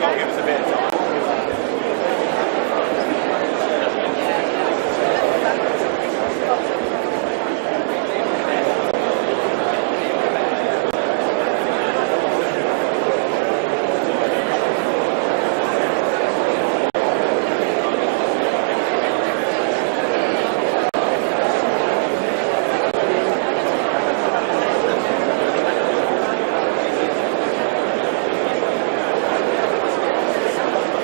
got to give us a bit of time.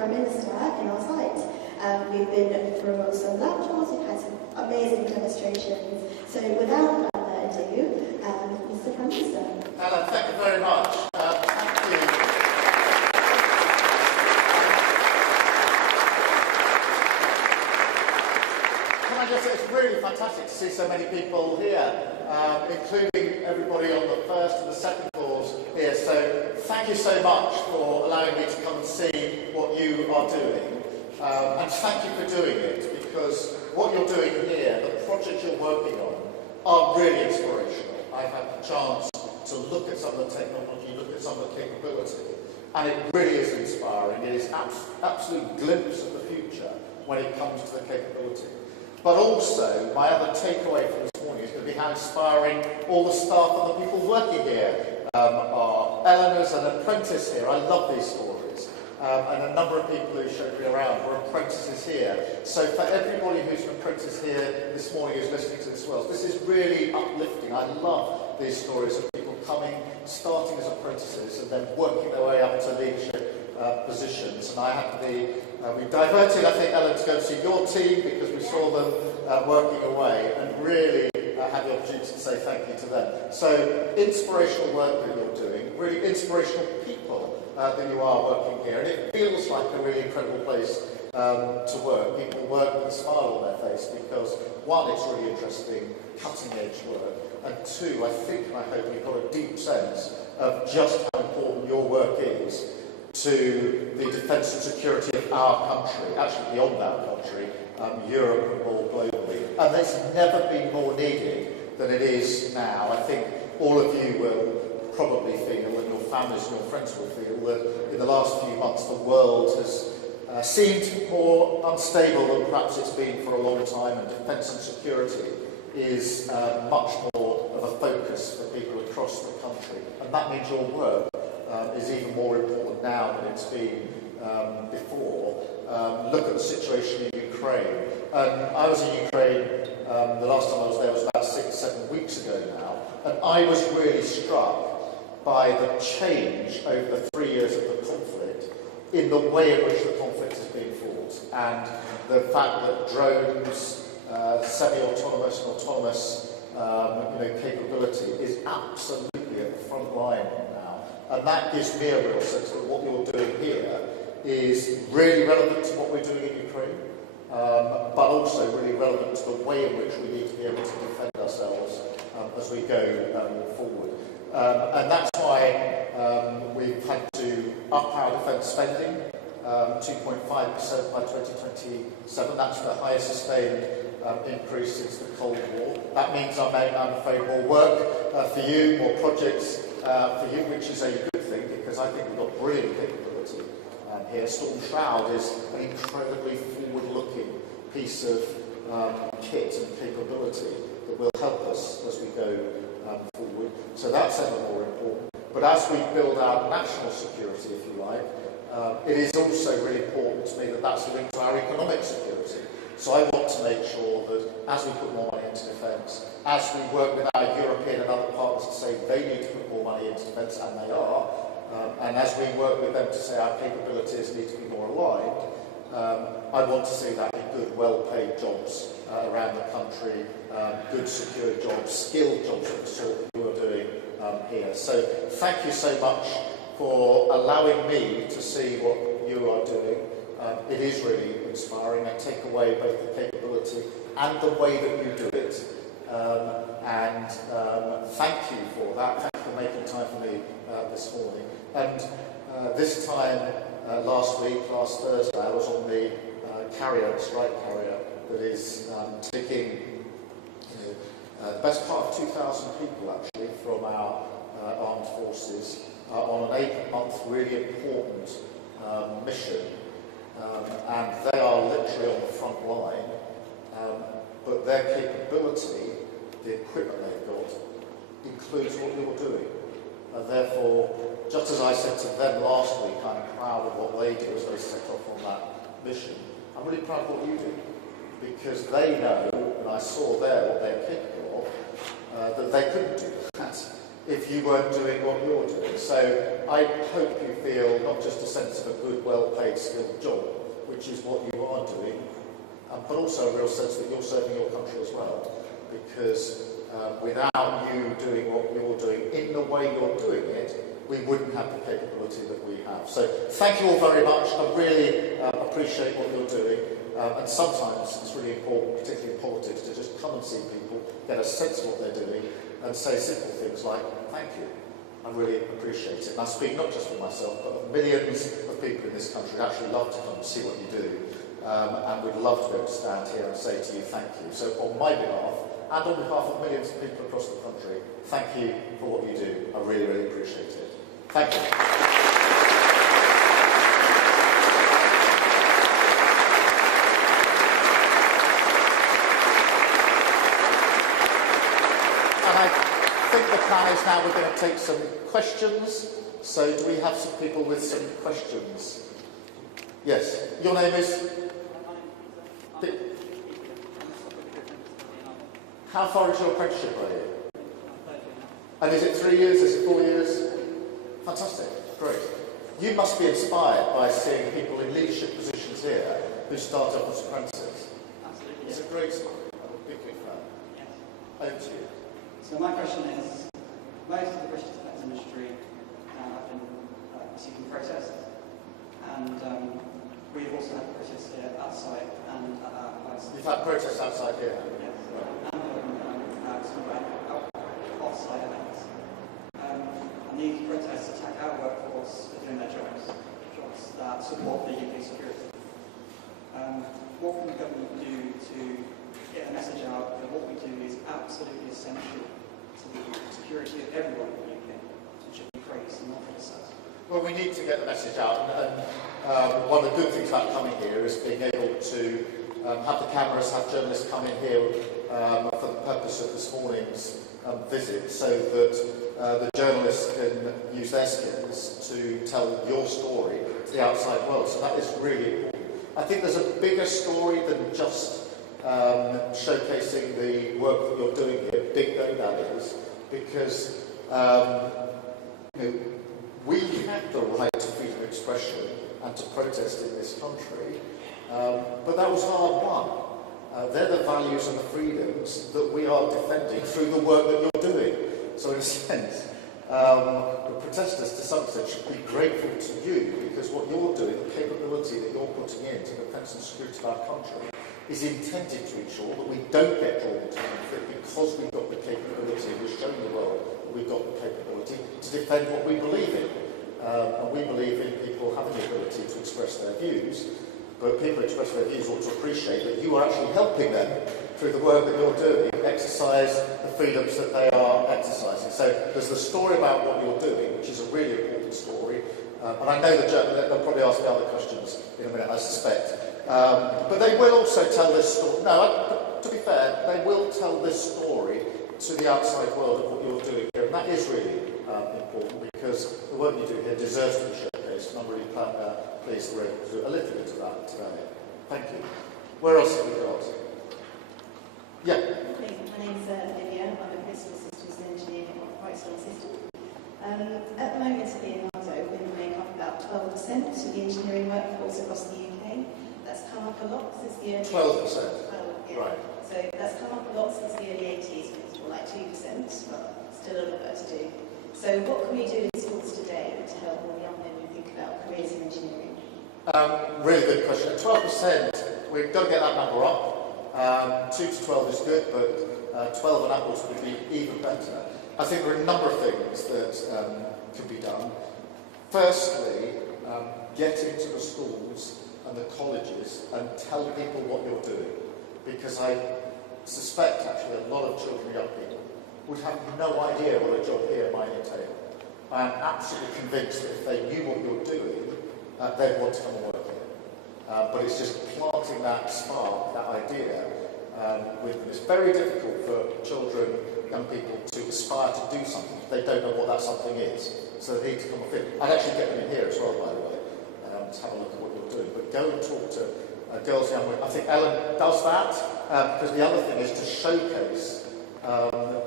Prime Minister in our site. We've been through some lab tours, we've had some amazing demonstrations. So without further ado, Mr. Prime Minister. Alan, thank you very much. Thank you. Can I just say it's really fantastic to see so many people here, including everybody on the first and the second floors here. So thank you so much for allowing me to come and see what you are doing. And thank you for doing it, because what you're doing here, the projects you're working on, are really inspirational. I've had the chance to look at some of the technology, look at some of the capability, and it really is inspiring. It is an absolute glimpse of the future when it comes to the capability. But also, my other takeaway from this morning is going to be how inspiring all the staff and the people working here are. Eleanor's an apprentice here. I love these stories. And a number of people who showed me around were apprentices here. So for everybody who's an apprentice here this morning who's listening to this well, this is really uplifting. I love these stories of people coming, starting as apprentices and then working their way up to leadership positions. And I had we diverted, I think, Ellen, to go and see your team because we saw them working away, and really had the opportunity to say thank you to them. So inspirational work that you're doing, really inspirational people that you are working here, and it feels like a really incredible place to work. People work with a smile on their face because, one, it's really interesting, cutting-edge work, and two, I think and I hope you've got a deep sense of just how important your work is to the defence and security of our country, actually beyond our country, Europe and more globally. And it's never been more needed than it is now. I think all of you will probably feel, and your families and your friends will feel, that in the last few months the world has seemed more unstable than perhaps it's been for a long time, and defence and security is much more of a focus for people across the country. And that means your work is even more important now than it's been before. Look at the situation in Ukraine. I was in Ukraine, the last time I was there was about 6-7 weeks ago now, and I was really struck by the change over the 3 years of the conflict in the way in which the conflict is being fought, and the fact that drones, semi-autonomous and autonomous capability is absolutely at the front line now. And that gives me a real sense that what you're doing here is really relevant to what we're doing in Ukraine, but also really relevant to the way in which we need to be able to defend ourselves as we go forward. And that's why we've had to up our defence spending, 2.5% by 2027. That's the highest sustained increase since the Cold War. That means I'm afraid more work for you, more projects for you, which is a good thing, because I think we've got brilliant capability here. Storm Shroud is an incredibly forward-looking piece of kit and capability that will help us as we go forward. So that's ever more important. But as we build our national security, if you like, it is also really important to me that that's linked to our economic security. So I want to make sure that as we put more money into defence, as we work with our European and other partners to say they need to put more money into defence, and they are, and as we work with them to say our capabilities need to be more aligned, I want to see that in good, well-paid jobs around the country, good, secure jobs, skilled jobs of the sort that you are doing here. So thank you so much for allowing me to see what you are doing. It is really inspiring. I take away both the capability and the way that you do it. Thank you for that. Thank you for making time for me this morning. And this time last Thursday, I was on the carrier, the strike carrier, that is taking the best part of 2,000 people actually from our armed forces on an 8-month really important mission. And they are literally on the front line, but their capability, the equipment they've got, includes what you're doing. And therefore, just as I said to them last week, I'm proud of what they do as they set off on that mission. I'm really proud of what you do, because they know, and I saw there what they're capable of, that they couldn't do that if you weren't doing what you're doing. So I hope you feel not just a sense of a good, well-paid, skilled job, which is what you are doing, but also a real sense that you're serving your country as well. Because without you doing what you're doing in the way you're doing it, we wouldn't have the capability that we have. So thank you all very much. I really appreciate what you're doing. And sometimes it's really important, particularly in politics, to just come and see people, get a sense of what they're doing, and say simple things like, thank you. I really appreciate it. And I speak not just for myself, but of millions of people in this country who actually love to come and see what you do. And we'd love to be able to stand here and say to you, thank you. So on my behalf, and on behalf of millions of people across the country, thank you for what you do. I really, really appreciate it. Thank you. And I think the plan is now we're going to take some questions. So do we have some people with some questions? Yes. Your name is? How far into your apprenticeship are you? And is it 3 years? Is it 4 years? Fantastic. Great. You must be inspired by seeing people in leadership positions here who start off as apprentices. Absolutely. It's a great story. I'm a big, big fan. Yes. Over to you. So my question is, most of the British defence industry have been receiving protests, and we've also had protests here outside and at our place. You've had protests outside here? Yes. And some off-site events. And these protests attack our workforce for doing their jobs that support the UK security. What can the government do to get the message out that what we do is absolutely essential to the security of everyone in the UK and should be praised and not criticised? Well, we need to get the message out, and one of the good things about coming here is being able to have the cameras, have journalists come in here for the purpose of this morning's visit, so that the journalists can use their skills to tell your story to the outside world. So that is really important. I think there's a bigger story than just showcasing the work that you're doing here, big though that is, because we have the right to freedom of expression and to protest in this country, but that was hard won. They're the values and the freedoms that we are defending through the work that you're doing. So in a sense, the protesters to some extent should be grateful to you, because what you're doing, the capability that you're putting into the defence and security of our country, is intended to ensure that we don't get drawn into conflict, because we've got the capability, we're showing the world that we've got the capability to defend what we believe in. And we believe in people having the ability to express their views, but people express their views ought to appreciate that you are actually helping them through the work that you're doing, exercise the freedoms that they are exercising. So there's the story about what you're doing, which is a really important story, and I know they'll probably ask me other questions in a minute, I suspect. But they will also tell this story. No, to be fair, they will tell this story to the outside world of what you're doing here, and that is really important, because the work you do here deserves to be showcased, and I'm really pleased that we're able to do a little bit of that today. Thank you. Where else have we got? Yeah. My name's Olivia. I'm a principal systems engineer at Brightstone System. At the moment at Leonardo, we make up about 12% of the engineering workforce across the UK. That's come up a lot since the early 12%? Yeah. Right. So that's come up a lot since the early 80s, when it was more like 2%, but still a lot to do. So what can we do in schools today to help more young men think about careers in engineering? Really good question. 12%, we've got to get that number up. 2 to 12 is good, but 12 and upwards would be even better. I think there are a number of things that can be done. Firstly, get into the schools and the colleges and tell people what you're doing. Because I suspect, actually, a lot of children and young people would have no idea what a job here might entail. I am absolutely convinced that if they knew what you're doing, they'd want to come and work here. But it's just planting that spark, that idea, with them. It's very difficult for children, young people, to aspire to do something if they don't know what that something is. So they need to come and fit. I'd actually get them in here as well, by the way, to have a look at what you're doing. But go and talk to girls, young women. I think Ellen does that, because the other thing is to showcase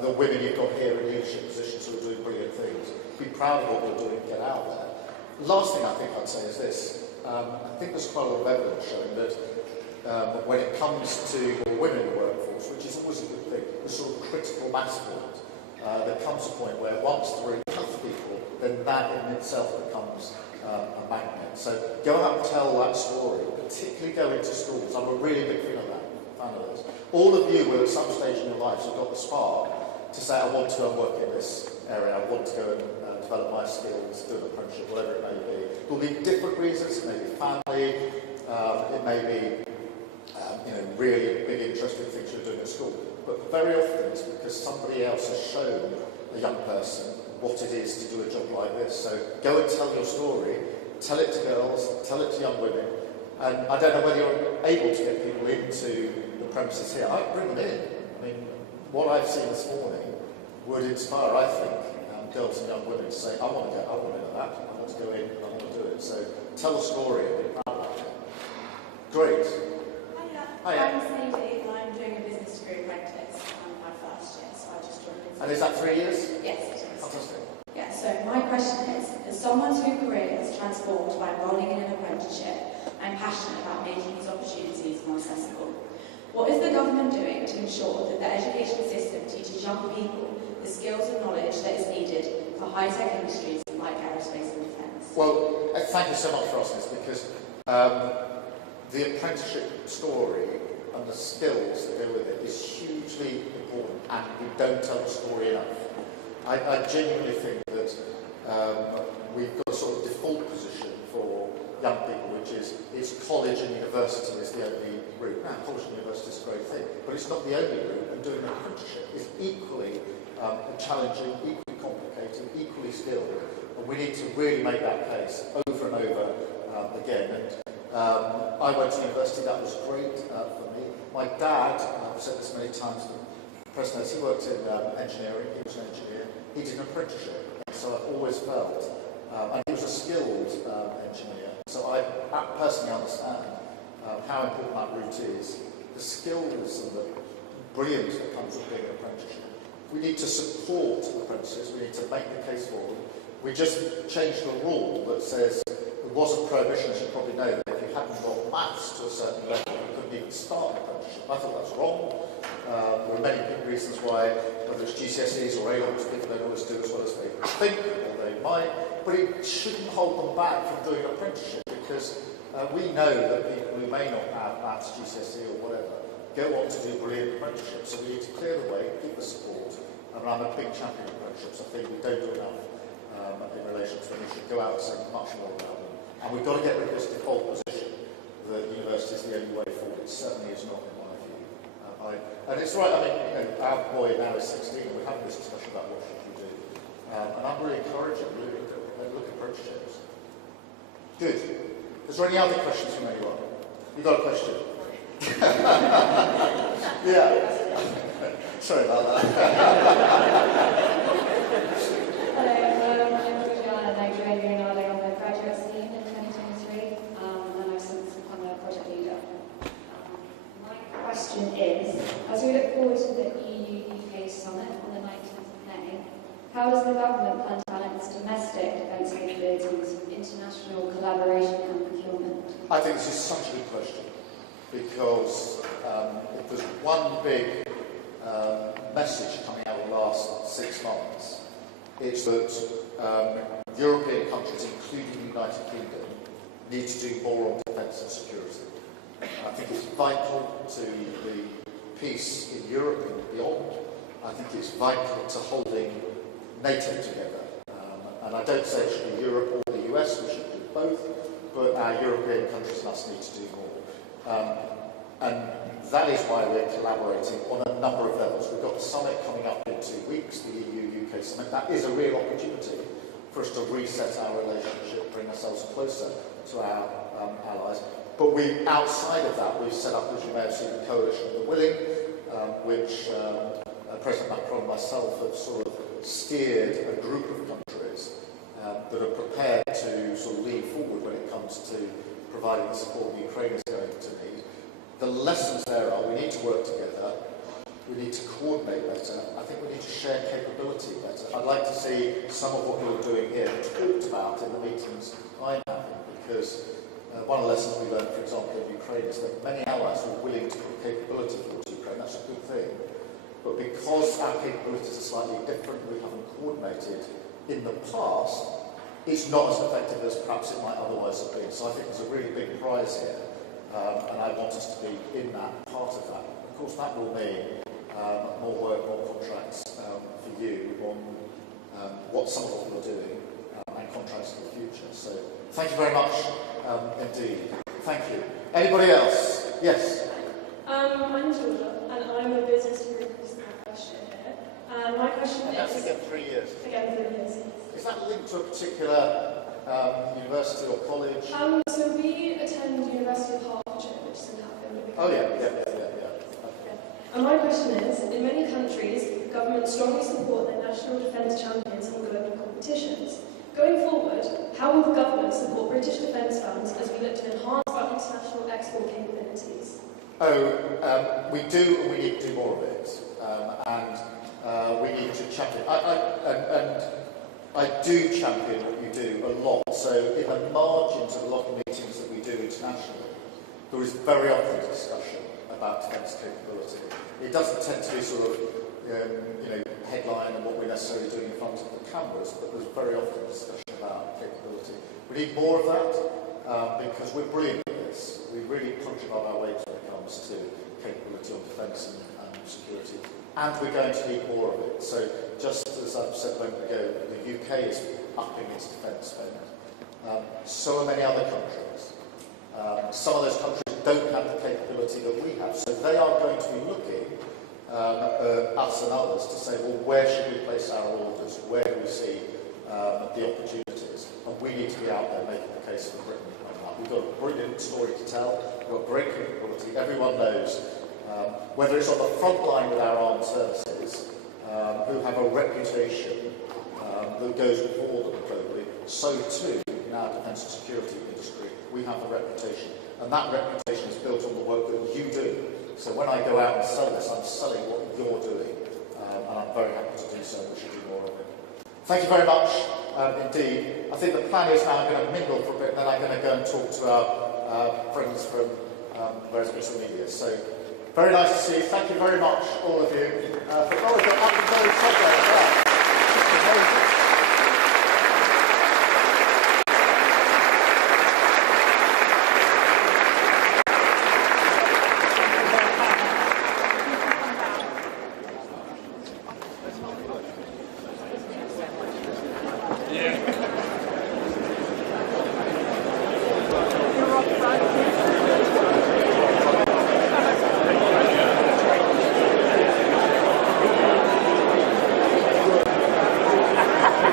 the women you've got here in leadership positions who are doing brilliant things. Be proud of what you're doing, get out there. Last thing I think I'd say is this. I think there's quite a lot of evidence showing that when it comes to more women in the workforce, which is always a good thing, the sort of critical mass point, there comes a point where once there are enough people, then that in itself becomes a magnet. So go out and tell that story, particularly go into schools. I'm a really big fan of that. All of you will at some stage in your lives have got the spark to say, I want to go and work in this area, I want to go and develop my skills, do an apprenticeship, whatever it may be. There'll be different reasons. It may be family, it may be really big interesting things you're doing at school. But very often it's because somebody else has shown a young person what it is to do a job like this. So go and tell your story, tell it to girls, tell it to young women. And I don't know whether you're able to get people into the premises here. I'd bring them in. I mean, what I've seen this morning would inspire, I think, girls and young women to say, I want to into that, I want to go in, I want to do it. So tell a story and be proud of it. Great. Hiya. I'm Sadie and I'm doing a business degree apprentice. I'm my first year, so I just joined business. And is that 3 years? Yes, it is. Fantastic. Yeah, so my question is, as someone whose career is transformed by enrolling in an apprenticeship, I'm passionate about making these opportunities more accessible. What is the government doing to ensure that the education system teaches young people the skills and knowledge that is needed for high-tech industries like aerospace and defence? Well, thank you so much for asking this, because the apprenticeship story and the skills that go with it is hugely important, and we don't tell the story enough. I genuinely think that we've got a sort of default position for young people, which is college and university is the only route. Now, college and university is a great thing, but it's not the only route, and doing an apprenticeship is equally challenging, equally complicated, equally skilled, and we need to really make that case over and over again. And I went to university, that was great for me. My dad, I've said this many times, President, he worked in engineering, he was an engineer, he did an apprenticeship, so I've always felt, and he was a skilled engineer, so I personally understand how important that route is, the skills and the brilliance that comes with being an apprenticeship. We need to support apprentices, we need to make the case for them. We just changed the rule that says there was a prohibition, as you probably know, that if you hadn't got maths to a certain level, you couldn't even start an apprenticeship. I thought that was wrong. There are many big reasons why, whether it's GCSEs or A-levels, people don't always do as well as they think, or they might, but it shouldn't hold them back from doing an apprenticeship, because we know that people who may not have maths, GCSE or whatever, go on to do brilliant apprenticeships. So we need to clear the way, give the support. I mean, I'm a big champion of apprenticeships. I think we don't do enough in relation to them. We should go out and say much more about them. And we've got to get rid of this default position that university is the only way forward. It certainly is not, in my view. And it's right, I mean, our boy now is 16, and we're having this discussion about what should we do. And I'm really encouraging, really, look at apprenticeships. Good. Is there any other questions from anyone? You got a question? Yeah. Sorry about that. Hello, my name is Joanna and I joined Leonardo on the graduate scheme in 2023 and I've since become a project leader. My question is, as we look forward to the EU-UK summit on the 19th of May, how does the government plan to balance domestic defence capabilities with international collaboration and procurement? I think this is such a good question, because if there's one big message coming out of the last 6 months, it's that European countries, including the United Kingdom, need to do more on defence and security. I think it's vital to the peace in Europe and beyond. I think it's vital to holding NATO together. And I don't say it should be Europe or the US, we should do both, but our European countries and us need to do more. And that is why we're collaborating on a number of levels. We've got the summit coming up in 2 weeks, the EU-UK summit. That is a real opportunity for us to reset our relationship, bring ourselves closer to our allies. But outside of that, we've set up, as you may have seen, the Coalition of the Willing, which President Macron and myself have sort of steered a group of countries that are prepared to sort of lean forward when it comes to providing the support Ukraine is going to need. The lessons there are we need to work together. we need to coordinate better. I think we need to share capability better. I'd like to see some of what you're doing here talked about in the meetings I'm having, because one of the lessons we learned, for example, in Ukraine is that many allies were willing to put capability towards Ukraine. That's a good thing. But because our capabilities are slightly different, we haven't coordinated in the past, it's not as effective as perhaps it might otherwise have been. So I think there's a really big prize here, and I want us to be in that part of that. Of course, that will mean more work, more contracts for you on what some of what you're doing and contracts for the future. So thank you very much indeed. Thank you. Anybody else? Yes? I'm Georgia, and I'm a business degree question here. My question is... That's again 3 years. Again, 3 years. Is that linked to a particular university or college? So we attend University of Hertfordshire, which is in Hatfield. Oh yeah. And my question is, in many countries, governments strongly support their national defence champions on global competitions. Going forward, how will the government support British defence funds as we look to enhance our international export capabilities? We do, and we need to do more of it. We need to champion. I do champion what you do a lot. So in the margins of a lot of meetings that we do internationally, there is very often discussion about defence capability. It doesn't tend to be sort of, headline and what we're necessarily doing in front of the cameras, but there's very often discussion about capability. We need more of that because we're brilliant at this. We really punch above our weight when it comes to capability on defence and security, and we're going to need more of it. So just as I've said a moment ago, the UK is upping its defence spend. So are many other countries. Some of those countries don't have the capability that we have, so they are going to be looking us and others to say, well, where should we place our orders? Where do we see the opportunities? And we need to be out there making the case for Britain on that. We've got a brilliant story to tell. We've got great capability. Everyone knows, whether it's on the front line with our armed services, who have a reputation that goes before them globally, so too in our defence and security industry, we have a reputation. And that reputation is built on the work that you do. So when I go out and sell this, I'm selling what you're doing. And I'm very happy to do so. We should do more of it. Thank you very much indeed. I think the plan is now I'm going to mingle for a bit, and then I'm going to go and talk to our friends from various bits of media. So very nice to see you. Thank you very much, all of you. For all of you, I'm very sorry as well. Amazing.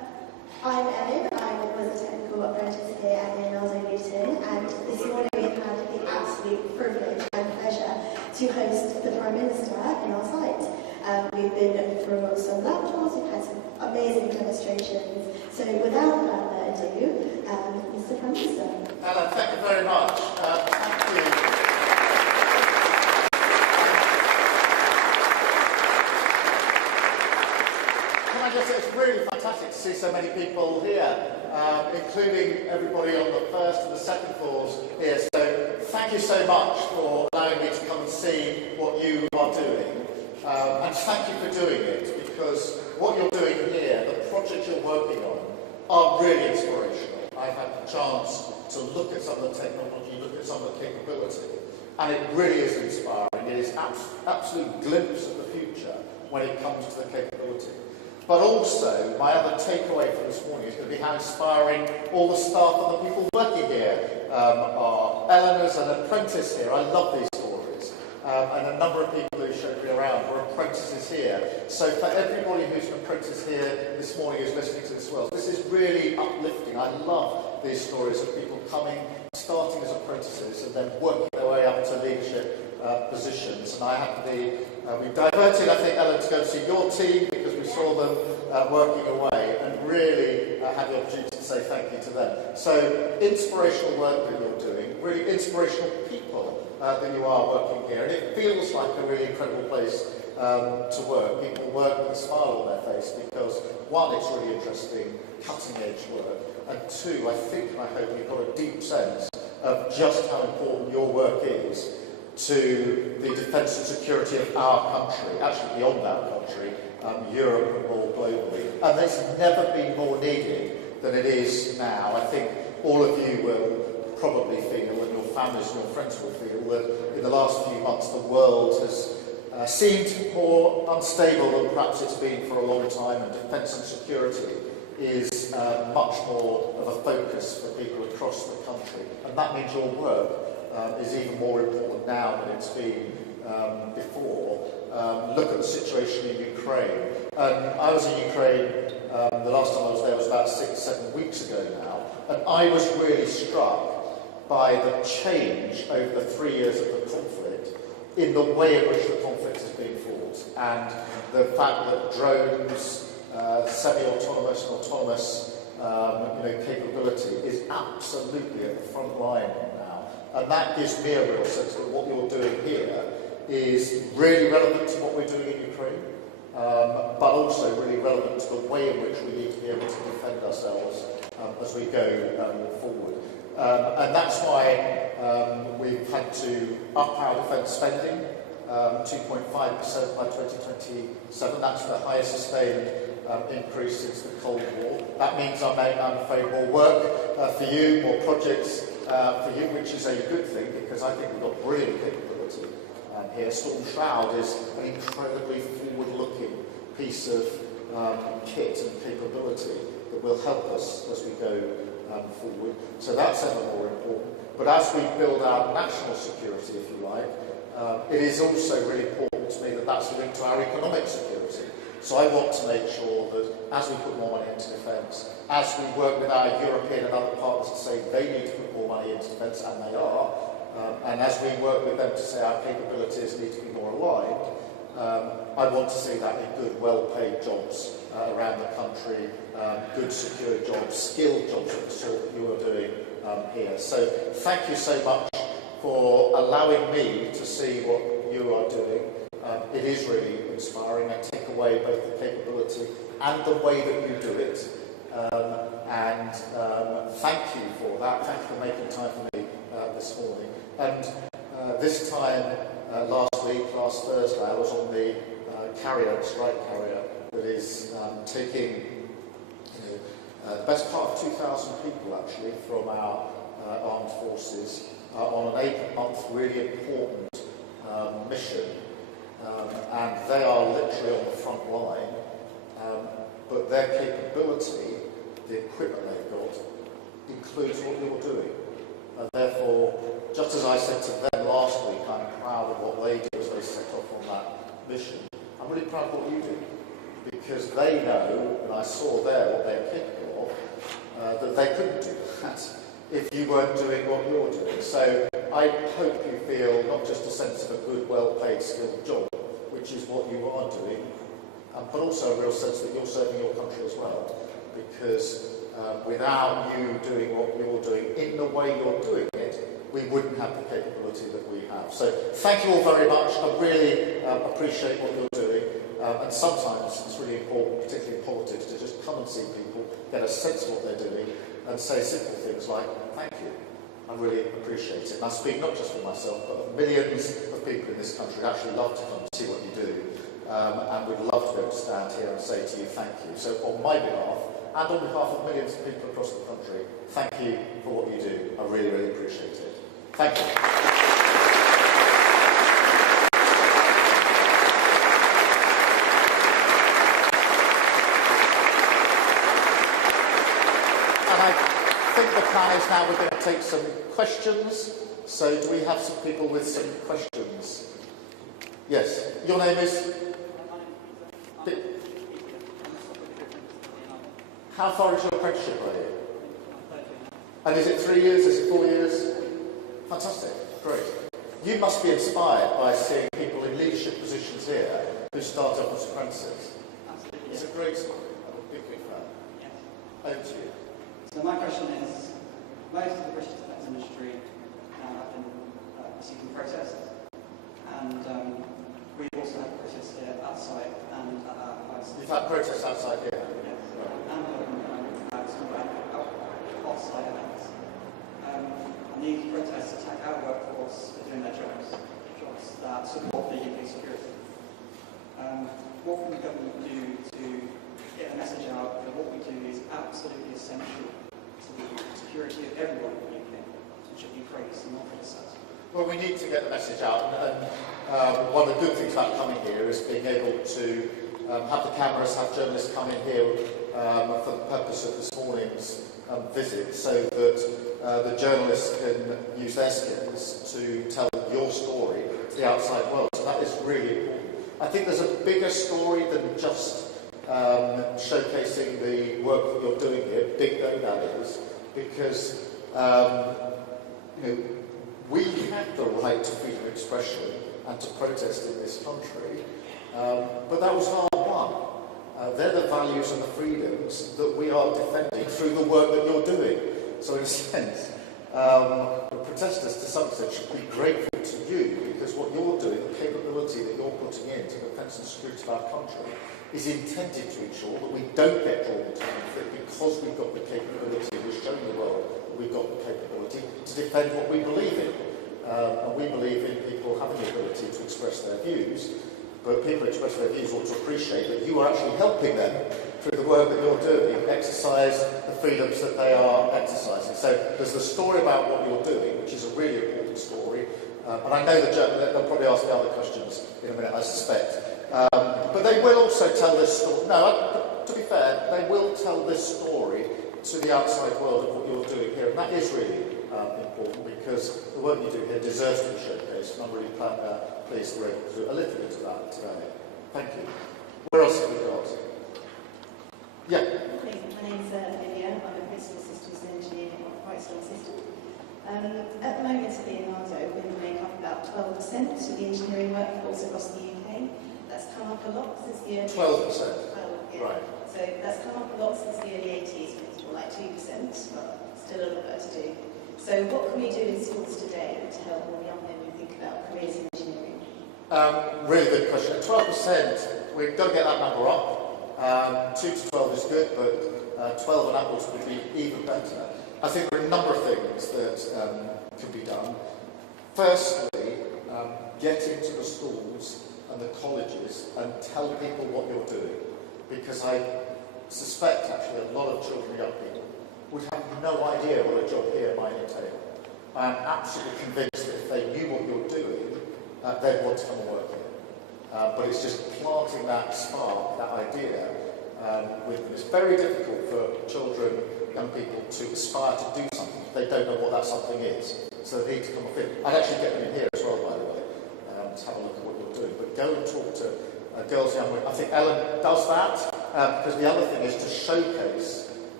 to host the Prime Minister in our site. We've been through some lab tours, we've had some amazing demonstrations. So without further ado, Mr. Prime Minister. Ellen, thank you very much. Thank you. It's really fantastic to see so many people here, including everybody on the first and the second floors here. So thank you so much for allowing me to come and see what you are doing. And thank you for doing it, because what you're doing here, the projects you're working on, are really inspirational. I've had the chance to look at some of the technology, look at some of the capability, and it really is inspiring. It is an absolute glimpse of the future when it comes to the capability. But also, my other takeaway from this morning is going to be how inspiring all the staff and the people working here are. Eleanor's an apprentice here. I love these stories. And a number of people who showed me around were apprentices here. So for everybody who's an apprentice here this morning who's listening to this as well, this is really uplifting. I love these stories of people coming, starting as apprentices and then working their way up to leadership positions. And I have we diverted, I think, Ellen, to go and see your team because we saw them working away, and really had the opportunity to say thank you to them. So, inspirational work that you're doing, really inspirational people that you are working here, and it feels like a really incredible place to work. People work with a smile on their face because, one, it's really interesting, cutting-edge work, and two, I think and I hope you've got a deep sense of just how important your work is to the defence and security of our country, actually beyond our country, Europe and more globally. And it's never been more needed than it is now. I think all of you will probably feel, and your families and your friends will feel, that in the last few months the world has seemed more unstable than perhaps it's been for a long time, and defence and security is much more of a focus for people across the country. And that means your work is even more important now than it's been before. Look at the situation in Ukraine. I was in Ukraine, the last time I was there was about 6-7 weeks ago now, and I was really struck by the change over the 3 years of the conflict in the way in which the conflict is being fought, and the fact that drones, semi-autonomous and autonomous capability is absolutely at the front line now. And that gives me a real sense that what you're doing here is really relevant to what we're doing in Ukraine, but also really relevant to the way in which we need to be able to defend ourselves as we go forward. And that's why we've had to up our defence spending, 2.5% by 2027. That's the highest sustained increase since the Cold War. That means I'm afraid more work for you, more projects for you, which is a good thing because I think we've got brilliant capability here. Storm Shroud is an incredibly forward-looking piece of kit and capability that will help us as we go forward. So that's ever more important. But as we build our national security, if you like, it is also really important to me that that's linked to our economic security. So I want to make sure that as we put more money into defence, as we work with our European and other partners to say they need to put more money into defence, and they are, and as we work with them to say our capabilities need to be more aligned, I want to see that in good, well-paid jobs around the country, good, secure jobs, skilled jobs of the sort that you are doing here. So thank you so much for allowing me to see what you are doing. It is really inspiring. I take away both the capability and the way that you do it. And thank you for that. Thank you for making time for me this morning. And this time last Thursday, I was on the strike carrier that is taking the best part of 2,000 people actually from our armed forces on an 8-month really important mission. And they are literally on the front line, but their capability, the equipment they've got, includes what you're doing. And therefore, just as I said to them last week, I'm proud of what they do as they set off on that mission. I'm really proud of what you do, because they know, and I saw there what they're capable of, that they couldn't do that if you weren't doing what you're doing. So I hope you feel not just a sense of a good, well-paid, skilled job, which is what you are doing, but also a real sense that you're serving your country as well. Because without you doing what you're doing in the way you're doing it, we wouldn't have the capability that we have. So thank you all very much. I really appreciate what you're doing. And sometimes it's really important, particularly in politics, to just come and see people, get a sense of what they're doing, and say simple things like, thank you. I really appreciate it. And I speak not just for myself, but of millions of people in this country who actually love to come and see what you do. And we'd love to be able to stand here and say to you, thank you. So on my behalf, and on behalf of millions of people across the country, thank you for what you do. I really, really appreciate it. Thank you. And I think the plan is now we're going to take some questions. So do we have some people with some questions? Yes. Your name is? How far is your apprenticeship, are you? And is it 3 years? Is it 4 years? Fantastic. Great. You must be inspired by seeing people in leadership positions here who start off as apprentices. Absolutely. It's a great story. I'm a big fan. Yes. Over to you. So my question is, most of the British defence industry now have been receiving protests, and we also have protests here outside and at our house. You've had protests outside here? Yes. And some off-site events. And these protests attack our workforce for doing their jobs that support the UK security. What can the government do to get a message out that what we do is absolutely essential to the security of everyone in the UK and should be praised and not criticised? Well, we need to get the message out, and one of the good things about coming here is being able to have the cameras, have journalists come in here for the purpose of this morning's visit, so that the journalists can use their skills to tell your story to the outside world. So that is really important. I think there's a bigger story than just showcasing the work that you're doing here, big though that is, because we have the right to freedom of expression and to protest in this country, but that was hard-won. They're the values and the freedoms that we are defending through the work that you're doing. So in a sense, the protesters to some extent should be grateful to you, because what you're doing, the capability that you're putting into the defence and security of our country, is intended to ensure that we don't get drawn into conflict, because we've got the capability, we're showing the world that we've got the capability to defend what we believe in. And we believe in people having the ability to express their views, but people express their views ought to appreciate that you are actually helping them through the work that you're doing, exercise the freedoms that they are exercising. So there's the story about what you're doing, which is a really important story, and I know they'll probably ask me other questions in a minute, I suspect. But they will also tell this story. No, to be fair, they will tell this story to the outside world of what you're doing here, and that is really important, because the work you do here deserves to be showcased, and I'm really pleased we're able to do a little bit of that today. Thank you. Where else have we got? Yeah. My name's Lydia. I'm a principal systems engineer on a quite strong system. At the moment at Leonardo, we make up about 12% of the engineering workforce across the UK. That's come up a lot since the early 12%? Yeah. Right. So that's come up a lot since the early 80s, when it was more like 2%, but still a lot better to do. So what can we do in schools today to help all young women think about careers in engineering? Really good question. 12%, we've got to get that number up. 2 to 12 is good, but 12 and upwards would be even better. I think there are a number of things that can be done. Firstly, get into the schools and the colleges and tell people what you're doing. Because I suspect actually a lot of children and young people would have no idea what a job here might entail. I'm absolutely convinced that if they knew what you're doing, they'd want to come and work here. But it's just planting that spark, that idea with them. It's very difficult for children, young people to aspire to do something if they don't know what that something is. So they need to come up in. I'd actually get them in here as well, by the way, to have a look at what you're doing. But go and talk to girls, young women. I think Ellen does that, because the other thing is to showcase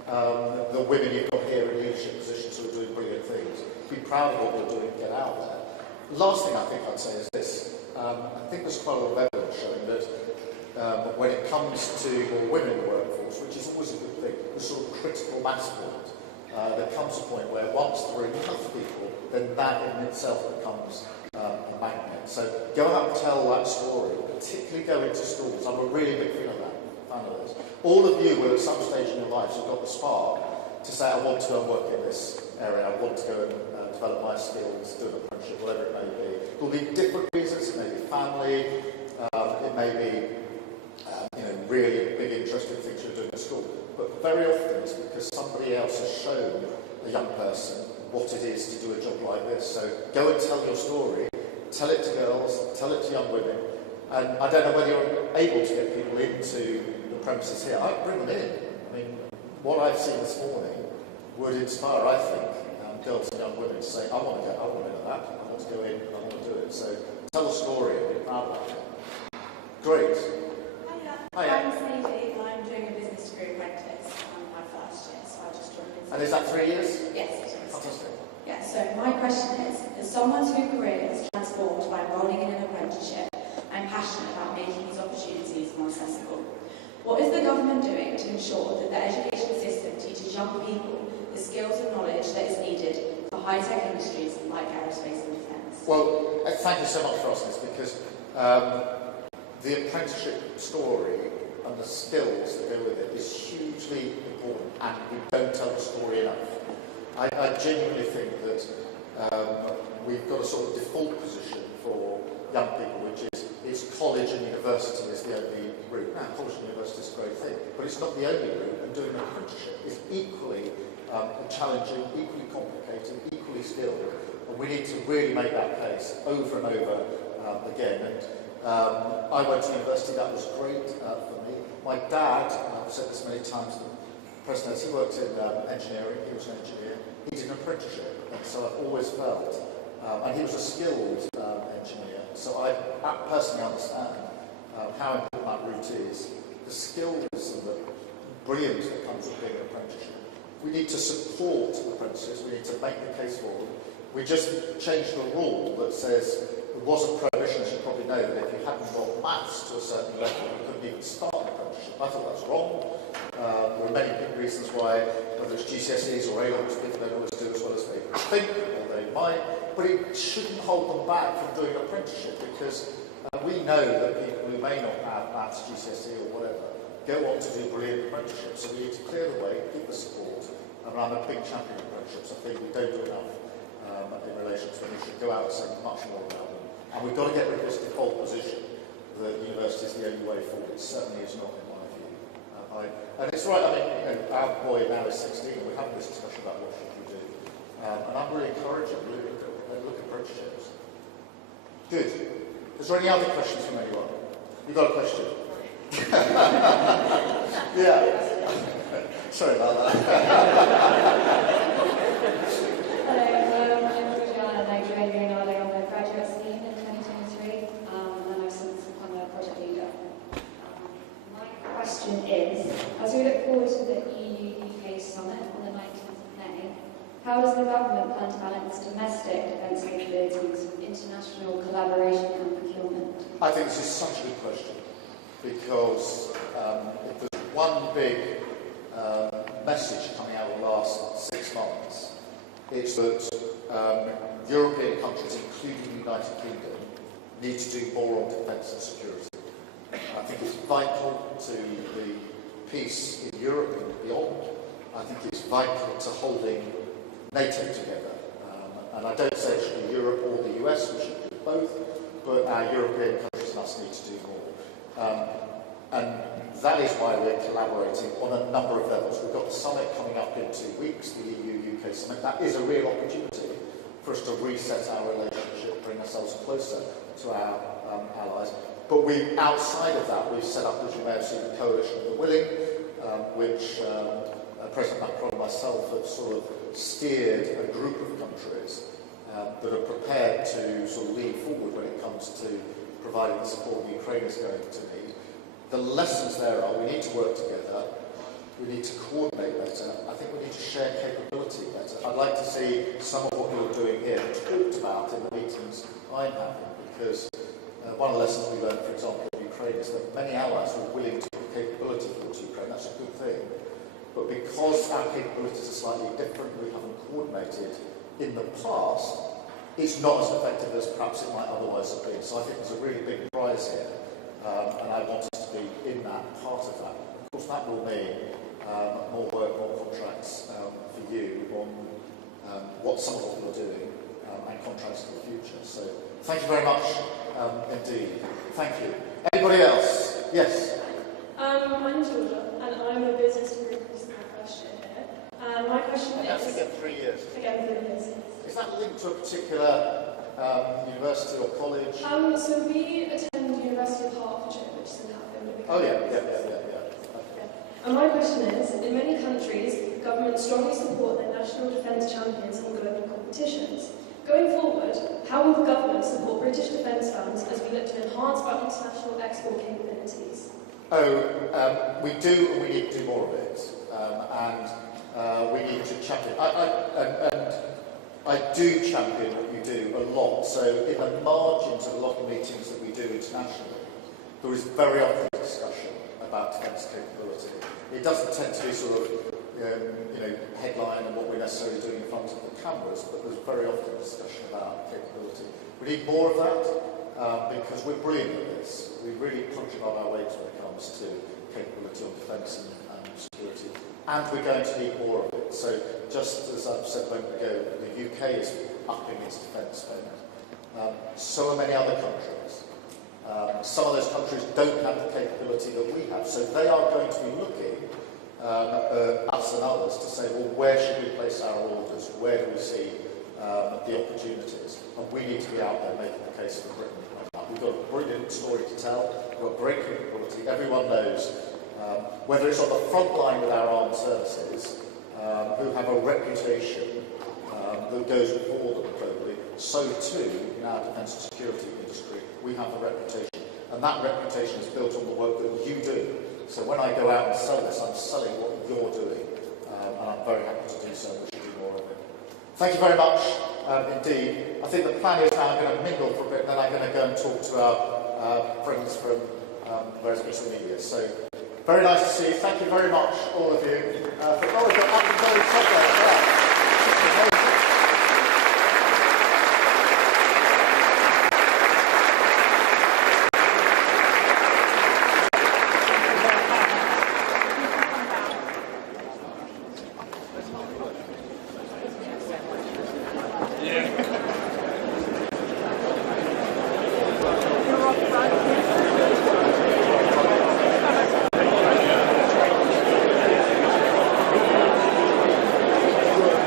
the women you've got here in leadership positions who are doing brilliant things. Be proud of what they're doing, get out there. Last thing I think I'd say is this. I think there's quite a lot of evidence showing that when it comes to more women in the workforce, which is always a good thing, the sort of critical mass point, there comes a point where once there are enough people, then that in itself becomes a magnet. So go out and tell that story, particularly go into schools. I'm a really big fan of that. All of you will at some stage in your lives have got the spark to say, I want to go and work in this area, I want to go and develop my skills, do an apprenticeship, whatever it may be. There will be different reasons. It may be family, it may be really big interesting things you're doing at school. But very often it's because somebody else has shown a young person what it is to do a job like this. So go and tell your story, tell it to girls, tell it to young women. And I don't know whether you're able to get people into the premises here. I'd bring them in. I mean, what I've seen this morning would inspire, I think, girls and young women to say, I want to into that, I want to go in, I want to do it. So tell a story and be proud of it. Great. Hiya. I'm Sadie, I'm doing a business degree apprentice. I'm my first year, so I just joined business. And is that 3 years? Yes, it is. Fantastic. Yeah, so my question is, as someone whose career is transformed by enrolling in an apprenticeship, I'm passionate about making these opportunities more accessible. What is the government doing to ensure that the education system teaches young people the skills and knowledge that is needed for high-tech industries like aerospace and defence? Well, thank you so much for asking this, because the apprenticeship story and the skills that go with it is hugely important, and we don't tell the story enough. I genuinely think that we've got a sort of default position for young people, which is it's college and university is the only route. Now, college and university is a great thing, but it's not the only route, and doing an apprenticeship is equally challenging, equally complicated, equally skilled, and we need to really make that case over and over again. And I went to university, that was great for me. My dad, I've said this many times to the president, he worked in engineering, he was an engineer, he did an apprenticeship, and so I've always felt, and he was a skilled engineer, so I personally understand how important that route is, the skills and the brilliance that comes with being an apprenticeship. We need to support apprentices, we need to make the case for them. We just changed the rule that says there was a prohibition, as you probably know, that if you hadn't got maths to a certain level, you couldn't even start an apprenticeship. I thought that's wrong. There are many big reasons why, whether it's GCSEs or A-levels, people don't always do as well as they think, or they might, but it shouldn't hold them back from doing an apprenticeship, because we know that people who may not have maths, GCSE or whatever, go on to do brilliant apprenticeships, so we need to clear the way, give the support, and I'm a big champion of apprenticeships. I think we don't do enough in relation to them. We should go out and say much more about them. And we've got to get rid of this default position that university is the only way forward. It certainly is not, in my view. And it's right, I mean, our boy now is 16, and we're having this discussion about what should we do. And I'm really encouraging, really look at apprenticeships. Good. Is there any other questions from anyone? You've got a question? Yeah. Sorry about that. Hello, I'm Nigel, I'm a graduate scheme in 2023, and I've since become a project leader. My question is, as we look forward to the EU-UK summit on the 19th of May, how does the government plan to balance domestic defence capabilities with international collaboration and procurement? I think this is such a good question, because if there's one big message coming out of the last 6 months, it's that European countries, including the United Kingdom, need to do more on defence and security. I think it's vital to the peace in Europe and beyond. I think it's vital to holding NATO together. And I don't say it should be Europe or the US, we should do both, but our European countries must need to do more. And that is why we're collaborating on a number of levels. We've got the summit coming up in 2 weeks, the EU-UK summit. That is a real opportunity for us to reset our relationship, bring ourselves closer to our allies. But outside of that, we've set up, as you may have seen, the Coalition of the Willing, which President Macron and myself have sort of steered a group of countries that are prepared to sort of lean forward when it comes to providing the support Ukraine is going to need. The lessons there are we need to work together. we need to coordinate better. I think we need to share capability better. I'd like to see some of what you're doing here talked about in the meetings I'm having, because one of the lessons we learned, for example, in Ukraine is that many allies were willing to put capability towards Ukraine. That's a good thing. But because our capabilities are slightly different, we haven't coordinated in the past, it's not as effective as perhaps it might otherwise have been. So I think there's a really big prize here, and I want us to be in that part of that. Of course, that will mean more work, more contracts for you on what some of what you're doing and contracts for the future. So thank you very much indeed. Thank you. Anybody else? Yes? My name's Georgia, and I'm a business degree student in my first year here. And my question is... That's again 3 years. Again, 3 years. Is that linked to a particular university or college? So we attend the University of Hertfordshire, which is in Hatfield. Oh yeah. And my question is, in many countries, governments strongly support their national defence champions in global competitions. Going forward, how will the government support British defence funds as we look to enhance our international export capabilities? We do, and we need to do more of it. We need to champion. I do champion what you do a lot. So in the margins of a lot of meetings that we do internationally, there is very often a discussion about defence capability. It doesn't tend to be sort of, headline and what we're necessarily doing in front of the cameras, but there's very often a discussion about capability. We need more of that because we're brilliant at this. We really punch above our weight when it comes to capability on defence and security, and we're going to need more of it. So just as I've said a moment ago, the UK is upping its defence spend. So are many other countries. Some of those countries don't have the capability that we have, so they are going to be looking us and others to say, well, where should we place our orders? Where do we see the opportunities? And we need to be out there making the case for Britain. We've got a brilliant story to tell. We've got great capability. Everyone knows, whether it's on the front line with our armed services, who have a reputation that goes before them globally, so too in our defence and security industry, we have a reputation. And that reputation is built on the work that you do. So when I go out and sell this, I'm selling what you're doing. And I'm very happy to do so. We should do more of it. Thank you very much indeed. I think the plan is now I'm going to mingle for a bit, and then I'm going to go and talk to our friends from various bits of media. So very nice to see you. Thank you very much, all of you. We've got very subway as well.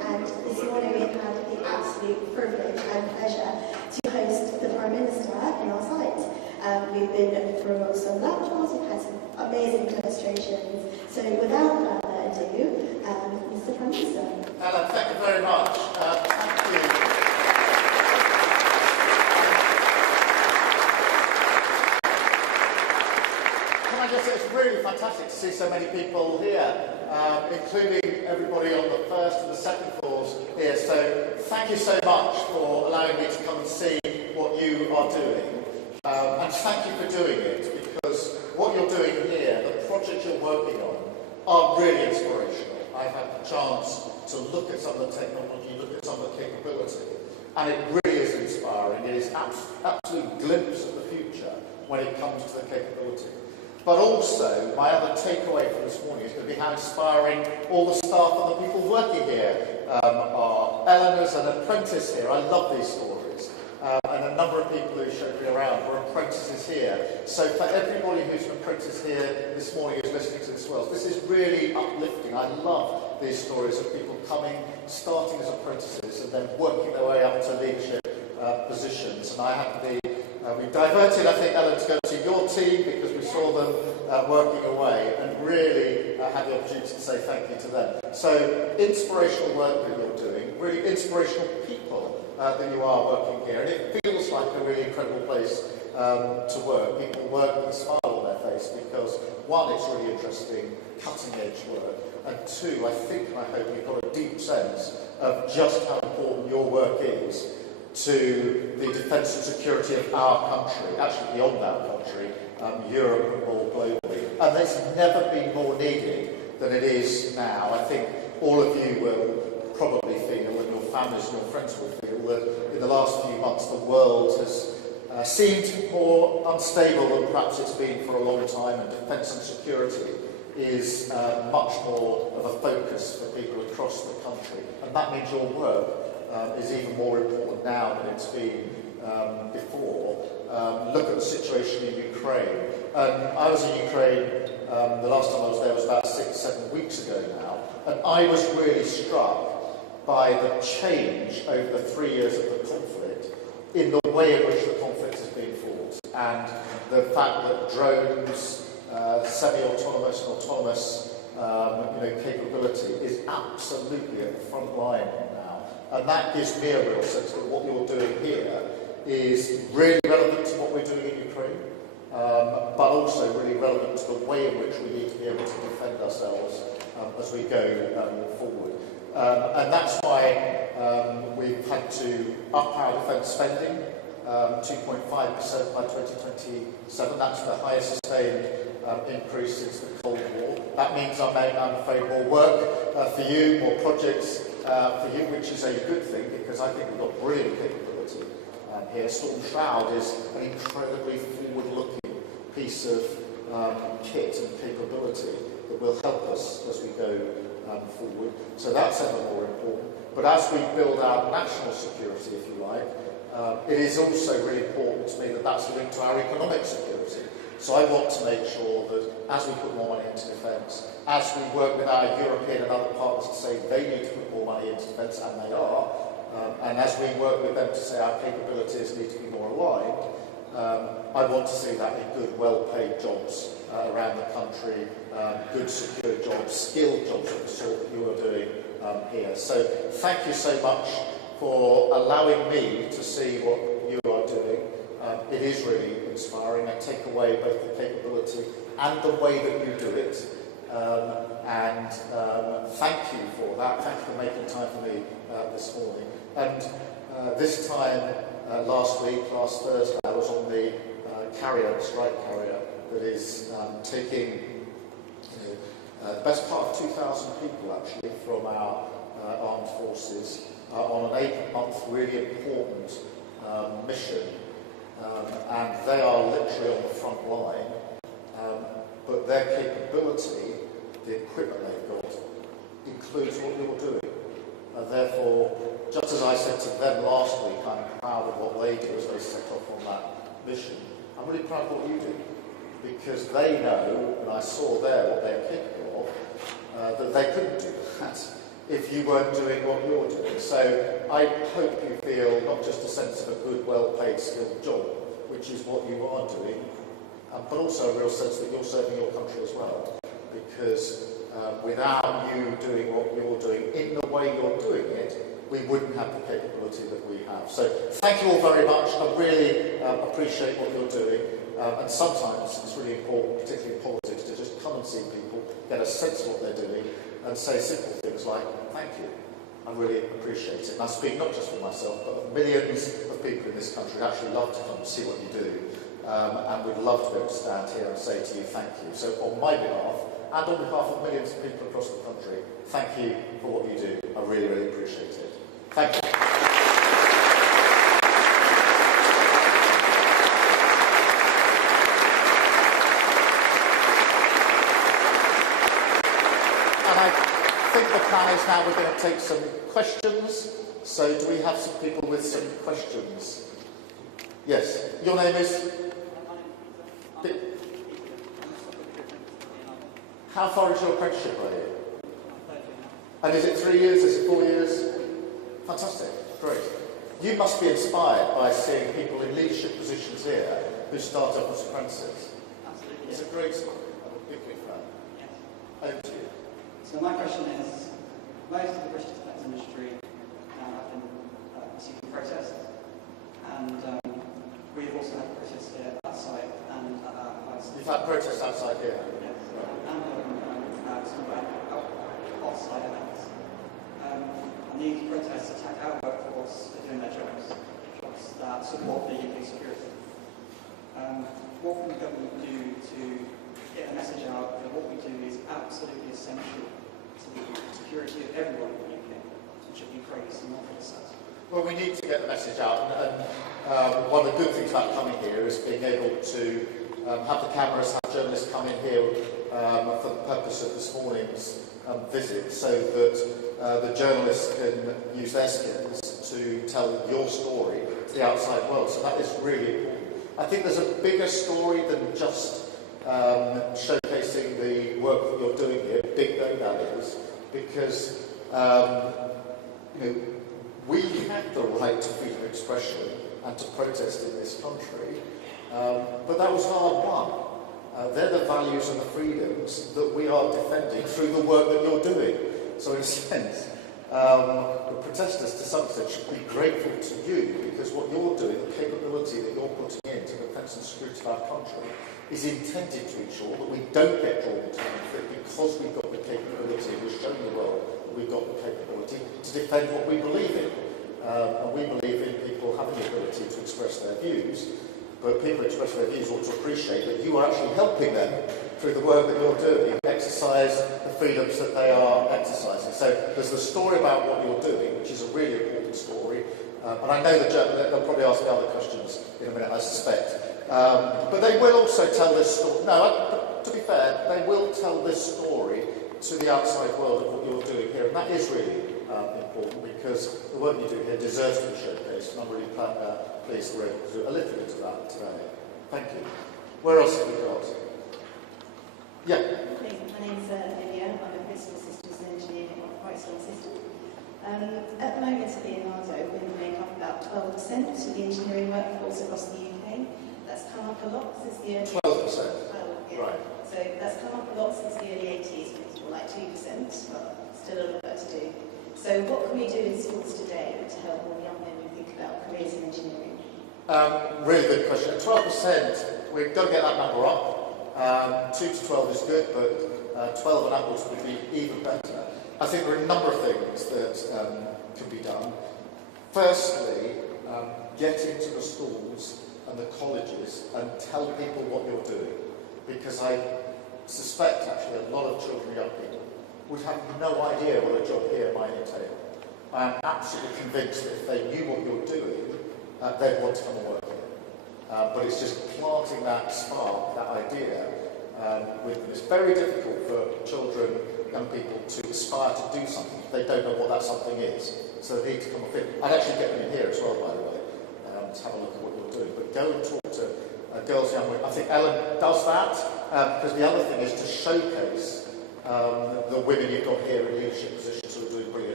and this morning we've had the absolute privilege and pleasure to host the Prime Minister in our site. We've been through some laptops, we've had some amazing demonstrations, so without further ado, Mr. Prime Minister. Ellen, thank you very much. Thank you. It's really fantastic to see so many people here, including everybody on the first and the second floors here. So thank you so much for allowing me to come and see what you are doing. And thank you for doing it, because what you're doing here, the projects you're working on, are really inspirational. I've had the chance to look at some of the technology, look at some of the capability, and it really is inspiring. It is an absolute glimpse of the future when it comes to the capability. But also, my other takeaway from this morning is going to be how inspiring all the staff and the people working here are. Eleanor's an apprentice here. I love these stories. And a number of people who showed me around were apprentices here. So for everybody who's an apprentice here this morning who's listening to this well, this is really uplifting. I love these stories of people coming, starting as apprentices and then working their way up to leadership positions. And I have the we diverted, I think, Ellen, to go to your team because we saw them working away, and really had the opportunity to say thank you to them. So, inspirational work that you're doing, really inspirational people that you are working here, and it feels like a really incredible place to work. People work with a smile on their face because, one, it's really interesting, cutting-edge work, and two, I think and I hope you've got a deep sense of just how important your work is to the defence and security of our country, actually beyond our country, Europe and more globally. And it's never been more needed than it is now. I think all of you will probably feel, and your families and your friends will feel, that in the last few months the world has seemed more unstable than perhaps it's been for a long time, and defence and security is much more of a focus for people across the country. And that means your work is even more important now than it's been before. Look at the situation in Ukraine. I was in Ukraine, the last time I was there was about 6-7 weeks ago now, and I was really struck by the change over the 3 years of the conflict in the way in which the conflict has been fought, and the fact that drones, semi-autonomous and autonomous capability is absolutely at the front line. And that gives me a real sense that what you're doing here is really relevant to what we're doing in Ukraine, but also really relevant to the way in which we need to be able to defend ourselves as we go forward. And that's why we've had to up our defence spending, 2.5% by 2027. That's the highest sustained increase since the Cold War. That means I'm afraid more work for you, more projects for you, which is a good thing, because I think we've got brilliant capability here. Storm Shroud is an incredibly forward-looking piece of kit and capability that will help us as we go forward. So that's ever more important. But as we build our national security, if you like, it is also really important to me that that's linked to our economic security. So I want to make sure that as we put more money into defence, as we work with our European and other partners to say they need to put more money into defence, and they are, and as we work with them to say our capabilities need to be more aligned, I want to see that in good, well-paid jobs around the country, good, secure jobs, skilled jobs of the sort that you are doing here. So thank you so much for allowing me to see what you are doing. It is really inspiring. I take away both the capability and the way that you do it. Thank you for that. Thank you for making time for me this morning. And this time last Thursday, I was on the strike carrier that is taking the best part of 2,000 people actually from our armed forces on an 8-month really important mission. And they are literally on the front line, but their capability, the equipment they've got, includes what you're doing. And therefore, just as I said to them last week, I'm proud of what they do as they set off on that mission. I'm really proud of what you do, because they know, and I saw there what they're capable of, that they couldn't do that if you weren't doing what you're doing. So I hope you feel not just a sense of a good, well-paid, skilled job, which is what you are doing, but also a real sense that you're serving your country as well. Because without you doing what you're doing in the way you're doing it, we wouldn't have the capability that we have. So thank you all very much. I really appreciate what you're doing. And sometimes it's really important, particularly in politics, to just come and see people, get a sense of what they're doing, and say simple things like, thank you. I really appreciate it. And I speak not just for myself, but of millions of people in this country who actually love to come and see what you do. And we'd love to be able to stand here and say to you, thank you. So on my behalf, and on behalf of millions of people across the country, thank you for what you do. I really, really appreciate it. Thank you. And I think the plan is now we're going to take some questions. So do we have some people with some questions? Yes. Your name is? How far is your apprenticeship, are you? And is it 3 years? Is it 4 years? Fantastic. Great. You must be inspired by seeing people in leadership positions here who start up as apprentices. Absolutely. It's a great story. I'm a big fan. Yes. Over to you. So my question is, most of the British defence industry have been receiving protests, and we've also had protests here outside and at our house. You've had protests outside here? Yes. And some off-site events. And these protests attack our workforce for doing their jobs that support the UK security. What can the government do to get a message out that what we do is absolutely essential to the security of everyone in the UK and should be praised and not criticised? Well, we need to get the message out, and one of the good things about coming here is being able to have the cameras, have journalists come in here for the purpose of this morning's visit, so that the journalists can use their skills to tell your story to the outside world. So that is really important. I think there's a bigger story than just showcasing the work that you're doing here, big though that is, because we have the right to freedom of expression and to protest in this country, but that was hard won. They're the values and the freedoms that we are defending through the work that you're doing. So in a sense, the protesters to some extent should be grateful to you, because what you're doing, the capability that you're putting into the defence and security of our country, is intended to ensure that we don't get drawn into conflict, because we've got the capability, we're showing the world that we've got the capability to defend what we believe in. And we believe in people having the ability to express their views. But people express their views ought to appreciate that you are actually helping them through the work that you're doing, exercise the freedoms that they are exercising. So there's the story about what you're doing, which is a really important story. And I know they'll probably ask me other questions in a minute, I suspect. But they will also tell this story. No, to be fair, they will tell this story to the outside world of what you're doing here. And that is really important, because the work you do here deserves to be showcased. And I'm really pleased we're able to do a little bit of that today. Thank you. Where else have we got? Yeah. My name's Lydia. I'm a principal systems engineer in quite a strong system. At the moment at Leonardo, we make up about 12% of the engineering workforce across the UK. That's come up a lot since the early 12%? Yeah. Right. So that's come up a lot since the early 80s, when it was more like 2%, but still a lot of work to do. So what can we do in schools today to help more young men think about careers in engineering? Really good question. 12%, we've got to get that number up. 2 to 12 is good, but 12 and upwards would be even better. I think there are a number of things that can be done. Firstly, get into the schools and the colleges and tell people what you're doing. Because I suspect, actually, a lot of children, young people, would have no idea what a job here might entail. I am absolutely convinced that if they knew what you're doing, they'd want to come and work here. But it's just planting that spark, that idea, with them. It's very difficult for children, young people, to aspire to do something if they don't know what that something is. So they need to come and fit. I'd actually get them in here as well, by the way, to have a look at what you're doing. But go and talk to girls, young women. I think Ellen does that, because the other thing is to showcase the women you've got here in leadership positions who are doing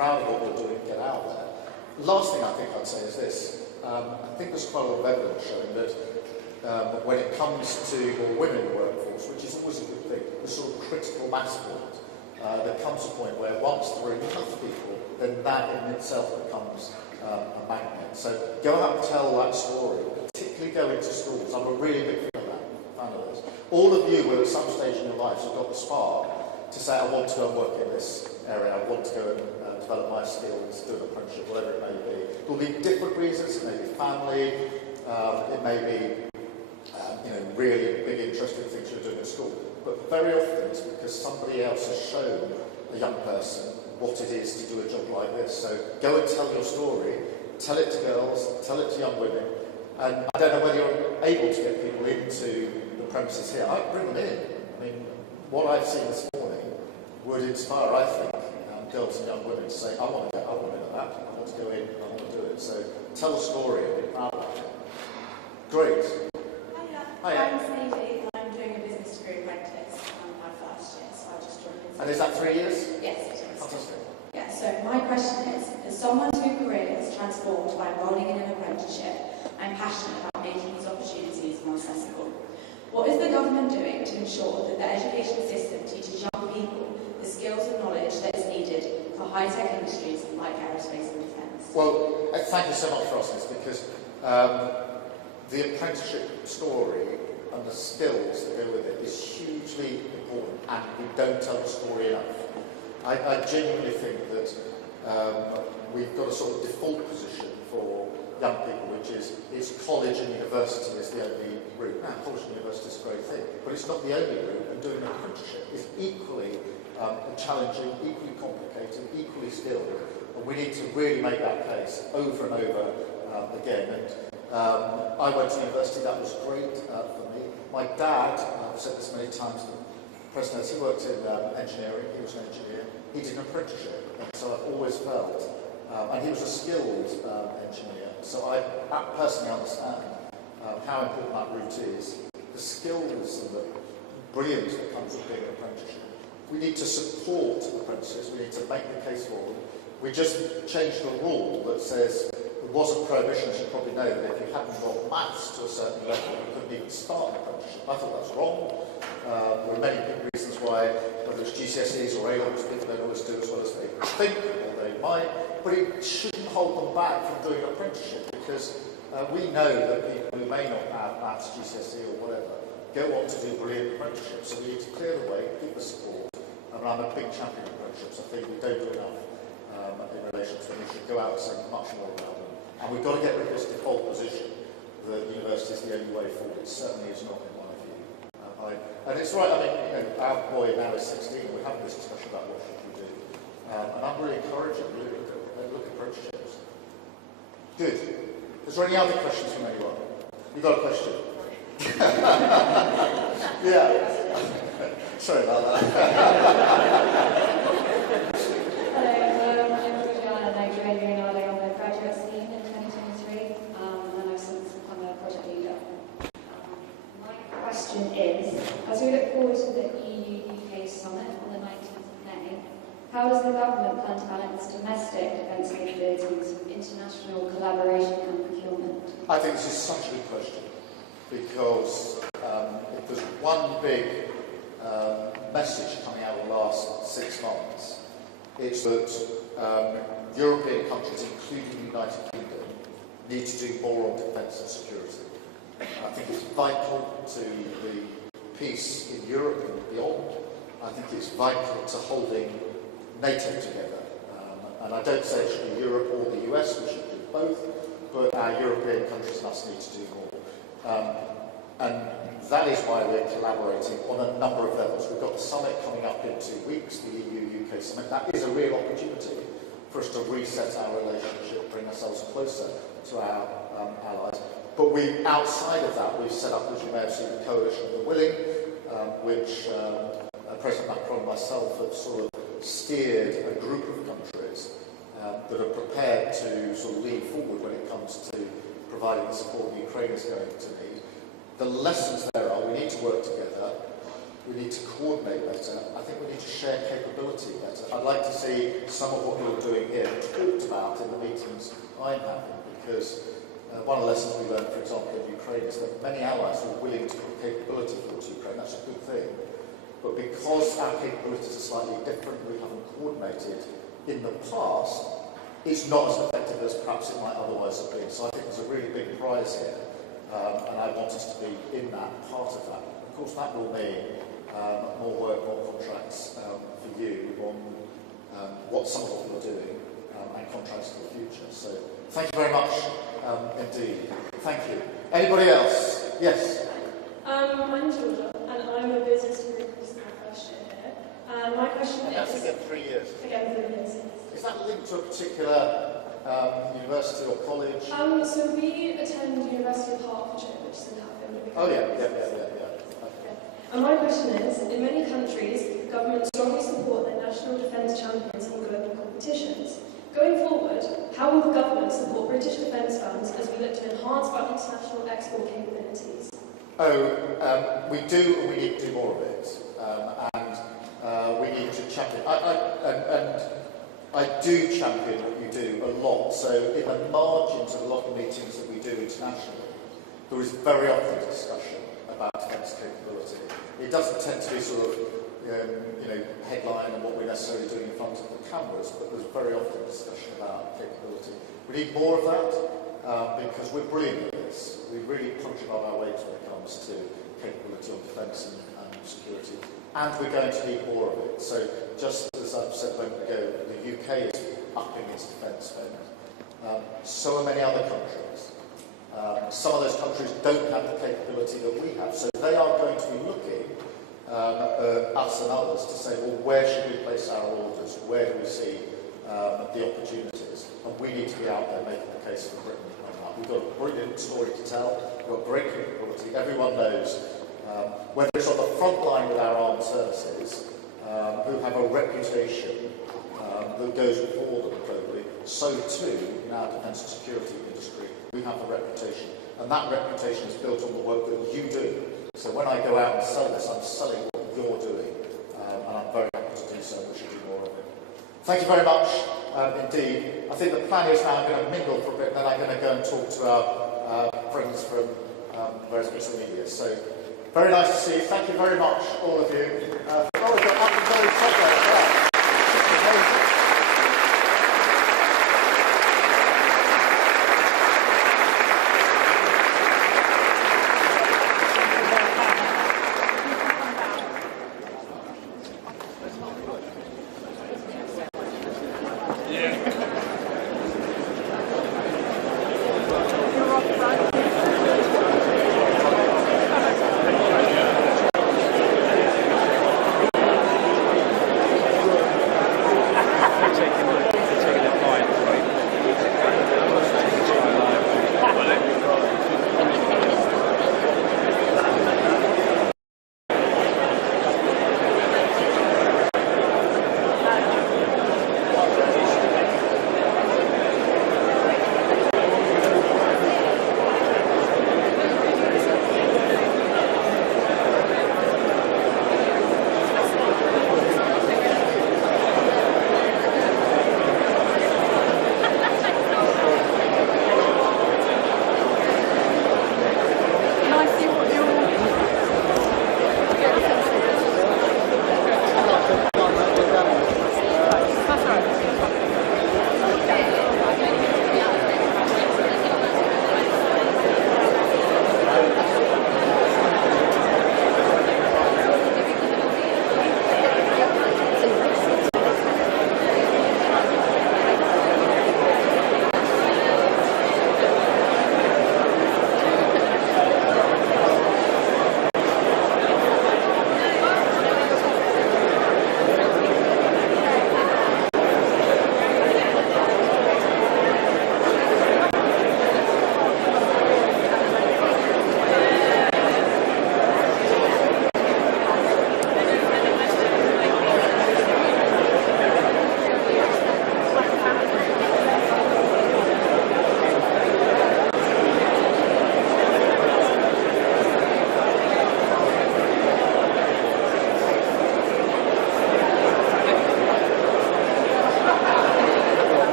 proud of what we're doing, get out there. The last thing I think I'd say is this. I think there's quite a lot of evidence showing that when it comes to women in the workforce, which is always a good thing, the sort of critical mass point, there comes a point where once there are enough people, then that in itself becomes a magnet. So go out and tell that story, particularly go into schools. I'm a really big fan of those. All of you will at some stage in your lives have got the spark to say, I want to go and work in this area, I want to go and develop my skills, do an apprenticeship, whatever it may be. There will be different reasons. It may be family, it may be really big interest in things you're doing at school. But very often it's because somebody else has shown a young person what it is to do a job like this. So go and tell your story, tell it to girls, tell it to young women. And I don't know whether you're able to get people into the premises here. I'd bring them in. I mean, what I've seen this morning would inspire, I think, girls and young women to say, I want to get into that, I want to go in, I want to do it. So tell a story and be proud of it. Great. Hiya. I'm Sadie, and I'm doing a business degree apprentice. I'm my first year, so I just joined in. And is that 3 years? Yes, it is. Fantastic. Yeah, so my question is, as someone whose career is transformed by enrolling in an apprenticeship, I'm passionate about making these opportunities more accessible. What is the government doing to ensure that the education system teaches young people the skills and knowledge that is needed for high-tech industries like aerospace and defence? Well, thank you so much for asking this, because the apprenticeship story and the skills that go with it is hugely important, and we don't tell the story enough. I genuinely think that we've got a sort of default position for young people, which is college and university is the only route. Now, college and university is a great thing, but it's not the only route, and doing an apprenticeship is equally challenging, equally complicated, equally skilled, and we need to really make that case over and over again. And I went to university, that was great for me. My dad, I've said this many times, the president, he worked in engineering, he was an engineer, he did an apprenticeship, and so I've always felt, and he was a skilled engineer, so I personally understand how important that route is, the skills and the brilliance that comes with being an apprenticeship. We need to support apprentices, we need to make the case for them. We just changed the rule that says there was a prohibition, as you probably know, that if you hadn't got maths to a certain level, you couldn't even start an apprenticeship. I thought that was wrong. There are many reasons why, whether it's GCSEs or A-levels, people don't always do as well as they think, or they might, but it shouldn't hold them back from doing an apprenticeship, because we know that people who may not have maths, GCSE or whatever, go on to do brilliant apprenticeships, so we need to clear the way, give the support. I mean, I'm a big champion of apprenticeships. I think we don't do enough in relation to them. We should go out and say much more about them. And we've got to get rid of this default position that university is the only way forward. It certainly is not, in my view. And it's right, I mean, our boy now is 16, and we're having this discussion about what should we do. And I'm really encouraging you to look at apprenticeships. Good. Is there any other questions from anyone? You've got a question? Yeah. Sorry about that. Hello, my name is Nigel, and I joined Unado on the graduate scheme in 2023, and I've since become a project leader. My question is, as we look forward to the EU-UK summit on the 19th of May, how does the government plan to balance domestic defence capabilities with international collaboration and procurement? I think this is such a good question, because if there's one big message coming out of the last 6 months, it's that European countries, including the United Kingdom, need to do more on defence and security. I think it's vital to the peace in Europe and beyond. I think it's vital to holding NATO together. And I don't say it should be Europe or the US, we should do both, but our European countries must need to do more. And that is why we're collaborating on a number of levels. We've got the summit coming up in 2 weeks, the EU-UK summit. That is a real opportunity for us to reset our relationship, bring ourselves closer to our allies. But outside of that, we've set up, as you may have seen, the Coalition of the Willing, which President Macron and myself have sort of steered a group of countries that are prepared to sort of lean forward when it comes to providing the support Ukraine is going to need. The lessons there are we need to work together, we need to coordinate better. I think we need to share capability better. I'd like to see some of what you're doing here talked about in the meetings I'm having, because one of the lessons we learned, for example, in Ukraine is that many allies are willing to put capability towards Ukraine. That's a good thing. But because our capabilities are slightly different, we haven't coordinated in the past, it's not as effective as perhaps it might otherwise have been. So I think there's a really big prize here, and I want us to be in that part of that. Of course, that will mean more work, more contracts for you on what some of what you're doing and contracts for the future. So thank you very much indeed. Thank you. Anybody else? Yes? My name's Georgia, and I'm a business degree student at first year here. My question And that's again 3 years. Again, 3 years, yes. Is that linked to a particular university or college? So we attend University of Hertfordshire, which is in Hatfield. Oh yeah. Okay. And my question is, in many countries, governments strongly support their national defence champions in global competitions. Going forward, how will the government support British defence funds as we look to enhance our international export capabilities? We do, and we need to do more of it. We need to champion. I do champion what you do a lot. So in the margins of a lot of meetings that we do internationally, there is very often discussion about defence capability. It doesn't tend to be sort of, headline and what we're necessarily doing in front of the cameras, but there's very often discussion about capability. We need more of that because we're brilliant at this. We really punch above our weight when it comes to capability on defence and security. And we're going to need more of it. So just as I've said a moment ago, the UK is upping its defence spend. So are many other countries. Some of those countries don't have the capability that we have. So they are going to be looking us and others to say, well, where should we place our orders? Where do we see the opportunities? And we need to be out there making the case for Britain. We've got a brilliant story to tell. We've got great capability. Everyone knows, whether it's on the front line with our armed services, who have a reputation that goes before them globally, so too in our defence and security industry, we have a reputation. And that reputation is built on the work that you do. So when I go out and sell this, I'm selling what you're doing, and I'm very happy to do so, and we should do more of it. Thank you very much indeed. I think the plan is now I'm going to mingle for a bit, and then I'm going to go and talk to our friends from various bits of media. So very nice to see you. Thank you very much, all of you. We've got very proper as well. Amazing.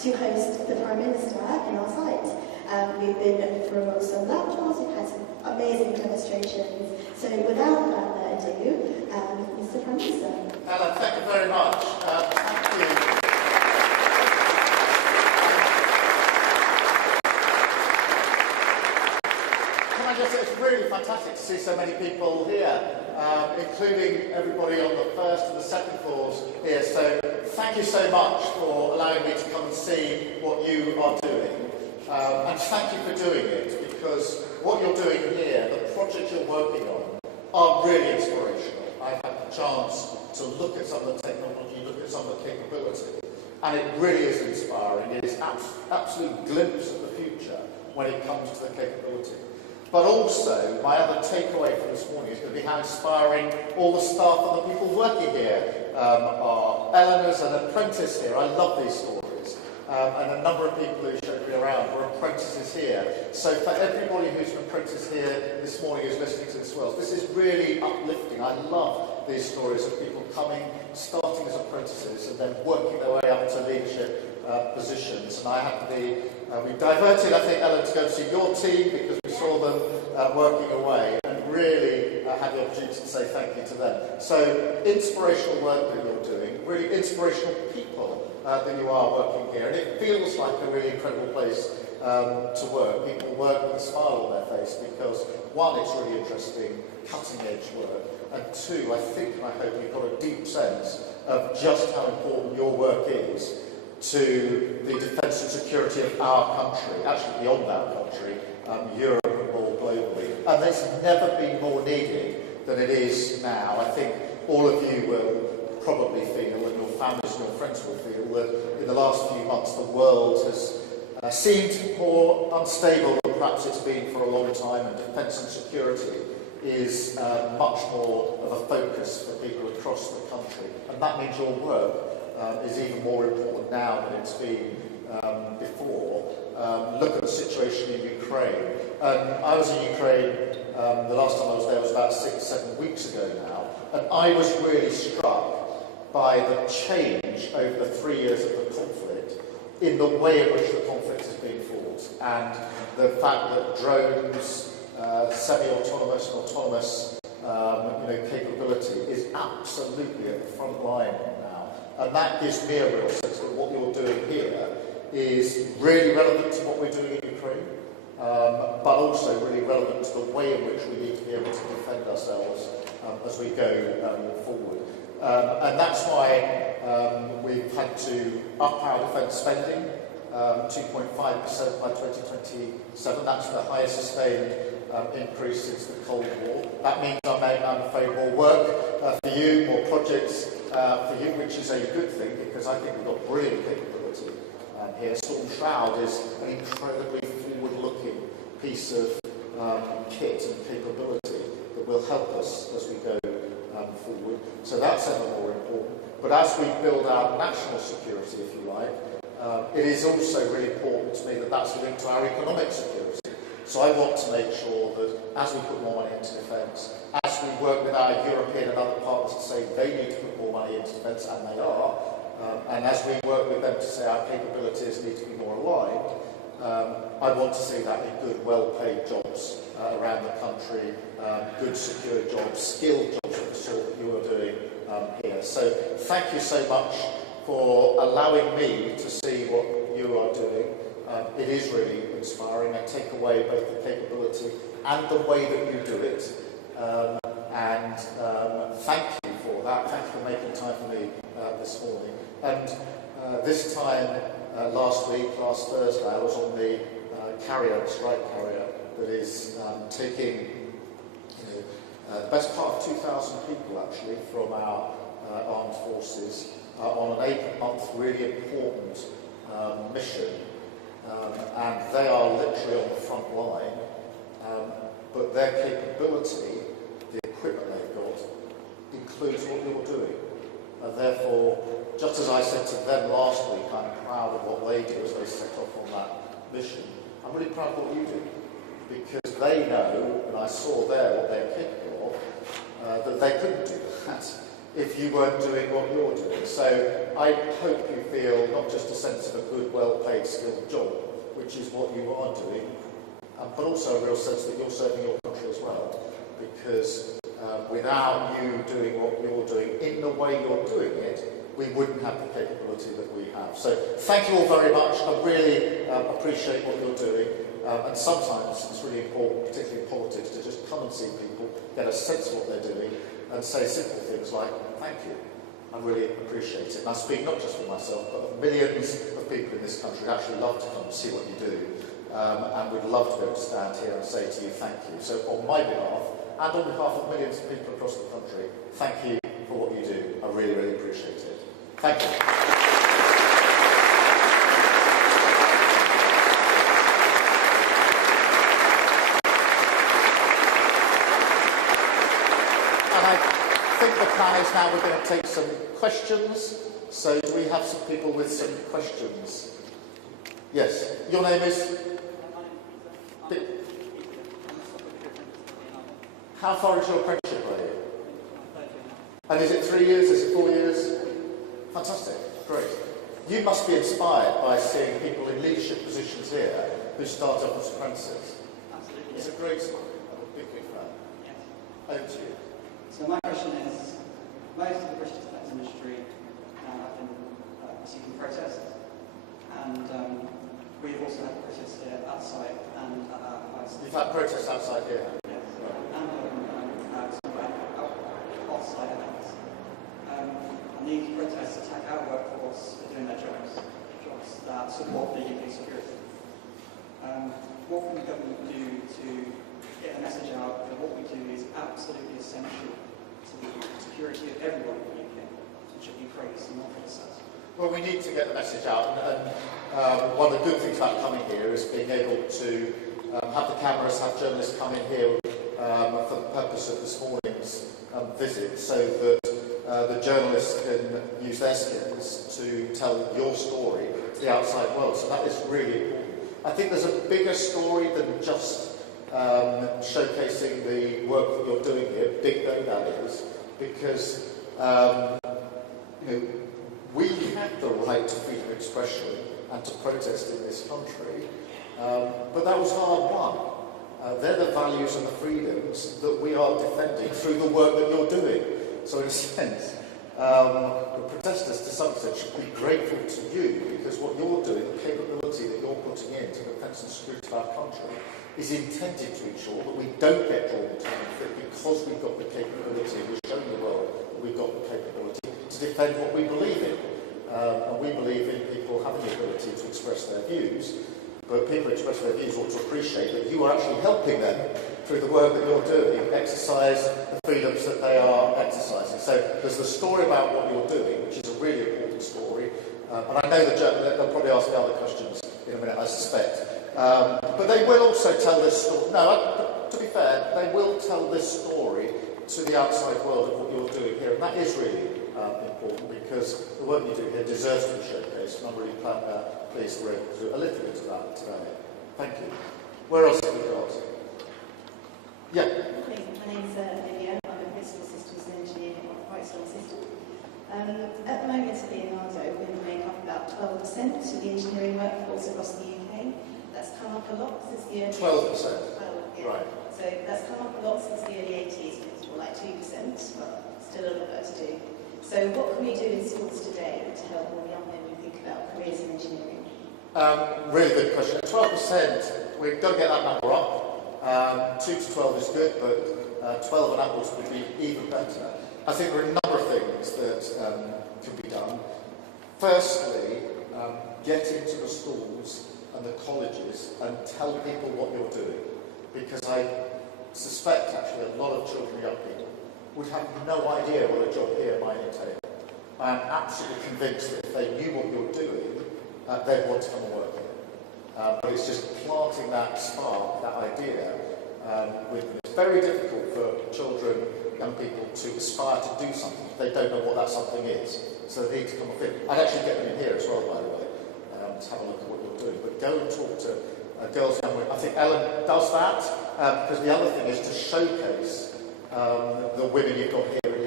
to host the Prime Minister in our site. We've been through some lab tours, we've had some amazing demonstrations. So without further ado, Mr. Prime Minister. Ellen, thank you very much. Thank you. It's really fantastic to see so many people here, including everybody on the first and the second floors here. So thank you so much for allowing me to come and see what you are doing. And thank you for doing it, because what you're doing here, the projects you're working on, are really inspirational. I've had the chance to look at some of the technology, look at some of the capability, and it really is inspiring. It is an absolute glimpse of the future when it comes to the capability. But also, my other takeaway from this morning is going to be how inspiring all the staff and the people working here are. Eleanor's an apprentice here. I love these stories. And a number of people who showed me around were apprentices here. So for everybody who's an apprentice here this morning who's listening to this well, this is really uplifting. I love these stories of people coming, starting as apprentices and then working their way up to leadership positions. And I have to be, we diverted, I think, Ellen, to go and see your team because we saw them working away, and really had the opportunity to say thank you to them. So inspirational work that you're doing, really inspirational people that you are working here, and it feels like a really incredible place to work. People work with a smile on their face because, one, it's really interesting, cutting-edge work, and two, I think and I hope you've got a deep sense of just how important your work is to the defence and security of our country, actually beyond our country, Europe and more globally. And it's never been more needed than it is now. I think all of you will probably feel, and your families and your friends will feel, that in the last few months the world has seemed more unstable than perhaps it's been for a long time, and defence and security is much more of a focus for people across the country. And that means your work is even more important now than it's been before. Look at the situation in Ukraine. I was in Ukraine, the last time I was there was about 6-7 weeks ago now, and I was really struck by the change over the 3 years of the conflict in the way in which the conflict has been fought, and the fact that drones, semi-autonomous and autonomous capability is absolutely at the front line now. And that gives me a real sense that what you're doing here is really relevant to what we're doing in Ukraine, but also really relevant to the way in which we need to be able to defend ourselves as we go forward. And that's why we've had to up our defence spending, 2.5% by 2027. That's the highest sustained increase since the Cold War. That means I'm afraid more work for you, more projects for you, which is a good thing because I think we've got brilliant capability here. Storm Shroud is an incredibly forward-looking piece of kit and capability that will help us as we go forward. So that's ever more important. But as we build our national security, if you like, it is also really important to me that that's linked to our economic security. So I want to make sure that as we put more money into defence, as we work with our European and other partners to say they need to put more money into defence, and they are, and as we work with them to say our capabilities need to be more aligned, I want to see that in good, well-paid jobs around the country, good, secure jobs, skilled jobs of the sort that you are doing here. So thank you so much for allowing me to see what you are doing. It is really inspiring. I take away both the capability and the way that you do it. And thank you for that. Thank you for making time for me this morning. And this time last Thursday, I was on the strike carrier that is taking the best part of 2,000 people actually from our armed forces on an 8-month really important mission. And they are literally on the front line, but their capability, the equipment they've got, includes what you're doing. And therefore, just as I said to them last week, I'm proud of what they do as they set off on that mission. I'm really proud of what you do, because they know, and I saw there what they're capable of, that they couldn't do that if you weren't doing what you're doing. So I hope you feel not just a sense of a good, well-paid, skilled job, which is what you are doing, but also a real sense that you're serving your country as well. Because without you doing what you're doing in the way you're doing it, we wouldn't have the capability that we have. So thank you all very much. I really appreciate what you're doing. And sometimes it's really important, particularly in politics, to just come and see people, get a sense of what they're doing, and say simple things like, thank you. I really appreciate it. And I speak not just for myself, but of millions of people in this country who actually love to come and see what you do. And we'd love to be able to stand here and say to you, thank you. So on my behalf, and on behalf of millions of people across the country, thank you for what you do. I really, really appreciate it. Thank you. And I think the plan is now we're going to take some questions. So do we have some people with some questions? Yes. Your name is? How far is your apprenticeship, are you? And is it 3 years? Is it 4 years? Fantastic. Great. You must be inspired by seeing people in leadership positions here who start off as apprentices. Absolutely. It's a great story. I'm a big, big fan. Yes. Over to you. So my question is, most of the British defence industry have been receiving protests, and we've also had protests here outside and at our place. You've had protests outside here. Yes. And some off-site events. And these protests attack our workforce for doing their jobs that support the UK security. What can the government do to get the message out that what we do is absolutely essential to the security of everyone in the UK and should be praised and not criticised? Well, we need to get the message out, and one of the good things about coming here is being able to have the cameras, have journalists come in here for the purpose of this morning's visit, so that the journalists can use their skills to tell your story to the outside world. So that is really important. I think there's a bigger story than just showcasing the work that you're doing here, big though that is, because we have the right to freedom of expression and to protest in this country, but that was hard won. They're the values and the freedoms that we are defending through the work that you're doing. So in a sense, the protesters to some extent should be grateful to you, because what you're doing, the capability that you're putting into the defence and security of our country, is intended to ensure that we don't get drawn into conflict, because we've got the capability, we've shown the world that we've got the capability to defend what we believe in. And we believe in people having the ability to express their views, but people expressing their views ought to appreciate that you are actually helping them through the work that you're doing, exercise the freedoms that they are exercising. So there's the story about what you're doing, which is a really important story, and I know they'll probably ask me other questions in a minute, I suspect. But they will also tell this story. No, to be fair, they will tell this story to the outside world of what you're doing here, and that is really important, because the work you do here deserves to be showcased, and I'm really pleased that we're able to do a little bit of that today. Thank you. Where else have we got? Yeah. My name's Lydia. I'm a principal systems engineer at quite a strong system. At the moment at Leonardo, we make up about 12% of the engineering workforce across the UK. That's come up a lot since the early 12%? Yeah. Right. So that's come up a lot since the early 80s, when it was more like 2%, but still a lot work to do. So what can we do in schools today to help more young women think about careers in engineering? Really good question. 12%, we've got to get that number up. 2 to 12 is good, but 12 and upwards would be even better. I think there are a number of things that can be done. Firstly, get into the schools and the colleges and tell people what you're doing. Because I suspect, actually, a lot of children and young people would have no idea what a job here might entail. I am absolutely convinced that if they knew what you're doing, they'd want to come and work here. But it's just planting that spark, that idea, with them. It's very difficult for children, young people, to aspire to do something if they don't know what that something is. So they need to come up here. I'd actually get them in here as well, by the way, to have a look at what you're doing. But go and talk to girls and young women. I think Ellen does that, because the other thing is to showcase the women you've got here in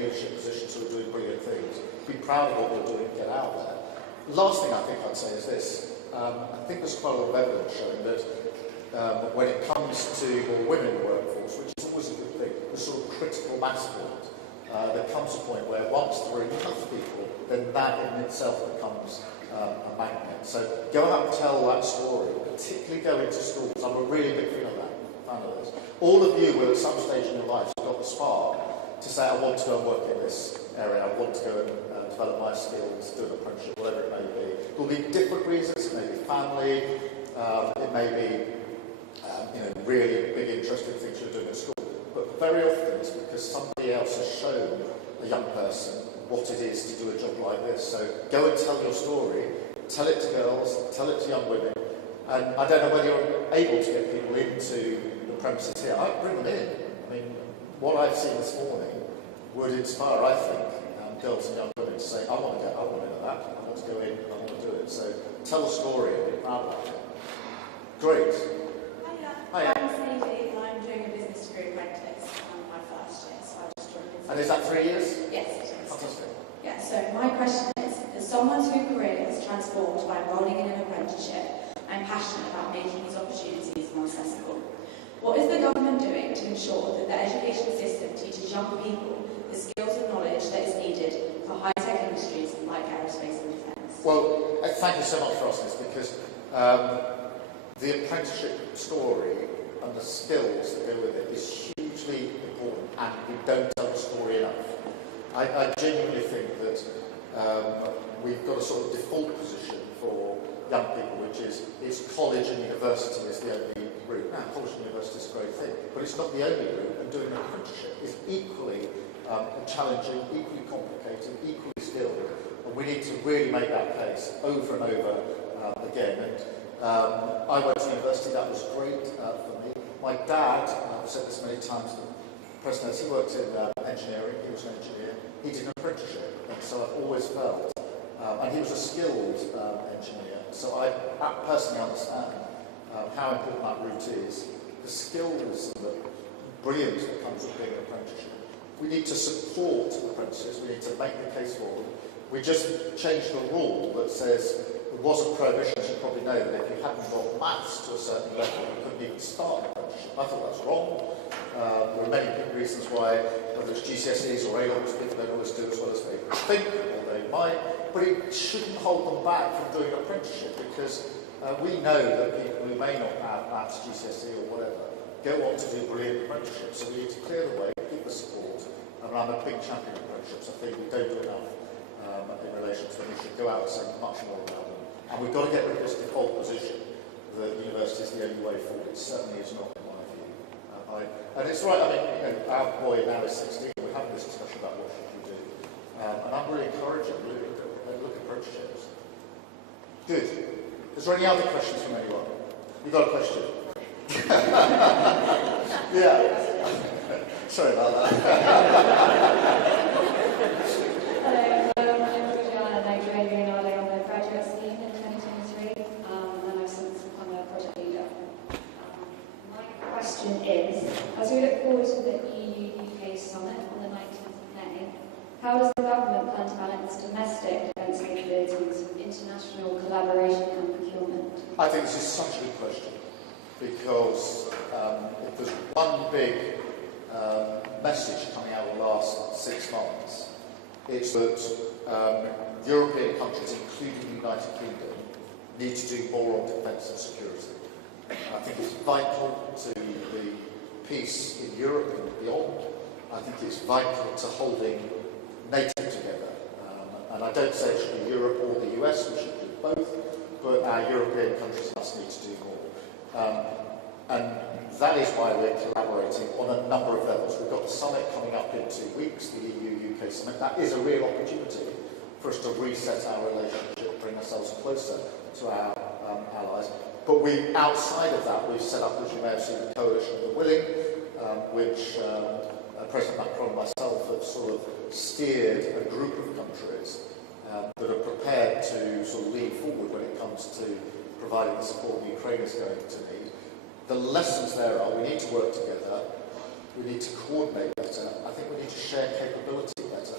leadership positions who are doing brilliant things. Be proud of what we're doing, get out there. Last thing I think I'd say is this. I think there's quite a lot of evidence showing that when it comes to more women in the workforce, which is always a good thing, the sort of critical mass point, there comes a point where once there are enough people, then that in itself becomes a magnet. So go out and tell that story, particularly go into schools. I'm a really big fan of that. All of you will at some stage in your life have got the spark to say, I want to go and work in this area, I want to go and develop my skills, do an apprenticeship, whatever it may be. There will be different reasons. It may be family, it may be really big interesting things you're doing at school. But very often it's because somebody else has shown a young person what it is to do a job like this. So go and tell your story, tell it to girls, tell it to young women. And I don't know whether you're able to get people into the premises here. I'd bring them in. I mean, what I've seen this morning would inspire, I think, girls and young women to say, I want to into that, I want to go in, I want to do it. So tell a story and be proud of it. Great. Hiya. I'm Sadie and I'm doing a business degree apprentice my first year, so I just joined in. And is that 3 years? Yes, it is. Fantastic. Yeah, so my question is, as someone whose career is transformed by enrolling in an apprenticeship, I'm passionate about making these opportunities more accessible. What is the government doing to ensure that the education system teaches young people the skills and knowledge that is needed for high-tech industries like aerospace and defence? Well, thank you so much for asking this, because the apprenticeship story and the skills that go with it is hugely important, and we don't tell the story enough. I genuinely think that we've got a sort of default position for young people, which is college and university is the only route. Now, college and university is a great thing, but it's not the only route, and doing an apprenticeship is equally challenging, equally complicated, equally skilled, and we need to really make that case over and over again. And I went to university, that was great for me. My dad, I've said this many times, President, he worked in engineering, he was an engineer, he did an apprenticeship, and so I've always felt, and he was a skilled engineer, so I personally understand how important that route is, the skills and the brilliance that comes with being an apprenticeship. We need to support apprentices, we need to make the case for them. We just changed the rule that says there was a prohibition, as you probably know, that if you hadn't got maths to a certain level, you couldn't even start an apprenticeship. I thought that's wrong. There are many reasons why, whether it's GCSEs or A-levels, people don't always do as well as they think, or they might, but it shouldn't hold them back from doing an apprenticeship, because we know that people who may not have maths, GCSE or whatever, go on to do brilliant apprenticeships. So we need to clear the way, give the support, and I'm a big champion of apprenticeships. I think we don't do enough in relation to them. We should go out and say much more about them. And we've got to get rid of this default position that university is the only way forward. It certainly is not, in my view. And it's right, I mean, our boy now is 16, we're having this discussion about what should we do. And I'm really encouraging, look at apprenticeships. Good. Is there any other questions from anyone? You got a question? Yeah. Sorry about that. Hello, my name is Nigel, and I'm on the graduate scheme in 2023, and I've since become a project leader. My question is, as we look forward to the EU-UK summit on the 19th of May, how does the government plan to balance domestic defence capabilities with international collaboration and procurement? I think this is such a good question, because if there's one big message coming out of the last 6 months, it's that European countries, including the United Kingdom, need to do more on defence and security. I think it's vital to the peace in Europe and beyond. I think it's vital to holding NATO together. And I don't say it should be Europe or the US, we should do both, but our European countries must need to do more. And that is why we're collaborating on a number of levels. We've got the summit coming up in 2 weeks, the EU-UK summit. That is a real opportunity for us to reset our relationship, bring ourselves closer to our allies. But outside of that, we've set up, as you may have seen, the Coalition of the Willing, which President Macron and myself have sort of steered a group of countries that are prepared to sort of lean forward when it comes to providing the support the Ukraine is going to need. The lessons there are we need to work together, we need to coordinate better, I think we need to share capability better.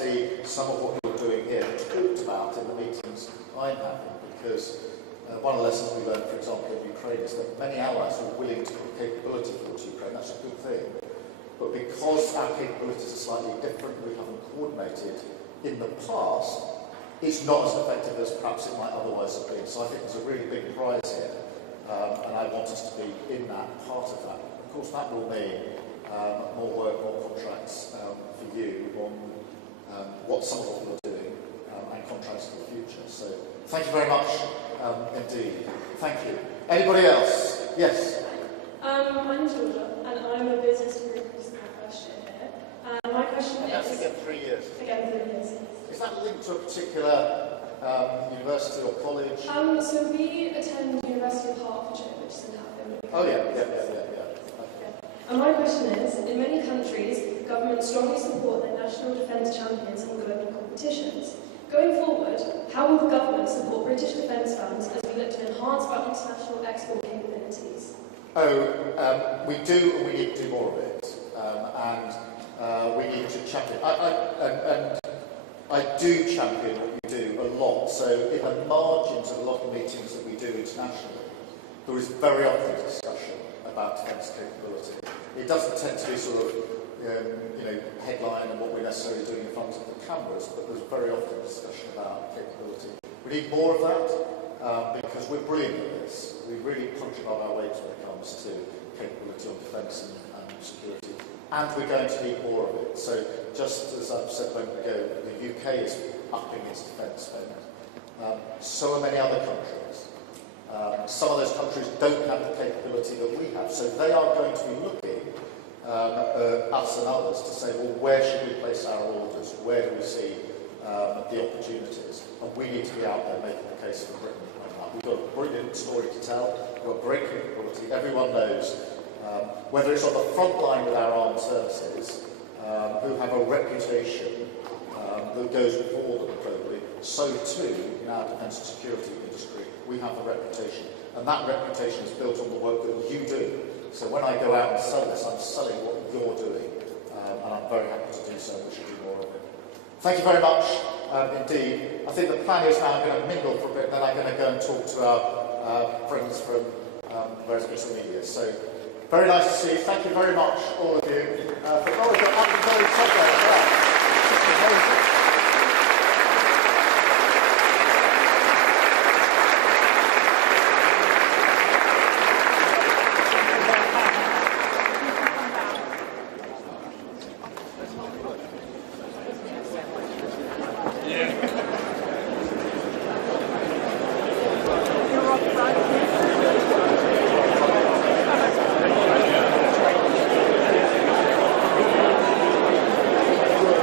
see some of what you're doing here talked about in the meetings I'm having, because one of the lessons we learned, for example, in Ukraine is that many allies are willing to put capability towards Ukraine. That's a good thing. But because our capabilities are slightly different, we haven't coordinated in the past, it's not as effective as perhaps it might otherwise have been. So I think there's a really big prize here, and I want us to be in that part of that. Of course, that will mean more work, more contracts for you on what some of what you're doing and contracts for the future. So thank you very much indeed. Thank you. Anybody else? Yes? My name's Georgia, and I'm a business degree principal first year here. And my question That's is... again 3 years. Again, 3 years. Is that linked to a particular university or college? So we attend University of Hertfordshire, which is in Hatfield. Oh yeah. And my question is, in many countries, governments strongly support their national defence champions in global competitions. Going forward, how will the government support British defence funds as we look to enhance our international export capabilities? We do, and we need to do more of it. We need to champion. I do champion what we do a lot. So in the margins of a lot of meetings that we do internationally, there is very often discussion about defence capability. It doesn't tend to be sort of, headline and what we're necessarily doing in front of the cameras, but there's very often discussion about capability. We need more of that because we're brilliant at this. We really punch above our weight when it comes to capability on defence and security. And we're going to need more of it. So just as I've said a moment ago, the UK is upping its defence spend. So are many other countries. Some of those countries don't have the capability that we have. So they are going to be looking us and others to say, well, where should we place our orders? Where do we see the opportunities? And we need to be out there making the case for Britain. We've got a brilliant story to tell. We've got great capability. Everyone knows, whether it's on the front line with our armed services, who have a reputation that goes before them globally, so too in our defence and security industry, we have a reputation. And that reputation is built on the work that you do. So when I go out and sell this, I'm selling what you're doing, and I'm very happy to do so. We should do more of it. Thank you very much indeed. I think the plan is now I'm going to mingle for a bit, and then I'm going to go and talk to our friends from various bits of media. So very nice to see you. Thank you very much, all of you. For all of you, happy very Sunday as well. Amazing.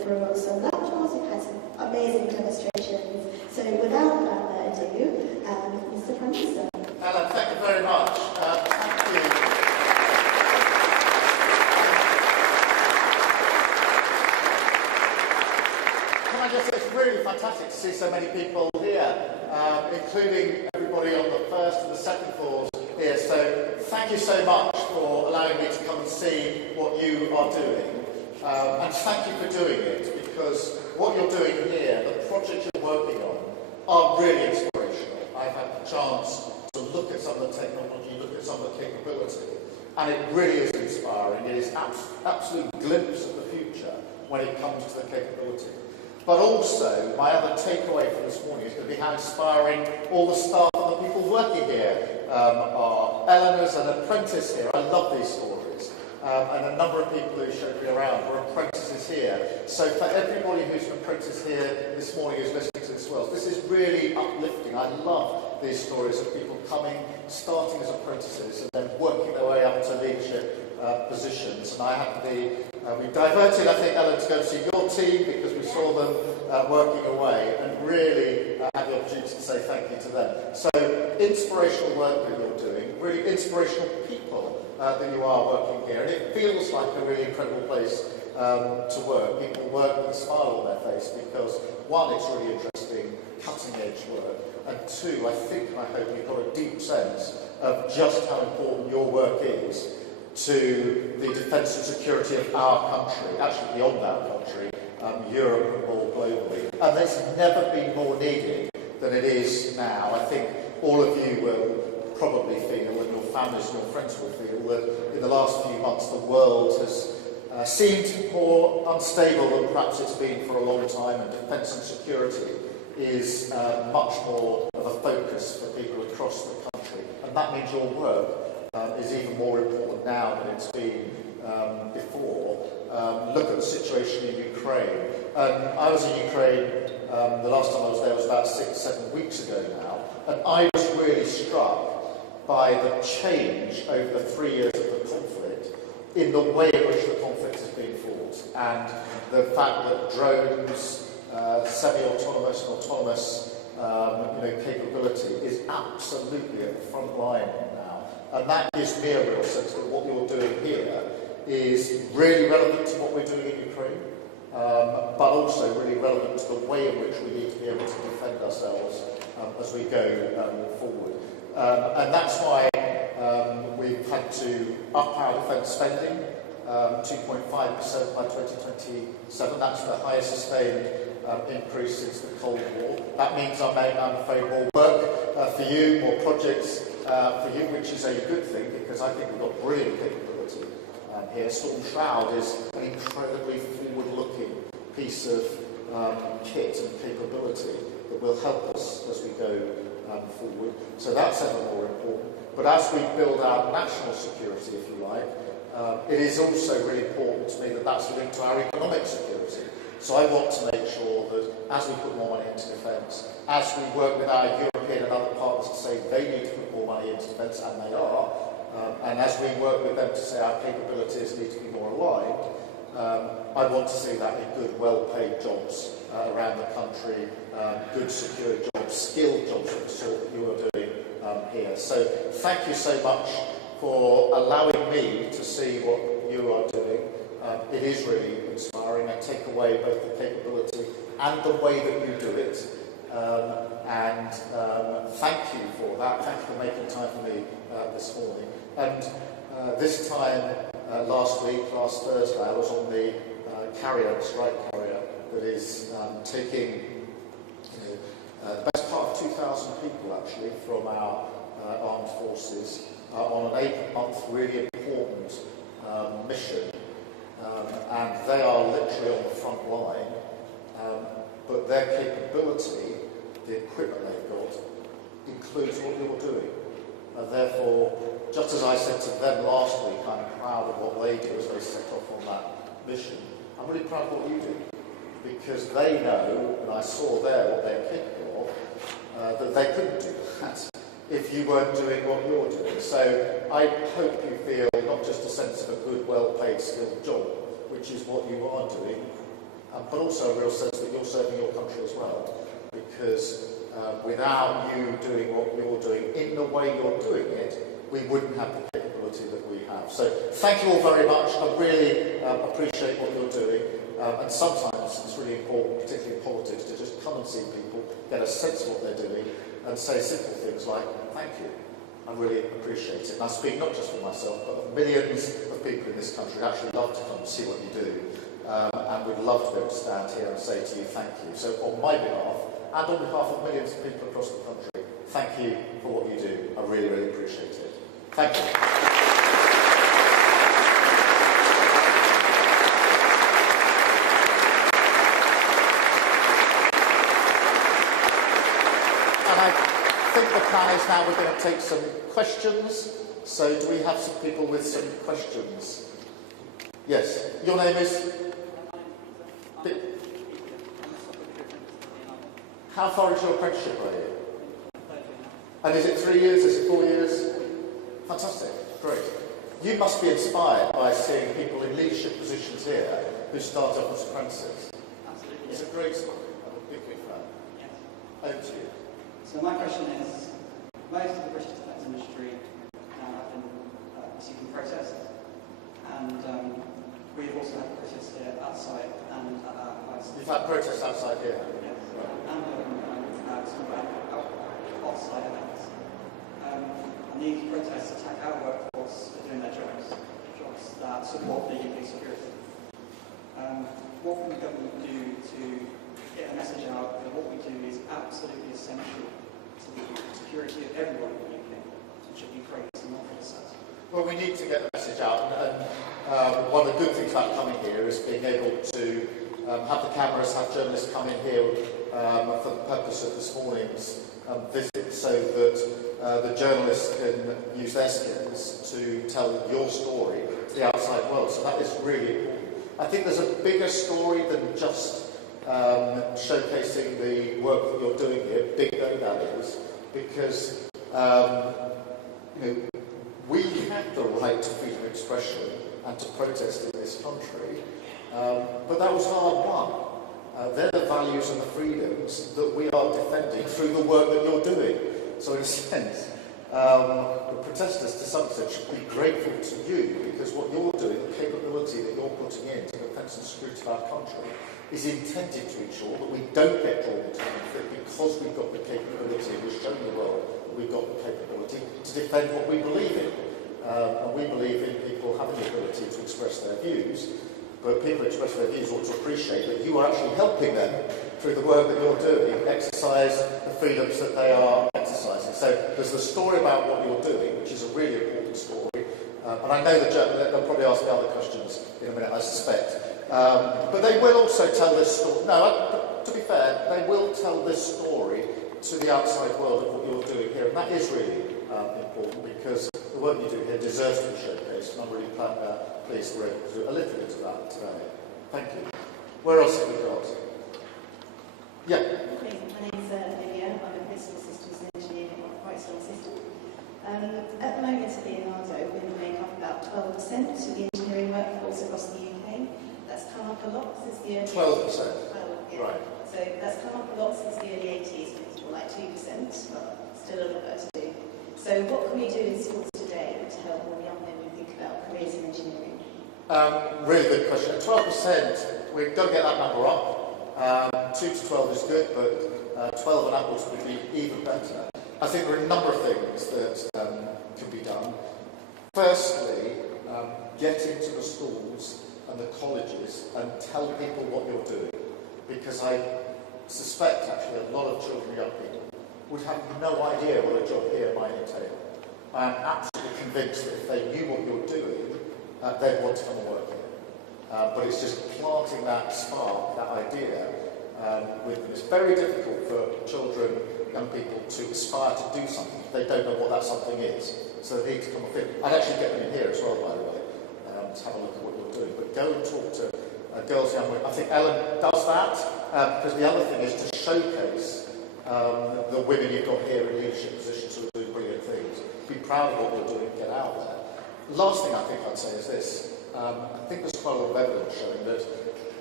from some laptops, we've had some amazing demonstrations. So without further ado, Mr. Prime Minister. Alan, thank you very much. Thank you. Can I just say it's really fantastic to see so many people here, including everybody on the first and the second floors here. So thank you so much for allowing me to come and see what you are doing. And thank you for doing it, because what you're doing here, the projects you're working on, are really inspirational. I've had the chance to look at some of the technology, look at some of the capability, and it really is inspiring. It is an absolute glimpse of the future when it comes to the capability. But also, my other takeaway from this morning is going to be how inspiring all the staff and the people working here are. Eleanor's an apprentice here. I love these stories. And a number of people who showed me around were apprentices here. So for everybody who's an apprentice here this morning who's listening to this as well, this is really uplifting. I love these stories of people coming, starting as apprentices and then working their way up to leadership positions. And I had we diverted, I think, Ellen, to go and see your team because we saw them working away, and really had the opportunity to say thank you to them. So inspirational work that you're doing, really inspirational people that you are working here, and it feels like a really incredible place to work. People work with a smile on their face because, one, it's really interesting, cutting-edge work, and two, I think and I hope you've got a deep sense of just how important your work is to the defence and security of our country, actually beyond our country, Europe and more globally. And it's never been more needed than it is now. I think all of you will probably feel, and your families and your friends will feel, that in the last few months the world has seemed more unstable than perhaps it's been for a long time, and defence and security is much more of a focus for people across the country. And that means your work is even more important now than it's been before. Look at the situation in Ukraine. I was in Ukraine, the last time I was there was about 6-7 weeks ago now, and I was really struck by the change over the 3 years of the conflict in the way in which the conflict has been fought, and the fact that drones, semi-autonomous and autonomous capability is absolutely at the front line now. And that gives me a real sense that what you're doing here is really relevant to what we're doing in Ukraine, but also really relevant to the way in which we need to be able to defend ourselves as we go forward. And that's why we've had to up our defence spending, 2.5% by 2027. That's the highest sustained increase since the Cold War. That means I'm afraid more work for you, more projects for you, which is a good thing because I think we've got brilliant capability here. Storm Shroud is an incredibly forward-looking piece of kit and capability that will help us as we go forward. So that's ever more important. But as we build our national security, if you like, it is also really important to me that that's linked to our economic security. So I want to make sure that as we put more money into defence, as we work with our European and other partners to say they need to put more money into defence, and they are, and as we work with them to say our capabilities need to be more aligned, I want to see that in good, well-paid jobs around the country, good, secure jobs, skilled jobs of the sort that you are doing here. So thank you so much for allowing me to see what you are doing. It is really inspiring. I take away both the capability and the way that you do it. And thank you for that. Thank you for making time for me this morning. And this time last Thursday, I was on the strike carrier that is taking the best part of 2,000 people actually from our armed forces on an 8-month really important mission. And they are literally on the front line, but their capability, the equipment they've got, includes what you're doing. And therefore, just as I said to them last week, I'm proud of what they do as they set off on that mission. I'm really proud of what you do, because they know, and I saw there what they're capable of, that they couldn't do that if you weren't doing what you're doing. So I hope you feel not just a sense of a good, well-paid, skilled job, which is what you are doing, but also a real sense that you're serving your country as well, because without you doing what you're doing in the way you're doing it, we wouldn't have the capability that we have. So thank you all very much. I really appreciate what you're doing. And sometimes it's really important, particularly in politics, to just come and see people, get a sense of what they're doing, and say simple things like, thank you. I really appreciate it. And I speak not just for myself, but of millions of people in this country who actually love to come and see what you do. And we'd love to be able to stand here and say to you, thank you. So on my behalf, and on behalf of millions of people across the country, thank you for what you do. I really, really appreciate it. Thank you. And I think the plan is now we're going to take some questions. So do we have some people with some questions? Yes. Your name is? How far is your apprenticeship, are you? And is it 3 years? Is it 4 years? Fantastic. Great. You must be inspired by seeing people in leadership positions here who start off as apprentices. Absolutely. It's a great story. I'm a big fan. Yes. Over to you. So my question is, most of the British defence industry now have been receiving protests, and we've also had protests here outside and at our house. You've had protests outside here? Yes. And some off-site events. And these protests attack our workforce for doing their jobs that support the UK security. What can the government do to get a message out that what we do is absolutely essential to the security of everyone in the UK and should be praised and not criticised? Well, we need to get the message out, and one of the good things about coming here is being able to have the cameras, have journalists come in here for the purpose of this morning's visit, so that the journalists can use their skills to tell your story to the outside world. So that is really important. I think there's a bigger story than just showcasing the work that you're doing here, big though that is, because we have the right to freedom of expression and to protest in this country, but that was hard won. They're the values and the freedoms that we are defending through the work that you're doing. So in a sense, the protesters to some extent should be grateful to you, because what you're doing, the capability that you're putting into the defence and security of our country, is intended to ensure that we don't get drawn into conflict, because we've got the capability, we're showing the world that we've got the capability to defend what we believe in. And we believe in people having the ability to express their views, but people express their views ought to appreciate that you are actually helping them through the work that you're doing, exercise the freedoms that they are exercising. So there's the story about what you're doing, which is a really important story, and I know they'll probably ask me other questions in a minute, I suspect. But they will also tell this story. No, to be fair, they will tell this story to the outside world of what you're doing here, and that is really important, because the work you do here deserves to be showcased, and I'm really pleased we're able to do a little bit of that today. Thank you. Where else have we got? Yeah. My name's Lydia. I'm a principal systems engineer in a quite strong system. At the moment at Leonardo, we make up about 12% of the engineering workforce across the UK. That's come up a lot since the early 12%? Yeah. Right. So that's come up a lot since the early 80s, when it was more like 2%, but still a lot to do. So what can we do in schools today to help more young women think about careers in engineering? Really good question. 12%, we've got to get that number up. 2 to 12 is good, but 12 and upwards would be even better. I think there are a number of things that can be done. Firstly, get into the schools and the colleges and tell people what you're doing. Because I suspect, actually, a lot of children and young people would have no idea what a job here might entail. I'm absolutely convinced that if they knew what you're doing, they'd want to come and work here. But it's just planting that spark, that idea with them. It's very difficult for children, young people, to aspire to do something if they don't know what that something is. So they need to come and fit. I'd actually get them in here as well, by the way, to have a look at what you're doing. But go and talk to girls, young women. I think Ellen does that, because the other thing is to showcase the women you've got here in leadership positions who are doing brilliant things. Be proud of what you're doing, get out there. Last thing I think I'd say is this. I think there's quite a lot of evidence showing that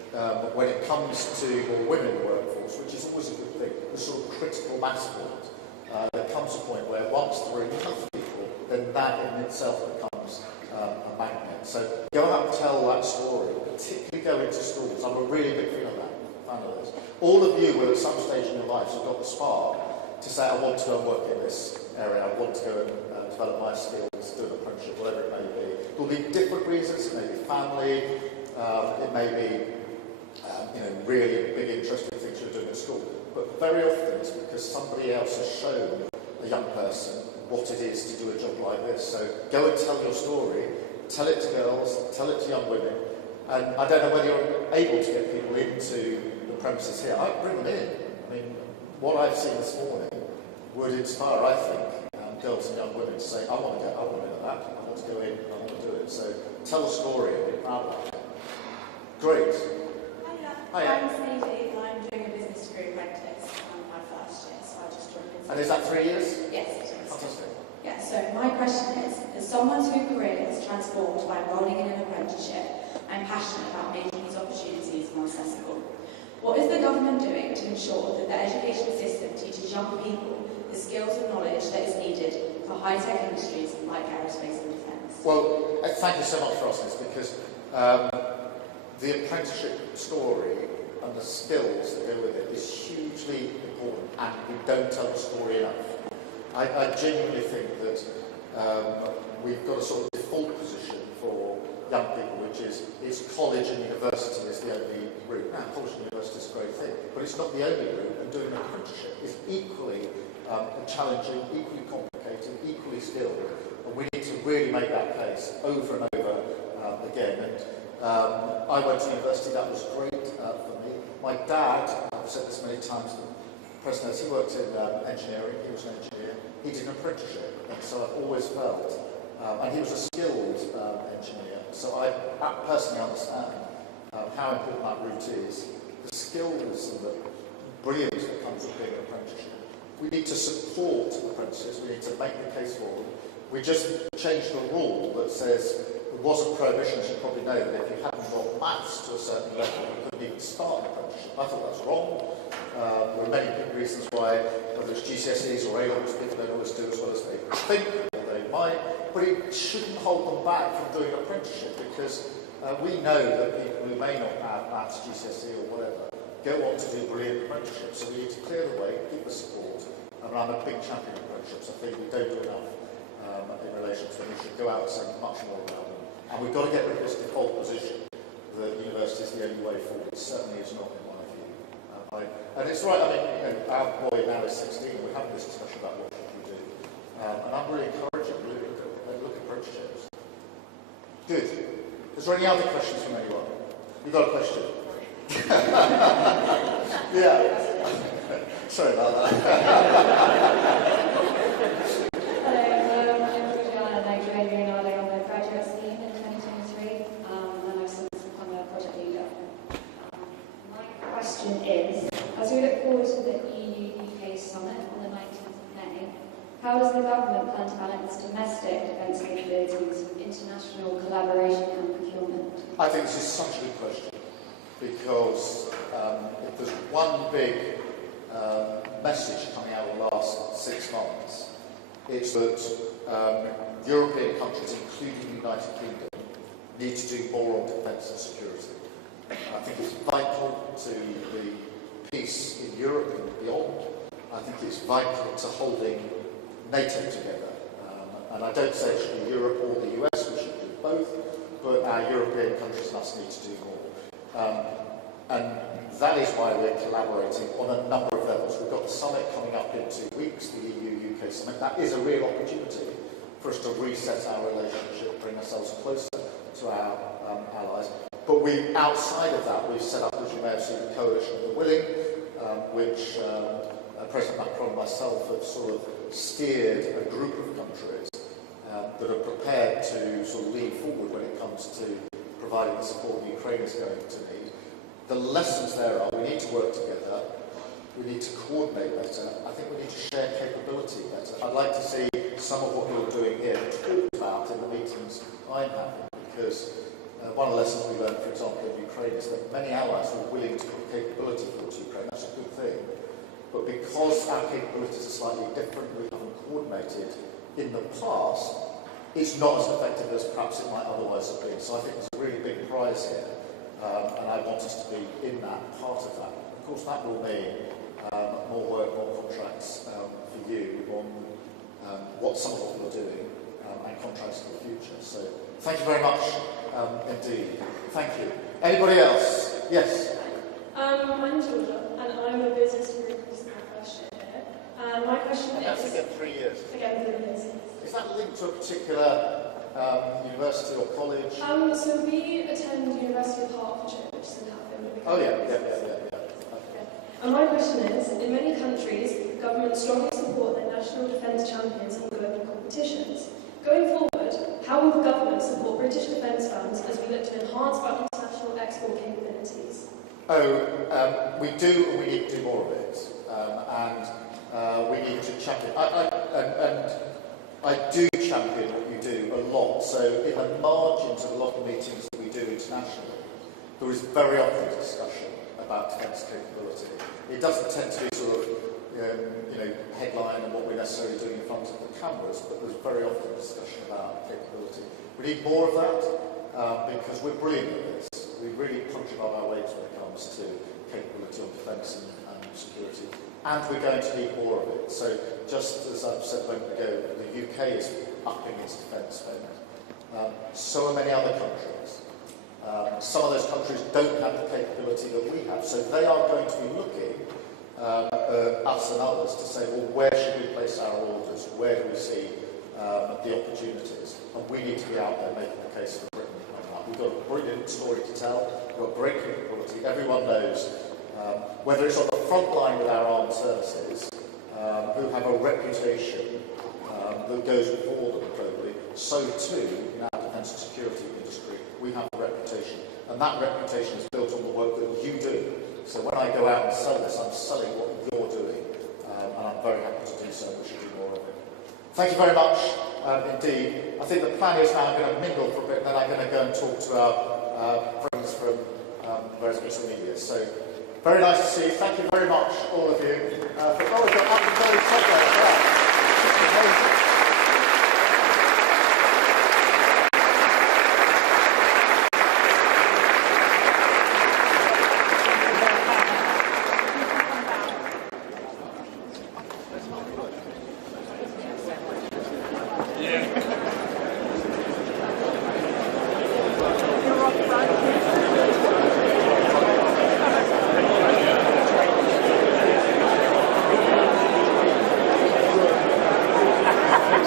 when it comes to more women in the workforce, which is always a good thing, the sort of critical mass point, there comes a point where once there are enough people, then that in itself becomes a magnet. So go out and tell that story, particularly go into schools. I'm a really big fan of those. All of you will at some stage in your lives have got the spark to say, I want to go and work in this area, I want to go and develop my skills, do an apprenticeship, whatever it may be. There will be different reasons. It may be family, it may be really big interesting things you're doing at school. But very often it's because somebody else has shown a young person what it is to do a job like this. So go and tell your story, tell it to girls, tell it to young women. And I don't know whether you're able to get people into the premises here. I'd bring them in. I mean, what I've seen this morning would inspire, I think, girls and young women to say, I want to into that, I want to go in, I want to do it. So tell a story and be proud of it. Great. Hiya. I'm Sadie, and I'm doing a business degree apprentice my first year, so I just joined in. And is that 3 years? Yes, it is. Fantastic. Yeah, so my question is, as someone whose career is transformed by enrolling in an apprenticeship, I'm passionate about making these opportunities more accessible. What is the government doing to ensure that the education system teaches young people the skills and knowledge that is needed for high-tech industries like aerospace and defence? Well, thank you so much for asking this, because the apprenticeship story and the skills that go with it is hugely important, and we don't tell the story enough. I genuinely think that we've got a sort of default position for young people, which is college and university is the only route. Now, college and university is a great thing, but it's not the only route, and doing an apprenticeship is equally challenging, equally complicated, equally skilled, and we need to really make that case over and over again. And I went to university, that was great for me. My dad, I've said this many times, the president, he worked in engineering, he was an engineer, he did an apprenticeship, and so I've always felt, and he was a skilled engineer, so I personally understand how important that route is, the skills and the brilliance that comes with being an apprenticeship. We need to support apprentices, we need to make the case for them. We just changed the rule that says, there was a prohibition, as you probably know, that if you hadn't got maths to a certain level, you couldn't even start an apprenticeship. I thought that was wrong. There are many big reasons why, whether it's GCSEs or A-levels, people don't always do as well as they think or they might, but it shouldn't hold them back from doing an apprenticeship, because we know that people who may not have maths, GCSE or whatever, go on to do brilliant apprenticeships. So we need to clear the way, give the support, and I'm a big champion of apprenticeships. I think we don't do enough in relation to them. We should go out and say much more about them. And we've got to get rid of this default position that university is the only way forward. It certainly is not, in my view. And it's right, I mean, our boy now is 16, and we're having this discussion about what should we do. And I'm really encouraging you to look at apprenticeships. Good. Is there any other questions from anyone? You've got a question? Yeah. Sorry about that. As we look forward to the EU-UK summit on the 19th of May, how does the government plan to balance domestic defence capabilities with international collaboration and procurement? I think this is such a good question, because if there's one big message coming out of the last 6 months, it's that European countries, including the United Kingdom, need to do more on defence and security. I think it's vital to the peace in Europe and beyond. I think it's vital to holding NATO together. And I don't say it should be Europe or the US, we should do both, but our European countries must need to do more. And that is why we're collaborating on a number of levels. We've got the summit coming up in 2 weeks, the EU-UK summit. That is a real opportunity for us to reset our relationship, bring ourselves closer to our allies. But outside of that, we've set up, as you may have seen, a coalition of the willing, which President Macron and myself have sort of steered a group of countries that are prepared to sort of lean forward when it comes to providing the support Ukraine is going to need. The lessons there are, we need to work together, we need to coordinate better, I think we need to share capability better. I'd like to see some of what you're doing here talked about in the meetings I'm having, because one of the lessons we learned, for example, in Ukraine is that many allies were willing to put capability towards Ukraine. That's a good thing. But because our capabilities are slightly different, we haven't coordinated in the past, it's not as effective as perhaps it might otherwise have been. So I think there's a really big prize here, and I want us to be in that part of that. Of course, that will mean more work, more contracts for you on what some of what you're doing and contracts for the future. So thank you very much indeed. Thank you. Anybody else? Yes? I'm Georgia, and I'm a business degree recent first year here. My question And that's is... again 3 years. Again, 3 years. Is that linked to a particular university or college? So we attend University of Hertfordshire, which is in Hatfield. Oh yeah. And my question is, in many countries, governments strongly support their national defence champions in global competitions. Going forward, how will the government support British defence funds as we look to enhance our international export capabilities? We do, and we need to do more of it. We need to champion. I do champion what you do a lot. So in the margins of a lot of meetings that we do internationally, there is very often a discussion about defence capability. It doesn't tend to be sort of, headline and what we're necessarily doing in front of the cameras, but there's very often a discussion about capability. We need more of that because we're brilliant at this. We really punch above our weight when it comes to capability on defence and security, and we're going to need more of it. So just as I've said a moment ago, the UK is upping its defence spend. So are many other countries. Some of those countries don't have the capability that we have, so they are going to be looking us and others to say, well, where should we place our orders? Where do we see the opportunities? And we need to be out there making the case for Britain. We've got a brilliant story to tell. We've got great capability. Everyone knows, whether it's on the front line with our armed services, who have a reputation that goes before them globally, so too in our defence and security industry, we have a reputation. And that reputation is built on the work that you do. So when I go out and sell this, I'm selling what you're doing, and I'm very happy to do so. We should do more of it. Thank you very much indeed. I think the plan is now I'm going to mingle for a bit, and then I'm going to go and talk to our friends from various bits of media. So very nice to see you. Thank you very much, all of you. We've got up and very top there as well. Amazing.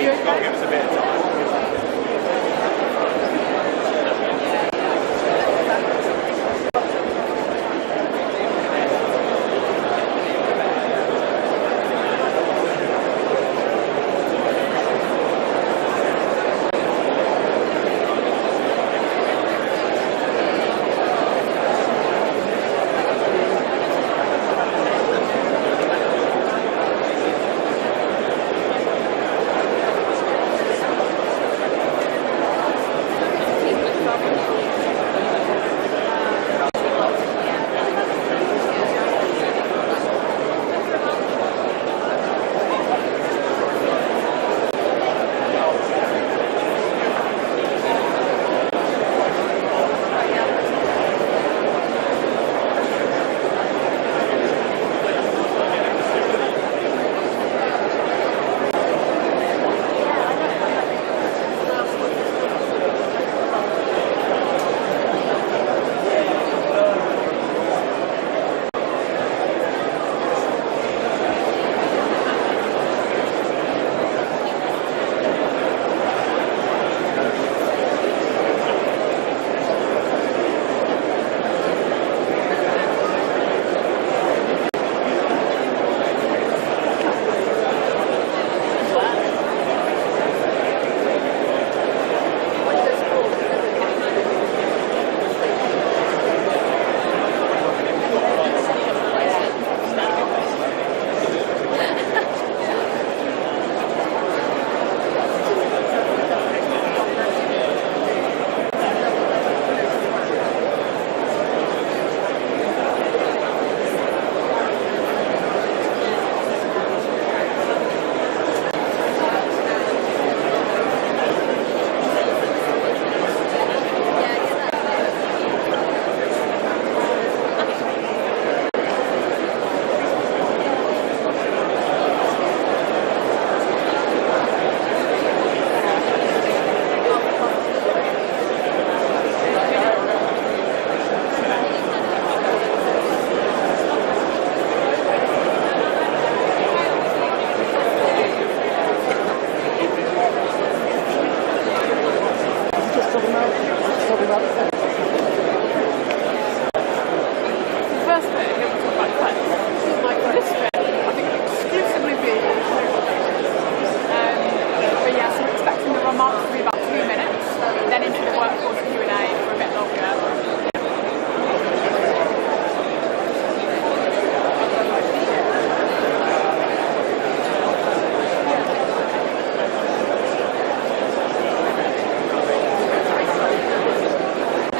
You've got to give us a bit of time.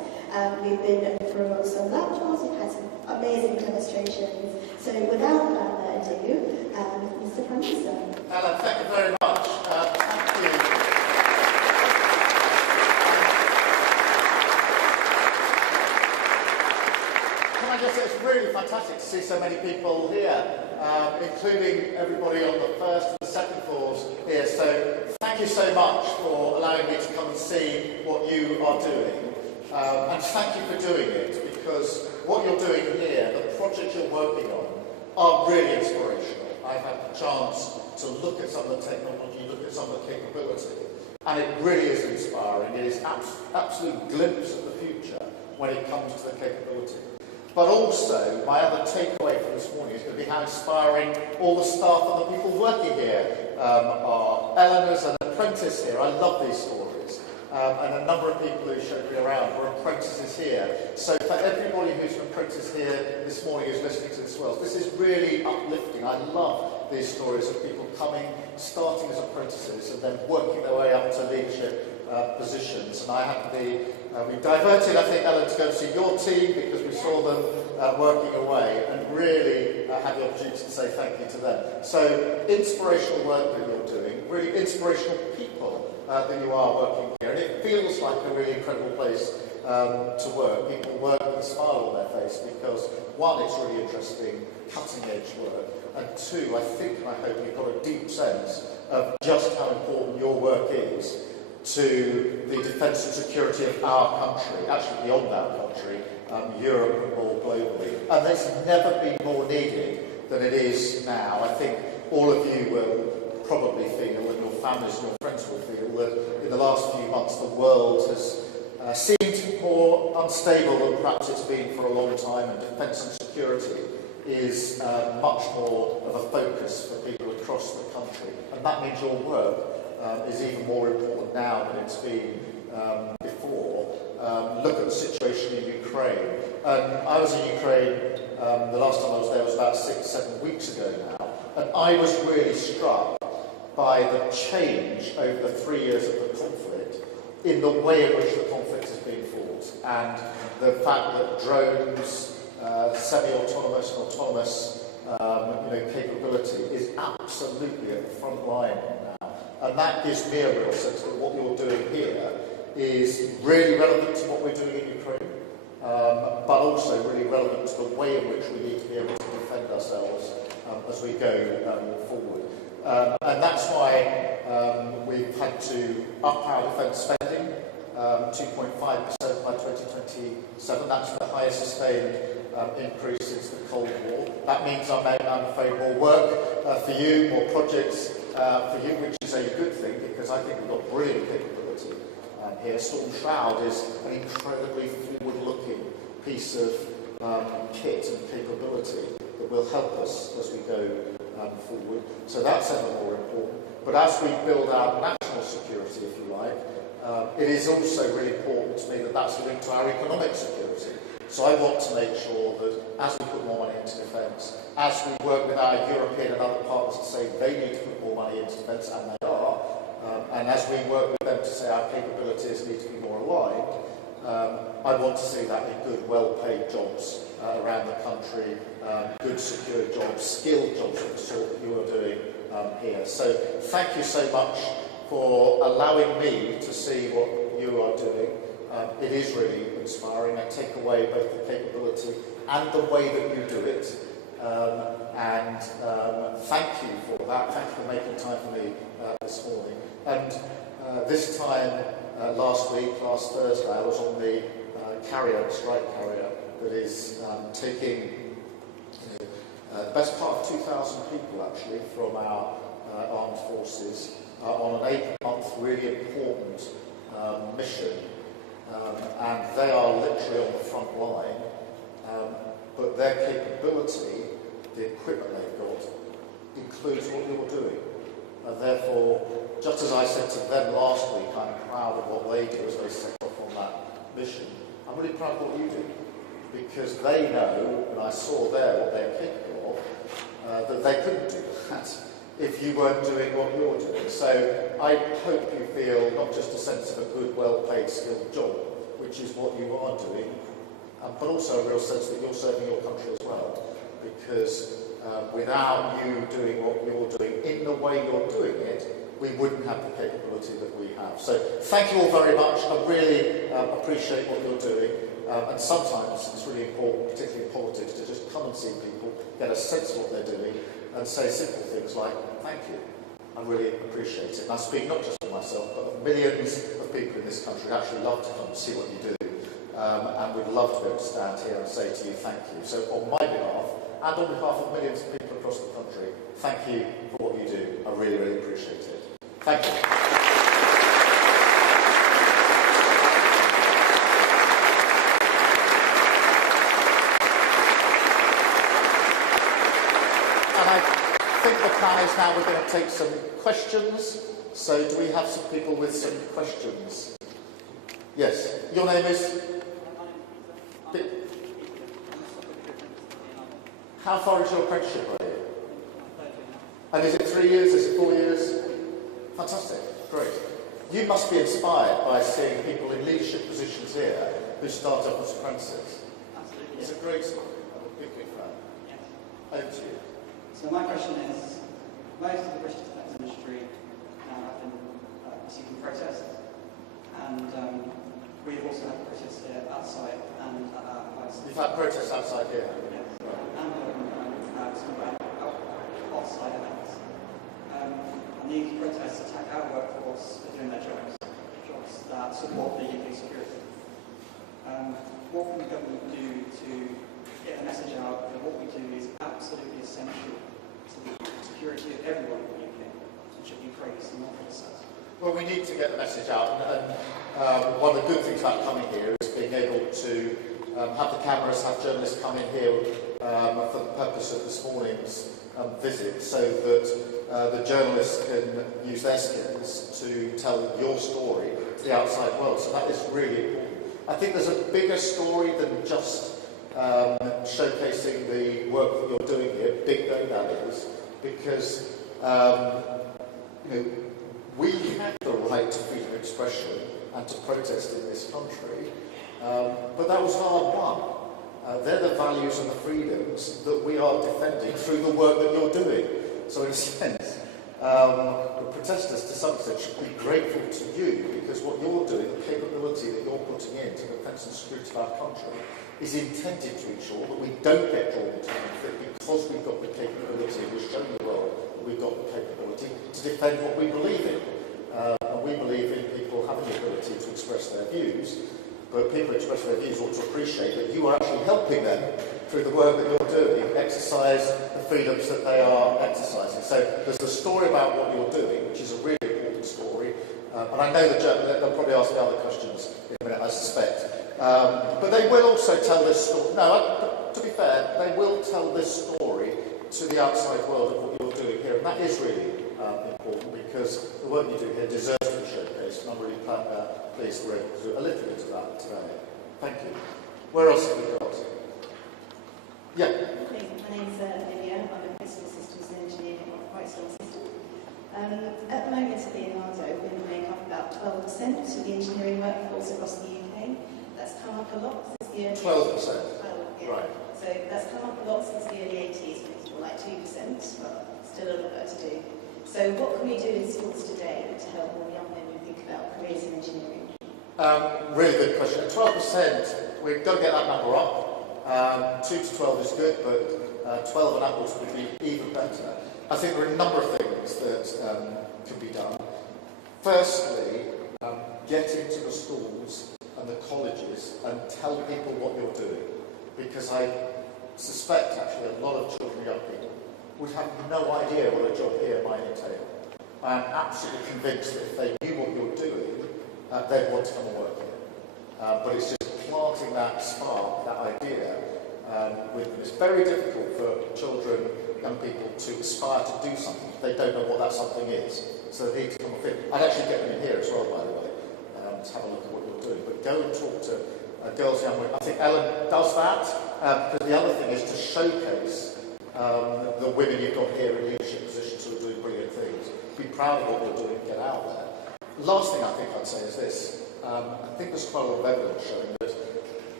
We've been through some laptops, we've had some amazing demonstrations. So without further ado, Mr. Prime Minister. Alan, thank you very much. Thank you. Can I just say it's really fantastic to see so many people here, including everybody on the first and the second floors here. So thank you so much for allowing me to come and see what you are doing. And thank you for doing it, because what you're doing here, the projects you're working on, are really inspirational. I've had the chance to look at some of the technology, look at some of the capability, and it really is inspiring. It is absolute glimpse of the future when it comes to the capability. But also, my other takeaway from this morning is going to be how inspiring all the staff and the people working here are. Eleanor's an apprentice here. I love these stories. And a number of people who showed me around were apprentices here. So for everybody who's an apprentice here this morning who's listening to this as well, this is really uplifting. I love these stories of people coming, starting as apprentices and then working their way up to leadership positions. And I had we diverted, I think, Ellen, to go and see your team because we saw them working away, and really had the opportunity to say thank you to them. So inspirational work that you're doing, really inspirational people that you are working here, and it feels like a really incredible place to work. People work with a smile on their face because, one, it's really interesting, cutting-edge work, and two, I think and I hope you've got a deep sense of just how important your work is to the defence and security of our country, actually beyond our country, Europe and more globally. And it's never been more needed than it is now. I think all of you will probably feel, and your families and your friends will feel, that in the last few months the world has seemed more unstable than perhaps it's been for a long time, and defence and security is much more of a focus for people across the country. And that means your work is even more important now than it's been before. Look at the situation in Ukraine. I was in Ukraine, the last time I was there was about 6-7 weeks ago now, and I was really struck by the change over the 3 years of the conflict in the way in which the conflict has been fought, and the fact that drones, semi-autonomous and autonomous capability is absolutely at the front line now. And that gives me a real sense that what you're doing here is really relevant to what we're doing in Ukraine, but also really relevant to the way in which we need to be able to defend ourselves as we go forward. And that's why we've had to up our defence spending, 2.5% by 2027. That's the highest sustained increase since the Cold War. That means I'm afraid more work for you, more projects for you, which is a good thing because I think we've got brilliant capability here. Storm Shroud is an incredibly forward-looking piece of kit and capability that will help us as we go forward. So that's ever more important. But as we build our national security, if you like, it is also really important to me that that's linked to our economic security. So I want to make sure that as we put more money into defence, as we work with our European and other partners to say they need to put more money into defence, and they are, and as we work with them to say our capabilities need to be more aligned, I want to see that in good, well-paid jobs around the country, good, secure jobs, skilled jobs of the sort that you are doing here. So thank you so much for allowing me to see what you are doing. It is really inspiring. I take away both the capability and the way that you do it. And thank you for that. Thank you for making time for me this morning. And this time last Thursday, I was on the strike carrier that is taking the best part of 2,000 people actually from our armed forces on an 8-month really important mission. And they are literally on the front line, but their capability, the equipment they've got, includes what you're doing. And therefore, just as I said to them last week, I'm proud of what they do as they set off on that mission. I'm really proud of what you do, because they know, and I saw there what they're capable of, that they couldn't do that if you weren't doing what you're doing. So I hope you feel not just a sense of a good, well-paid, skilled job, which is what you are doing, but also a real sense that you're serving your country as well, because without you doing what you're doing in the way you're doing it, we wouldn't have the capability that we have. So thank you all very much. I really appreciate what you're doing. And sometimes it's really important, particularly in politics, to just come and see people, get a sense of what they're doing, and say simple things like, thank you. I really appreciate it. And I speak not just for myself, but of millions of people in this country who actually love to come and see what you do. And would love to be able to stand here and say to you, thank you. So on my behalf, and on behalf of millions of people across the country, thank you for what you do. I really, really appreciate it. Thank you. And I think the plan is now we're going to take some questions. So do we have some people with some questions? Yes. Your name is? How far is your apprenticeship, are you? And is it 3 years? Is it 4 years? Fantastic. Great. You must be inspired by seeing people in leadership positions here who start up as apprentices. Absolutely. It's a great story. I'm a big, big fan. Yes. Over to you. So my question is, most of the British defence industry now have been receiving protests, and we've also had protests here outside and at our house. You've had protests outside here? Yes. And some off-site events. And these protests attack our workforce for doing their jobs that support the UK security. What can the government do to get the message out that what we do is absolutely essential to the security of everyone in the UK and should be praised and not criticised? Well, we need to get the message out, and one of the good things about coming here is being able to have the cameras, have journalists come in here for the purpose of this morning's visit, so that the journalists can use their skills to tell your story to the outside world. So that is really important. I think there's a bigger story than just showcasing the work that you're doing here, big though that is, because we have the right to freedom of expression and to protest in this country, but that was hard won. They're the values and the freedoms that we are defending through the work that you're doing. So in a sense, the protesters to some extent should be grateful to you, because what you're doing, the capability that you're putting into the defence and security of our country, is intended to ensure that we don't get drawn into conflict, because we've got the capability, we're showing the world that we've got the capability to defend what we believe in. And we believe in people having the ability to express their views, but people express their views ought to appreciate that you are actually helping them through the work that you're doing, exercise the freedoms that they are exercising. So there's the story about what you're doing, which is a really important story, and I know they'll probably ask me other questions in a minute, I suspect. But they will also tell this story. No, to be fair, they will tell this story to the outside world of what you're doing here, and that is really important, because the work you do here deserves to be showcased, and I'm really pleased we're able to do a little bit of that today. Thank you. Where else have we got? Yeah. My name's Olivia. I'm a principal systems engineer in a quite strong system. At the moment at Leonardo, we make up about 12% of the engineering workforce across the UK. That's come up a lot since the early 12%? Yeah. Right. So that's come up a lot since the early 80s, when it was more like 2%, but still a lot work to do. So what can we do in schools today to help more young women think about careers in engineering? Really good question. 12%, we've got to get that number up. 2 to 12 is good, but 12 and upwards would be even better. I think there are a number of things that can be done. Firstly, get into the schools and the colleges and tell people what you're doing. Because I suspect, actually, a lot of children, young people, would have no idea what a job here might entail. I'm absolutely convinced that if they knew what you're doing, they'd want to come and work here. But it's just planting that spark, that idea, with them. It's very difficult for children, young people, to aspire to do something if they don't know what that something is. So they need to come and fit. I'd actually get them in here as well, by the way, to have a look at what you're doing. But go and talk to girls, young women. I think Ellen does that. But the other thing is to showcase the women you've got here in leadership positions who are doing brilliant things. Be proud of what you're doing, get out there. Last thing I think I'd say is this. I think there's quite a lot of evidence showing that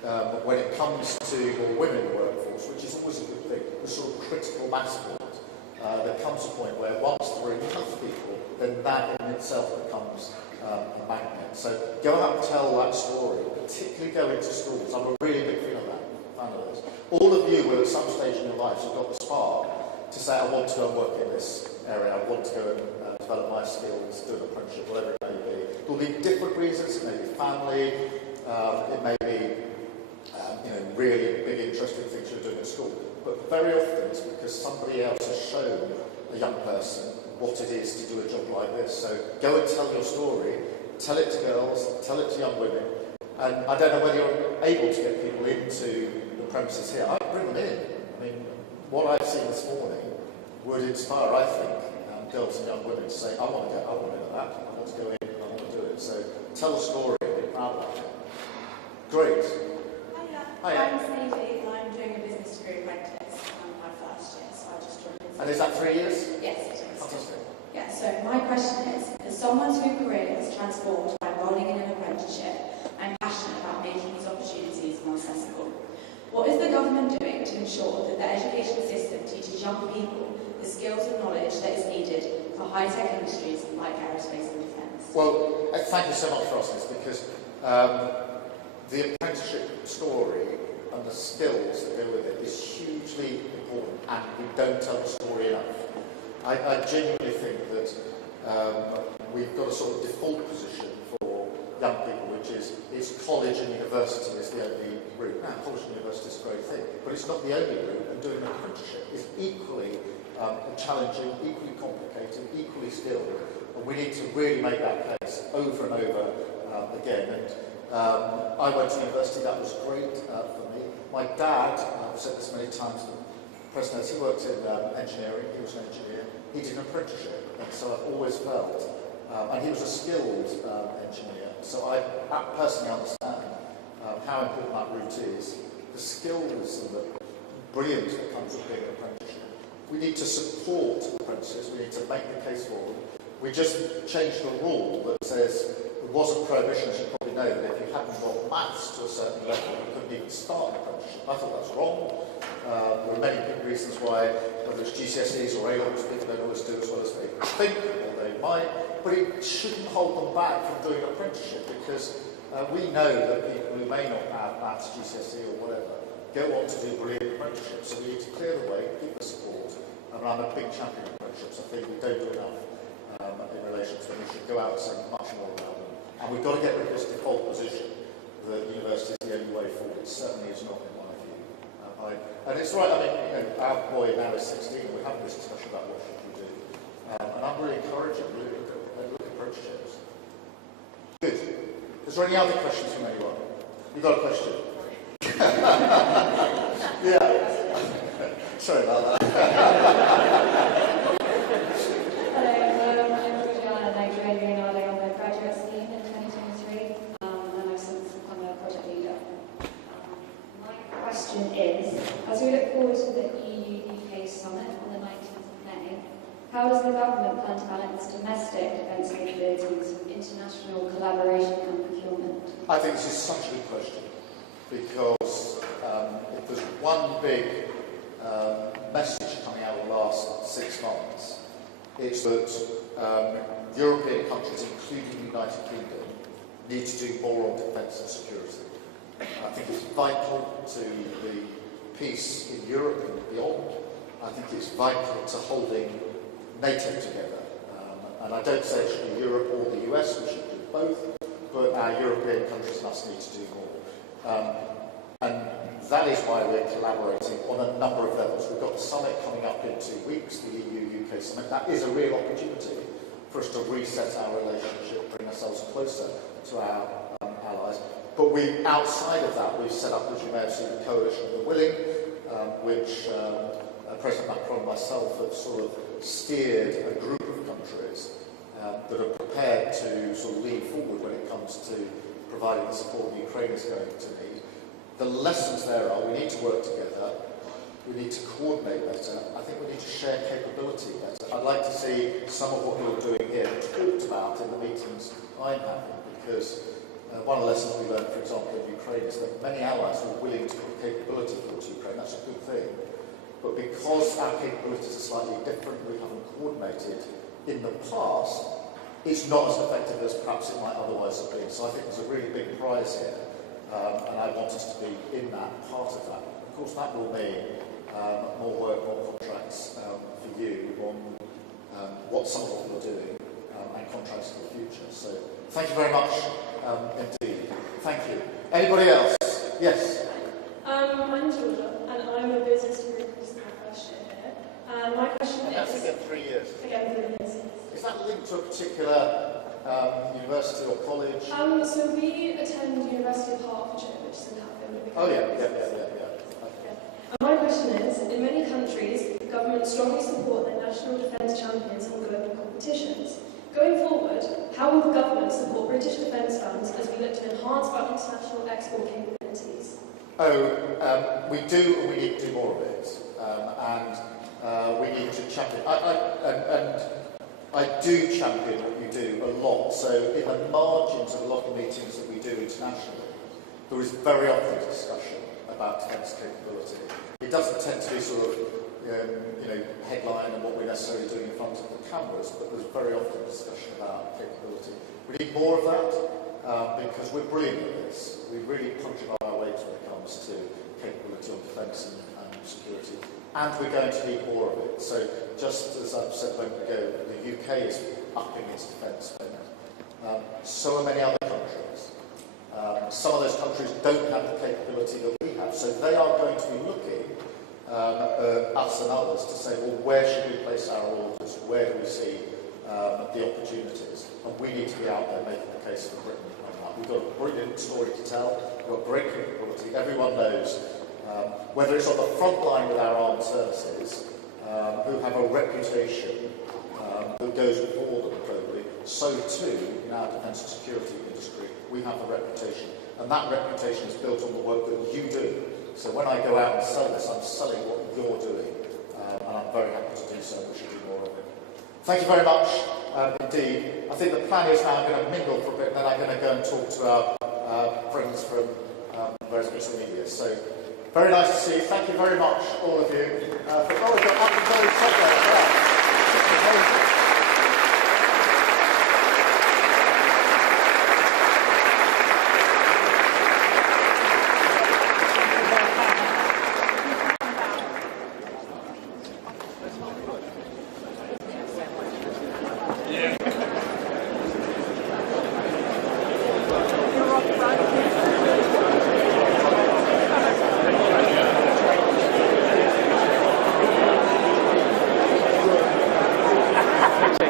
when it comes to more women in the workforce, which is always a good thing, the sort of critical mass point, there comes a point where once there are enough people, then that in itself becomes a magnet. So go out and tell that story, particularly go into schools. I'm a really big fan of that. All of you will at some stage in your lives have got the spark to say, I want to go and work in this area, I want to go and develop my skills, do an apprenticeship, whatever it may be. There will be different reasons. It may be family, it may be really big interesting things you're doing at school. But very often it's because somebody else has shown a young person what it is to do a job like this. So go and tell your story, tell it to girls, tell it to young women. And I don't know whether you're able to get people into the premises here. I'd bring them in. I mean, what I've seen this morning would inspire, I think, girls and young women to say, I want to into that, I want to go in, I want to do it. So tell a story and be proud of it. Great. Hiya. I'm Sadie and I'm doing a business degree apprentice. I'm my first year, so I just joined. And is that 3 years? Yes, it is. Fantastic. Yeah, so my question is, as someone whose career is transformed by enrolling in an apprenticeship, I'm passionate about making these opportunities more accessible. What is the government doing to ensure that the education system teaches young people the skills and knowledge that is needed for high-tech industries like aerospace and defence? Well, thank you so much for asking this, because the apprenticeship story and the skills that go with it is hugely important, and we don't tell the story enough. I genuinely think that we've got a sort of default position for young people, which is college and university is the only route. Now, college and university is a great thing, but it's not the only route, and doing an apprenticeship is equally challenging, equally complicated, equally skilled, and we need to really make that case over and over again. And I went to university, that was great for me. My dad, I've said this many times, President, he worked in engineering, he was an engineer, he did an apprenticeship, and so I've always felt, and he was a skilled engineer, so I personally understand how important that route is, the skills and the brilliance that comes with being an apprenticeship. We need to support apprentices, we need to make the case for them. We just changed the rule that says there was a prohibition, as you probably know, that if you hadn't got maths to a certain level, you couldn't even start an apprenticeship. I thought that's wrong. There are many big reasons why, whether it's GCSEs or A-levels, people don't always do as well as they think, or they might, but it shouldn't hold them back from doing an apprenticeship, because we know that people who may not have maths, GCSE or whatever, go on to do brilliant apprenticeships, so we need to clear the way, give the support, and I'm a big champion of apprenticeships. I think we don't do enough in relation to them. We should go out and say much more about them. And we've got to get rid of this default position that university is the only way forward. It certainly is not, in my view. And it's right, I mean, our boy now is 16, and we're having this discussion about what should we do. And I'm really encouraging, really look at apprenticeships. Good. Is there any other questions from anyone? You've got a question? Yeah. Sorry about that. As we look forward to the EU-UK summit on the 19th of May, how does the government plan to balance domestic defence capabilities with international collaboration and procurement? I think this is such a good question, because if there's one big message coming out of the last 6 months, it's that European countries, including the United Kingdom, need to do more on defence and security. I think it's vital to the peace in Europe and beyond. I think it's vital to holding NATO together. And I don't say it should be Europe or the US, we should do both, but our European countries must need to do more. And that is why we're collaborating on a number of levels. We've got the summit coming up in 2 weeks, the EU-UK summit. That is a real opportunity for us to reset our relationship, bring ourselves closer to our allies. But outside of that, we've set up, as you may have seen, a coalition of the willing, which President Macron and myself have sort of steered a group of countries that are prepared to sort of lean forward when it comes to providing the support Ukraine is going to need. The lessons there are we need to work together, we need to coordinate better, I think we need to share capability better. I'd like to see some of what you're doing here talked about in the meetings I'm having, because One of the lessons we learned, for example, in Ukraine is that many allies were willing to put capability towards Ukraine. That's a good thing. But because our capabilities are slightly different, we haven't coordinated in the past, it's not as effective as perhaps it might otherwise have been. So I think there's a really big prize here, and I want us to be in that part of that. Of course, that will mean more work, more contracts for you on what some of what you're doing and contracts for the future. So thank you very much indeed. Thank you. Anybody else? Yes? My name's Georgia, and I'm a business degree student in my first year here. And my question is... That's again 3 years. Again, 3 years. Is that linked to a particular university or college? So we attend University of Hertfordshire, which is in Hatfield. Oh yeah. And my question is, in many countries, governments strongly support their national defence champions in global competitions. Going forward, how will the government support British defence funds as we look to enhance our international export capabilities? We do, and we need to do more of it. We need to champion. I do champion what you do a lot. So in the margins of a lot of meetings that we do internationally, there is very often a discussion about defence capability. It doesn't tend to be sort of, headline and what we're necessarily doing in front of the cameras, but there's very often a discussion about capability. We need more of that because we're brilliant at this. We really punch above our weight when it comes to capability on defence and security, and we're going to need more of it. So just as I've said a moment ago, the UK is upping its defence spend. So are many other countries. Some of those countries don't have the capability that we have, so they are going to be looking us and others to say, well, where should we place our orders? Where do we see the opportunities? And we need to be out there making the case for Britain. We've got a brilliant story to tell. We've got great capability. Everyone knows, whether it's on the front line with our armed services, who have a reputation that goes before them globally, so too in our defence and security industry, we have a reputation. And that reputation is built on the work that you do. So when I go out and sell this, I'm selling what you're doing, and I'm very happy to do so. We should do more of it. Thank you very much indeed. I think the plan is now I'm going to mingle for a bit, and then I'm going to go and talk to our friends from various bits of media. So very nice to see you. Thank you very much, all of you. We've got up and very top there as well. Amazing.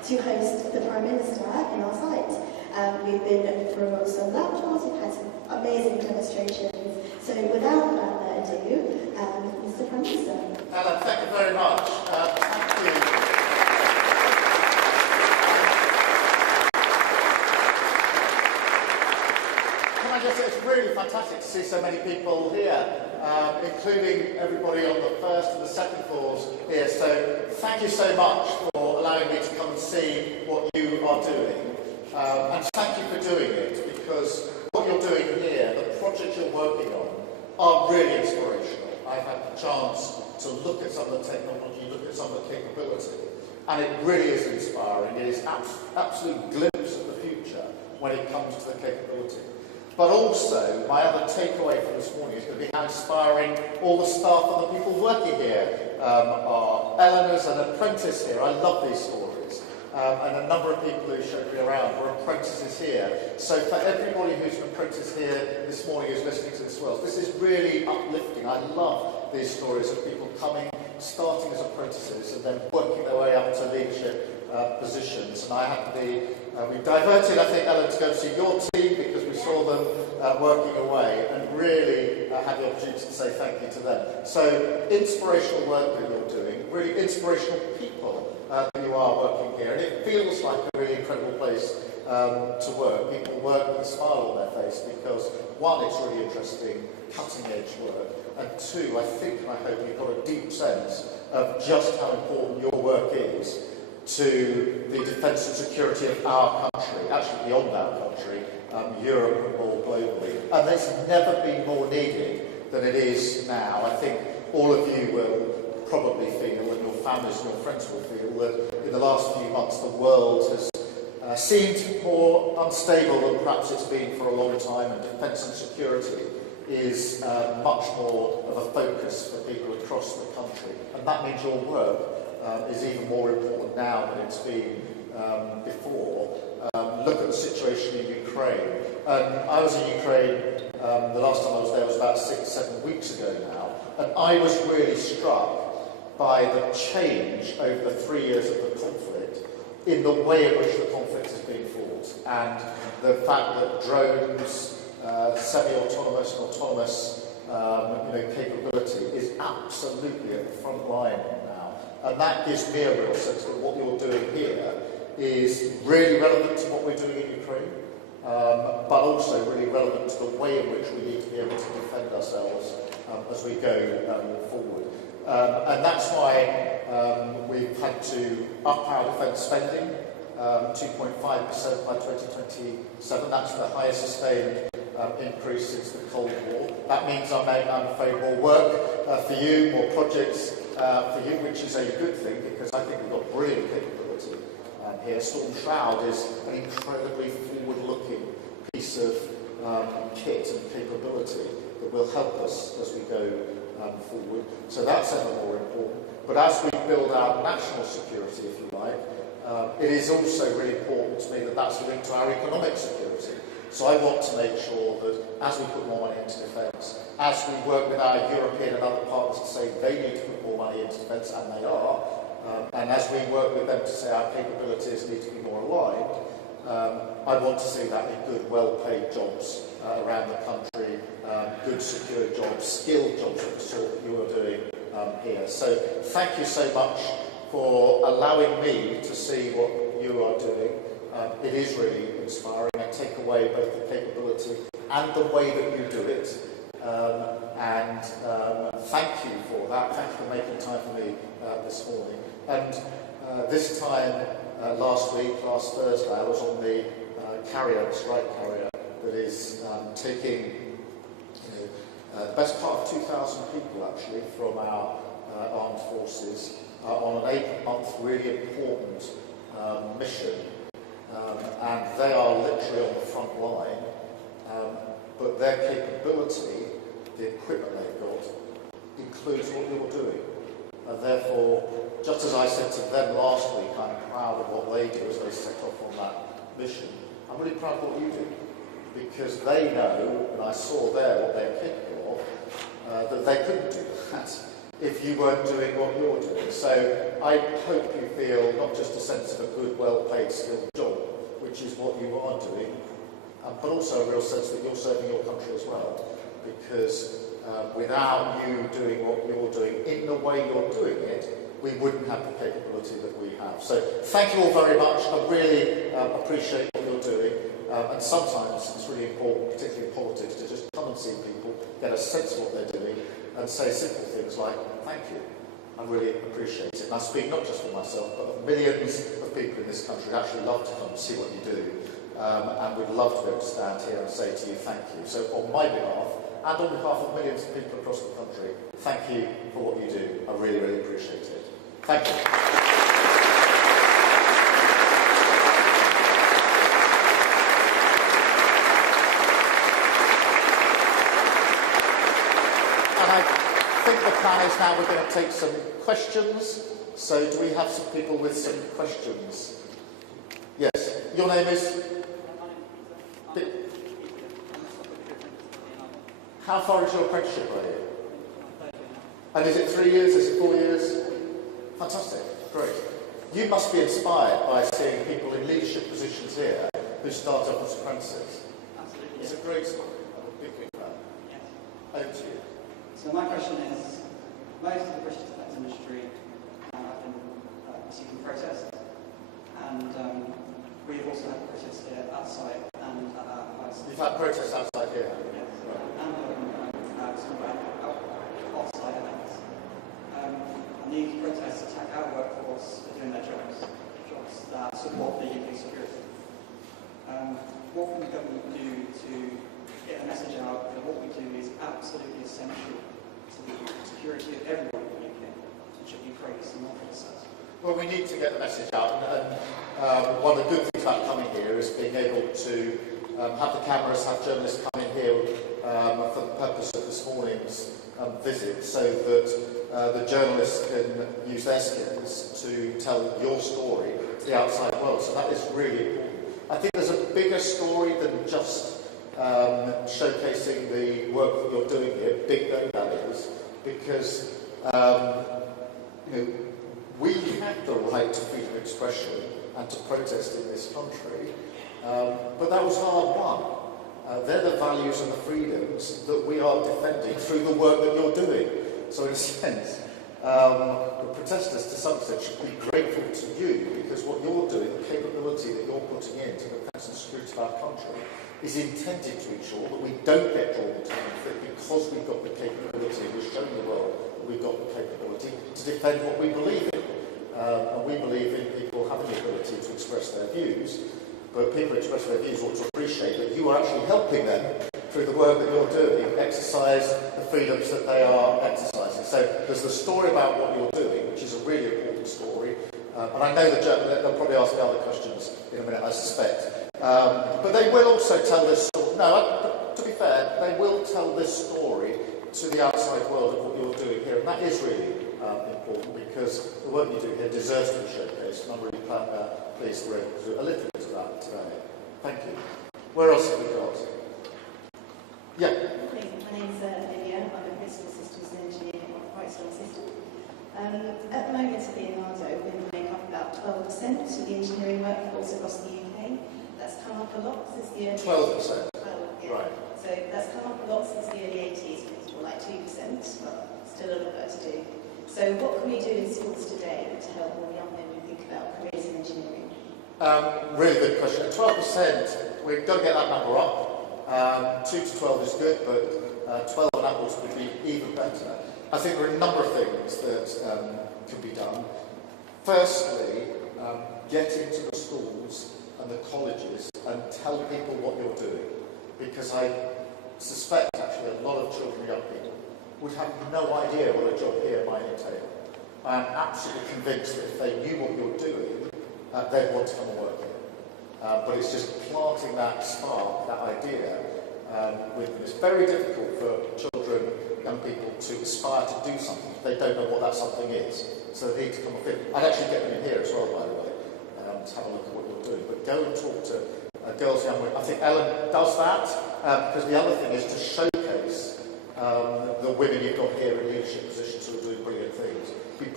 to host the Prime Minister in our site. We've been through some lab tours, we've had some amazing demonstrations. So without further ado, Mr. Prime Minister. Ellen, thank you very much. Thank you. It's really fantastic to see so many people here, including everybody on the first and the second floors here. So thank you so much for allowing me to come and see what you are doing. And thank you for doing it, because what you're doing here, the projects you're working on, are really inspirational. I've had the chance to look at some of the technology, look at some of the capability, and it really is inspiring. It is absolute glimpse of the future when it comes to the capability. But also, my other takeaway from this morning is going to be how inspiring all the staff and the people working here are. Eleanor's an apprentice here. I love these stories. And a number of people who showed me around were apprentices here. So for everybody who's an apprentice here this morning who's listening to this as well, this is really uplifting. I love these stories of people coming, starting as apprentices and then working their way up to leadership positions. And I had we diverted, I think, Ellen, to go and see your team because we saw them working away, and really had the opportunity to say thank you to them. So, inspirational work that you're doing, really inspirational people that you are working here, and it feels like a really incredible place to work. People work with a smile on their face because, one, it's really interesting, cutting-edge work, and two, I think and I hope you've got a deep sense of just how important your work is to the defence and security of our country, actually beyond our country, Europe and more globally. And it's never been more needed than it is now. I think all of you will probably feel, and your families and your friends will feel, that in the last few months the world has seemed more unstable than perhaps it's been for a long time, and defence and security is much more of a focus for people across the country. And that means your work is even more important now than it's been before. Look at the situation in Ukraine. I was in Ukraine, the last time I was there was about 6-7 weeks ago now, and I was really struck by the change over the 3 years of the conflict in the way in which the conflict has been fought, and the fact that drones, semi-autonomous and autonomous capability is absolutely at the front line now. And that gives me a real sense that what you're doing here is really relevant to what we're doing in Ukraine, but also really relevant to the way in which we need to be able to defend ourselves as we go forward. And that's why we've had to up our defence spending, 2.5% by 2027. That's the highest sustained increase since the Cold War. That means I'm afraid more work for you, more projects for you, which is a good thing because I think we've got brilliant capability here. Storm Shroud is an incredibly forward-looking piece of kit and capability that will help us as we go forward. So that's ever more important. But as we build our national security, if you like, it is also really important to me that that's linked to our economic security. So I want to make sure that as we put more money into defence, as we work with our European and other partners to say they need to put more money into defence, and they are, and as we work with them to say our capabilities need to be more aligned, I want to see that in good, well-paid jobs around the country, good, secure jobs, skilled jobs of the sort that you are doing here. So thank you so much for allowing me to see what you are doing. It is really inspiring. I take away both the capability and the way that you do it. And thank you for that. Thank you for making time for me this morning. And this time last Thursday, I was on the strike carrier that is taking the best part of 2,000 people actually from our armed forces on an 8-month really important mission. And they are literally on the front line, but their capability, the equipment they've got, includes what you're doing. And therefore, just as I said to them last week, I'm proud of what they do as they set off on that mission. I'm really proud of what you do, because they know, and I saw there what they're capable of, that they couldn't do that if you weren't doing what you're doing. So I hope you feel not just a sense of a good, well-paid, skilled job, which is what you are doing, but also a real sense that you're serving your country as well. Because without you doing what you're doing in the way you're doing it, we wouldn't have the capability that we have. So thank you all very much. I really appreciate what you're doing. And sometimes it's really important, particularly in politics, to just come and see people, get a sense of what they're doing, and say simple things like, thank you. I really appreciate it. And I speak not just for myself, but of millions of people in this country who actually love to come and see what you do. And we'd love to be able to stand here and say to you, thank you. So on my behalf, and on behalf of millions of people across the country, thank you for what you do. I really, really appreciate it. Thank you. I think the plan is now we're going to take some questions. So do we have some people with some questions? Yes. Your name is? How far is your apprenticeship, are you? And is it 3 years? Is it 4 years? Fantastic. Great. You must be inspired by seeing people in leadership positions here who start up as apprentices. Absolutely. It's a great story. I'm a big fan. Yes. Over to you. So my question is, most of the British defence industry have been seeking protests, and we've also had protests here outside and at our house. You've had protests outside here? Yes. And some offside events. And these protests attack our workforce for doing their jobs that support the UK security. What can the government do to get a message out that what we do is absolutely essential to the security of everyone in the UK and should be praised and not criticised? Well, we need to get the message out, and one of the good things about coming here is being able to have the cameras, have journalists come in here for the purpose of this morning's visit, so that the journalists can use their skills to tell your story to the outside world. So that is really important. I think there's a bigger story than just showcasing the work that you're doing here, big though that is, because we have the right to freedom of expression and to protest in this country, but that was hard won. They're the values and the freedoms that we are defending through the work that you're doing. So in a sense, the protesters to some extent should be grateful to you, because what you're doing, the capability that you're putting into the defence and security of our country, is intended to ensure that we don't get drawn into conflict, because we've got the capability, we're showing the world that we've got the capability to defend what we believe in. And we believe in people having the ability to express their views, but people express their views ought to appreciate that you are actually helping them through the work that you're doing, exercise the freedoms that they are exercising. So there's the story about what you're doing, which is a really important story, and I know they'll probably ask me other questions in a minute, I suspect. But they will also tell this story. No, to be fair, they will tell this story to the outside world of what you're doing here, and that is really important, because the work you do here deserves to be showcased, and I'm really pleased we're able to do a little bit of that today. Thank you. Where else have we got? Yeah. My name's Lydia. I'm a principal systems engineer on a quite strong system. At the moment at Leonardo, we make up about 12% of the engineering workforce across the UK. That's come up a lot since the early 12%? 12, yeah. Right. So that's come up a lot since the early 80s, when it was more like 2%, but still a lot better to do. So what can we do in schools today to help more young women think about careers in engineering? Really good question. 12%, we've got to get that number up. 2 to 12 is good, but 12 and upwards would be even better. I think there are a number of things that can be done. Firstly, get into the schools and the colleges and tell people what you're doing. Because I suspect, actually, a lot of children, young people, would have no idea what a job here might entail. I'm absolutely convinced that if they knew what you're doing, they'd want to come and work here. But it's just planting that spark, that idea, with them. It's very difficult for children, young people, to aspire to do something if they don't know what that something is. So they need to come and fit. I'd actually get them in here as well, by the way, to have a look at what you're doing. But go and talk to girls, young women. I think Ellen does that, because the other thing is to showcase the women you've got here in leadership positions who are doing brilliant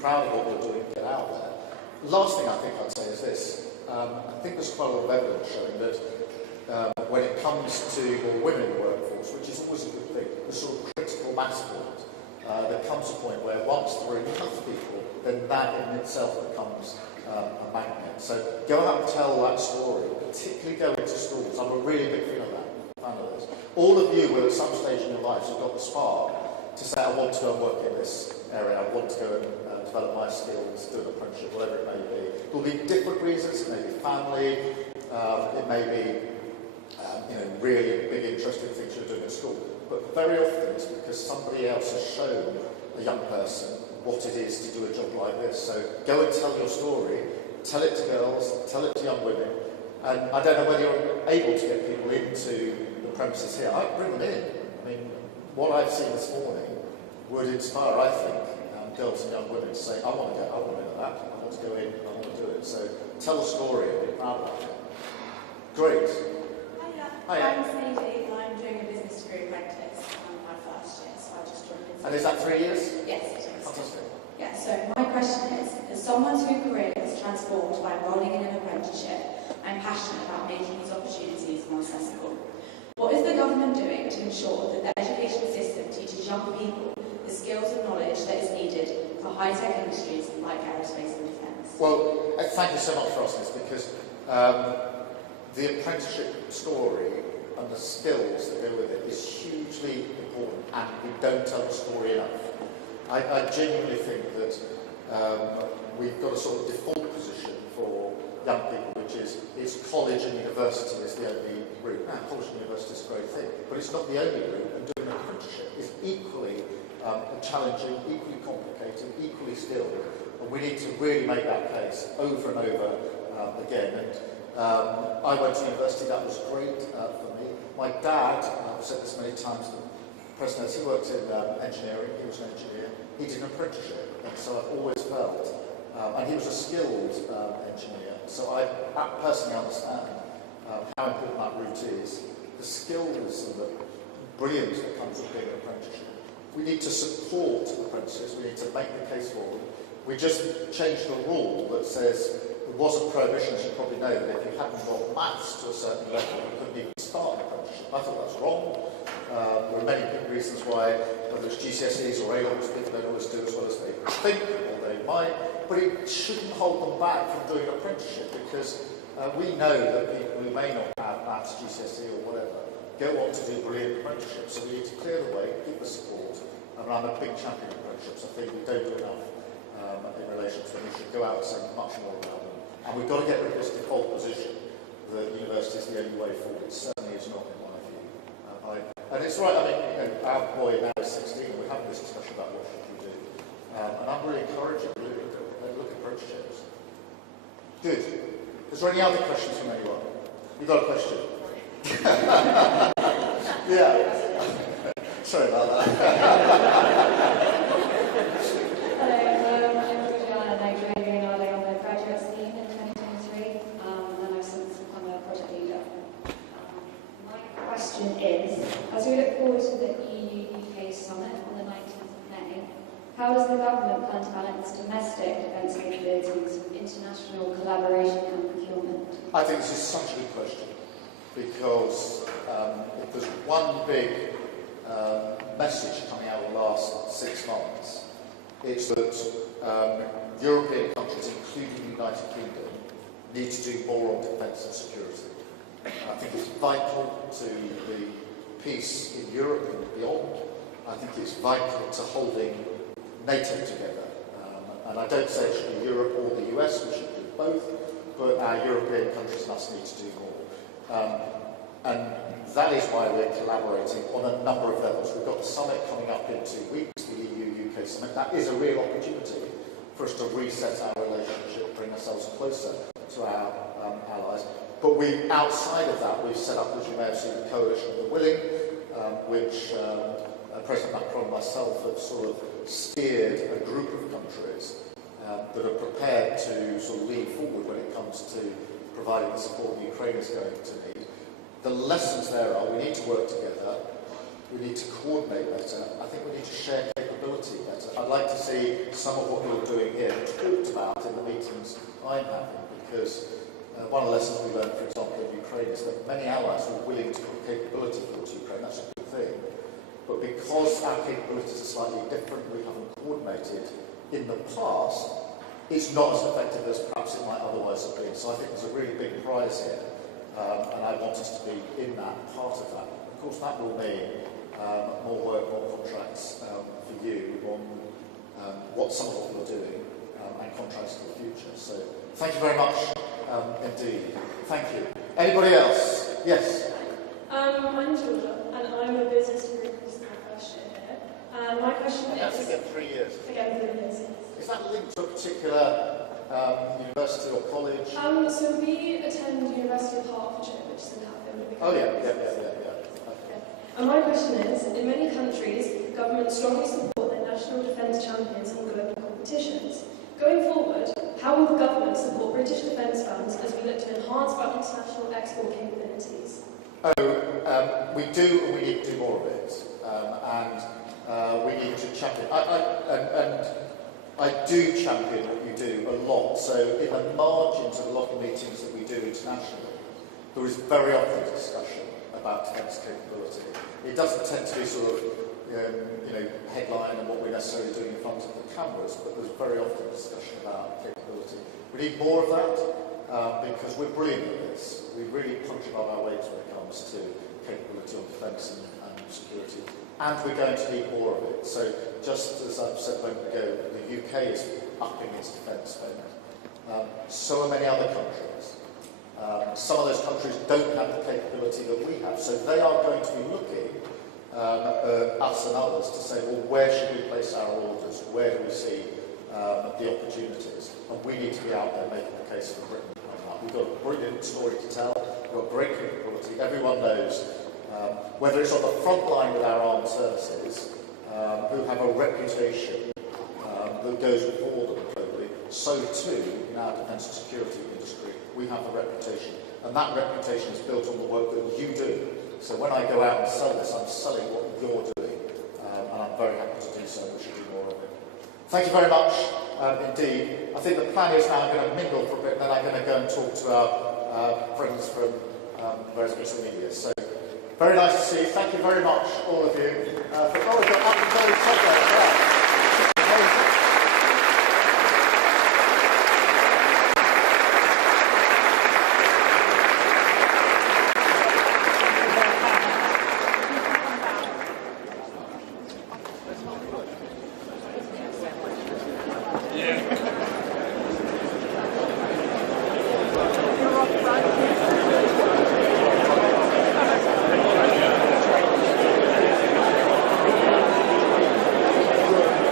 proud of what we're doing, get out there. The last thing I think I'd say is this. I think there's quite a lot of evidence showing that when it comes to women in the workforce, which is always a good thing, the sort of critical mass point, there comes a point where once there are enough people, then that in itself becomes a magnet. So go out and tell that story, particularly go into schools. I'm a really big fan of that. All of you will at some stage in your lives have got the spark to say, I want to go and work in this area, I want to go and develop my skills, do an apprenticeship, whatever it may be. There will be different reasons. It may be family, it may be really big interest in things you're doing at school. But very often it's because somebody else has shown a young person what it is to do a job like this. So go and tell your story, tell it to girls, tell it to young women. And I don't know whether you're able to get people into the premises here. I'd bring them in. I mean, what I've seen this morning would inspire, I think, girls and young women to say, I want to do that, I want to go in, I want to do it. So tell a story and be proud of it. Great. Hiya. I'm Sadie, and I'm doing a business degree apprentice. I'm my first year, so I just joined in. And is that 3 years? Yes, it is. Fantastic. Yeah, so my question is, as someone whose career is transformed by enrolling in an apprenticeship, I'm passionate about making these opportunities more accessible. What is the government doing to ensure that the education system teaches young people the skills and knowledge that is needed for high-tech industries like aerospace and defence? Well, thank you so much for asking this, because the apprenticeship story and the skills that go with it is hugely important, and we don't tell the story enough. I genuinely think that we've got a sort of default position for young people, which is college and university is the only route. Now, college and university is a great thing, but it's not the only route, and doing an apprenticeship is equally challenging, equally complicated, equally skilled, and we need to really make that case over and over again. And I went to university, that was great for me. My dad, I've said this many times, the president, he worked in engineering, he was an engineer, he did an apprenticeship, and so I've always felt, and he was a skilled engineer, so I personally understand how important that route is, the skills and the brilliance that comes with being an apprenticeship. We need to support apprentices, we need to make the case for them. We just changed the rule that says there was a prohibition, as you probably know, that if you hadn't got maths to a certain level, you couldn't even start an apprenticeship. I thought that was wrong. There are many good reasons why, whether it's GCSEs or A-levels, people don't always do as well as they think or they might, but it shouldn't hold them back from doing an apprenticeship, because we know that people who may not have maths, GCSE or whatever, go on to do brilliant apprenticeships. So we need to clear the way, give the support, and I'm a big champion of apprenticeships. I think we don't do enough in relation to them. We should go out and say much more about them. And we've got to get rid of this default position that university is the only way forward. It certainly is not, in my view. And it's right, I mean, our boy now is 16, and we're having this discussion about what should we do. And I'm really encouraging you to look at apprenticeships. Good. Is there any other questions from anyone? You've got a question? Yeah. Sorry about that. As we look forward to the EU-UK summit on the 19th of May, how does the government plan to balance domestic defence capabilities with international collaboration and procurement? I think this is such a good question, because if there's one big message coming out of the last 6 months, it's that European countries, including the United Kingdom, need to do more on defence and security. I think it's vital to the peace in Europe and beyond. I think it's vital to holding NATO together. And I don't say it should be Europe or the US, we should do both, but our European countries must need to do more. And that is why we're collaborating on a number of levels. We've got the summit coming up in 2 weeks, the EU-UK summit. That is a real opportunity for us to reset our relationship, bring ourselves closer to our allies. But outside of that, we've set up, as you may have seen, the Coalition of the Willing, which President Macron and myself have sort of steered a group of countries that are prepared to sort of lean forward when it comes to providing the support Ukraine is going to need. The lessons there are we need to work together, we need to coordinate better. I think we need to share capability better. I'd like to see some of what you're doing here talked about in the meetings I'm having, because one of the lessons we learned, for example, in Ukraine is that many allies are willing to put capability towards Ukraine. That's a good thing. But because our capabilities are slightly different, we haven't coordinated in the past, it's not as effective as perhaps it might otherwise have been. So I think there's a really big prize here, and I want us to be in that part of that. Of course, that will mean more work, more contracts for you on what some of what you're doing and contracts for the future. So thank you very much indeed. Thank you. Anybody else? Yes? My name's Georgia, and I'm a business degree student first year here. And my question is... That's again 3 years. Again, 3 years, yes. Is that linked to a particular university or college? So we attend University of Hertfordshire, which is in Hatfield. Oh yeah. Okay. And my question is, in many countries, governments strongly support their national defence champions in global competitions. Going forward, how will the government support British defence funds as we look to enhance our international export capabilities? We do, and we need to do more of it. We need to champion. I do champion what you do a lot. So in the margins of a lot of meetings that we do internationally, there is very often a discussion about defence capability. It doesn't tend to be sort of, headline and what we're necessarily doing in front of the cameras, but there's very often a discussion about capability. We need more of that because we're brilliant at this. We really punch above our weight when it comes to capability on defence and security. And we're going to need more of it. So just as I've said a moment ago, the UK is upping its defence spend. So are many other countries. Some of those countries don't have the capability that we have. So they are going to be looking us and others to say, well, where should we place our orders? Where do we see the opportunities? And we need to be out there making the case for Britain. We've got a brilliant story to tell. We've got great capability. Everyone knows, whether it's on the front line with our armed services, who have a reputation that goes before them globally, so too in our defence and security industry, we have a reputation. And that reputation is built on the work that you do. So when I go out and sell this, I'm selling what you're doing, and I'm very happy to do so. We should do more of it. Thank you very much indeed. I think the plan is now I'm going to mingle for a bit, and then I'm going to go and talk to our friends from various bits of media. So very nice to see you. Thank you very much, all of you. We've got very Subway as well.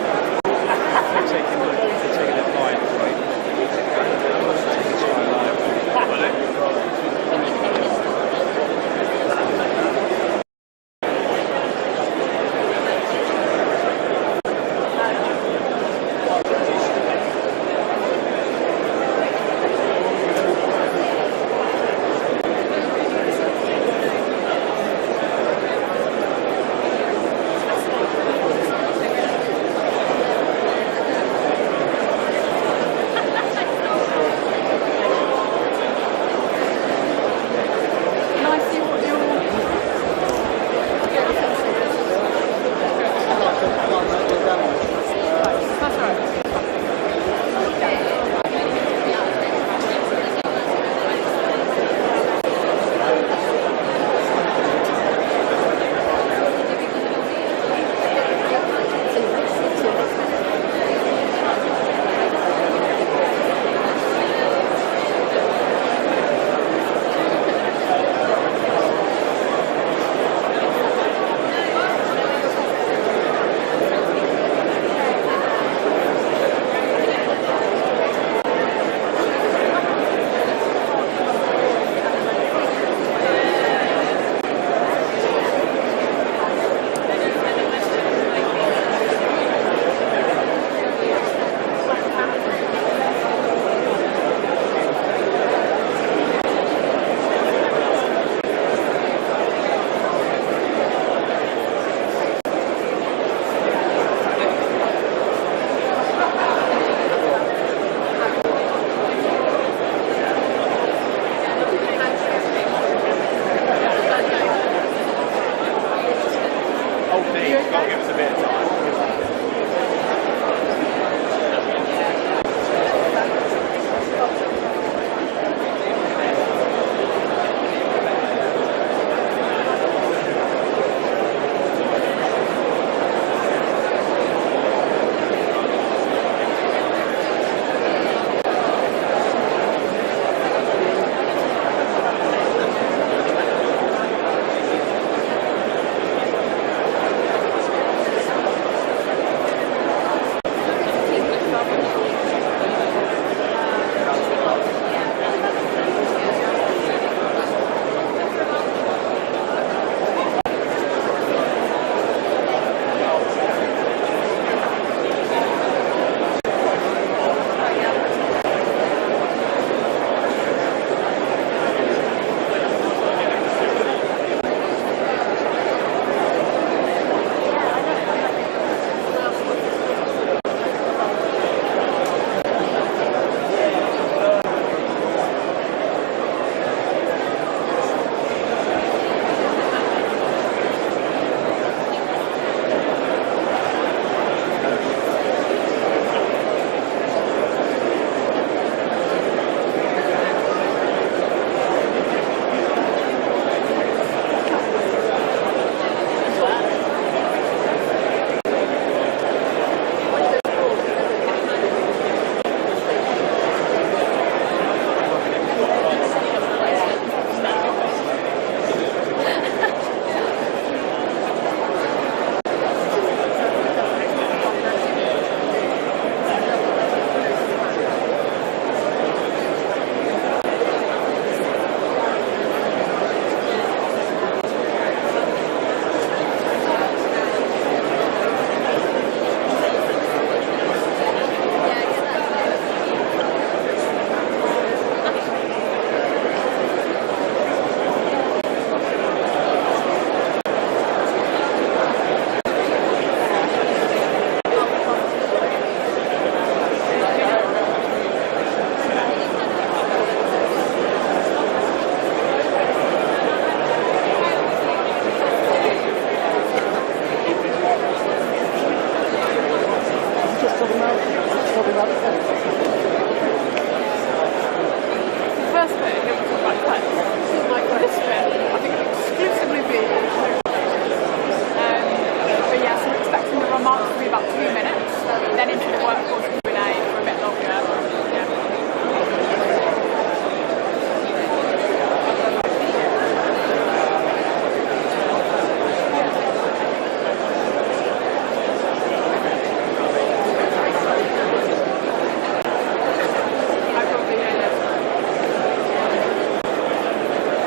first bit, here we talk about defence. Like this bit, I think exclusively be. But yes, we're expecting the remarks to be about 2 minutes, then into the workforce Q&A for a bit longer. Yeah.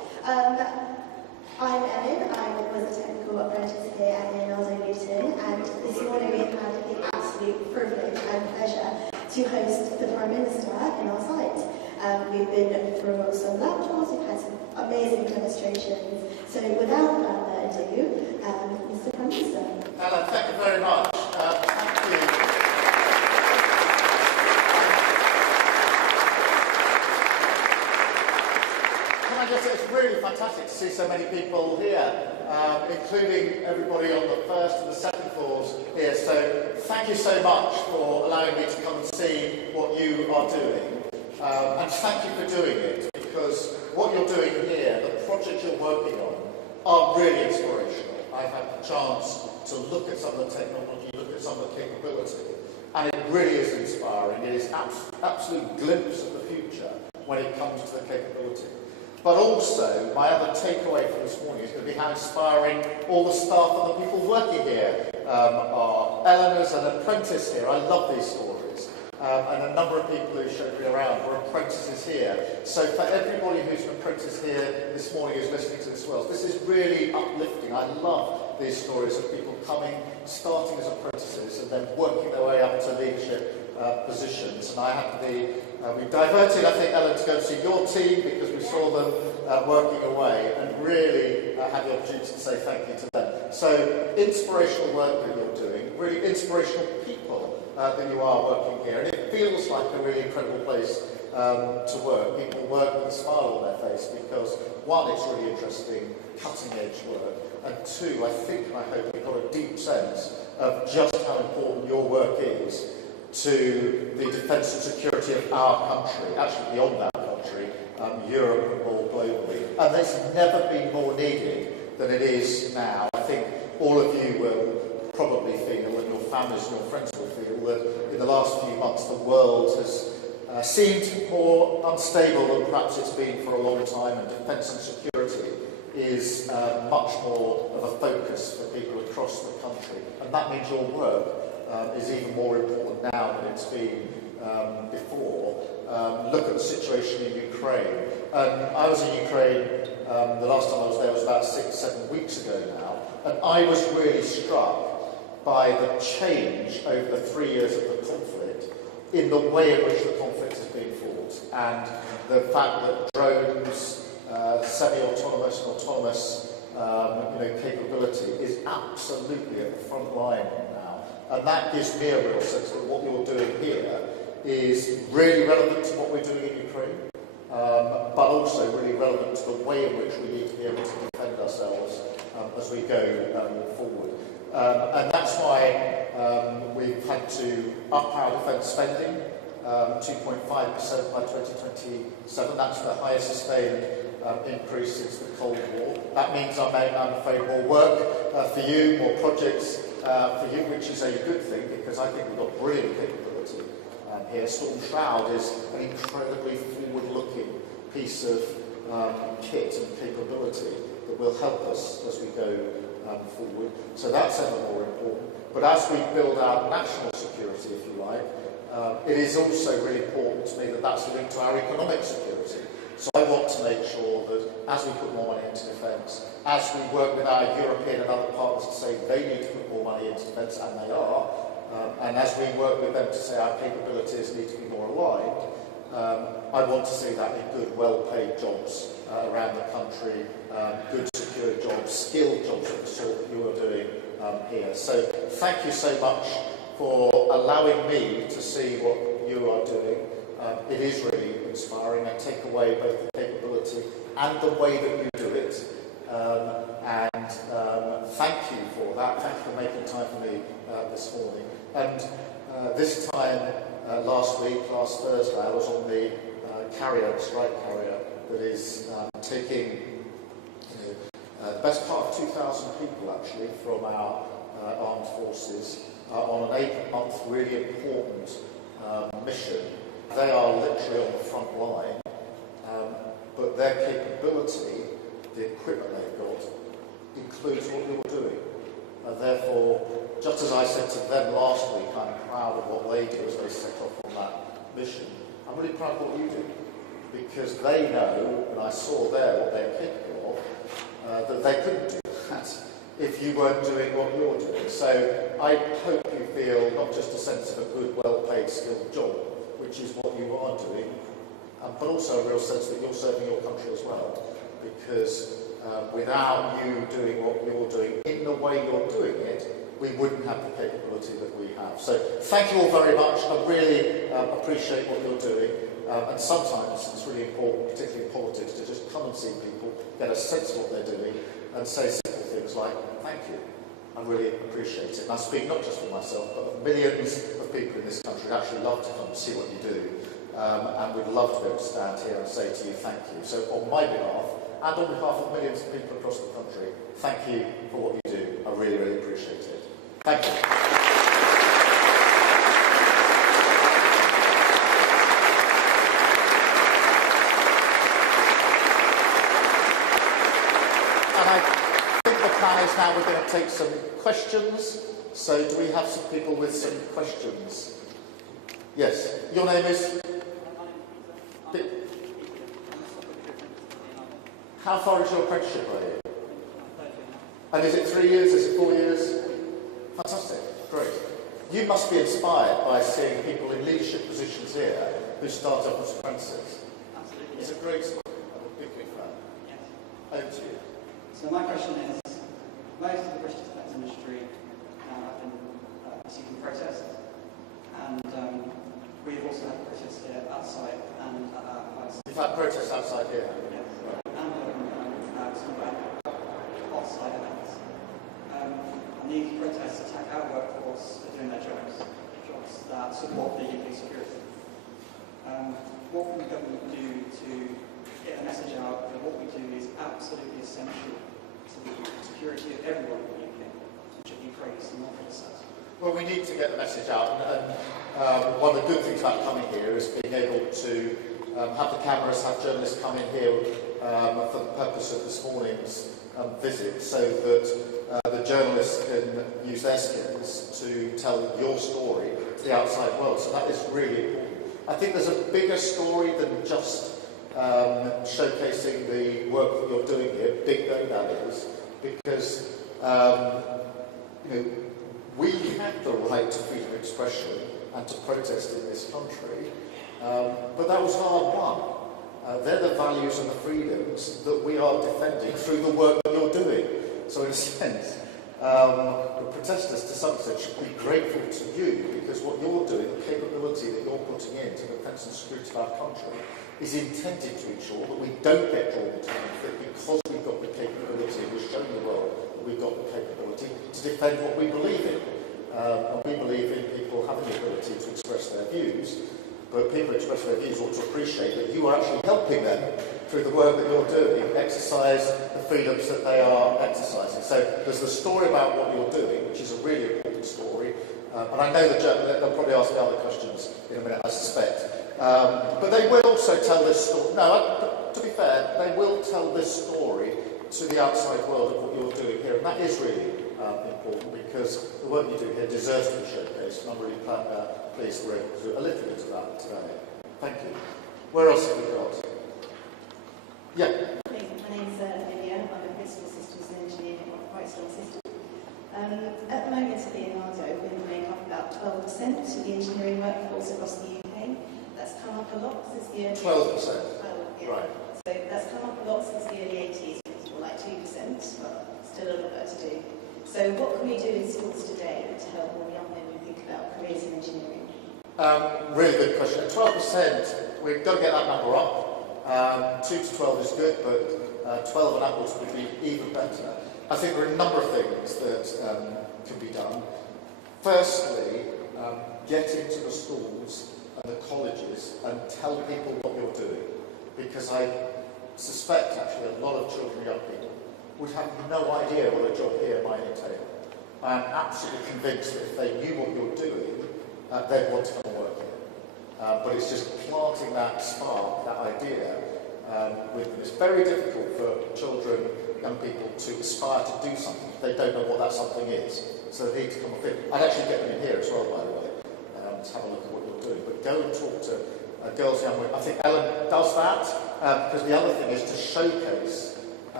to host the Prime Minister in our site. We've been through some lab tours, we've had some amazing demonstrations. So without further ado, Mr. Prime Minister. Ellen, thank you very much. Thank you. It's really fantastic to see so many people here, including everybody on the first and the second floors here. So thank you so much for allowing me to come and see what you are doing. And thank you for doing it, because what you're doing here, the projects you're working on, are really inspirational. I've had the chance to look at some of the technology, look at some of the capability, and it really is inspiring. It is an absolute glimpse of the future when it comes to the capability. But also, my other takeaway from this morning is going to be how inspiring all the staff and the people working here are. Eleanor's an apprentice here. I love these stories. And a number of people who showed me around were apprentices here. So for everybody who's an apprentice here this morning who's listening to this well, this is really uplifting. I love these stories of people coming, starting as apprentices and then working their way up to leadership positions. And I had we diverted, I think, Ellen, to go and see your team because we saw them working away, and really had the opportunity to say thank you to them. So inspirational work that you're doing, really inspirational people that you are working here, and it feels like a really incredible place to work. People work with a smile on their face because, one, it's really interesting, cutting-edge work, and two, I think and I hope you've got a deep sense of just how important your work is to the defence and security of our country, actually beyond our country, Europe and more globally. And it's never been more needed than it is now. I think all of you will probably feel, and your families and your friends will feel, that in the last few months the world has seemed more unstable than perhaps it's been for a long time, and defence and security is much more of a focus for people across the country. And that means your work is even more important now than it's been before. Look at the situation in Ukraine. I was in Ukraine, the last time I was there was about 6-7 weeks ago now, and I was really struck by the change over the 3 years of the conflict in the way in which the conflict is being fought, and the fact that drones, semi-autonomous and autonomous capability is absolutely at the front line now. And that gives me a real sense that what you're doing here is really relevant to what we're doing in Ukraine, but also really relevant to the way in which we need to be able to defend ourselves as we go forward. And that's why we've had to up our defence spending, 2.5% by 2027. That's the highest sustained increase since the Cold War. That means I'm afraid more work for you, more projects for you, which is a good thing, because I think we've got brilliant capability here. Storm Shroud is an incredibly forward-looking piece of kit and capability that will help us as we go forward. So that's ever more important. But as we build our national security, if you like, it is also really important to me that that's linked to our economic security. So I want to make sure that as we put more money into defence, as we work with our European and other partners to say they need to put more money into defence, and they are, and as we work with them to say our capabilities need to be more aligned, I want to see that in good, well-paid jobs around the country, good, secure jobs, skilled jobs of the sort that you are doing here. So thank you so much for allowing me to see what you are doing. It is really inspiring. I take away both the capability and the way that you do it. Thank you for that. Thank you for making time for me this morning. And this time last Thursday, I was on the strike carrier that is taking the best part of 2,000 people actually from our armed forces on an 8-month really important mission. They are literally on the front line, but their capability, the equipment they've got, includes what you're doing. And therefore, just as I said to them last week, I'm proud of what they do as they set off on that mission. I'm really proud of what you do, because they know, and I saw there what they're capable of, that they couldn't do that if you weren't doing what you're doing. So I hope you feel not just a sense of a good, well-paid, skilled job, which is what you are doing, but also a real sense that you're serving your country as well. Because without you doing what you're doing in the way you're doing it, we wouldn't have the capability that we have. So thank you all very much. I really appreciate what you're doing. And sometimes it's really important, particularly in politics, to just come and see people, get a sense of what they're doing, and say simple things like, thank you. I really appreciate it. And I speak not just for myself, but of millions of people in this country who actually love to come and see what you do. And we'd love to be able to stand here and say to you, thank you. So on my behalf, and on behalf of millions of people across the country, thank you for what you do. I really, really appreciate it. Thank you. And I think the plan is now we're going to take some questions. So do we have some people with some questions? Yes. Your name is? How far is your apprenticeship, are you? And is it 3 years? Is it 4 years? Fantastic. Great. You must be inspired by seeing people in leadership positions here who start up as apprentices. Absolutely. It's a great story. I'm a big fan. Yes. Over to you. So my question is, most of the British defence industry have been seeking protest, and we've also had protests here outside and at our house. You've had protests outside here? Yes. And some off-site events. And these protests attack our workforce for doing their jobs that support the UK security. What can the government do to get the message out that what we do is absolutely essential to the security of everyone in the UK, which should be praised and not criticised? Well, we need to get the message out, and one of the good things about coming here is being able to have the cameras, have journalists come in here for the purpose of this morning's visit, so that the journalists can use their skills to tell your story to the outside world. So that is really important. I think there's a bigger story than just showcasing the work that you're doing here, big though that is, because we have the right to freedom of expression and to protest in this country, but that was hard won. They're the values and the freedoms that we are defending through the work that you're doing. So in a sense, the protesters to some extent should be grateful to you, because what you're doing, the capability that you're putting into the defence and security of our country, is intended to ensure that we don't get drawn into conflict, because we've got the capability, we're showing the world that we've got the capability to defend what we believe in. And we believe in people having the ability to express their views, but people express their views ought to appreciate that you are actually helping them through the work that you're doing, exercise the freedoms that they are exercising. So there's the story about what you're doing, which is a really important story, and I know they'll probably ask me other questions in a minute, I suspect. But they will also tell this story. No, to be fair, they will tell this story to the outside world of what you're doing here, and that is really important, because the work you do here deserves to be showcased, and I'm really pleased we're able to do a little bit of that today. Thank you. Where else have we got? Yeah. My name's Lydia. I'm a principal systems engineer in a quite strong system. At the moment at Leonardo, we make up about 12% of the engineering workforce across the UK. That's come up a lot since the early 12%? Yeah. Right. So that's come up a lot since the early 80s. It was more like 2%, but still a lot to do. So what can we do in schools today to help more young women think about careers in engineering? Really good question. 12%, we've got to get that number up. 2 to 12 is good, but 12 and upwards would be even better. I think there are a number of things that can be done. Firstly, get into the schools and the colleges and tell people what you're doing. Because I suspect, actually, a lot of children and young people would have no idea what a job here might entail. I am absolutely convinced that if they knew what you're doing, they'd want to come and work here. But it's just planting that spark, that idea, with them. It's very difficult for children, young people, to aspire to do something if they don't know what that something is. So they need to come and fit. I'd actually get them in here as well, by the way, to have a look at what you're doing. But go and talk to girls, young women. I think Ellen does that, because the other thing is to showcase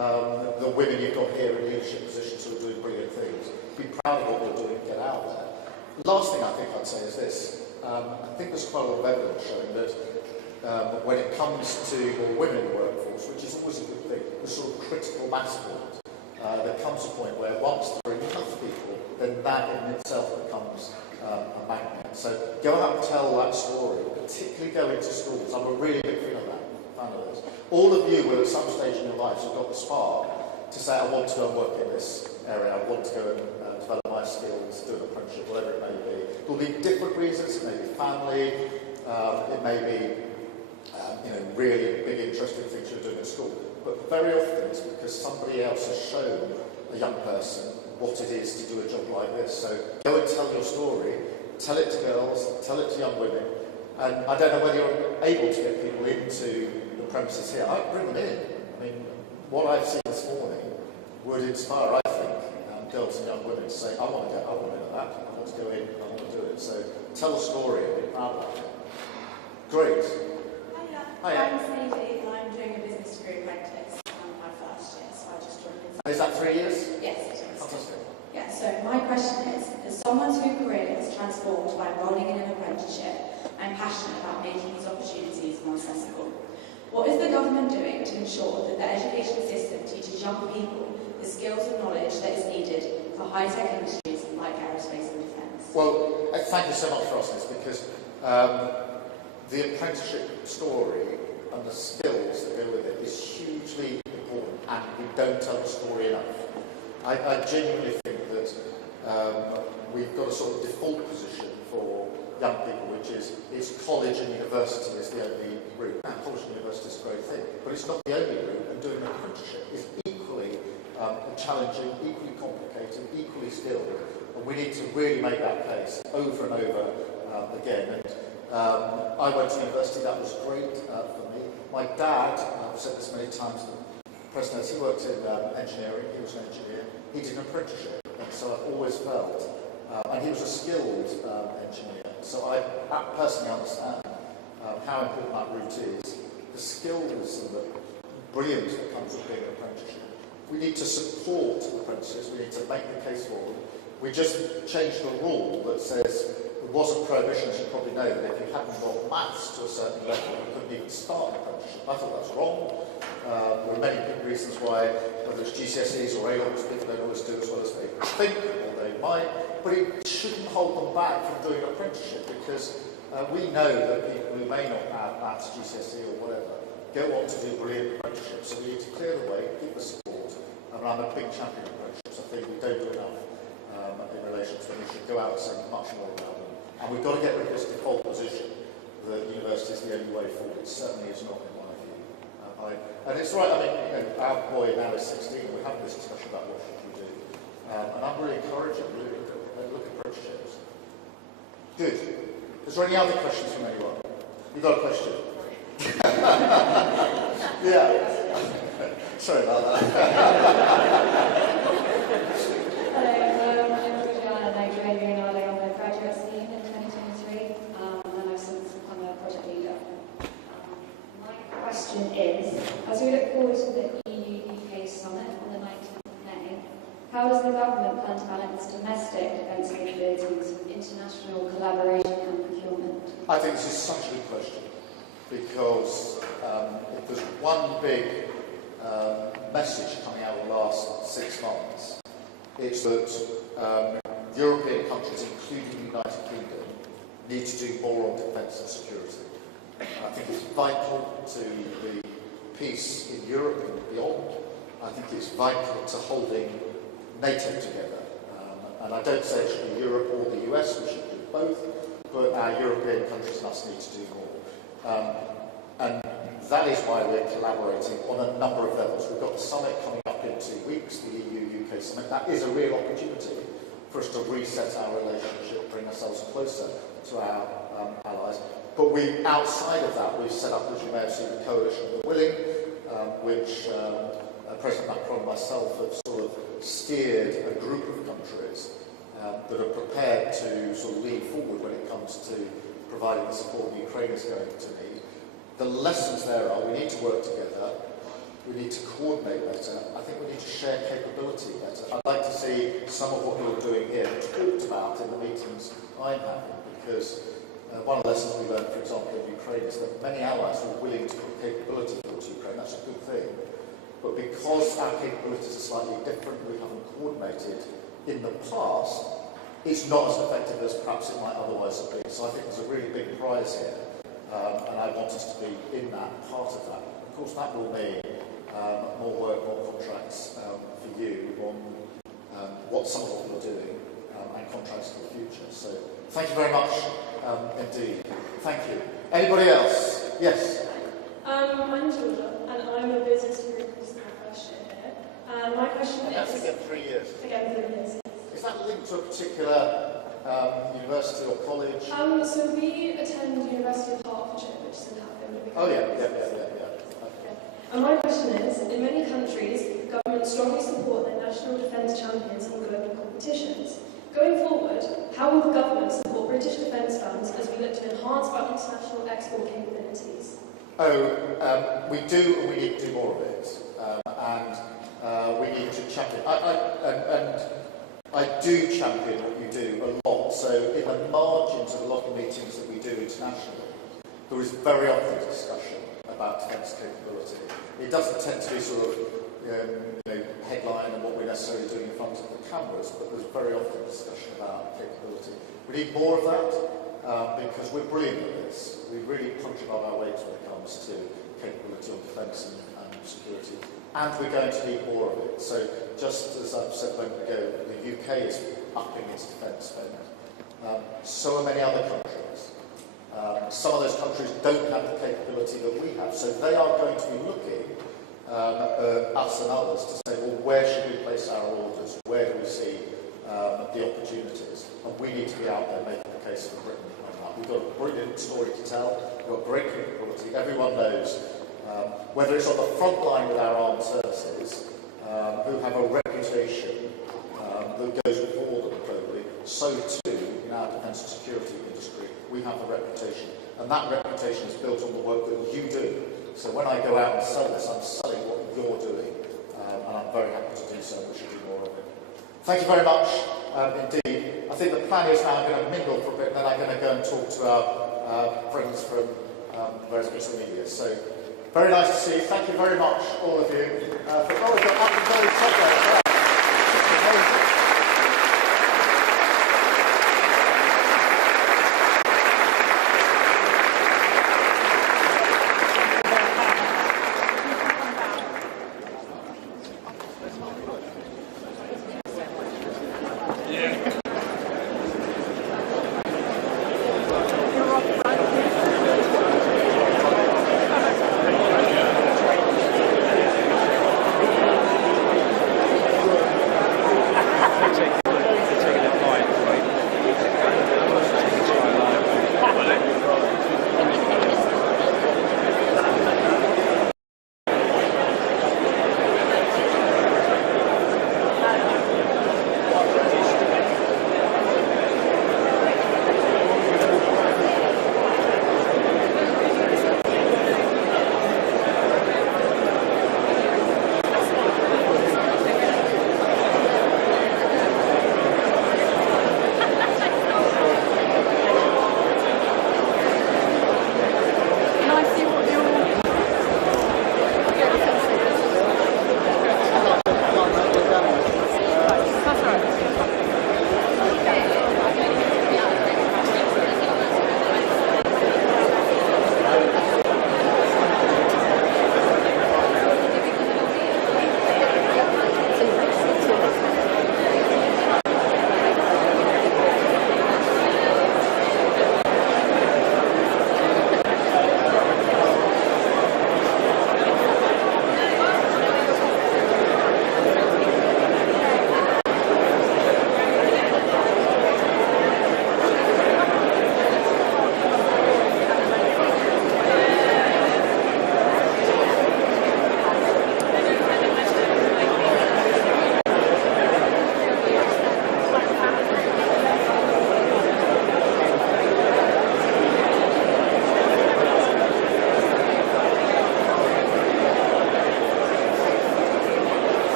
the women you've got here in leadership positions who are doing brilliant things. Be proud of what you're doing, get out there. The last thing I think I'd say is this. I think there's quite a lot of evidence showing that when it comes to more women in the workforce, which is always a good thing, the sort of critical mass point, there comes a point where once there are enough people, then that in itself becomes a magnet. So go out and tell that story, particularly go into schools. I'm a really big fan of that. All of you will at some stage in your lives have got the spark to say, I want to go and work in this area, I want to go and develop my skills, do an apprenticeship, whatever it may be. There'll be different reasons. It may be family, it may be really big interest in things you're doing at school. But very often it's because somebody else has shown a young person what it is to do a job like this. So go and tell your story, tell it to girls, tell it to young women. And I don't know whether you're able to get people into the premises here. I'd bring them in. I mean, what I've seen this morning would inspire, I think, girls and young women to say, I want to get into that, I want to go in, I want to do it. So tell a story and be proud of it. Great. Hiya. I'm Sadie and I'm doing a business degree apprentice my first year, so I just joined in. Is that 3 years? Yes, it is. Fantastic. Yeah, so my question is, as someone whose career is transformed by enrolling in an apprenticeship, I'm passionate about making these opportunities more accessible. What is the government doing to ensure that the education system teaches young people the skills and knowledge that is needed for high-tech industries like aerospace and defence? Well, thank you so much for asking this, because the apprenticeship story and the skills that go with it is hugely important, and we don't tell the story enough. I genuinely think that we've got a sort of default position for young people, which is college and university is the only route. Now, college and university is a great thing, but it's not the only route, and doing an apprenticeship is equally challenging, equally complicated, equally skilled, and we need to really make that case over and over again. And I went to university, that was great for me. My dad, I've said this many times, President, he worked in engineering, he was an engineer, he did an apprenticeship, and so I've always felt, and he was a skilled engineer, so I personally understand how important that route is, the skills and the brilliance that comes with being an apprenticeship. We need to support apprentices, we need to make the case for them. We just changed the rule that says there was a prohibition, as you probably know, that if you hadn't got maths to a certain level, you couldn't even start an apprenticeship. I thought that was wrong. There are many big reasons why, whether it's GCSEs or A-levels, people don't always do as well as they think, or they might, but it shouldn't hold them back from doing an apprenticeship, because we know that people who may not have maths, GCSE or whatever, go on to do brilliant apprenticeships, so we need to clear the way, give the support. I mean, I'm a big champion of apprenticeships. I think we don't do enough in relation to them. We should go out and say much more about them. And we've got to get rid of this default position that university is the only way forward. It certainly is not, in my view. And it's right, I mean, our boy now is 16, and we're having this discussion about what should we do. And I'm really encouraging, really, look at apprenticeships. Good. Is there any other questions from anyone? You've got a question? Yeah. Sorry about that. Hello, my name is Nigel and I joined Unado on the graduate scheme in 2023, and I've since become a project leader. My question is, as we look forward to the EU-UK summit on the 19th of May, how does the government plan to balance domestic defence capabilities with international collaboration and procurement? I think this is such a good question, because if there's one big message coming out of the last 6 months, it's that European countries, including the United Kingdom, need to do more on defence and security. I think it's vital to the peace in Europe and beyond. I think it's vital to holding NATO together. And I don't say it should be Europe or the US, we should do both, but our European countries must need to do more. And that is why we're collaborating on a number of levels. We've got the summit coming up in 2 weeks, the EU-UK summit. That is a real opportunity for us to reset our relationship, bring ourselves closer to our allies. But outside of that, we've set up, as you may have seen, the Coalition of the Willing, which President Macron and myself have sort of steered a group of countries that are prepared to sort of lead forward when it comes to providing the support Ukraine is going to need. The lessons there are we need to work together, we need to coordinate better. I think we need to share capability better. I'd like to see some of what you're doing here talked about in the meetings I'm having, because one of the lessons we learned, for example, in Ukraine is that many allies are willing to put capability towards Ukraine. That's a good thing. But because our capabilities are slightly different, we haven't coordinated in the past, it's not as effective as perhaps it might otherwise have been. So I think there's a really big prize here, and I want us to be in that part of that. Of course, that will mean more work, more contracts for you on what some of what you're doing and contracts for the future. So thank you very much indeed. Thank you. Anybody else? Yes? I'm Georgia, and I'm a business degree student at Bedfordshire here. And my question is... That's again 3 years. Again, 3 years. Is that linked to a particular university or college? So we attend University of Hertfordshire, which is in Hatfield. Oh yeah. Okay. And my question is, in many countries, governments strongly support their national defence champions in global competitions. Going forward, how will the government support British defence funds as we look to enhance our international export capabilities? We do, and we need to do more of it. We need to champion. I do champion what you do a lot. So in the margins of a lot of meetings that we do internationally, there is very often a discussion about defence capability. It doesn't tend to be sort of headline and what we're necessarily doing in front of the cameras, but there's very often a discussion about capability. We need more of that because we're brilliant at this. We really punch above our weight when it comes to capability on defence and security. And we're going to need more of it. So just as I've said a moment ago, the UK is upping its defence spend. So are many other countries. Some of those countries don't have the capability that we have. So they are going to be looking us and others to say, well, where should we place our orders? Where do we see the opportunities? And we need to be out there making the case for Britain. We've got a brilliant story to tell. We've got great capability. Everyone knows, whether it's on the front line with our armed services, who have a reputation that goes before them globally, so too in our defence and security industry, we have a reputation. And that reputation is built on the work that you do. So when I go out and sell this, I'm selling what you're doing. And I'm very happy to do so, and we should do more of it. Thank you very much indeed. I think the plan is now I'm going to mingle for a bit, and then I'm going to go and talk to our friends from various bits of media. So very nice to see you. Thank you very much, all of you. We've got very subway as well.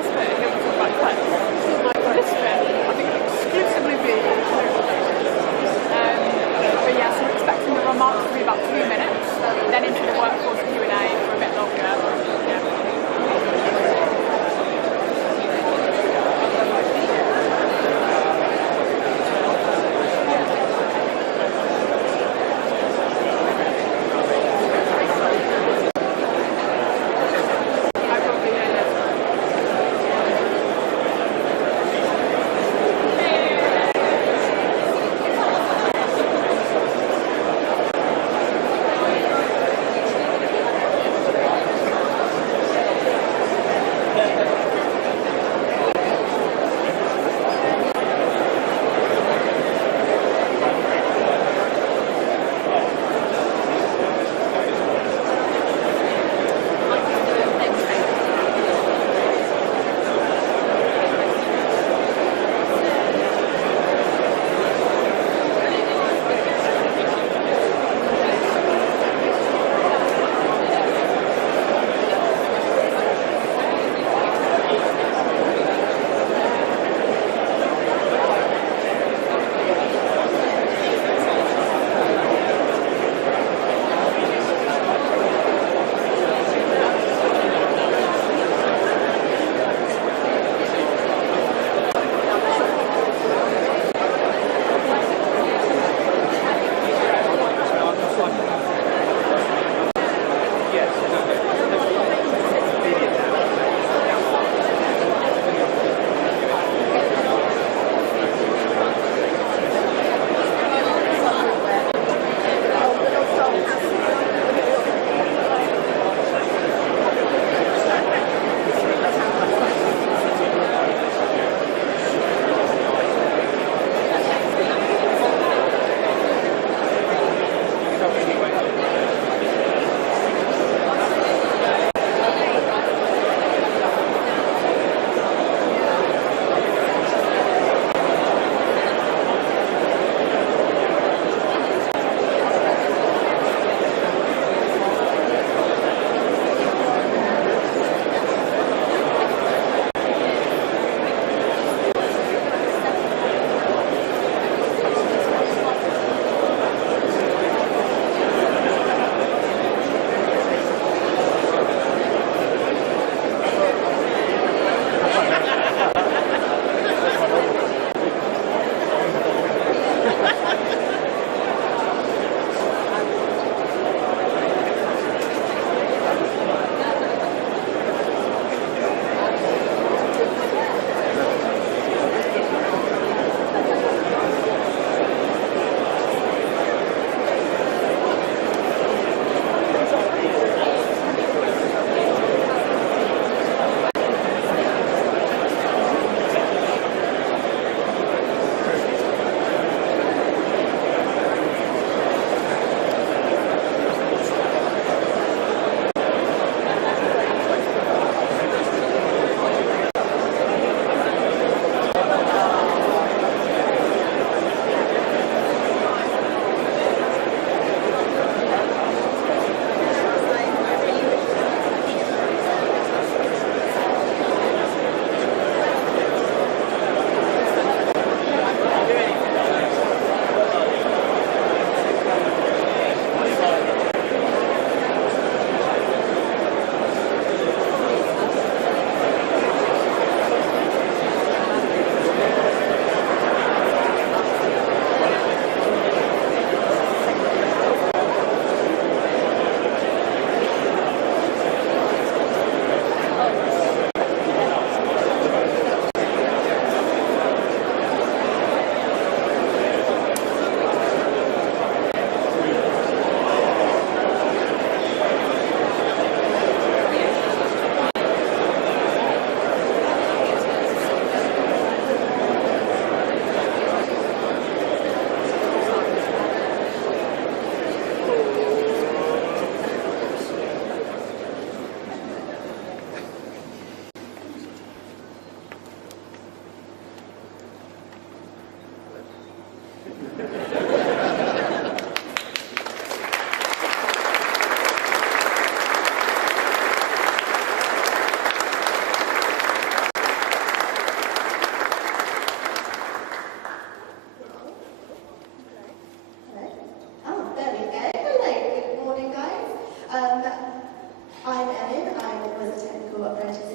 first bit, he'll talk about clothes. This bit, I think it'll exclusively be but yeah, so we're expecting the remarks to be about 2 minutes, then into the workforce Q&A for a bit longer.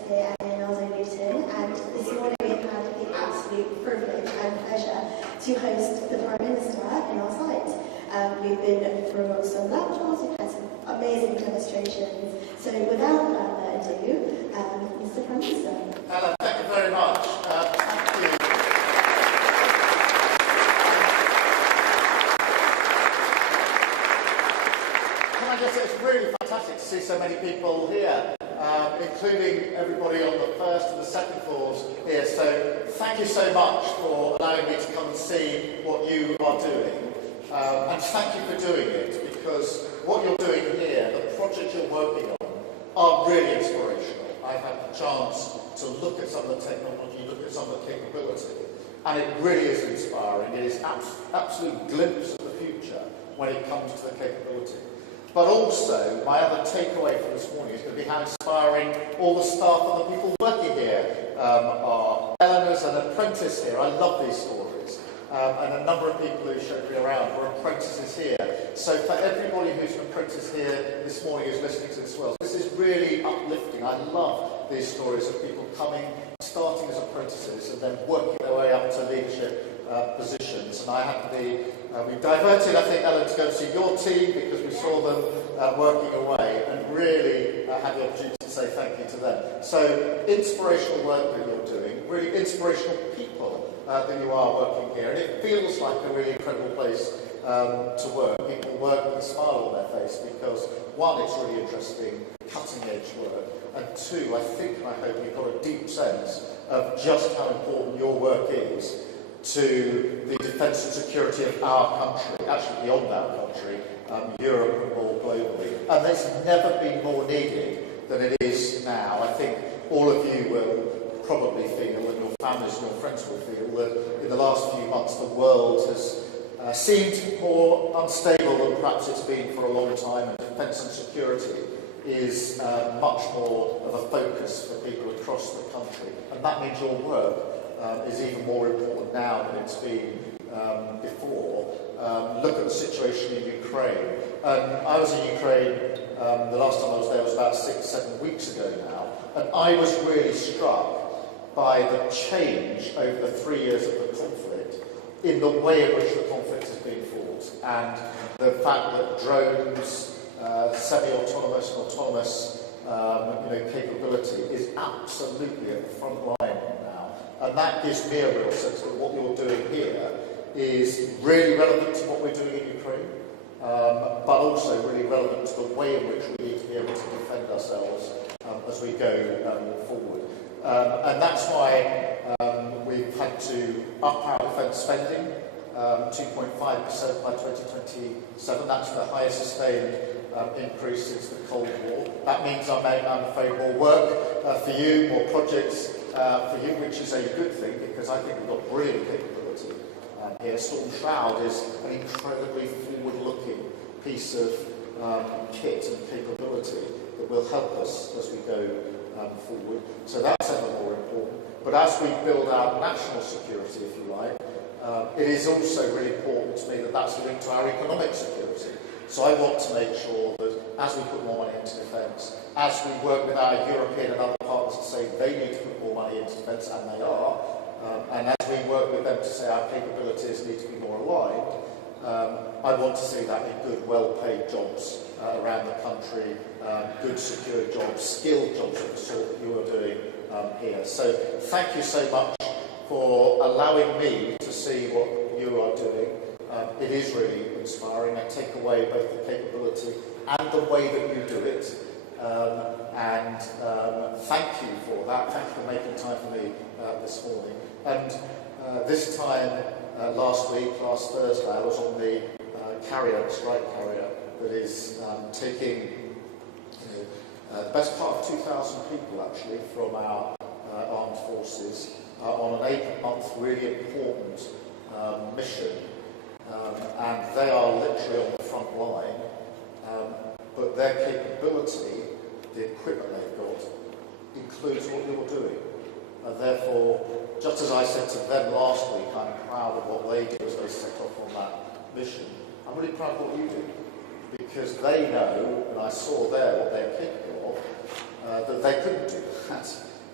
here in Luton, and this morning we've had the absolute privilege and pleasure to host the Prime Minister in our site. We've been through some laptops, we've had some amazing demonstrations, so without further ado, Mr. Prime Minister. Ellen, thank you very much. Thank you. Can I just say it's really fantastic to see so many people here, including everybody on the first and the second floors here. So thank you so much for allowing me to come and see what you are doing. And thank you for doing it, because what you're doing here, the projects you're working on, are really inspirational. I've had the chance to look at some of the technology, look at some of the capability, and it really is inspiring. It is absolute glimpse of the future when it comes to the capability. But also, my other takeaway from this morning is going to be how inspiring all the staff and the people working here are. Eleanor's an apprentice here. I love these stories. And a number of people who showed me around were apprentices here. So for everybody who's an apprentice here this morning who's listening to this as well, this is really uplifting. I love these stories of people coming, starting as apprentices and then working their way up to leadership positions. And I had we diverted, I think, Ellen, to go and see your team because we saw them working away, and really had the opportunity to say thank you to them. So inspirational work that you're doing, really inspirational people that you are working here, and it feels like a really incredible place to work. People work with a smile on their face because, one, it's really interesting, cutting-edge work, and two, I think and I hope you've got a deep sense of just how important your work is to the defence and security of our country, actually beyond our country, Europe and more globally. And it's never been more needed than it is now. I think all of you will probably feel, and your families and your friends will feel, that in the last few months the world has seemed more unstable than perhaps it's been for a long time, and defence and security is much more of a focus for people across the country. And that means your work is even more important now than it's been before. Look at the situation in Ukraine. I was in Ukraine, the last time I was there was about 6-7 weeks ago now, and I was really struck by the change over the 3 years of the conflict in the way in which the conflict has been fought, and the fact that drones, semi-autonomous and autonomous capability is absolutely at the front line now. And that gives me a real sense that what you're doing here is really relevant to what we're doing in Ukraine, but also really relevant to the way in which we need to be able to defend ourselves as we go forward. And that's why we've had to up our defence spending, 2.5% by 2027. That's the highest sustained increase since the Cold War. That means I'm afraid more work for you, more projects for you, which is a good thing because I think we've got brilliant capability here. Storm Shroud is an incredibly forward-looking piece of kit and capability that will help us as we go forward. So that's ever more important. But as we build our national security, if you like, it is also really important to me that that's linked to our economic security. So I want to make sure that as we put more money into defence, as we work with our European and other partners to say they need to put more money into defence, and they are, and as we work with them to say our capabilities need to be more aligned, I want to see that in good, well-paid jobs around the country, good, secure jobs, skilled jobs of the sort that you are doing here. So thank you so much for allowing me to see what you are doing. It is really inspiring. I take away both the capability and the way that you do it. And thank you for that. Thank you for making time for me this morning. And this time last Thursday, I was on the strike carrier that is taking the best part of 2,000 people actually from our armed forces on an 8-month really important mission. And they are literally on the front line, but their capability, the equipment they've got, includes what you're doing. And therefore, just as I said to them last week, I'm proud of what they did as they set off on that mission. I'm really proud of what you do, because they know, and I saw there what they're capable of, that they couldn't do that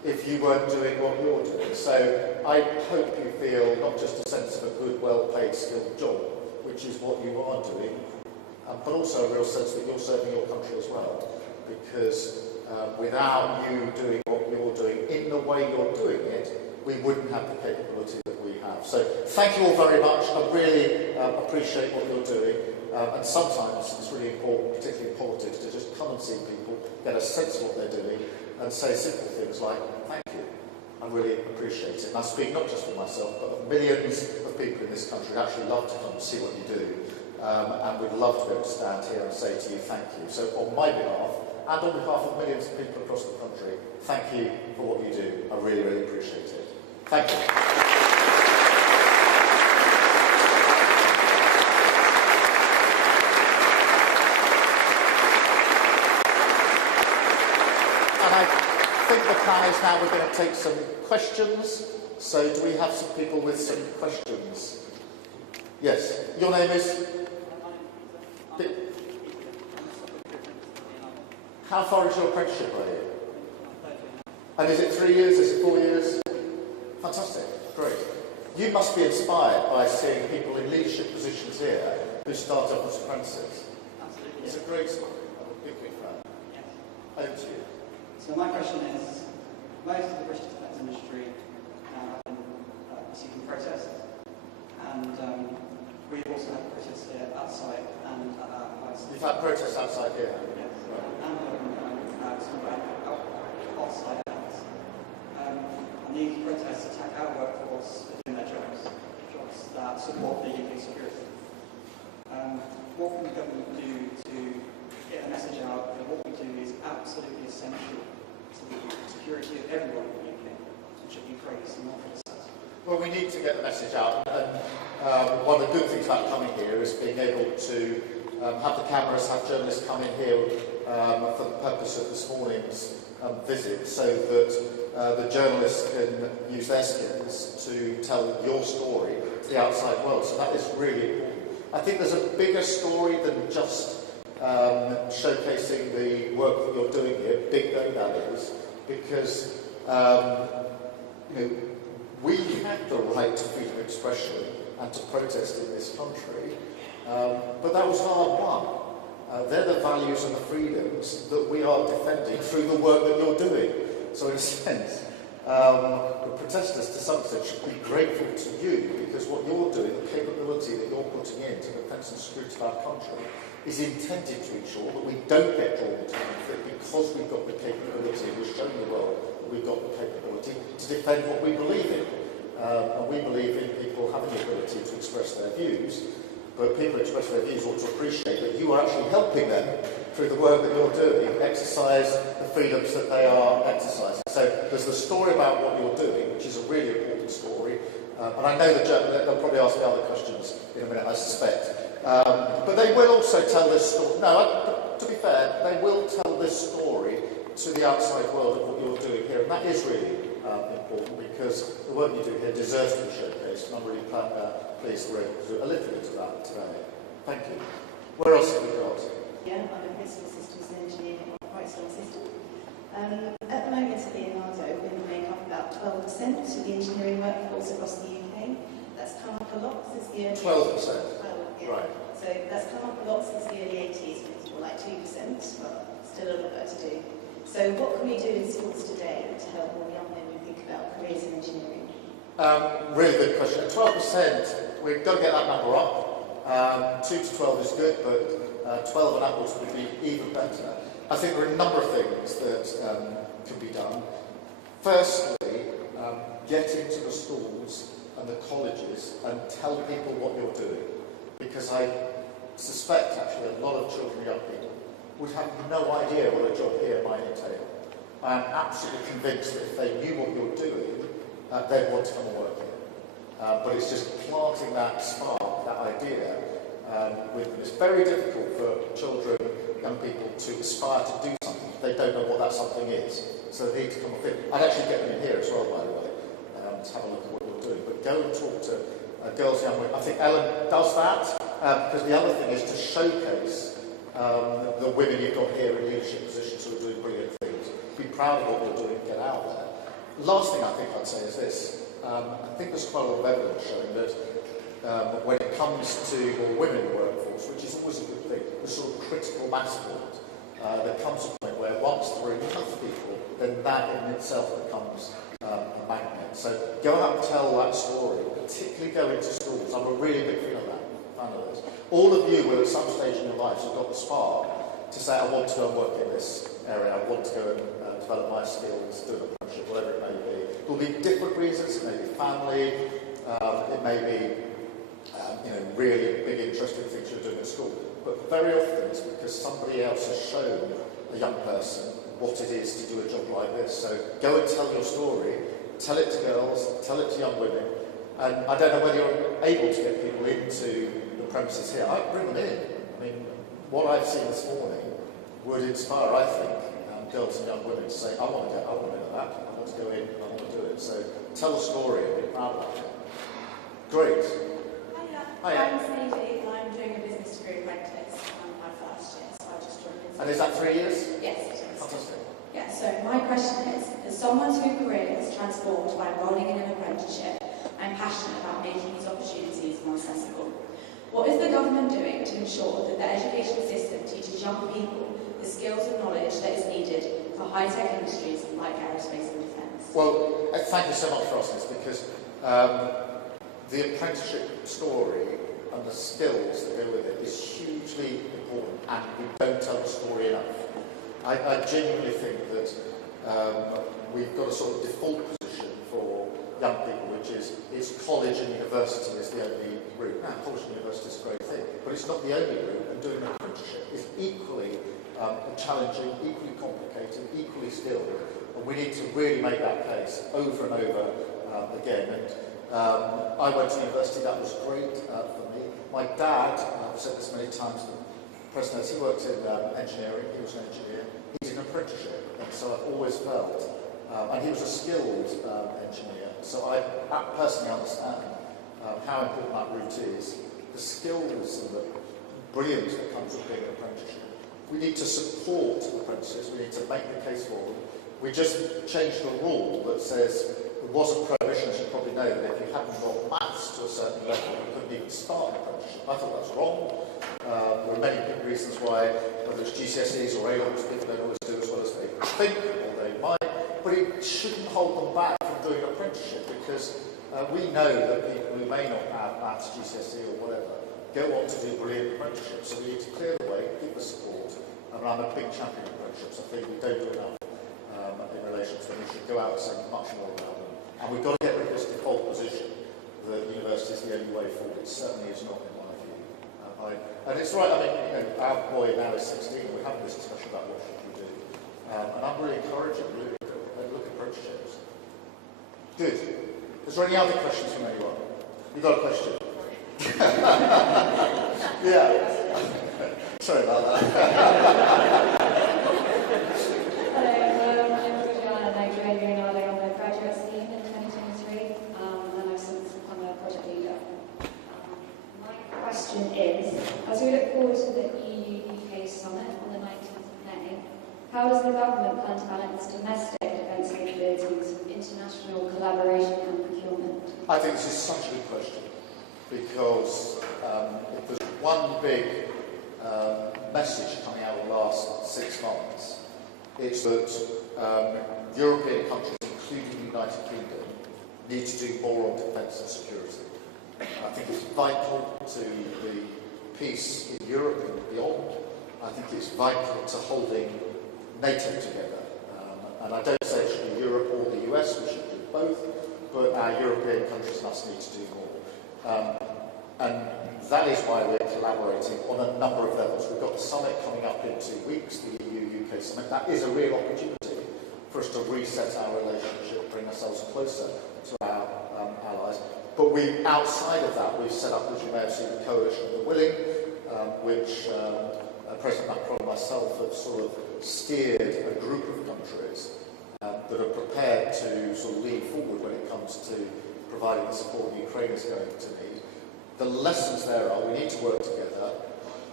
if you weren't doing what you're doing. So I hope you feel not just a sense of a good, well-paid, skilled job, which is what you are doing, but also a real sense that you're serving your country as well. Because without you doing what you're doing in the way you're doing it, we wouldn't have the capability that we have. So thank you all very much. I really appreciate what you're doing. And sometimes it's really important, particularly in politics, to just come and see people, get a sense of what they're doing, and say simple things like, thank you. I really appreciate it. And I speak not just for myself, but of millions of people in this country who actually love to come and see what you do. And we'd love to be able to stand here and say to you, thank you. So on my behalf, and on behalf of millions of people across the country, thank you for what you do. I really, really appreciate it. Thank you. I think the plan is now we're going to take some questions. So do we have some people with some questions? Yes. Your name is? How far is your apprenticeship, are you? And is it 3 years? Is it 4 years? Fantastic. Great. You must be inspired by seeing people in leadership positions here who start off as apprentices. Absolutely. It's a great story. I'm a big fan. Yes. Over to you. So my question is, most of the British defence industry now have been receiving protests, and we've also had protests here outside and at our house. You've had protests outside here? Yes. Right. And some outside house. And these protests attack our workforce for doing their jobs that support the UK security. What can the government do to get a message out that what we do is absolutely essential to the security of everyone in the UK, and should be praised and not criticised? Well, we need to get the message out, and one of the good things about coming here is being able to have the cameras, have journalists come in here for the purpose of this morning's visit, so that the journalists can use their skills to tell your story to the outside world. So that is really important. I think there's a bigger story than just showcasing the work that you're doing here, big though that is, because we have the right to freedom of expression and to protest in this country, but that was hard won. They're the values and the freedoms that we are defending through the work that you're doing. So in a sense, the protesters to some extent should be grateful to you, because what you're doing, the capability that you're putting into the defence and security of our country, is intended to ensure that we don't get drawn into conflict, because we've got the capability, and we've shown the world that we've got the capability to defend what we believe in. And we believe in people having the ability to express their views, but people express their views ought to appreciate that you are actually helping them through the work that you're doing, exercise the freedoms that they are exercising. So there's the story about what you're doing, which is a really important story, and I know they'll probably ask me other questions in a minute, I suspect. But they will also tell this story. No, to be fair, they will tell this story to the outside world of what you're doing here, and that is really important, because the work you do here deserves to be showcased, and I'm really pleased we're able to do a little bit of that today. Thank you. Where else have we got? Yeah, I'm a principal systems engineer on a quite strong system. At the moment at Leonardo, we make up about 12% of the engineering workforce across the UK. That's come up a lot since the early 12%? 12, yeah. Right. So that's come up a lot since the early 80s, when it was more like 2%, but still a lot better to do. So what can we do in schools today to help more young women think about careers in engineering? Really good question. 12%, we've got to get that number up. 2 to 12 is good, but 12 and upwards would be even better. I think there are a number of things that can be done. Firstly, get into the schools and the colleges and tell people what you're doing. Because I suspect, actually, a lot of children and young people would have no idea what a job here might entail. I am absolutely convinced that if they knew what you're doing, they'd want to come and work here. But it's just planting that spark, that idea, with them. It's very difficult for children, young people, to aspire to do something if they don't know what that something is. So they need to come and fit. I'd actually get them in here as well, by the way, to have a look at what you're doing. But go and talk to girls and young women. I think Ellen does that, because the other thing is to showcase the women you've got here in leadership positions who are doing brilliant things. Be proud of what you're doing, get out there. last thing I think I'd say is this. I think there's quite a lot of evidence showing that when it comes to more women in the workforce, which is always a good thing, the sort of critical mass point, there comes a point where once there are enough people, then that in itself becomes a magnet. So go out and tell that story, particularly go into schools. I'm a really big fan of that. All of you will at some stage in your lives have got the spark to say, I want to go and work in this area, I want to go and develop my skills, do an apprenticeship, whatever it may be. There will be different reasons. It may be family, it may be really big interest in things you're doing at school. But very often it's because somebody else has shown a young person what it is to do a job like this. So go and tell your story, tell it to girls, tell it to young women. And I don't know whether you're able to get people into the premises here. I'd bring them in. I mean, what I've seen this morning would inspire, I think, girls and young women to say, I want to into that, I want to go in, I want to do it. So tell a story and be proud of it. Great. Hiya. I'm Sadie, and I'm doing a business degree apprentice. I'm my first year, so I just joined business. And is that 3 years? Yes, it is. Fantastic. Yeah, so my question is, as someone whose career is transformed by enrolling in an apprenticeship, I'm passionate about making these opportunities more accessible. What is the government doing to ensure that the education system teaches young people the skills and knowledge that is needed for high-tech industries like aerospace and defence? Well, thank you so much for asking this, because the apprenticeship story and the skills that go with it is hugely important, and we don't tell the story enough. I genuinely think that we've got a sort of default position for young people, which is college and university is the only route. Now, college and university is a great thing, but it's not the only route, and doing an apprenticeship is equally challenging, equally complicated, equally skilled, and we need to really make that case over and over again. And I went to university, that was great for me. My dad, I've said this many times, the president, he worked in engineering, he was an engineer, he did an apprenticeship, and so I've always felt, and he was a skilled engineer, so I personally understand how important that route is, the skills and the brilliance that comes with being an apprenticeship. We need to support apprentices, we need to make the case for them. We just changed the rule that says there was a prohibition, as you probably know, that if you hadn't got maths to a certain level, you couldn't even start an apprenticeship. I thought that was wrong. There are many big reasons why, whether it's GCSEs or A-levels, people don't always do as well as they think or they might, but it shouldn't hold them back from doing an apprenticeship, because we know that people who may not have maths, GCSE or whatever, go on to do brilliant apprenticeships. So we need to clear the way, give the support. I mean, I'm a big champion of apprenticeships. I think we don't do enough in relation to them. We should go out and say much more about them. And we've got to get rid of this default position that university is the only way forward. It certainly is not, in my view. And it's right, I mean, our boy now is 16, we're having this discussion about what should we do. And I'm really encouraging, really, look at apprenticeships. Good. Is there any other questions from anyone? You've got a question? Yeah. Sorry about that. Hello, I'm Nigel, and I'm on the graduate scheme in 2023, and I've since become a project leader. My question is, as we look forward to the EU-UK summit on the 19th of May, how does the government plan to balance domestic defence capabilities with international collaboration and procurement? I think this is such a good question, because if there's one big message coming out of the last 6 months, it's that European countries, including the United Kingdom, need to do more on defence and security. I think it's vital to the peace in Europe and beyond. I think it's vital to holding NATO together. And I don't say it should be Europe or the US, we should do both, but our European countries and us need to do more. And that is why we're collaborating on a number of levels. We've got the summit coming up in 2 weeks, the EU-UK summit. That is a real opportunity for us to reset our relationship, bring ourselves closer to our allies. But outside of that, we've set up, as you may have seen, the Coalition of the Willing, which President Macron and myself have sort of steered a group of countries that are prepared to sort of lead forward when it comes to providing the support Ukraine is going to need. The lessons there are we need to work together.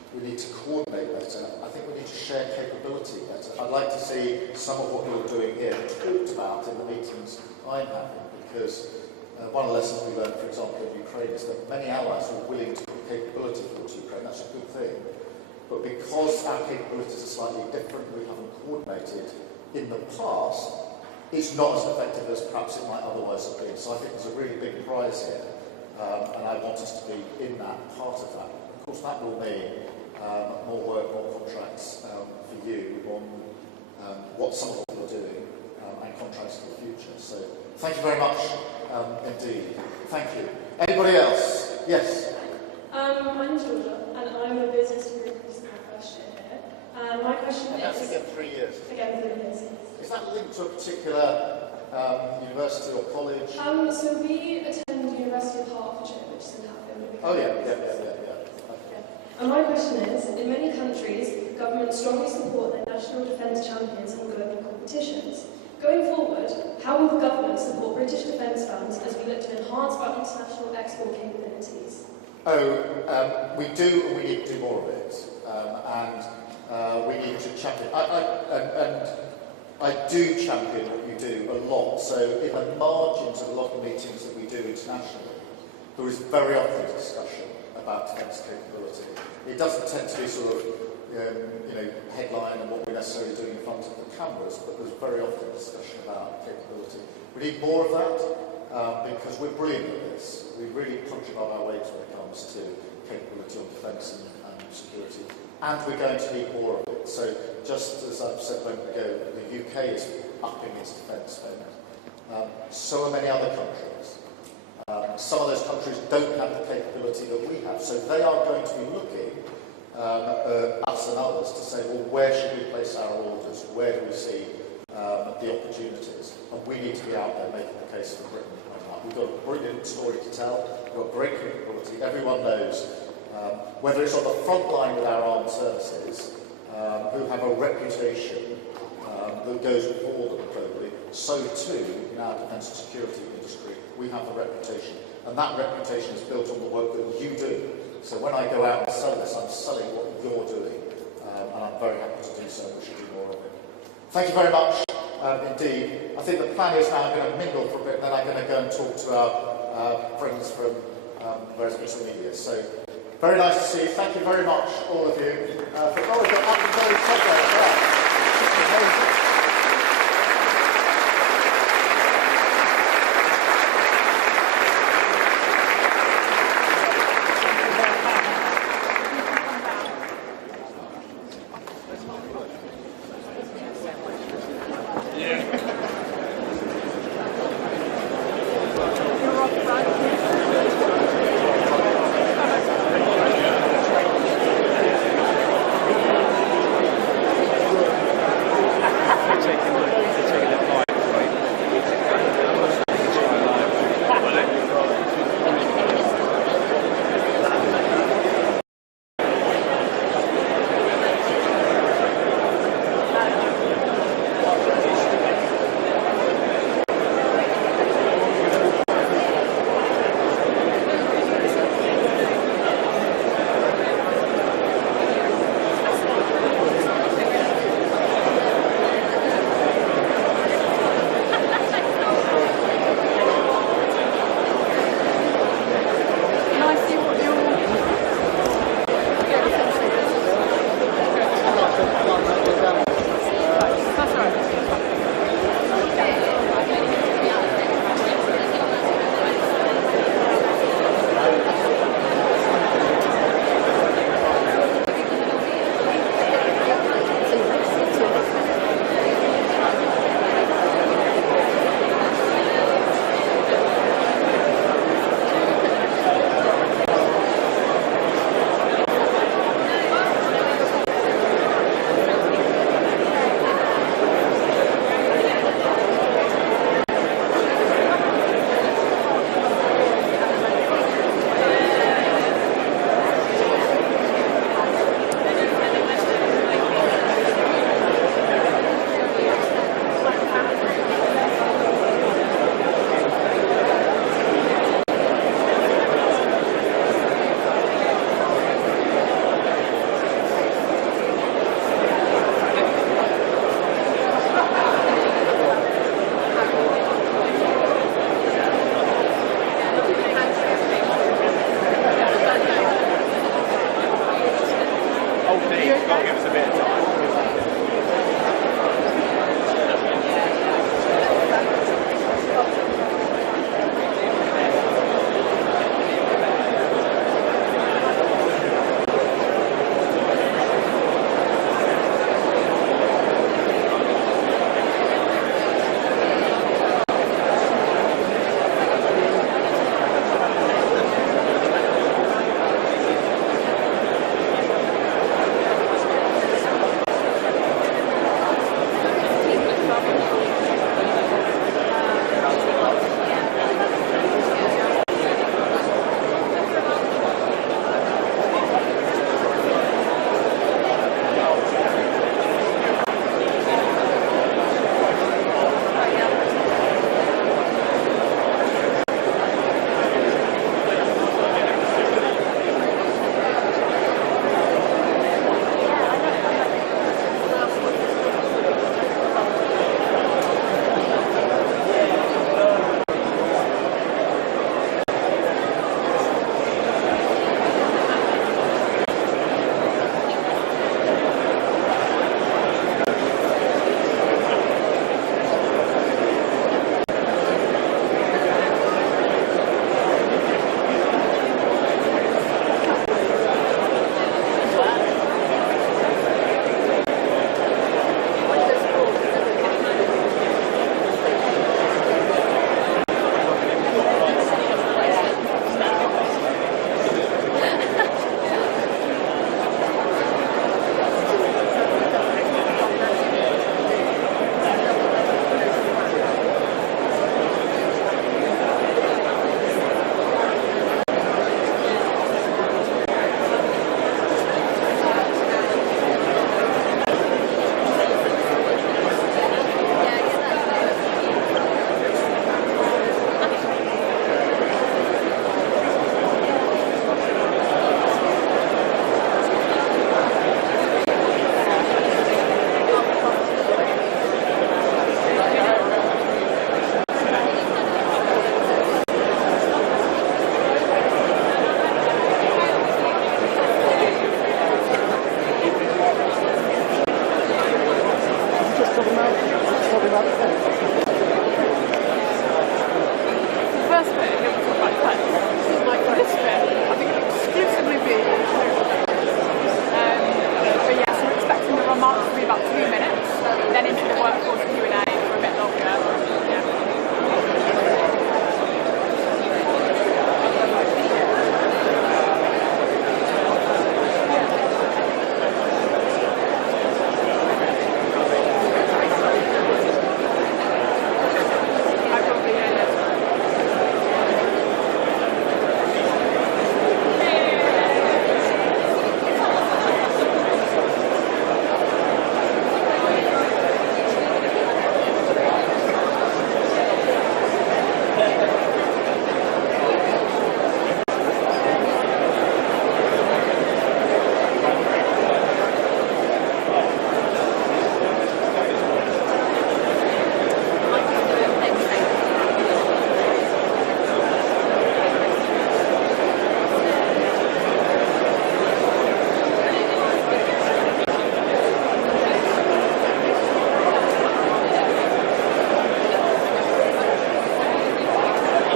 we need to coordinate better. I think we need to share capability better. I'd like to see some of what you're doing here talked about in the meetings I'm having, because one of the lessons we learned, for example, in Ukraine is that many allies are willing to put capability towards Ukraine. That's a good thing. But because our capabilities are slightly different, we haven't coordinated in the past, it's not as effective as perhaps it might otherwise have been. So I think there's a really big prize here, and I want us to be in that part of that. Of course, that will mean more work, more contracts for you on what some of what you're doing and contracts for the future. So thank you very much indeed. Thank you. Anybody else? Yes? I'm Georgia, and I'm a business degree student first year here. My question And is... that's again 3 years. Again, 3 years. Is that linked to a particular university or college? So we attend the University of Hertfordshire, which is in Hatfield. Oh yeah. Okay. And my question is, in many countries, governments strongly support their national defence champions in global competitions. Going forward, how will the government support British defence funds as we look to enhance our international export capabilities? We do, and we need to do more of it. We need to champion. I do champion what you do a lot. So in the margins of a lot of meetings that we do internationally, there is very often discussion about defence capability. It doesn't tend to be sort of, headline and what we're necessarily doing in front of the cameras, but there's very often discussion about capability. We need more of that because we're brilliant at this. We really punch above our weight when it comes to capability on defence and security. And we're going to need more of it. So just as I've said a moment ago, the UK is upping its defence spend. So are many other countries. Some of those countries don't have the capability that we have. So they are going to be looking us and others to say, well, where should we place our orders? Where do we see the opportunities? And we need to be out there making the case for Britain. We've got a brilliant story to tell. We've got great capability. Everyone knows, whether it's on the front line with our armed services, who have a reputation that goes before them globally, so too in our defence and security industry, we have a reputation. And that reputation is built on the work that you do. So when I go out and sell this, I'm selling what you're doing, and I'm very happy to do so. We should do more of it. Thank you very much indeed. I think the plan is now I'm going to mingle for a bit, and then I'm going to go and talk to our friends from various bits of media. So very nice to see you. Thank you very much, all of you. For all of your very subject as well. Amazing. first bit, he'll talk about pets. This bit, I think it'll exclusively be but yes, we're expecting the remarks to be about 2 minutes, then into the workforce Q&A for a bit longer. Yeah.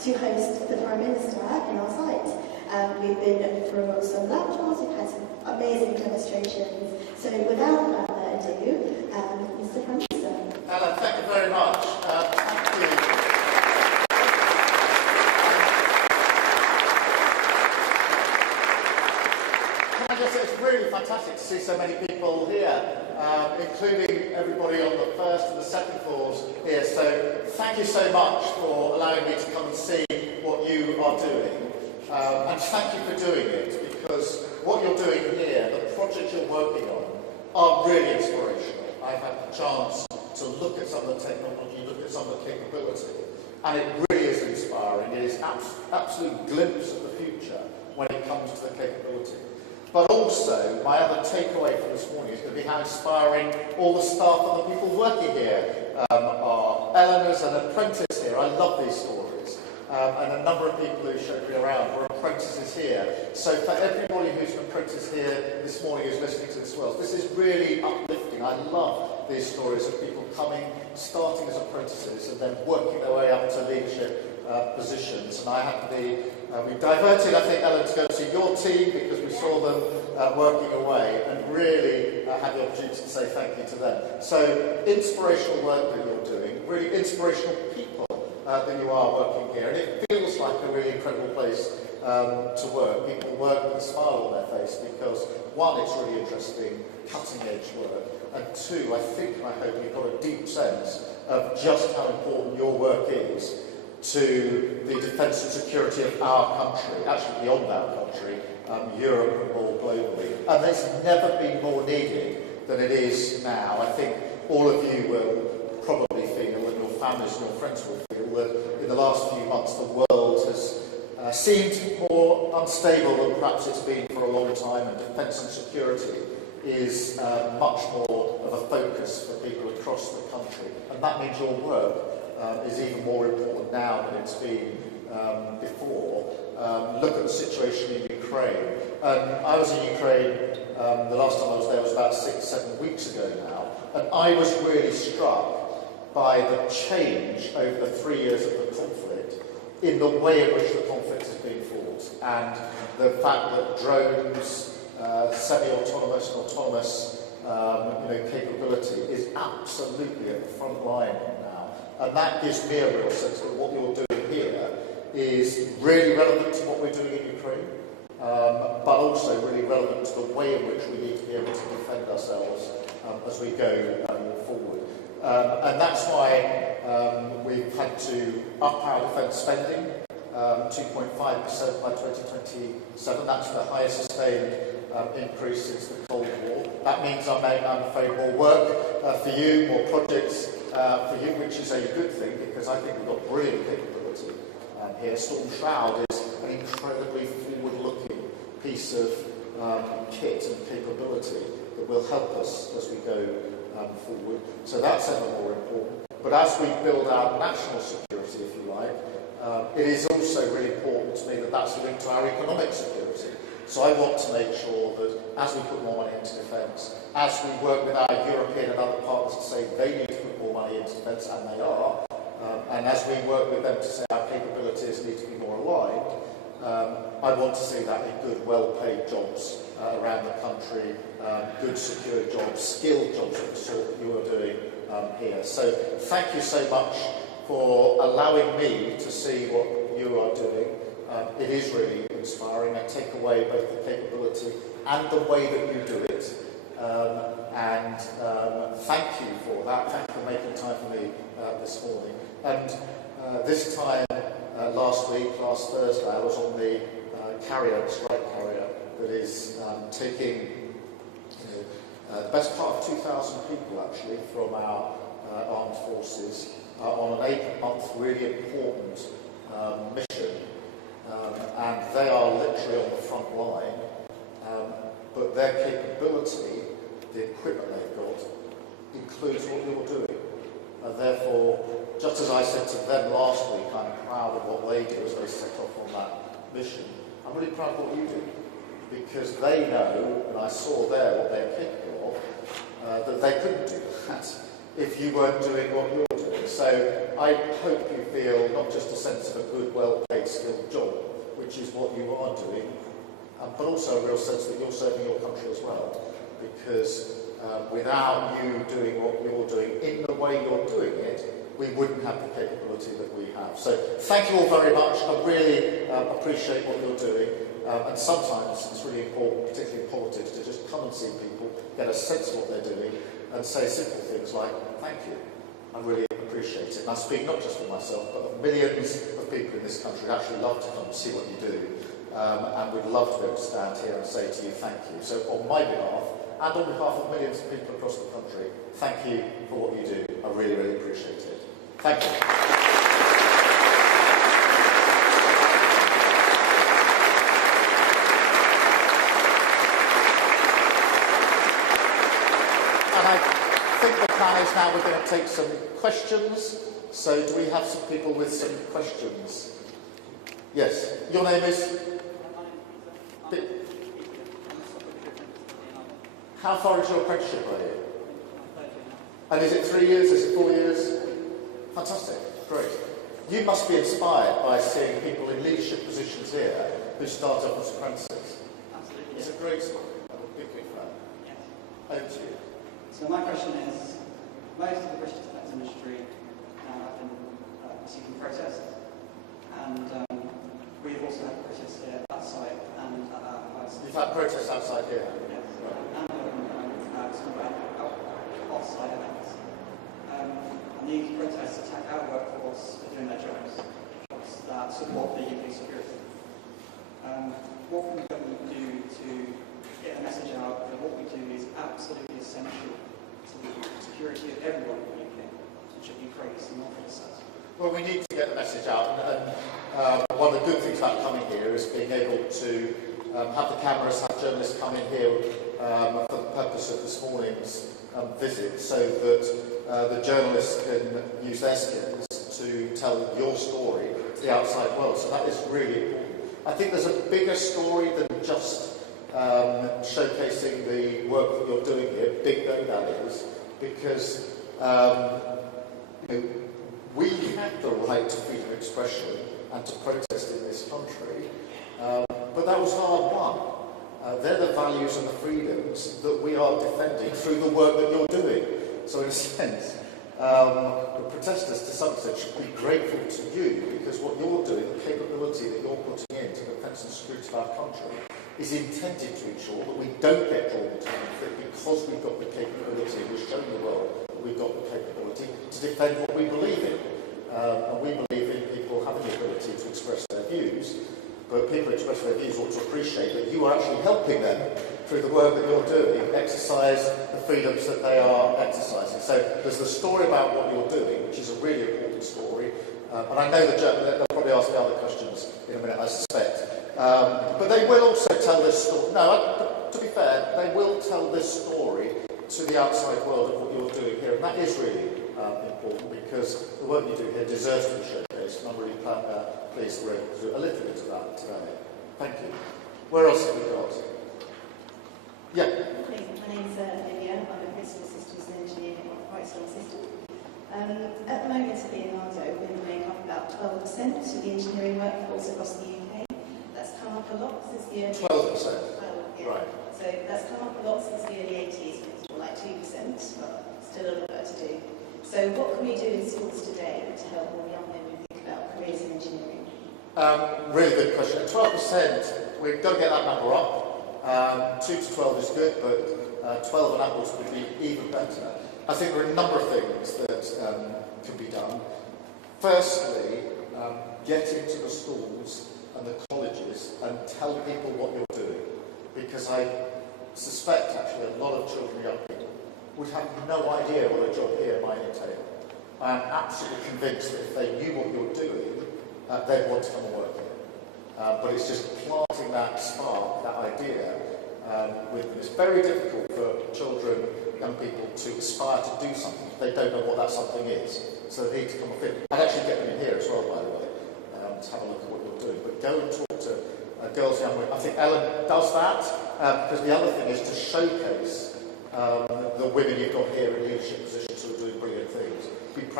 to host the Prime Minister in our site. We've been through some lab tours, we've had some amazing demonstrations. So without further ado, Mr. Prime Minister. Ellen, thank you very much. Thank you. It's really fantastic to see so many people here, including everybody on the first and the second floors here. So thank you so much for allowing me to come and see what you are doing. And thank you for doing it, because what you're doing here, the projects you're working on, are really inspirational. I've had the chance to look at some of the technology, look at some of the capability, and it really is inspiring. It is an absolute glimpse of the future when it comes to the capability. But also, my other takeaway from this morning is going to be how inspiring all the staff and the people working here are. Eleanor's an apprentice here. I love these stories. And a number of people who showed me around were apprentices here. So for everybody who's an apprentice here this morning who's listening to this well, this is really uplifting. I love these stories of people coming, starting as apprentices and then working their way up to leadership positions. And I had we diverted, I think, Ellen, to go to your team because we saw them working away and really had the opportunity to say thank you to them. So inspirational work that you're doing, really inspirational people that you are working here, and it feels like a really incredible place to work. People work with a smile on their face because, one, it's really interesting, cutting-edge work, and two, I think and I hope you've got a deep sense of just how important your work is to the defence and security of our country, actually beyond our country, Europe and more globally. And it's never been more needed than it is now. I think all of you will probably feel, and your families and your friends will feel, that in the last few months the world has seemed more unstable than perhaps it's been for a long time, and defence and security is much more of a focus for people across the country. And that means your work is even more important now than it's been before. Look at the situation in Ukraine. I was in Ukraine, the last time I was there was about 6-7 weeks ago now, and I was really struck by the change over the 3 years of the conflict in the way in which the conflict is being fought, and the fact that drones, semi-autonomous and autonomous capability is absolutely at the front line now. And that gives me a real sense that what you're doing here is really relevant to what we're doing in Ukraine, but also really relevant to the way in which we need to be able to defend ourselves as we go forward. And that's why we've had to up our defence spending, 2.5% by 2027. That's the highest sustained increase since the Cold War. That means I'm afraid more work for you, more projects for you, which is a good thing because I think we've got brilliant capability here. Storm Shroud is an incredibly forward-looking piece of kit and capability that will help us as we go forward. So that's ever more important. But as we build our national security, if you like, it is also really important to me that that's linked to our economic security. So I want to make sure that as we put more money into defence, as we work with our European and other partners to say they need to put more money into defence, and they are, and as we work with them to say our capabilities need to be more aligned, I want to see that in good, well-paid jobs around the country, good, secure jobs, skilled jobs of the sort that you are doing here. So thank you so much for allowing me to see what you are doing. It is really inspiring. I take away both the capability and the way that you do it. Thank you for that. Thank you for making time for me this morning. And this time last Thursday, I was on the strike carrier that is taking the best part of 2,000 people actually from our armed forces on an 8-month really important mission. And they are literally on the front line, but their capability, the equipment they've got, includes what you're doing. And therefore, just as I said to them last week, I'm proud of what they do as they set off on that mission. I'm really proud of what you do, because they know, and I saw there what they're capable of, that they couldn't do that if you weren't doing what you're doing. So I hope you feel not just a sense of a good, well-paid, skilled job, which is what you are doing, but also a real sense that you're serving your country as well. Because without you doing what you're doing in the way you're doing it, we wouldn't have the capability that we have. So thank you all very much. I really appreciate what you're doing. And sometimes it's really important, particularly in politics, to just come and see people, get a sense of what they're doing, and say simple things like, thank you. I really appreciate it. And I speak not just for myself, but of millions of people in this country who actually love to come and see what you do. And we'd love to be able to stand here and say to you, thank you. So on my behalf, and on behalf of millions of people across the country, thank you for what you do. I really, really appreciate it. Thank you. And I think the plan is now we're going to take some questions. So do we have some people with some questions? Yes. Your name is? How far into your apprenticeship are you? And is it 3 years? Is it 4 years? Fantastic. Great. You must be inspired by seeing people in leadership positions here who start off as apprentices. Absolutely. It's a great story. I'm a big fan. Yes. Over to you. So my question is, most of the British defence industry now have been receiving protests, and we've also had protests here at site and at our house. You've had protests outside here? Yes. And some off-site events. And these protests attack our workforce for doing their jobs that support the UK security. What can the government do to get the message out that what we do is absolutely essential to the security of everyone in the UK and should be praised and not criticised? Well, we need to get the message out, and one of the good things about coming here is being able to have the cameras, have journalists come in here for the purpose of this morning's visit, so that the journalists can use their skills to tell your story to the outside world. So that is really important. I think there's a bigger story than just showcasing the work that you're doing here, big though that is, because we have the right to freedom of expression and to protest in this country, but that was hard won. They're the values and the freedoms that we are defending through the work that you're doing. So in a sense, the protesters to some extent should be grateful to you, because what you're doing, the capability that you're putting into the defence and security of our country, is intended to ensure that we don't get drawn into conflict, because we've got the capability, we've shown the world that we've got the capability to defend what we believe in. And we believe in people having the ability to express their views, but people expressing their views ought to appreciate that you are actually helping them through the work that you're doing, exercise the freedoms that they are exercising. So there's the story about what you're doing, which is a really important story, and I know they'll probably ask me other questions in a minute, I suspect. But they will also tell this story. No, to be fair, they will tell this story to the outside world of what you're doing here, and that is really important, because the work you do here deserves to be showcased, and I'm really pleased we're able to do a little bit of that today. Thank you. Where else have we got? Yeah. My name's Lydia. I'm a principal systems engineer in a quite strong system. At the moment at Leonardo, we make up about 12% of the engineering workforce across the UK. That's come up a lot since the early 12%? Yeah. Right. So that's come up a lot since the early 80s, when it was more like 2%, but still a lot to do. So what can we do in schools today to help more young women think about careers in engineering? Really good question. 12%, we've got to get that number up. 2 to 12 is good, but 12 and upwards would be even better. I think there are a number of things that can be done. Firstly, get into the schools and the colleges and tell people what you're doing. Because I suspect, actually, a lot of children and young people would have no idea what a job here might entail. I am absolutely convinced that if they knew what you're doing, they'd want to come and work here. But it's just planting that spark, that idea, with them. It's very difficult for children, young people, to aspire to do something if they don't know what that something is. So they need to come and fit. I'd actually get them in here as well, by the way, to have a look at what you're doing. But go and talk to girls, young women. I think Ellen does that, because the other thing is to showcase the women you've got here in leadership positions who are doing brilliant things. Be proud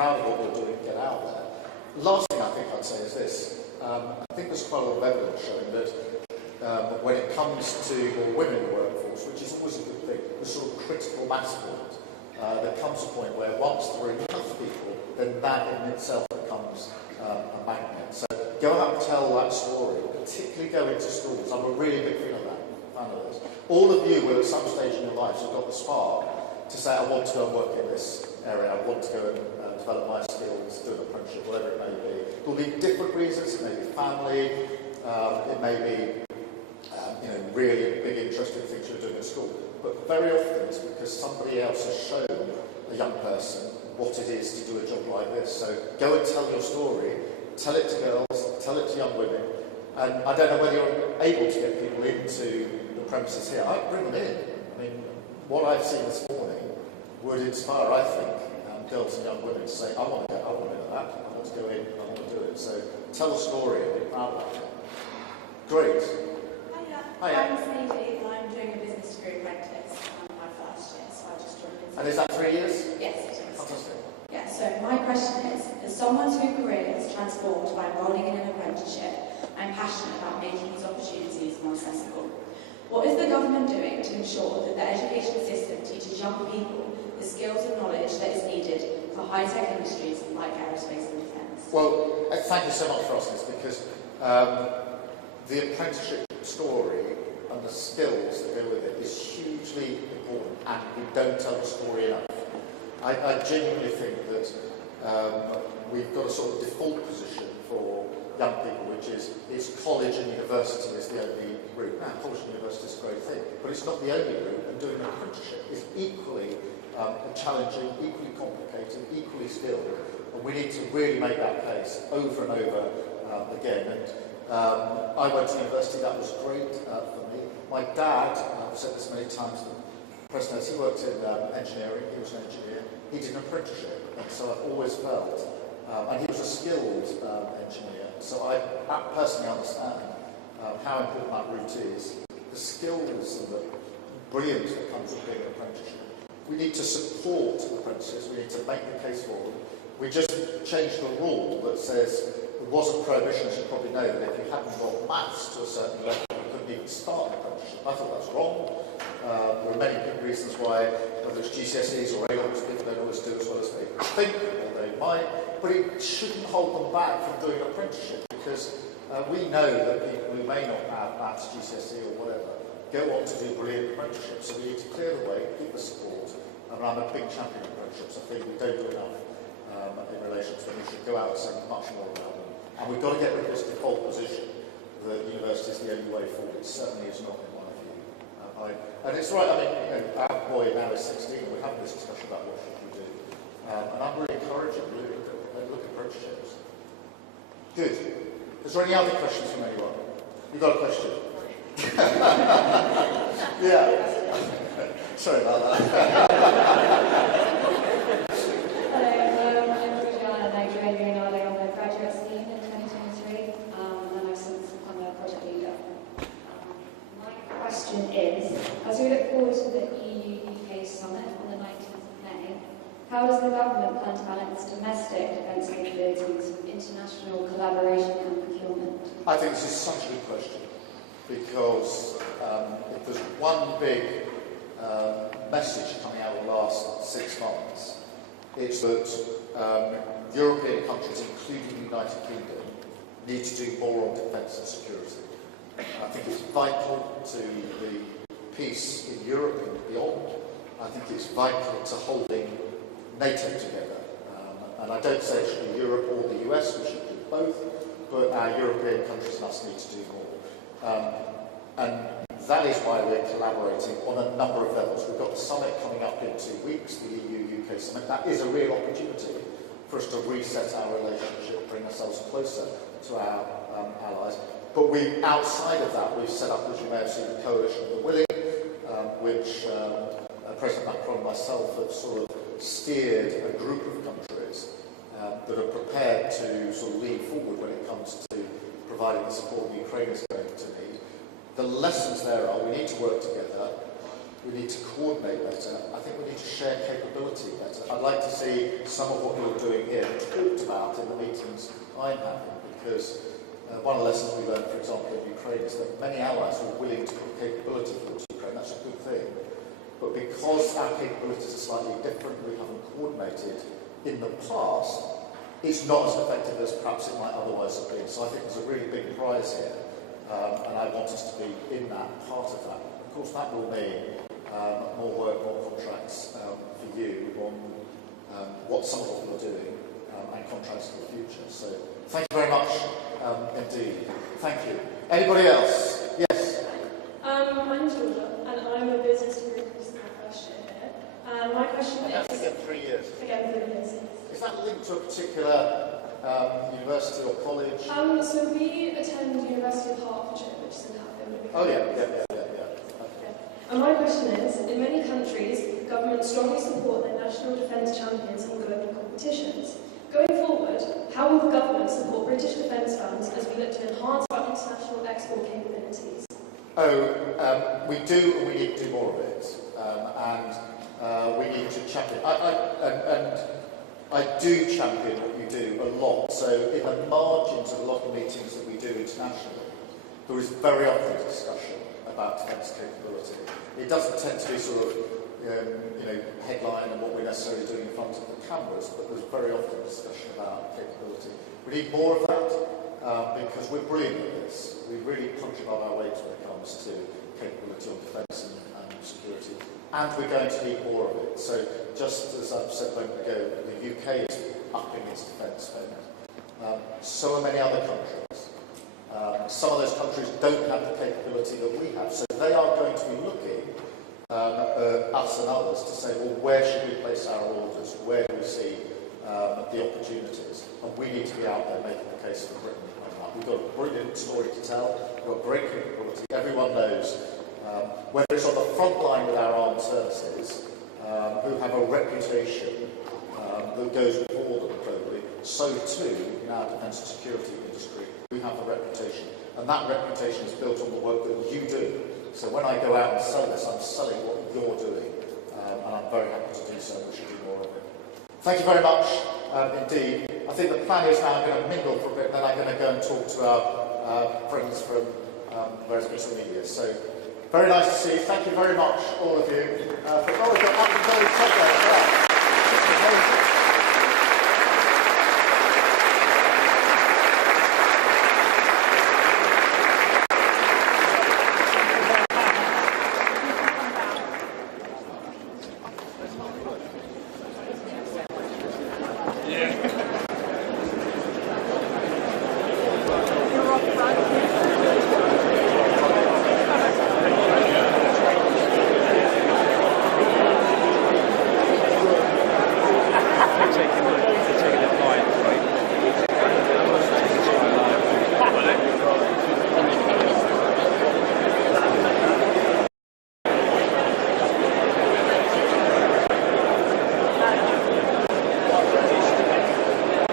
proud of what we're doing, get out there. Last thing I think I'd say is this. I think there's quite a lot of evidence showing that when it comes to more women in the workforce, which is always a good thing, the sort of critical mass point, there comes a point where once there are enough people, then that in itself becomes a magnet. So go out and tell that story, particularly go into schools. I'm a really big fan of that. All of you will at some stage in your lives have got the spark to say, I want to go and work in this area, I want to go and develop my skills, do an apprenticeship, whatever it may be. There will be different reasons. It may be family, it may be really big interest in things you're doing at school. But very often it's because somebody else has shown a young person what it is to do a job like this. So go and tell your story, tell it to girls, tell it to young women. And I don't know whether you're able to get people into the premises here. I'd bring them in. I mean, what I've seen this morning would inspire, I think, girls and young women to say, I want to do that, I want to go in, I want to do it. So tell a story and be proud of it. Great. Hiya. I'm Sadie and I'm doing a business degree apprentice. I'm my first year, so I just joined business. And is that 3 years? Yes, it is. Fantastic. Yeah, so my question is, as someone whose career is transformed by enrolling in an apprenticeship, I'm passionate about making these opportunities more accessible. What is the government doing to ensure that the education system teaches young people the skills and knowledge that is needed for high-tech industries like aerospace and defence? Well, thank you so much for asking this, because the apprenticeship story and the skills that go with it is hugely important, and we don't tell the story enough. I genuinely think that we've got a sort of default position for young people, which is college and university is the only route. Now, college and university is a great thing, but it's not the only route, and doing an apprenticeship is equally challenging, equally complicated, equally skilled, and we need to really make that case over and over again. And I went to university, that was great for me. My dad, I've said this many times, President, he worked in engineering, he was an engineer, he did an apprenticeship, and so I've always felt, and he was a skilled engineer, so I personally understand how important that route is, the skills and the brilliance that comes with being an apprenticeship. We need to support apprentices, we need to make the case for them. We just changed the rule that says there was a prohibition, as you probably know, that if you hadn't got maths to a certain level, you couldn't even start an apprenticeship. I thought that was wrong. There are many good reasons why, whether it's GCSEs or A-levels, people don't always do as well as they think, or they might, but it shouldn't hold them back from doing an apprenticeship, because we know that people who may not have maths, GCSE or whatever, go on to do brilliant apprenticeships. So we need to clear the way, give the support, and I'm a big champion of apprenticeships. I think we don't do enough in relation to them. We should go out and say much more about them. And we've got to get rid of this default position that university is the only way forward. It certainly is not, in my view. And it's right, I mean, our boy now is 16, and we're having this discussion about what should we do. And I'm really encouraging you to look at apprenticeships. Good. Is there any other questions from anyone? You've got a question? Yeah. Sorry about that. Hello, my name is Nigel, and I joined Unado on the graduate scheme in 2023, and I've since become a project leader. My question is, as we look forward to the EU-UK summit on the 19th of May, how does the government plan to balance domestic defence capabilities with international collaboration and procurement? I think this is such a good question, because if there's one big message coming out of the last 6 months, it's that European countries, including the United Kingdom, need to do more on defence and security. I think it's vital to the peace in Europe and beyond. I think it's vital to holding NATO together. And I don't say it should be Europe or the US, we should do both, but our European countries must need to do more. And that is why we're collaborating on a number of levels. We've got the summit coming up in 2 weeks, the EU-UK summit. That is a real opportunity for us to reset our relationship, bring ourselves closer to our allies. But outside of that, we've set up, as you may have seen, the Coalition of the Willing, which President Macron and myself have sort of steered a group of countries that are prepared to sort of lean forward when it comes to providing the support Ukraine is going to need. The lessons there are we need to work together, We need to coordinate better. I think we need to share capability better. I'd like to see some of what you're doing here talked about in the meetings I'm having, because one of the lessons we learned, for example, in Ukraine is that many allies are willing to put capability towards Ukraine. That's a good thing. But because our capabilities are slightly different, we haven't coordinated in the past, it's not as effective as perhaps it might otherwise have been. So I think there's a really big prize here, and I want us to be in that part of that. Of course, that will mean more work, more contracts for you on what some of what you're doing and contracts for the future. So thank you very much indeed. Thank you. Anybody else? Yes? My name's Georgia, and I'm a business degree in my first year here. My question is... Again, 3 years. Again, 3 years. Is that linked to a particular university or college? So we attend University of Hertfordshire, which is in Hatfield. Oh, yeah. And my question is, in many countries, governments strongly support their national defence champions in global competitions. Going forward, how will the government support British defence funds as we look to enhance our international export capabilities? We do, and we need to do more of it. We need to champion. I do champion what you do a lot. So in the margins of a lot of meetings that we do internationally, there is very often a discussion about defence capability. It doesn't tend to be sort of, headline and what we're necessarily doing in front of the cameras, but there's very often a discussion about capability. We need more of that because we're brilliant at this. We really punch above our weight when it comes to capability on defence and security, and we're going to need more of it. So just as I've said a moment ago, the UK is upping its defence spend. So are many other countries. Some of those countries don't have the capability that we have, so they are going to be looking us and others to say, well, where should we place our orders? Where do we see the opportunities? And we need to be out there making the case for Britain. We've got a brilliant story to tell. We've got great capability. Everyone knows, whether it's on the front line with our armed services, who have a reputation that goes before them globally, so too in our defence and security industry, we have a reputation. And that reputation is built on the work that you do. So when I go out and sell this, I'm selling what you're doing, and I'm very happy to do so. We should do more of it. Thank you very much indeed. I think the plan is now I'm going to mingle for a bit, and then I'm going to go and talk to our friends from various bits of media. So very nice to see you. Thank you very much, all of you. We've got very top there as well.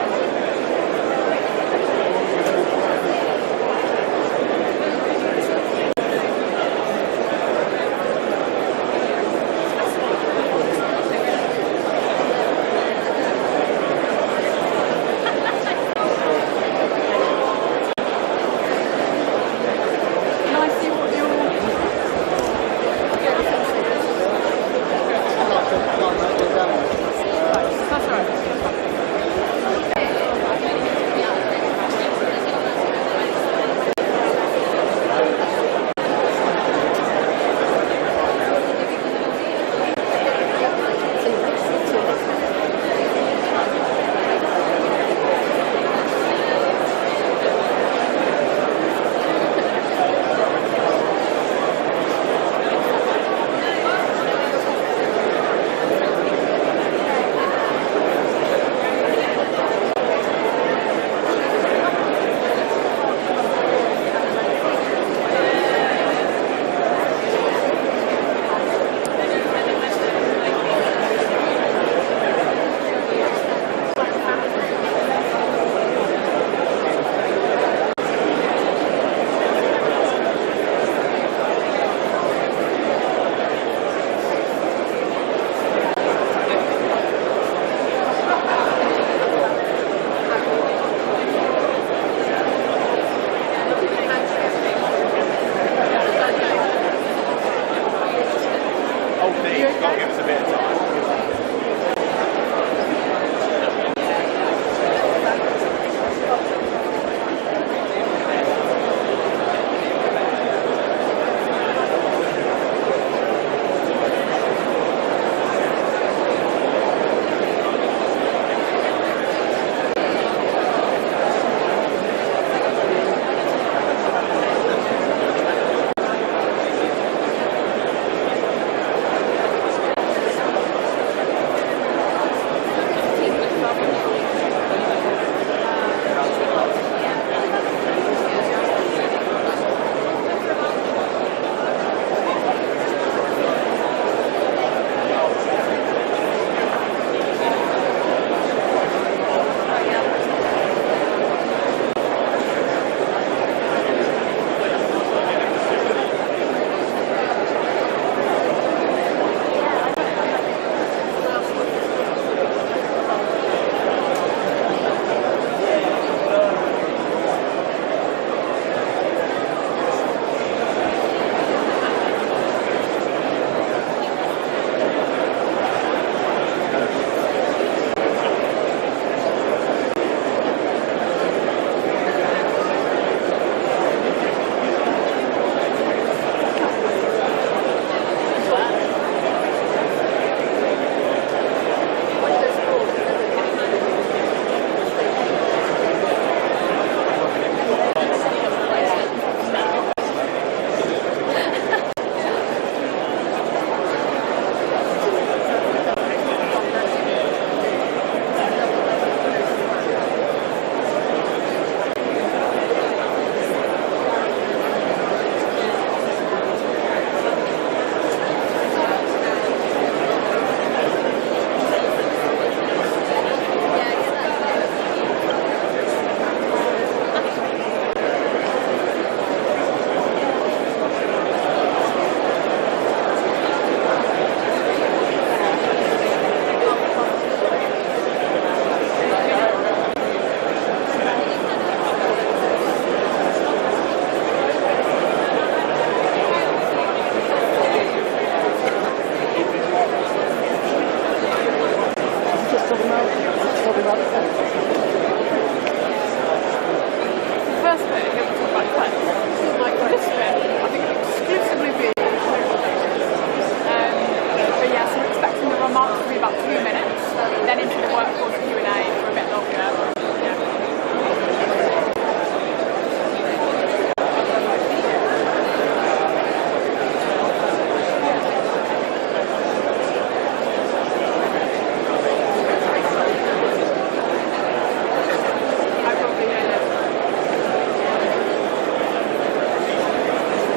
First bit, it was talk about defence. This bit, I think it'll exclusively be but yeah, so we're expecting the remarks to be about 2 minutes, then into the workforce Q&A for a bit longer.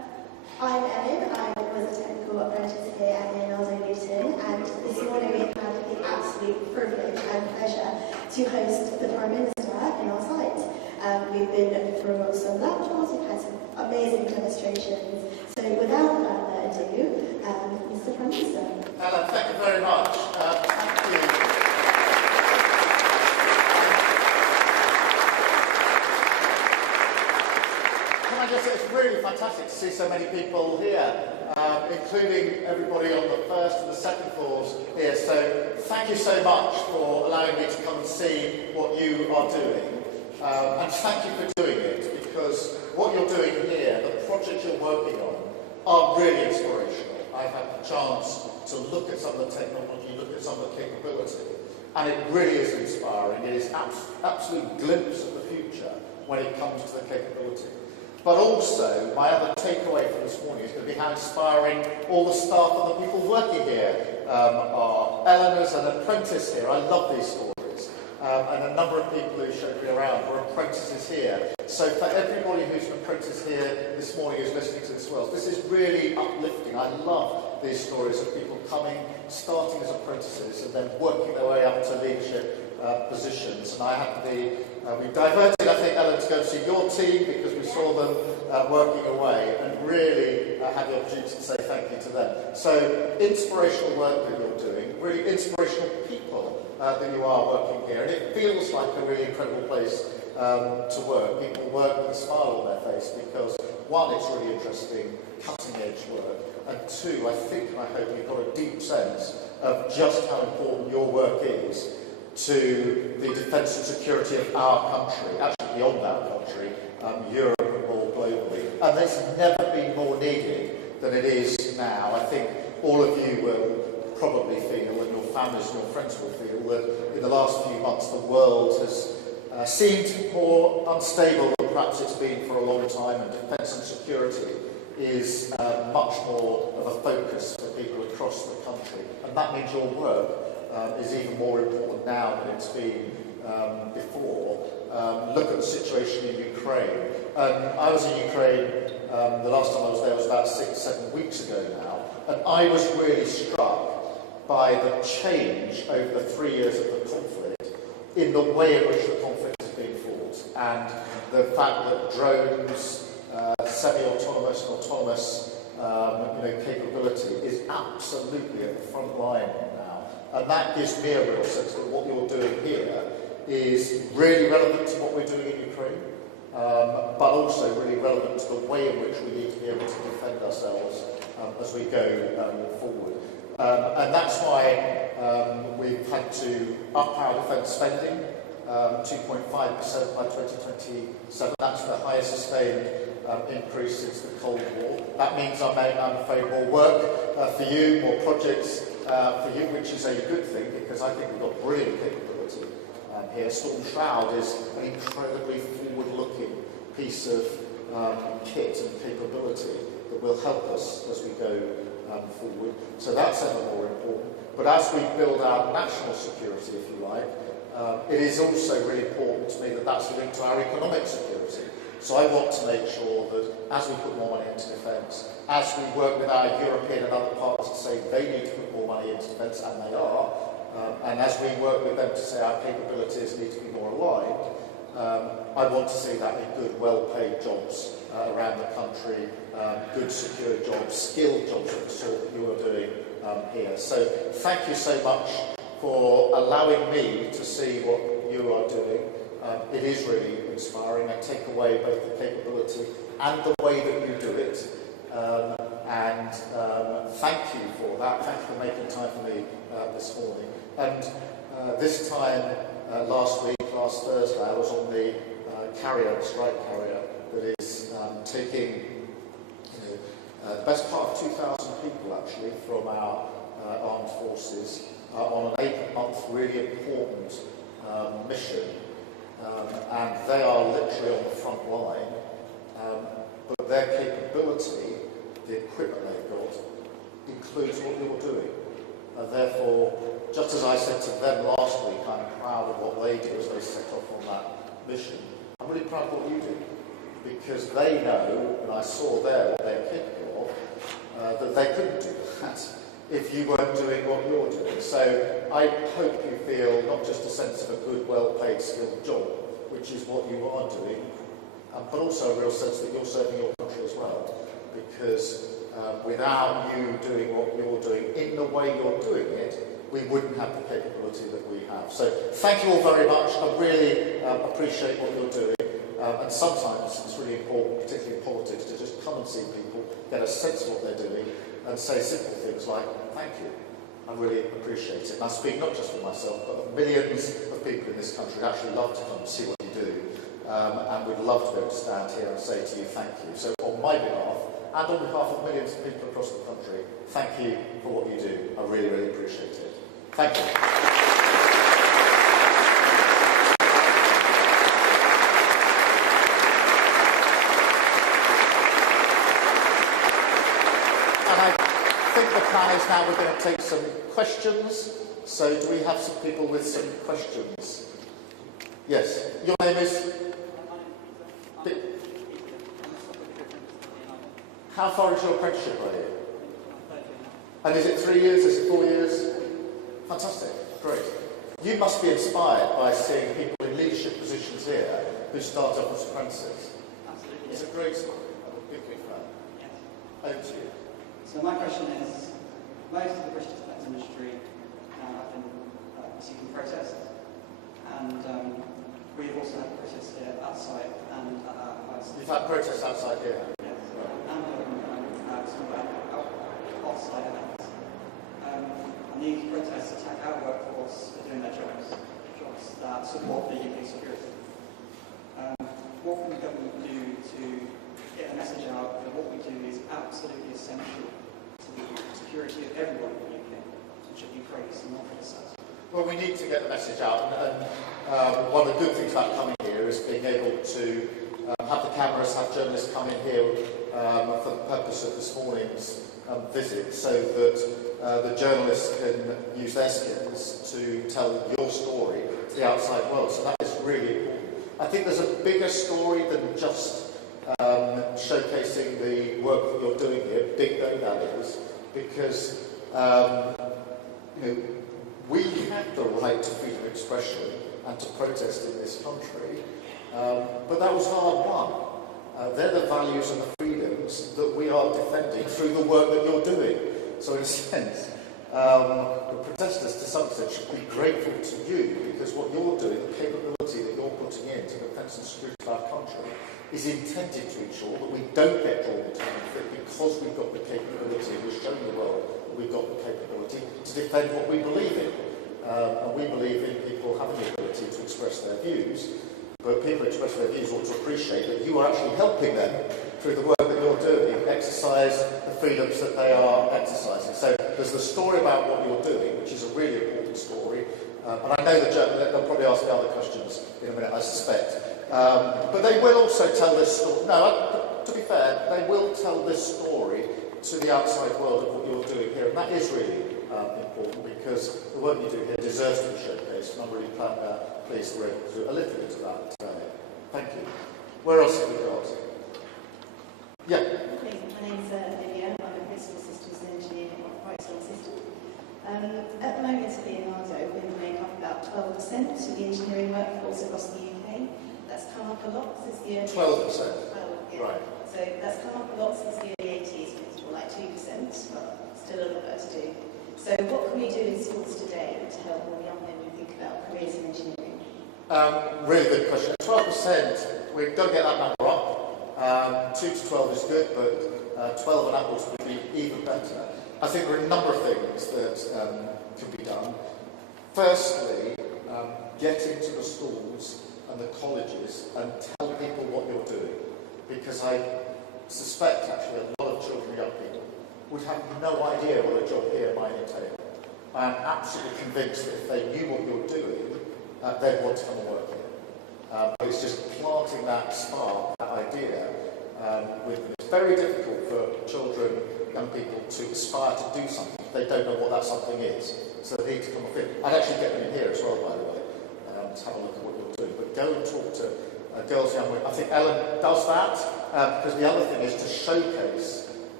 to host the Prime Minister in our site. We've been through some lab tours, we've had some amazing demonstrations. So without further ado, Mr. Prime Minister. Ellen, thank you very much. Thank you. It's really fantastic to see so many people here, including everybody on the first and the second floors here. So thank you so much for allowing me to come and see what you are doing. And thank you for doing it, because what you're doing here, the projects you're working on, are really inspirational. I've had the chance to look at some of the technology, look at some of the capability, and it really is inspiring. It is an absolute glimpse of the future when it comes to the capability. But also, my other takeaway from this morning is going to be how inspiring all the staff and the people working here are. Eleanor's an apprentice here. I love these stories. And a number of people who showed me around were apprentices here. So for everybody who's an apprentice here this morning who's listening to this well, this is really uplifting. I love these stories of people coming, starting as apprentices and then working their way up to leadership positions. And I had we diverted, I think, Ellen, to go and see your team because we saw them working away, and really had the opportunity to say thank you to them. So, inspirational work that you're doing, really inspirational people that you are working here, and it feels like a really incredible place to work. People work with a smile on their face because, one, it's really interesting, cutting-edge work, and two, I think and I hope you've got a deep sense of just how important your work is to the defence and security of our country, actually beyond our country, Europe and more globally. And it's never been more needed than it is now. I think all of you will probably feel, and your families and your friends will feel, that in the last few months the world has seemed more unstable than perhaps it's been for a long time, and defence and security is much more of a focus for people across the country. And that means your work is even more important now than it's been before. Look at the situation in Ukraine. I was in Ukraine, the last time I was there was about 6-7 weeks ago now, and I was really struck by the change over the 3 years of the conflict in the way in which the conflict has been fought, and the fact that drones, semi-autonomous and autonomous capability is absolutely at the front line. And that gives me a real sense that what you're doing here is really relevant to what we're doing in Ukraine, but also really relevant to the way in which we need to be able to defend ourselves as we go forward. And that's why we've had to up our defence spending, 2.5% by 2027. That's the highest sustained increase since the Cold War. That means I'm afraid more work for you, more projects for you, which is a good thing, because I think we've got brilliant capability here. Storm Shroud is an incredibly forward-looking piece of kit and capability that will help us as we go forward. So that's ever more important. But as we build our national security, if you like, it is also really important to me that that's linked to our economic security. So I want to make sure that as we put more money into defence, as we work with our European and other partners to say they need to put more money into defence, and they are, and as we work with them to say our capabilities need to be more aligned, I want to see that in good, well-paid jobs around the country, good, secure jobs, skilled jobs of the sort that you are doing here. So thank you so much for allowing me to see what you are doing. It is really inspiring. I take away both the capability and the way that you do it. And thank you for that. Thank you for making time for me this morning. And this time last Thursday, I was on the strike carrier that is taking the best part of 2,000 people actually from our armed forces on an 8-month really important mission. And they are literally on the front line, but their capability, the equipment they've got, includes what you're doing. And therefore, just as I said to them last week, I'm proud of what they do as they set off on that mission. I'm really proud of what you do, because they know, and I saw there what they're capable of, that they couldn't do that if you weren't doing what you're doing. So I hope you feel not just a sense of a good, well-paid, skilled job, which is what you are doing, but also a real sense that you're serving your country as well. Because without you doing what you're doing in the way you're doing it, we wouldn't have the capability that we have. So thank you all very much. I really appreciate what you're doing. And sometimes it's really important, particularly in politics, to just come and see people, get a sense of what they're doing, and say simple things like, thank you. I really appreciate it. And I speak not just for myself, but of millions of people in this country who actually love to come and see what you do. And we'd love to be able to stand here and say to you, thank you. So on my behalf, and on behalf of millions of people across the country, thank you for what you do. I really, really appreciate it. Thank you. Now we're going to take some questions. So do we have some people with some questions? Yes. Your name is? How far is your apprenticeship, are you? And is it 3 years? Is it 4 years? Fantastic. Great. You must be inspired by seeing people in leadership positions here who start off as apprentices. Absolutely. It's a great story. I'm a big fan. Yes. Over to you. So my question is, most of the British defence industry have been receiving protests, and we've also had protests here outside and at our house. You've had protests outside here? Yes. And some outside events. And these protests attack our workforce for doing their jobs that support the UK security. What can the government do to get a message out that what we do is absolutely essential to the security of everyone in the UK, and should be praised and not criticised? Well, we need to get the message out, and one of the good things about coming here is being able to have the cameras, have journalists come in here for the purpose of this morning's visit, so that the journalists can use their skills to tell your story to the outside world. So that is really important. I think there's a bigger story than just showcasing the work that you're doing here, big though that is, because we have the right to freedom of expression and to protest in this country, but that was hard won. They're the values and the freedoms that we are defending through the work that you're doing. So in a sense, the protesters to some extent should be grateful to you, because what you're doing, the capability that you're putting into the defence and security of our country, is intended to ensure that we don't get drawn into conflict, because we've got the capability, we've shown the world that we've got the capability to defend what we believe in. And we believe in people having the ability to express their views, but people express their views ought to appreciate that you are actually helping them through the work that you're doing, exercise the freedoms that they are exercising. So there's the story about what you're doing, which is a really important story, and I know they'll probably ask me other questions in a minute, I suspect. But they will also tell this story. No, to be fair, they will tell this story to the outside world of what you're doing here, and that is really important, because the work you do here deserves to be showcased, and I'm really pleased we're able to do a little bit of that today. Thank you. Where else have we got? Yeah. My name's Lydia. I'm a principal systems engineer on a quite strong system. At the moment at Leonardo, we make up about 12% of the engineering workforce across the UK. That's come up a lot since the early 12%? Yeah. Right. So that's come up a lot since the early 80s, when it's more like 2%, but still a little bit to do. So what can we do in schools today to help more young women think about careers in engineering? Really good question. 12%, we've got to get that number up. 2 to 12 is good, but 12 and upwards would be even better. I think there are a number of things that can be done. Firstly, get into the schools and the colleges and tell people what you're doing. Because I suspect, actually, a lot of children and young people would have no idea what a job here might entail. I am absolutely convinced that if they knew what you're doing, they'd want to come and work here. But it's just planting that spark, that idea, with them. It's very difficult for children, young people, to aspire to do something if they don't know what that something is. So they need to come up here. I'd actually get them in here as well, by the way, to have a look at what you're doing. But go and talk to girls, young women. I think Ellen does that, because the other thing is to showcase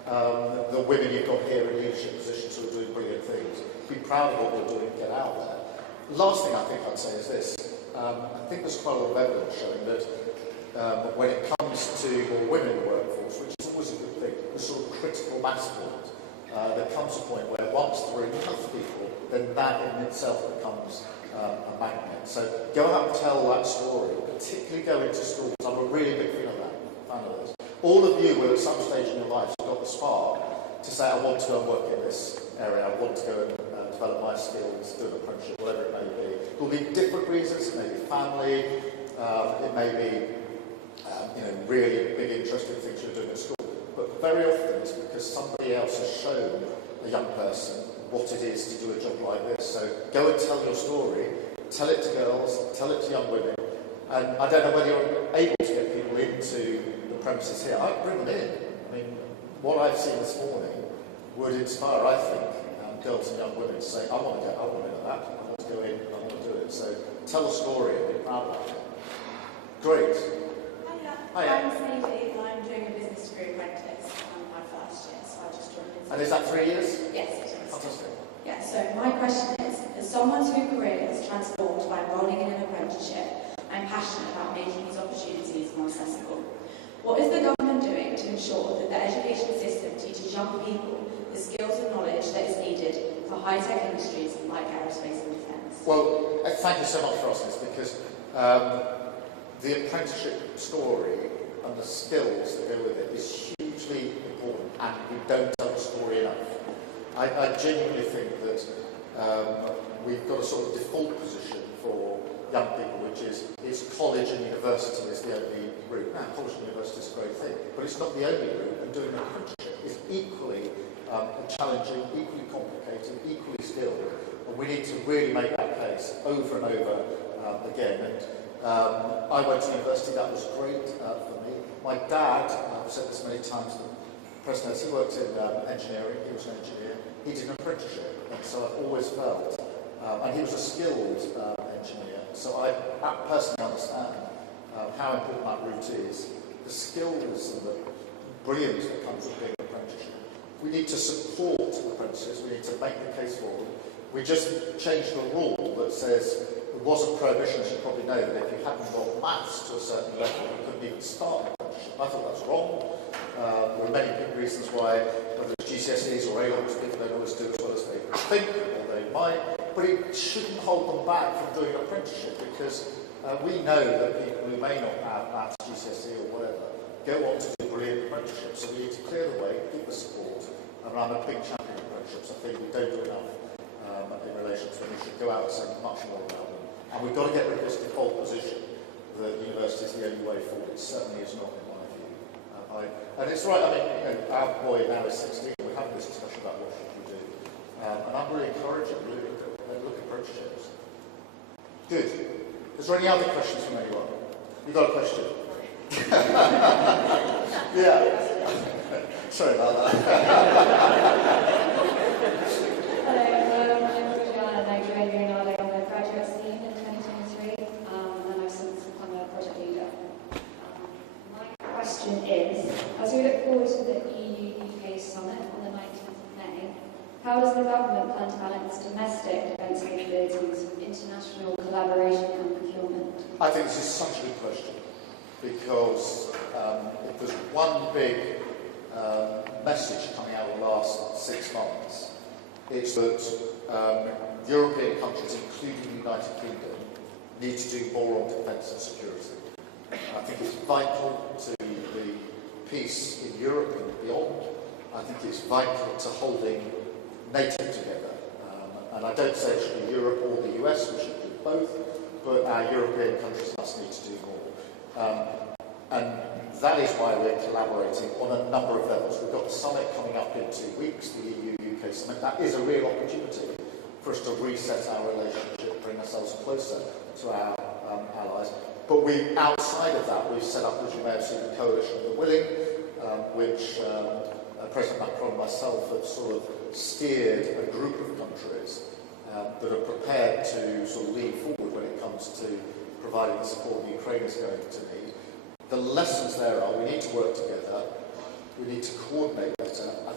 the women you've got here in leadership positions who are doing brilliant things. Be proud of what they're doing, get out there. Last thing I think I'd say is this. I think there's quite a lot of evidence showing that when it comes to more women in the workforce, which is always a good thing, the sort of critical mass point, there comes a point where once there are enough people, then that in itself becomes a magnet. So go out and tell that story, particularly go into schools. I'm a really big fan of this. All of you will at some stage in your life have got the spark to say, I want to go and work in this area, I want to go and develop my skills, do an apprenticeship, whatever it may be. There will be different reasons. It may be family, it may be really big interesting things you're doing at school. But very often it's because somebody else has shown a young person what it is to do a job like this. So go and tell your story, tell it to girls, tell it to young women. And I don't know whether you're able to get people into the premises here. I'd bring them in. I mean, what I've seen this morning would inspire, I think, girls and young women to say, I want to into that, I want to go in, I want to do it. So tell a story and be proud of it. Great. Hiya. I'm Sadie, and I'm doing a business degree apprentice. My first year, so I just joined in. And is that 3 years? Yes, it is. Fantastic. Yeah, so my question is, as someone whose career is transformed by enrolling in an apprenticeship, I'm passionate about making these opportunities more accessible. What is the government doing to ensure that the education system teaches young people the skills and knowledge that is needed for high-tech industries like aerospace and defence? Well, thank you so much for asking this, because the apprenticeship story and the skills that go with it is hugely important, and we don't tell the story enough. I genuinely think that we've got a sort of default position for young people, which is college and university is the only route. Now, college and university is a great thing, but it's not the only route, and doing an apprenticeship is equally challenging, equally complicated, equally skilled, and we need to really make that case over and over again. And I went to university, that was great for me. My dad, I've said this many times, the president, he worked in engineering, he was an engineer, he did an apprenticeship, and so I've always felt, and he was a skilled engineer, so I personally understand how important that route is, the skills and the brilliance that comes with being an apprenticeship. We need to support apprentices, we need to make the case for them. We just changed the rule that says there was a prohibition, as you probably know, that if you hadn't got maths to a certain level, you couldn't even start an apprenticeship. I thought that was wrong. There are many big reasons why, whether it's GCSEs or A-levels, people don't always do as well as they think, or they might, but it shouldn't hold them back from doing an apprenticeship, because we know that people who may not have maths, GCSE or whatever, go on to do brilliant apprenticeships, so we need to clear the way, give the support, and I'm a big champion of apprenticeships. I think we don't do enough in relation to them. We should go out and say much more about them. And we've got to get rid of this default position that university is the only way forward. It certainly is not, in my view. And it's right, I mean, our boy now is 16, we're having this discussion about what should we do. And I'm really encouraging, really, look at apprenticeships. Good. Is there any other questions from anyone? You've got a question? Yeah. Sorry about that. Hello, my name is Nigel, and I'm on the graduate scheme in 2023, and I've since become a project leader. My question is, as we look forward to the EU-UK summit on the 19th of May, how does the government plan to balance domestic defence capabilities with international collaboration and procurement? I think this is such a good question, because if there's one big message coming out of the last 6 months, it's that European countries, including the United Kingdom, need to do more on defence and security. I think it's vital to the peace in Europe and beyond. I think it's vital to holding NATO together. And I don't say it should be Europe or the US, we should do both, but our European countries must need to do more. And that is why we're collaborating on a number of levels. We've got the summit coming up in 2 weeks, the EU-UK summit. That is a real opportunity for us to reset our relationship, bring ourselves closer to our allies. But outside of that, we've set up, as you may have seen, the Coalition of the Willing, which President Macron and myself have sort of steered a group of countries that are prepared to sort of lean forward when it comes to providing the support Ukraine is going to need. The lessons there are we need to work together, we need to coordinate better,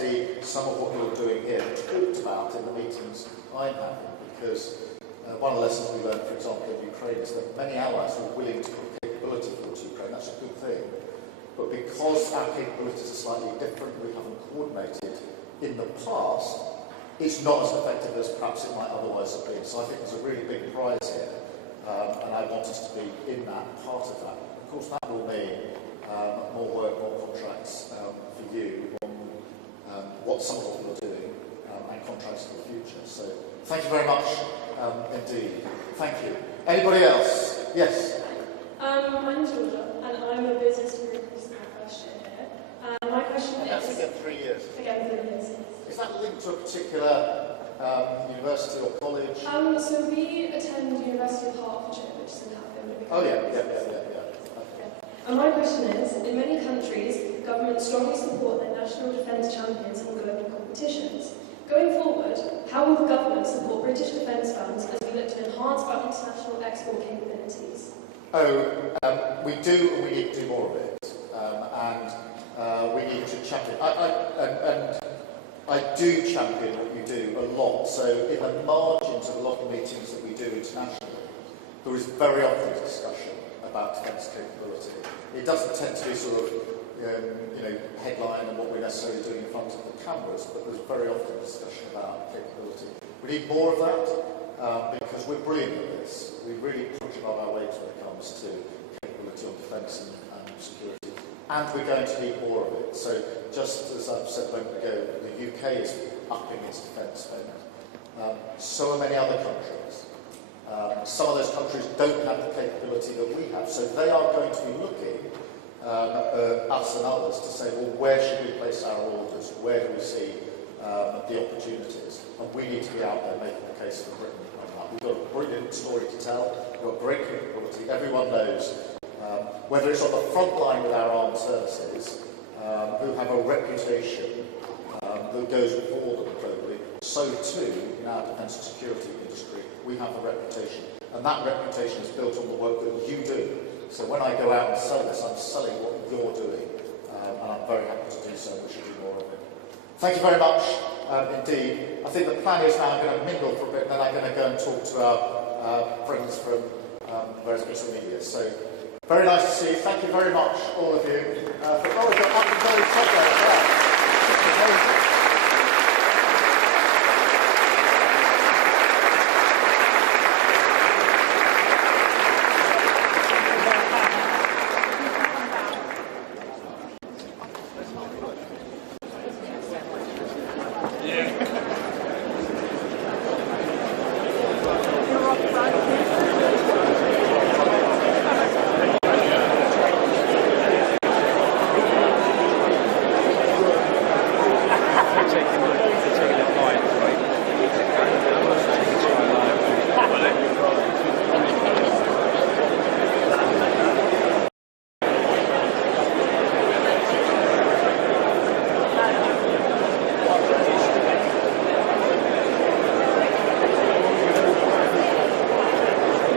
see some of what you're doing here talked about in the meetings I'm having, because one of the lessons we learned, for example, in Ukraine is that many allies were willing to put capability towards Ukraine. That's a good thing. But because our capabilities are slightly different, we haven't coordinated in the past, it's not as effective as perhaps it might otherwise have been. So I think there's a really big prize here, and I want us to be in that part of that. Of course, that will mean more work, more contracts for you on what some of what you're doing and contracts for the future. So thank you very much indeed. Thank you. Anybody else? Yes? My name's Georgia, and I'm a business degree in my first year here. My question That's is... again 3 years. Again, 3 years. Is that linked to a particular university or college? So we attend the University of Hertfordshire, which is in Hatfield. Oh yeah. And my question is, in many countries, governments strongly support their national defence champions in global competitions. Going forward, how will the government support British defence funds as we look to enhance our international export capabilities? We do, and we need to do more of it. We need to champion. I do champion what you do a lot. So in the margins of a lot of meetings that we do internationally, there is very often a discussion about defence capability. It doesn't tend to be sort of, headline and what we're necessarily doing in front of the cameras, but there's very often a discussion about capability. We need more of that because we're brilliant at this. We really punch above our weight when it comes to capability on defence and security. And we're going to need more of it. So just as I've said a moment ago, the UK is upping its defence spend. So are many other countries. Some of those countries don't have the capability that we have. So they are going to be looking us and others to say, well, where should we place our orders? Where do we see the opportunities? And we need to be out there making the case for Britain. We've got a brilliant story to tell. We've got great capability. Everyone knows, whether it's on the front line with our armed services, who have a reputation that goes before them globally, so too in our defence and security industry, we have a reputation. And that reputation is built on the work that you do. So when I go out and sell this, I'm selling what you're doing, and I'm very happy to do so. We should do more of it. Thank you very much indeed. I think the plan is now I'm going to mingle for a bit, and then I'm going to go and talk to our friends from various bits of media. So very nice to see you. Thank you very much, all of you. We've got very top there as well.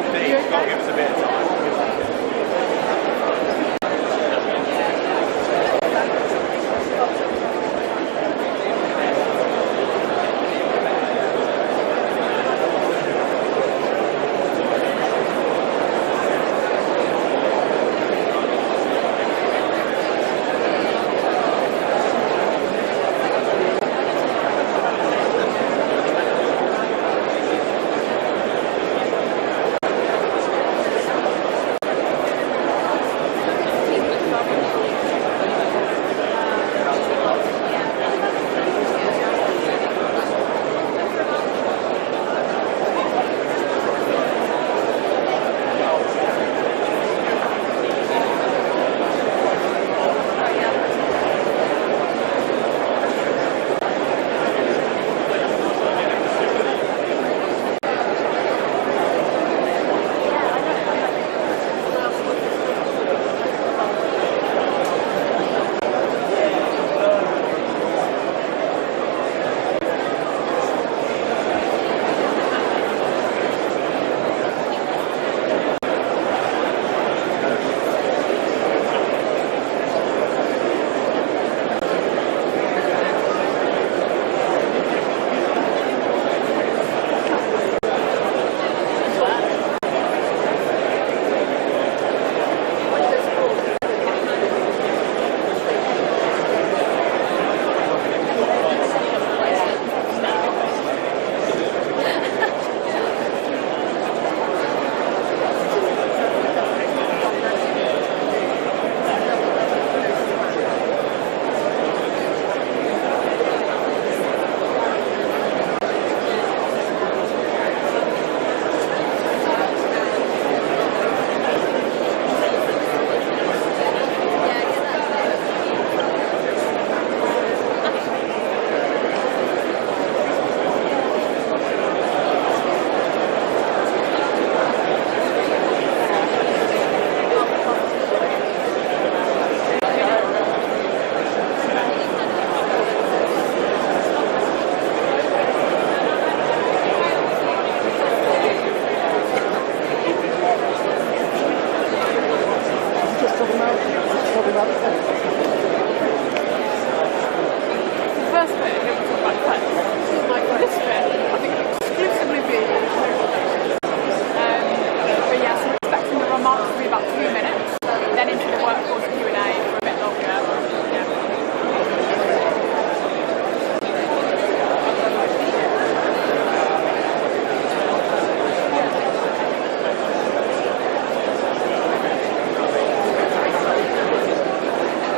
You've got to give us a bit of time.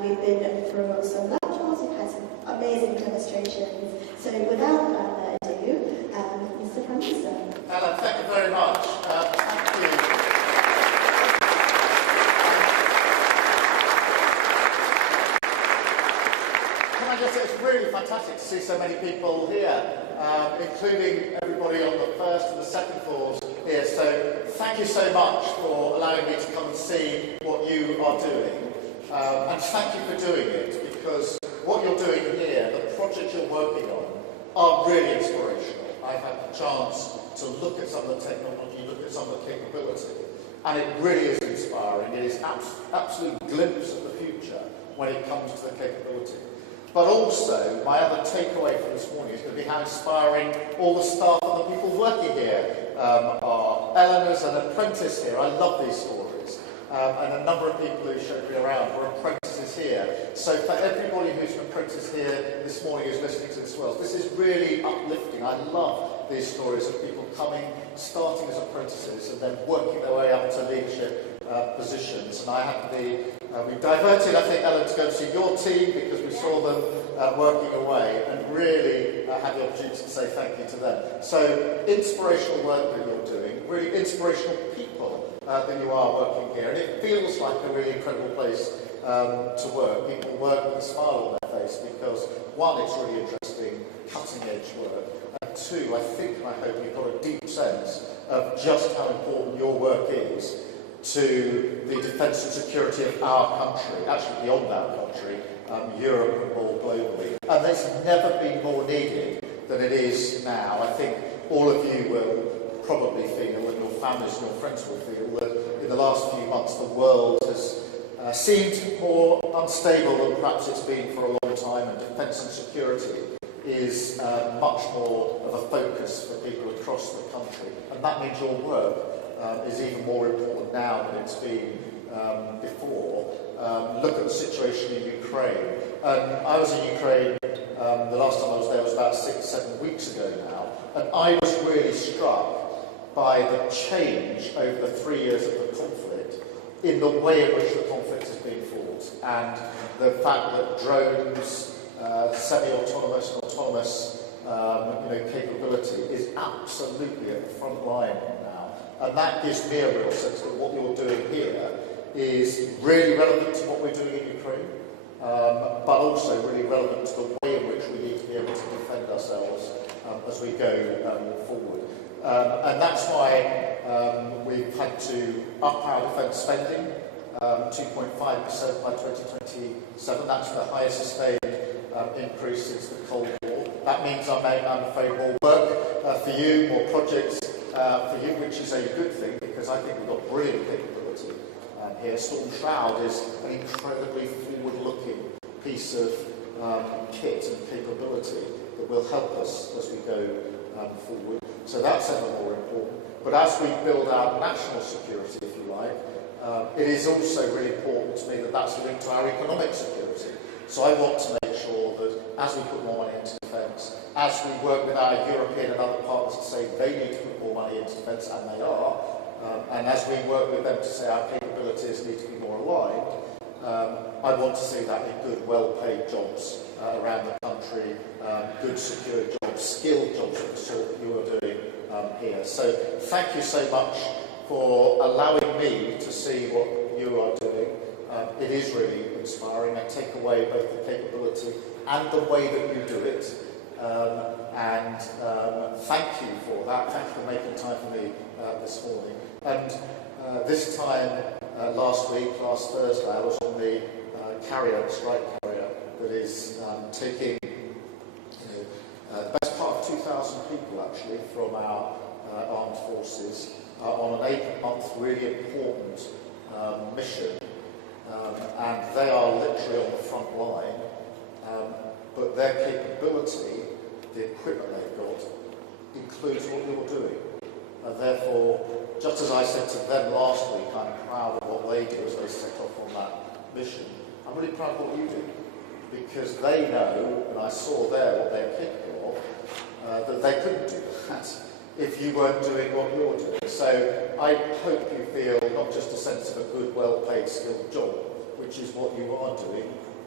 We've been through some lectures, we've had some amazing demonstrations. So without further ado, Mr. Prime Minister. Alan, thank you very much. Thank you. Can I just say it's really fantastic to see so many people here, including everybody on the first and the second floors here. So thank you so much for allowing me to come and see what you are doing. And thank you for doing it, because what you're doing here, the projects you're working on, are really inspirational. I've had the chance to look at some of the technology, look at some of the capability, and it really is inspiring. It is an absolute glimpse of the future when it comes to the capability. But also, my other takeaway from this morning is going to be how inspiring all the staff and the people working here are. Eleanor's an apprentice here. I love these stories. And a number of people who showed me around were apprentices here. So for everybody who's an apprentice here this morning who's listening to this well, this is really uplifting. I love these stories of people coming, starting as apprentices and then working their way up to leadership positions. And I had we diverted, I think, Ellen, to go and see your team because we saw them working away, and really had the opportunity to say thank you to them. So inspirational work that you're doing, really inspirational people that you are working here, and it feels like a really incredible place to work. People work with a smile on their face because, one, it's really interesting, cutting-edge work, and two, I think and I hope you've got a deep sense of just how important your work is to the defence and security of our country, actually beyond our country, Europe and more globally. And it's never been more needed than it is now. I think all of you will probably feel, and your families and your friends will feel, that in the last few months the world has seemed more unstable than perhaps it's been for a long time, and defence and security is much more of a focus for people across the country. And that means your work is even more important now than it's been before. Look at the situation in Ukraine. I was in Ukraine, the last time I was there was about 6-7 weeks ago now, and I was really struck by the change over the 3 years of the conflict in the way in which the conflict is being fought, and the fact that drones, semi-autonomous and autonomous capability is absolutely at the front line now. And that gives me a real sense that what you're doing here is really relevant to what we're doing in Ukraine, but also really relevant to the way in which we need to be able to defend ourselves as we go forward. And that's why we've had to up our defence spending, 2.5% by 2027. That's the highest sustained increase since the Cold War. That means I'm afraid more work for you, more projects for you, which is a good thing because I think we've got brilliant capability here. Storm Shroud is an incredibly forward-looking piece of kit and capability that will help us as we go forward. So that's ever more important. But as we build our national security, if you like, it is also really important to me that that's linked to our economic security. So I want to make sure that as we put more money into defence, as we work with our European and other partners to say they need to put more money into defence, and they are, and as we work with them to say our capabilities need to be more aligned, I want to see that in good, well-paid jobs around the country, good, secure jobs, skilled jobs of the sort that you are doing here. So thank you so much for allowing me to see what you are doing. It is really inspiring. I take away both the capability and the way that you do it. And thank you for that. Thank you for making time for me this morning. And this time last Thursday, I was on the strike carrier that is taking the best part of 2,000 people actually from our armed forces on an 8-month really important mission. And they are literally on the front line, but their capability, the equipment they've got, includes what you're doing. And therefore, just as I said to them last week, I'm proud of what they do as they set off on that mission. I'm really proud of what you do, because they know, and I saw there what they're capable of, that they couldn't do that if you weren't doing what you're doing. So I hope you feel not just a sense of a good, well-paid, skilled job, which is what you are doing,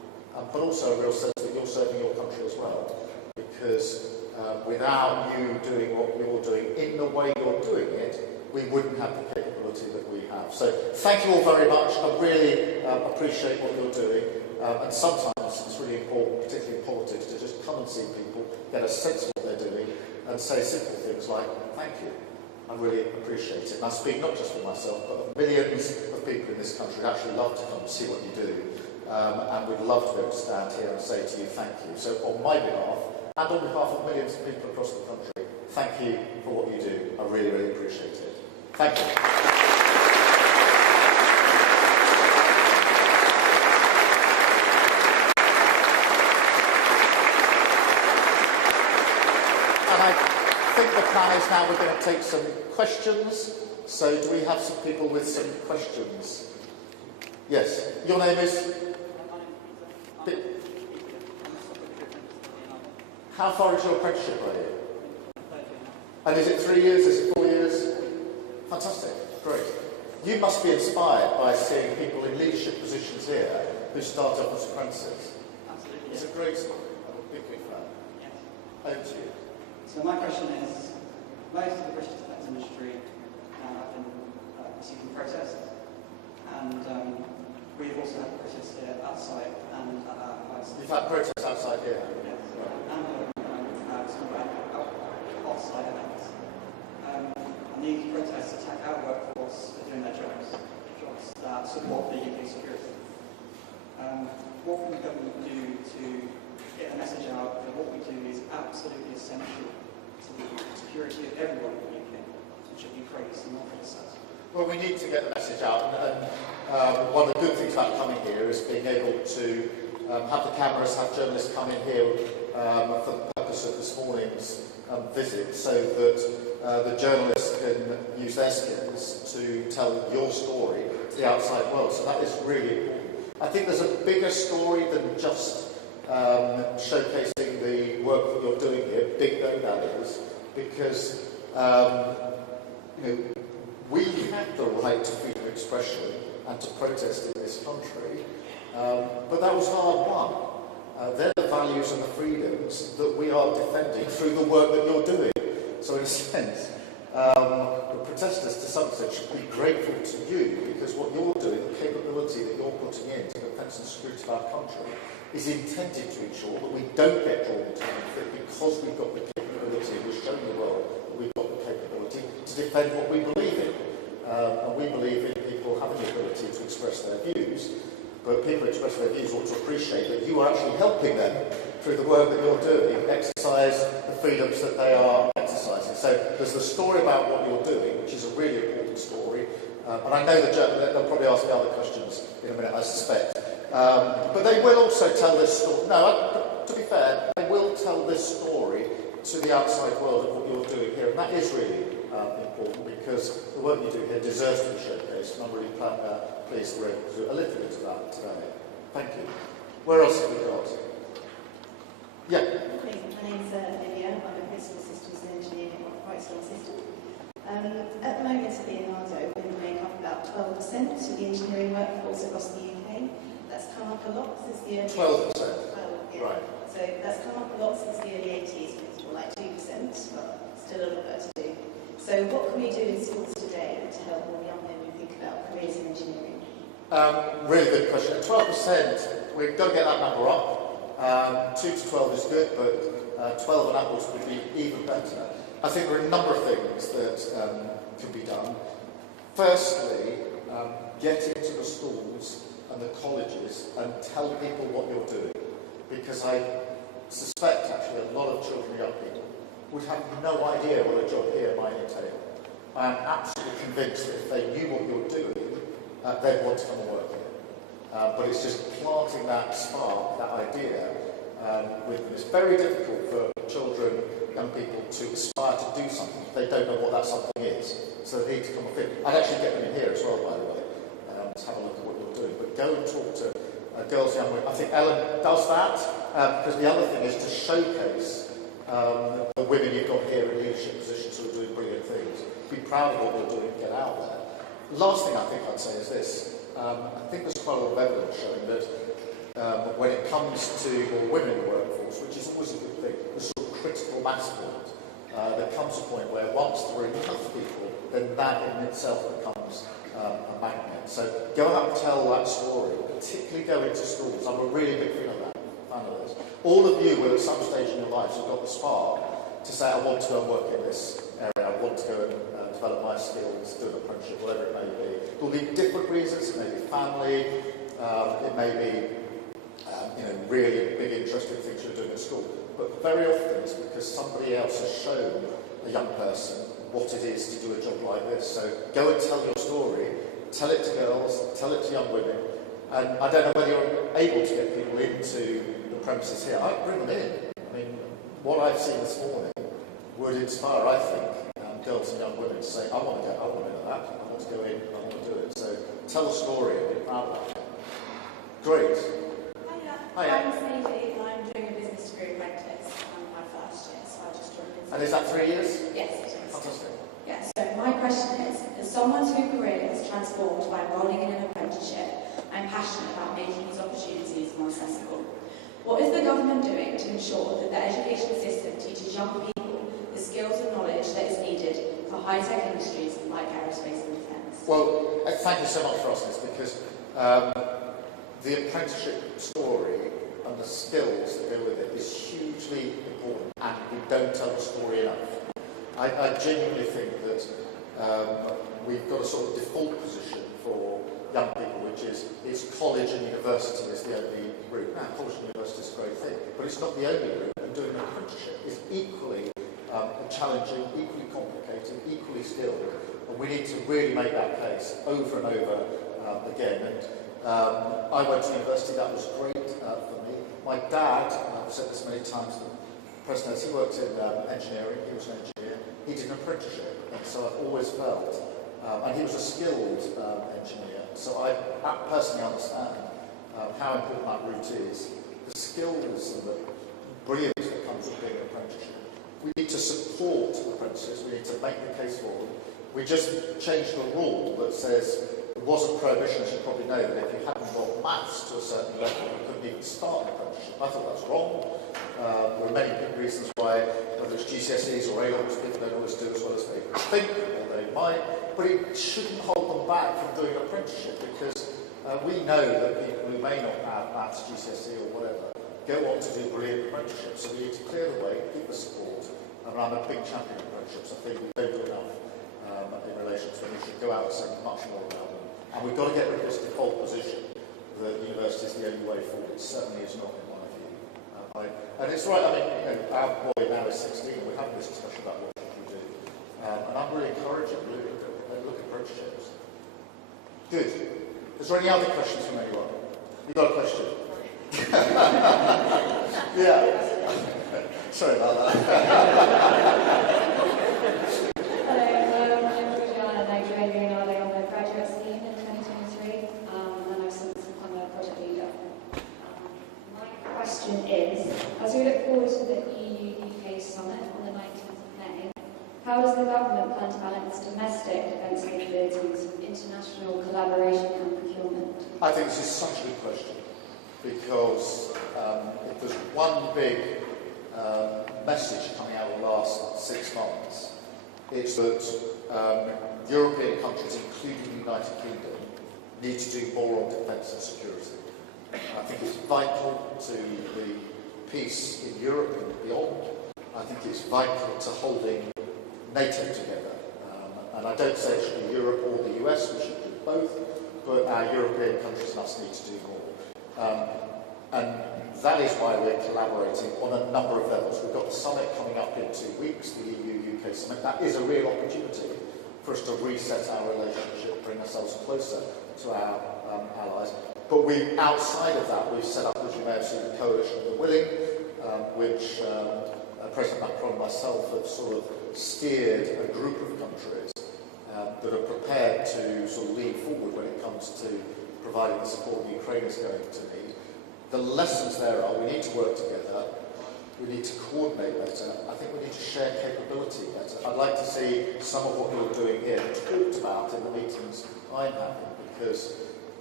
but also a real sense that you're serving your country as well. Because without you doing what you're doing in the way you're doing it, we wouldn't have the capability that we have. So thank you all very much. I really appreciate what you're doing. And sometimes it's really important, particularly in politics, to just come and see people, get a sense of what they're doing, and say simple things like, thank you. I really appreciate it. And I speak not just for myself, but of millions of people in this country who actually love to come and see what you do. And we'd love to be able to stand here and say to you, thank you. So on my behalf, and on behalf of millions of people across the country, thank you for what you do. I really, really appreciate it. Thank you. And I think the plan is now we're going to take some questions. So do we have some people with some questions? Yes. Your name is? How far is your apprenticeship, are you? And is it 3 years? Is it 4 years? Fantastic. Great. You must be inspired by seeing people in leadership positions here who start off as apprentices. Absolutely. It's a great story. I'm a big fan. Yes. Over to you. So my question is, most of the British defence industry have been receiving protests, and we've also had protests here outside and at our house. You've had protests outside here? Yes. And some off-site events. And these protests attack our workforce for doing their jobs that support the UK security. What can the government do to get the message out that what we do is absolutely essential to the security of everyone in the UK, and should be praised and not criticised? Well, we need to get the message out, and one of the good things about coming here is being able to have the cameras, have journalists come in here for the purpose of this morning's visit, so that the journalists can use their skills to tell your story to the outside world. So that is really important. I think there's a bigger story than just showcasing the work that you're doing here, big though that is, because we have the right to freedom of expression and to protest in this country, but that was hard won. They're the values and the freedoms that we are defending through the work that you're doing. So in a sense, the protesters to some extent should be grateful to you, because what you're doing, the capability that you're putting into the defence and security of our country, is intended to ensure that we don't get drawn into conflict, because we've got the capability, we're showing the world that we've got the capability to defend what we believe in. And we believe in people having the ability to express their views, but people express their views ought to appreciate that you are actually helping them through the work that you're doing, exercise the freedoms that they are exercising. So there's the story about what you're doing, which is a really important story, and I know they'll probably ask me other questions in a minute, I suspect. But they will also tell this story. No, to be fair, they will tell this story to the outside world of what you're doing here, and that is really important, because the work you do here deserves to be showcased, and I'm really pleased that we're able to do a little bit of that today. Thank you. Where else have we got? Yeah. My name's Lydia. I'm a principal systems engineer at Brightstone System. At the moment at Leonardo, we make up about 12% of the engineering workforce across the UK. That's come up a lot since the early 12%? Yeah. Right. So that's come up a lot since the early 80s, when it was more like 2%, but still a lot to do. So what can we do in schools today to help more young men think about careers in engineering? Really good question. 12%, we've got to get that number up. 2 to 12 is good, but 12 and upwards would be even better. I think there are a number of things that can be done. Firstly, get into the schools and the colleges and tell people what you're doing. Because I suspect, actually, a lot of children and young people would have no idea what a job here might entail. I am absolutely convinced that if they knew what you're doing, they'd want to come and work here. But it's just planting that spark, that idea with them. It's very difficult for children, young people to aspire to do something if they don't know what that something is. So they need to come and think. I'd actually get them in here as well, by the way, to have a look at what you're doing. But go and talk to girls, young women. I think Ellen does that, because the other thing is to showcase the women you've got here in leadership positions who are doing brilliant things. Be proud of what you're doing, get out there. Last thing I think I'd say is this. I think there's quite a lot of evidence showing that when it comes to more women in the workforce, which is always a good thing, the sort of critical mass point, there comes a point where once there are enough people, then that in itself becomes a magnet. So go out and tell that story, particularly go into schools. I'm a really big fan of that. All of you will at some stage in your lives have got the spark to say, I want to go and work in this area, I want to go and develop my skills, do an apprenticeship, whatever it may be. There will be different reasons. It may be family, it may be really big interest in things you're doing at school. But very often it's because somebody else has shown a young person what it is to do a job like this. So go and tell your story, tell it to girls, tell it to young women. And I don't know whether you're able to get people into the premises here. I'd bring them in. I mean, what I've seen this morning would inspire, I think, girls and young women to say, I want to into that, I want to go in, I want to do it. So tell a story and be proud of it. Great. Hiya. I'm Sadie and I'm doing a business degree apprentice. I'm my first year, so I just joined business. And is that 3 years? Yes, it is. Fantastic. Yeah, so my question is, as someone whose career is transformed by enrolling in an apprenticeship, I'm passionate about making these opportunities more accessible. What is the government doing to ensure that the education system teaches young people the skills and knowledge that is needed for high-tech industries like aerospace and defence? Well, thank you so much for asking this, because the apprenticeship story and the skills that go with it is hugely important, and we don't tell the story enough. I genuinely think that we've got a sort of default position for young people, which is college and university is the only route. Now, college and university is a great thing, but it's not the only route, and doing an apprenticeship is equally challenging, equally complicated, equally skilled, and we need to really make that case over and over again. And I went to university, that was great for me. My dad, I've said this many times, the president, he worked in engineering, he was an engineer, he did an apprenticeship, and so I've always felt, and he was a skilled engineer, so I personally understand how important that route is, the skills and the brilliance that comes with being an apprenticeship. We need to support apprentices, we need to make the case for them. We just changed the rule that says it was a prohibition, as you probably know, that if you hadn't got maths to a certain level, you couldn't even start an apprenticeship. I thought that was wrong. There are many big reasons why, whether it's GCSEs or A-levels, people don't always do as well as they think, or they might, but it shouldn't hold them back from doing an apprenticeship, because we know that people who may not have maths, GCSE or whatever, go on to do brilliant apprenticeships. So we need to clear the way, give the support. I mean, I'm a big champion of apprenticeships. I think we don't do enough in relation to them. We should go out and say much more about them. And we've got to get rid of this default position that university is the only way forward. It certainly is not, in my view. And it's right, I mean, our boy now is 16, and we're having this discussion about what should we do. And I'm really encouraging, really, look at apprenticeships. Good. Is there any other questions from anyone? You've got a question? Yeah. Sorry about that. Hello, my name is Nigel and I joined Unado on the graduate scheme in 2023, and I've since become a project leader. My question is, as we look forward to the EU-UK summit on the 19th of May, how does the government plan to balance domestic defence capabilities with international collaboration and procurement? I think this is such a good question, because if there's one big message coming out of the last 6 months, it's that European countries, including the United Kingdom, need to do more on defence and security. I think it's vital to the peace in Europe and beyond. I think it's vital to holding NATO together. And I don't say it should be Europe or the US, we should do both, but our European countries and us need to do more. And that is why we're collaborating on a number of levels. We've got the summit coming up in 2 weeks, the EU-UK summit. That is a real opportunity for us to reset our relationship, bring ourselves closer to our allies. But outside of that, we've set up, as you may have seen, the Coalition of the Willing, which President Macron and myself have sort of steered a group of countries that are prepared to sort of lean forward when it comes to providing the support Ukraine is going to need. The lessons there are we need to work together, we need to coordinate better, I think we need to share capability better. I'd like to see some of what you're doing here talked about in the meetings I'm having, because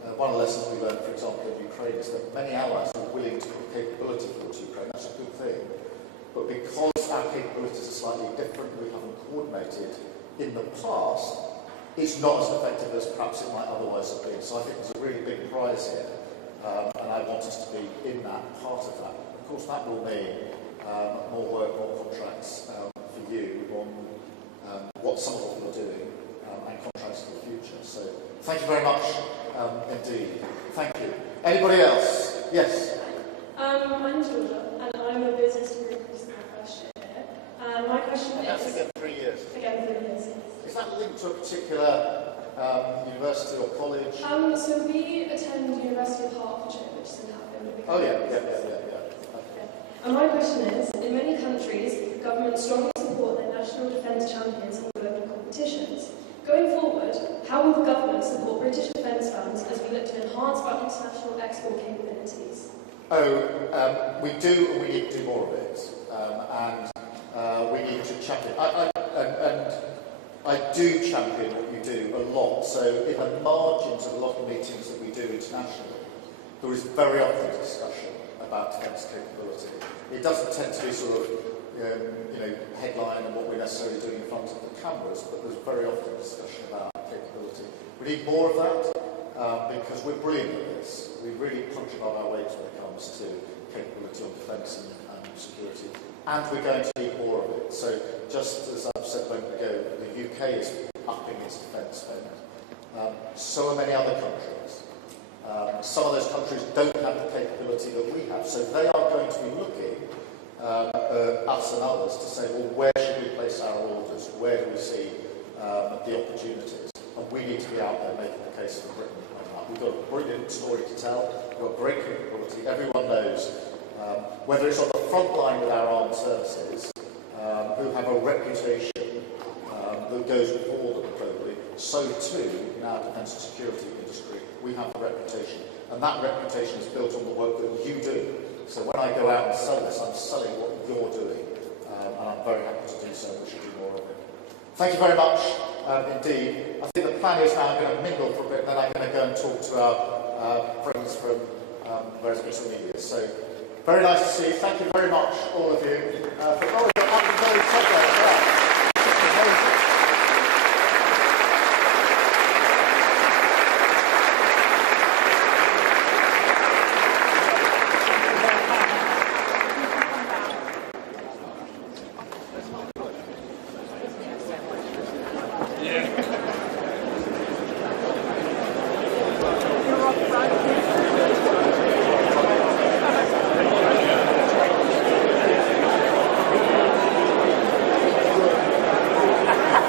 one of the lessons we learned, for example, in Ukraine is that many allies are willing to put capability towards Ukraine. That's a good thing. But because our capabilities are slightly different, we haven't coordinated in the past, it's not as effective as perhaps it might otherwise have been. So I think there's a really big prize here, and I want us to be in that part of that. Of course, that will mean more work, more contracts for you on what some of what you're doing and contracts for the future. So thank you very much indeed. Thank you. Anybody else? Yes? I'm Georgia, and I'm a business degree student first year. My question is... That's again 3 years. Again, 3 years. Is that linked to a particular university or college? So we attend University of Hertfordshire, which is in Hatfield. Oh yeah. Okay. And my question is, in many countries, governments strongly support their national defence champions in global competitions. Going forward, how will the government support British defence funds as we look to enhance our international export capabilities? We do, and we need to do more of it. And we need to champion. I do champion what you do a lot. So in the margins of a lot of meetings that we do internationally, there is very often discussion about defence capability. It doesn't tend to be sort of, headline and what we're necessarily doing in front of the cameras, but there's very often discussion about capability. We need more of that because we're brilliant at this. We really punch above our weight when it comes to capability on defence and security. And we're going to need more of it. So just as I've said a moment ago, the UK is upping its defence spend. So are many other countries. Some of those countries don't have the capability that we have. So they are going to be looking us and others to say, well, where should we place our orders? Where do we see the opportunities? And we need to be out there making the case for Britain on that. We've got a brilliant story to tell. We've got great capability. Everyone knows, whether it's on the front line with our armed services, who have a reputation that goes with all of them globally, so too in our defence and security industry, we have a reputation. And that reputation is built on the work that you do. So when I go out and sell this, I'm selling what you're doing, and I'm very happy to do so. We should do more of it. Thank you very much indeed. I think the plan is now I'm going to mingle for a bit, and then I'm going to go and talk to our friends from various bits of media. So very nice to see you. Thank you very much, all of you. For very subject as well. Amazing.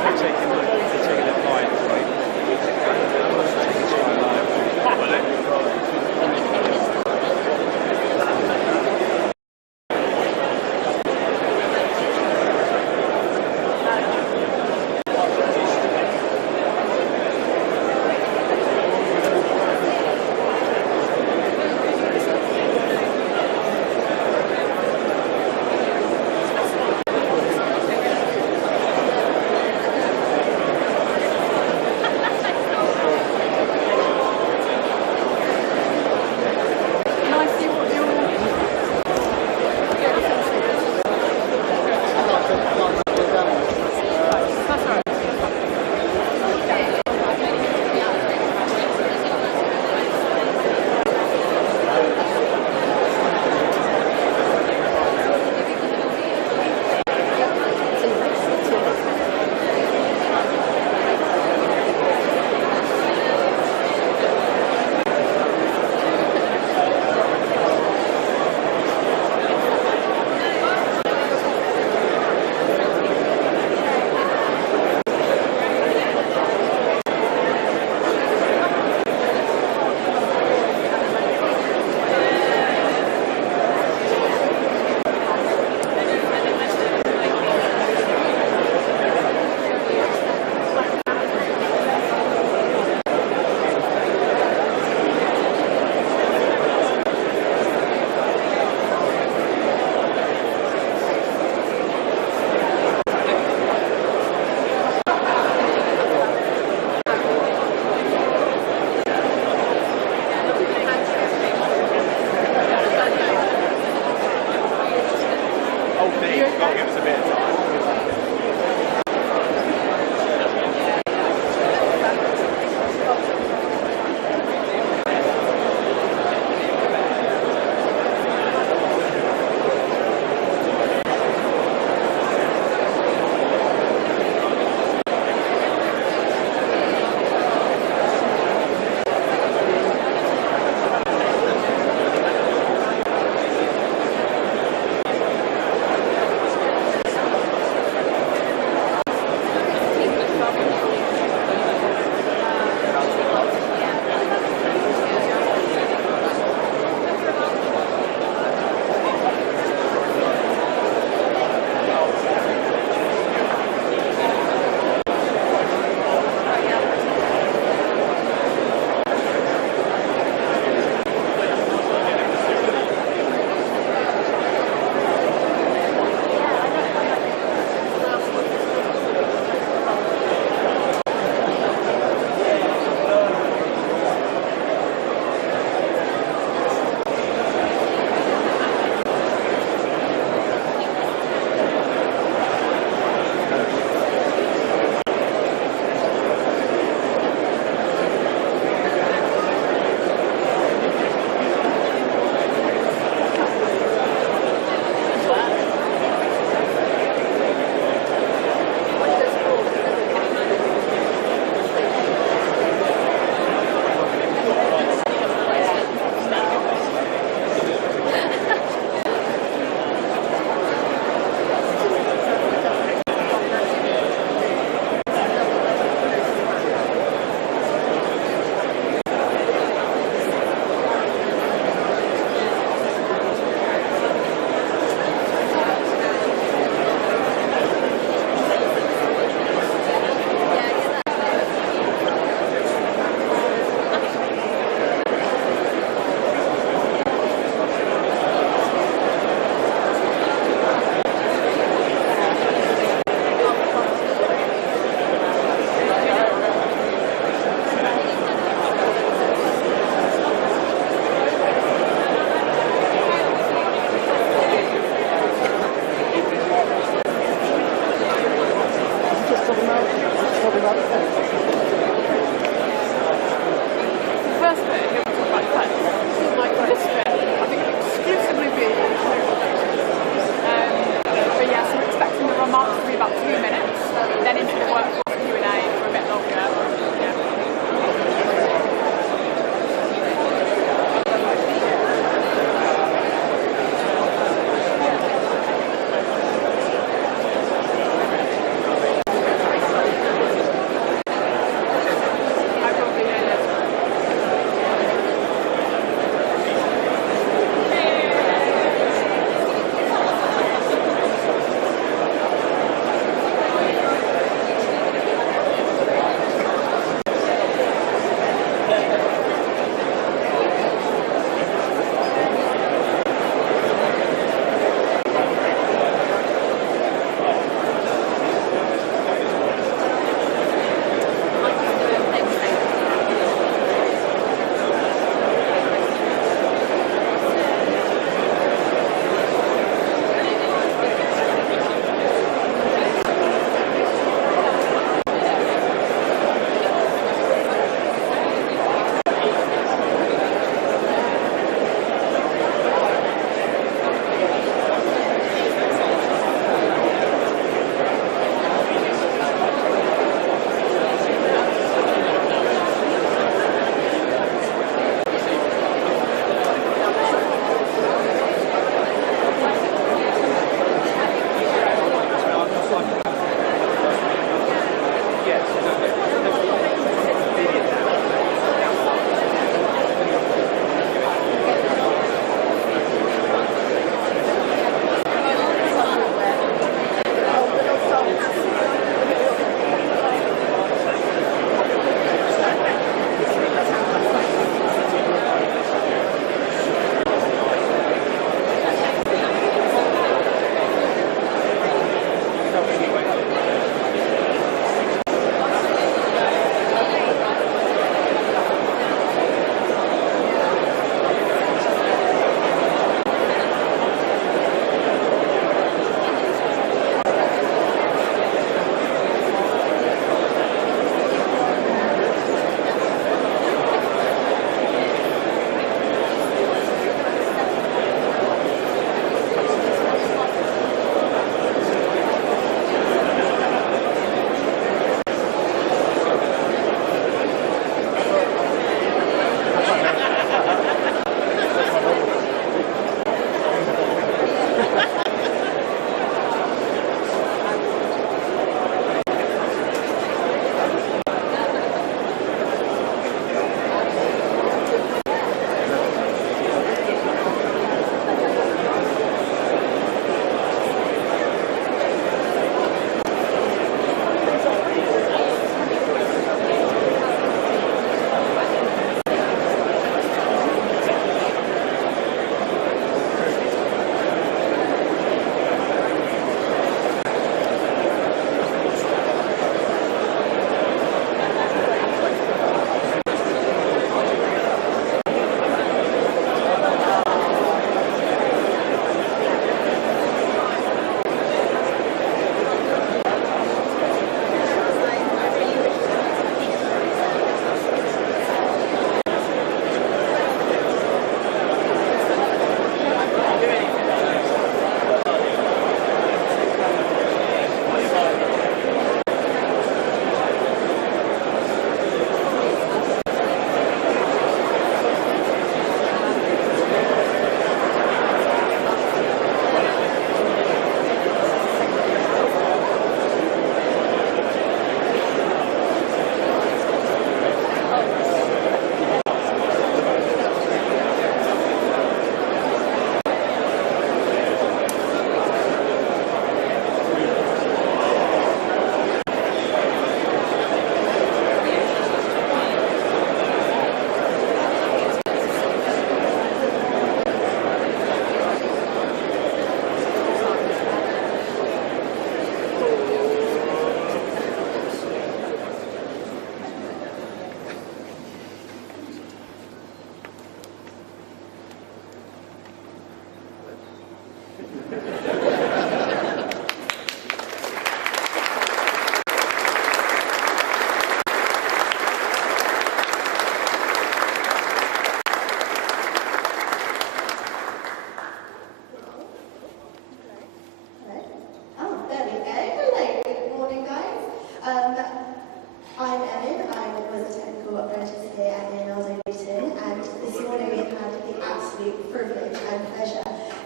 Steve, you've got to give us a bit of time.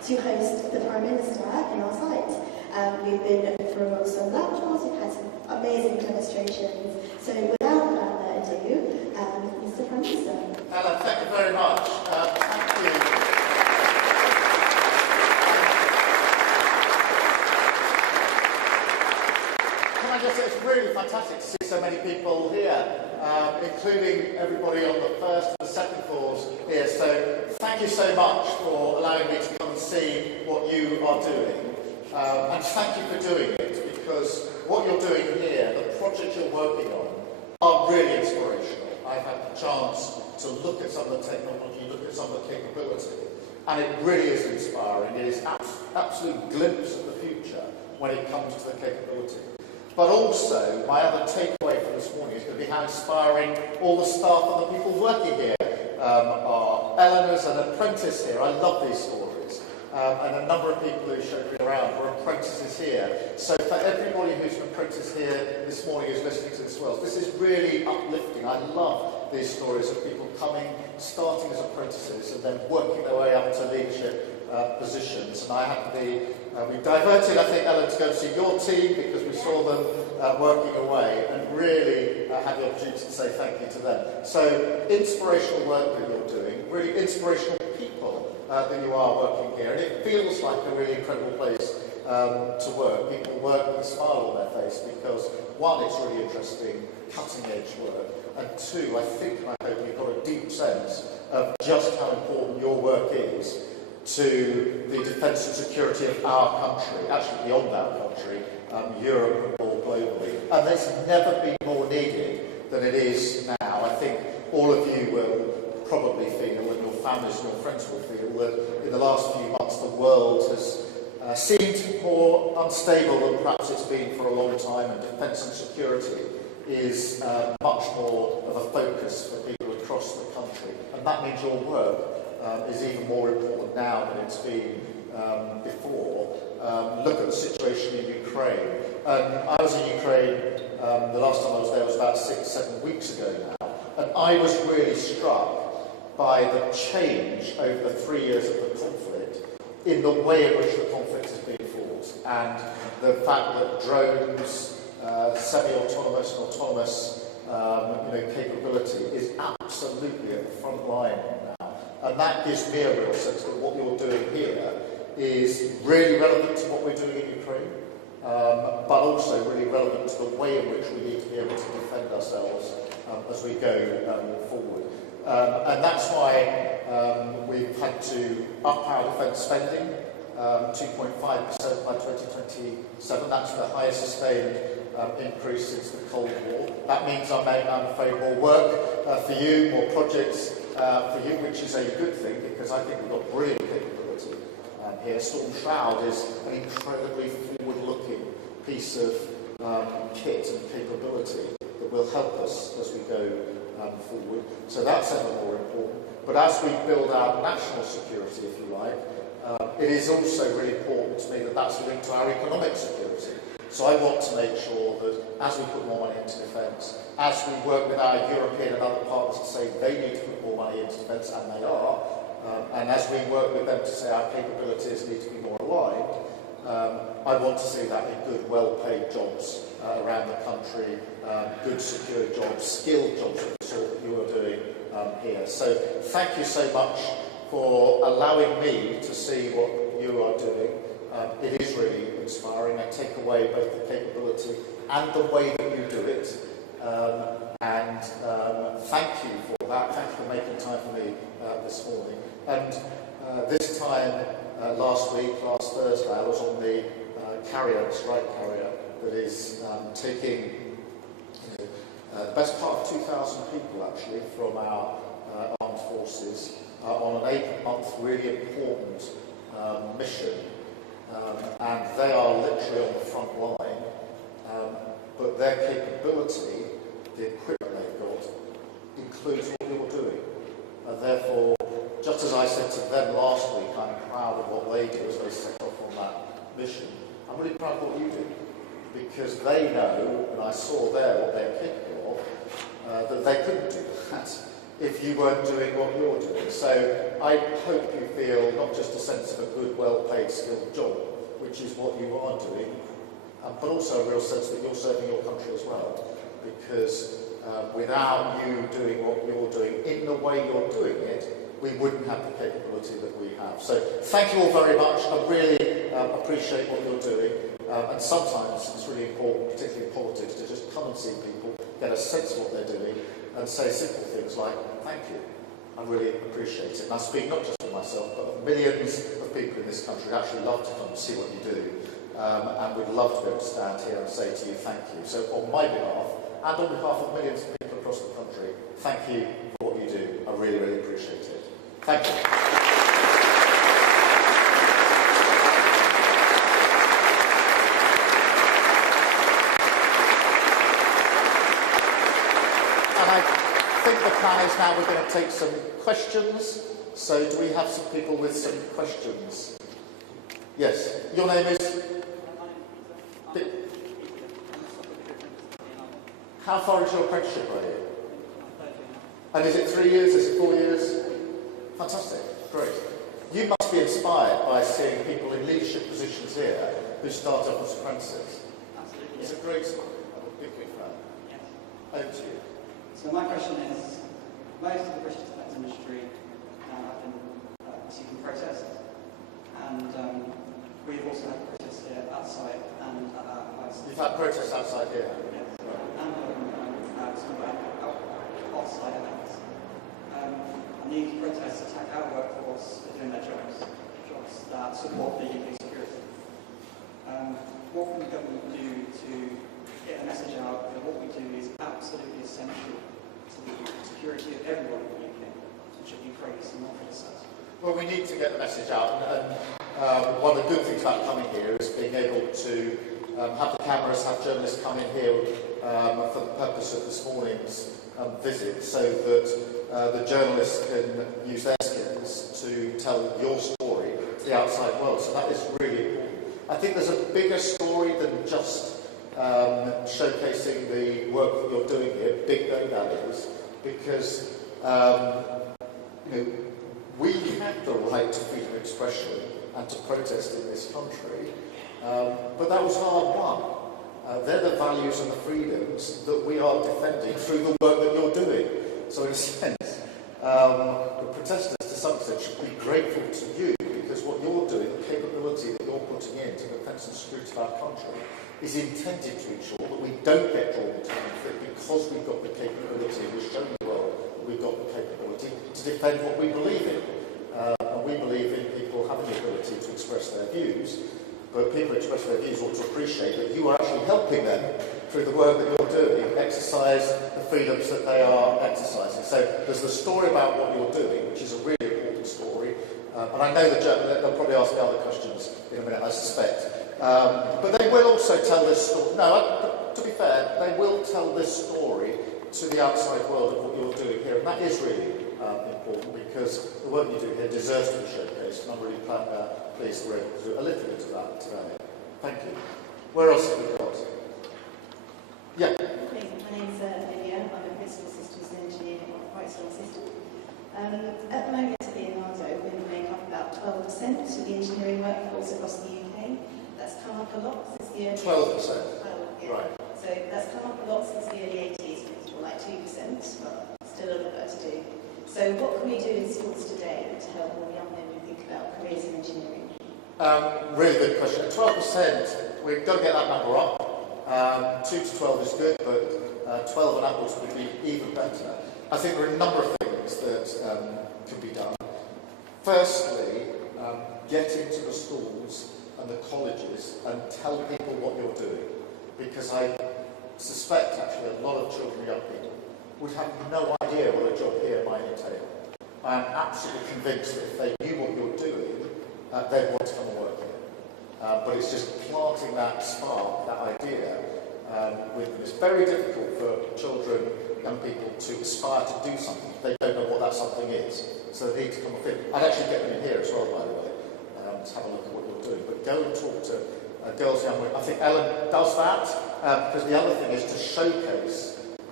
to host the Prime Minister in our site. We've been through some laptops, we've had some amazing demonstrations. So without further ado, Mr. Prime Minister. Ellen, thank you very much. Thank you. It's really fantastic to see so many people here, including everybody on the first and the second floors here. So thank you so much for allowing me to come and see what you are doing. And thank you for doing it, because what you're doing here, the projects you're working on, are really inspirational. I've had the chance to look at some of the technology, look at some of the capability, and it really is inspiring. It is an absolute glimpse of the future when it comes to the capability. But also, my other takeaway from this morning is going to be how inspiring all the staff and the people working here are. Eleanor's an apprentice here. I love these stories. And a number of people who showed me around were apprentices here. So for everybody who's an apprentice here this morning who's listening to this this is really uplifting. I love these stories of people coming, starting as apprentices and then working their way up to leadership positions. And I had we diverted, I think, Ellen, to go and see your team because we saw them working away, and really had the opportunity to say thank you to them. So, inspirational work that you're doing, really inspirational people that you are working here, and it feels like a really incredible place to work. People work with a smile on their face because, one, it's really interesting, cutting-edge work, and two, I think, and I hope you've got a deep sense of just how important your work is to the defence and security of our country, actually beyond our country, Europe and more globally. And it's never been more needed than it is now. I think all of you will probably feel, and your families and your friends will feel, that in the last few months the world has seemed more unstable than perhaps it's been for a long time, and defence and security is much more of a focus for people across the country. And that means your work is even more important now than it's been before. Look at the situation in Ukraine. I was in Ukraine, the last time I was there was about 6-7 weeks ago now, and I was really struck by the change over the 3 years of the conflict in the way in which the conflict has been fought, and the fact that drones, semi-autonomous and autonomous capability is absolutely at the front line now. And that gives me a real sense that what you're doing here is really relevant to what we're doing in Ukraine, but also really relevant to the way in which we need to be able to defend ourselves as we go forward. And that's why we've had to up our defence spending, 2.5% by 2027. That's the highest sustained increase since the Cold War. That means I'm afraid more work for you, more projects for you, which is a good thing because I think we've got brilliant capability here. Storm Shroud is an incredibly forward-looking piece of kit and capability that will help us as we go forward. So that's ever more important. But as we build our national security, if you like, it is also really important to me that that's linked to our economic security. So I want to make sure that as we put more money into defence, as we work with our European and other partners to say they need to put more money into defence, and they are, and as we work with them to say our capabilities need to be more aligned, I want to see that in good, well-paid jobs around the country, good, secure jobs, skilled jobs of the sort that you are doing here. So thank you so much for allowing me to see what you are doing. It is really inspiring. I take away both the capability and the way that you do it. And thank you for that. Thank you for making time for me this morning. And this time last Thursday, I was on the strike carrier that is taking the best part of 2,000 people actually from our armed forces on an 8-month really important mission. And they are literally on the front line, but their capability, the equipment they've got, includes what you're doing. And therefore, just as I said to them last week, I'm proud of what they do as they set off on that mission. I'm really proud of what you do, because they know, and I saw there what they're capable of, that they couldn't do that if you weren't doing what you're doing. So I hope you feel not just a sense of a good, well-paid, skilled job, which is what you are doing, but also a real sense that you're serving your country as well. Because without you doing what you're doing in the way you're doing it, we wouldn't have the capability that we have. So thank you all very much. I really appreciate what you're doing. And sometimes it's really important, particularly in politics, to just come and see people, get a sense of what they're doing, and say simple things like, thank you. I really appreciate it. And I speak not just for myself, but of millions of people in this country who actually love to come and see what you do. And we'd love to be able to stand here and say to you, thank you. So on my behalf, and on behalf of millions of people across the country, thank you for what you do. I really, really appreciate it. Thank you. And I think the plan is now we're going to take some questions. So do we have some people with some questions? Yes. Your name is? How far is your apprenticeship, are you? And is it 3 years? Is it 4 years? Fantastic. Great. You must be inspired by seeing people in leadership positions here who start off as apprentices. Absolutely. It's a great story. I'm a big fan. Yes. Over to you. So my question is, most of the British defence industry now have been receiving protests, and we've also had protests here outside and at our house. You've had protests outside here? Yes. And some offside events. And these protests attack our workforce for doing their jobs that support the UK security. What can the government do to get a message out that what we do is absolutely essential to the security of everyone in the UK and should be praised and not criticised? Well, we need to get the message out, and one of the good things about coming here is being able to have the cameras, have journalists come in here for the purpose of this morning's visit, so that the journalists can use their skills to tell your story to the outside world. So that is really important. I think there's a bigger story than just showcasing the work that you're doing here, big though that is, because we have the right to freedom of expression and to protest in this country, but that was hard won. They're the values and the freedoms that we are defending through the work that you're doing. So in a sense, the protesters to some extent should be grateful to you, because what you're doing, the capability that you're putting into the defence and security of our country, is intended to ensure that we don't get drawn into conflict, because we've got the capability, we're showing the world that we've got the capability to defend what we believe in. And we believe in people having the ability to express their views, but people express their views ought to appreciate that you are actually helping them through the work that you're doing, exercise the freedoms that they are exercising. So there's the story about what you're doing, which is a really important story, and I know they'll probably ask me other questions in a minute, I suspect. But they will also tell this story. No, to be fair, they will tell this story to the outside world of what you're doing here, and that is really important, because the work you do here deserves to be showcased, and I'm really pleased we're able to do a little bit of that today. Thank you. Where else have we got? Yeah. My name's Lydia. I'm a principal systems engineer in a quite strong system. At the moment at Leonardo, we make up about 12% of the engineering workforce across the UK. That's come up a lot since the early 12%? Yeah. Right. So that's come up a lot since the early 80s, when it was more like 2%, but still a lot better to do. So what can we do in schools today to help more young women think about careers in engineering? Really good question. 12%, we've got to get that number up. 2 to 12 is good, but 12 and upwards would be even better. I think there are a number of things that can be done. Firstly, get into the schools and the colleges and tell people what you're doing. Because I suspect, actually, a lot of children, young people, would have no idea what a job here might entail. I'm absolutely convinced that if they knew what you're doing, they'd want to come and work here. But it's just planting that spark, that idea, with them. It's very difficult for children, young people, to aspire to do something if they don't know what that something is. So they need to come up in. I'd actually get them in here as well, by the way, to have a look at what you're doing. But go and talk to girls, young women. I think Ellen does that, because the other thing is to showcase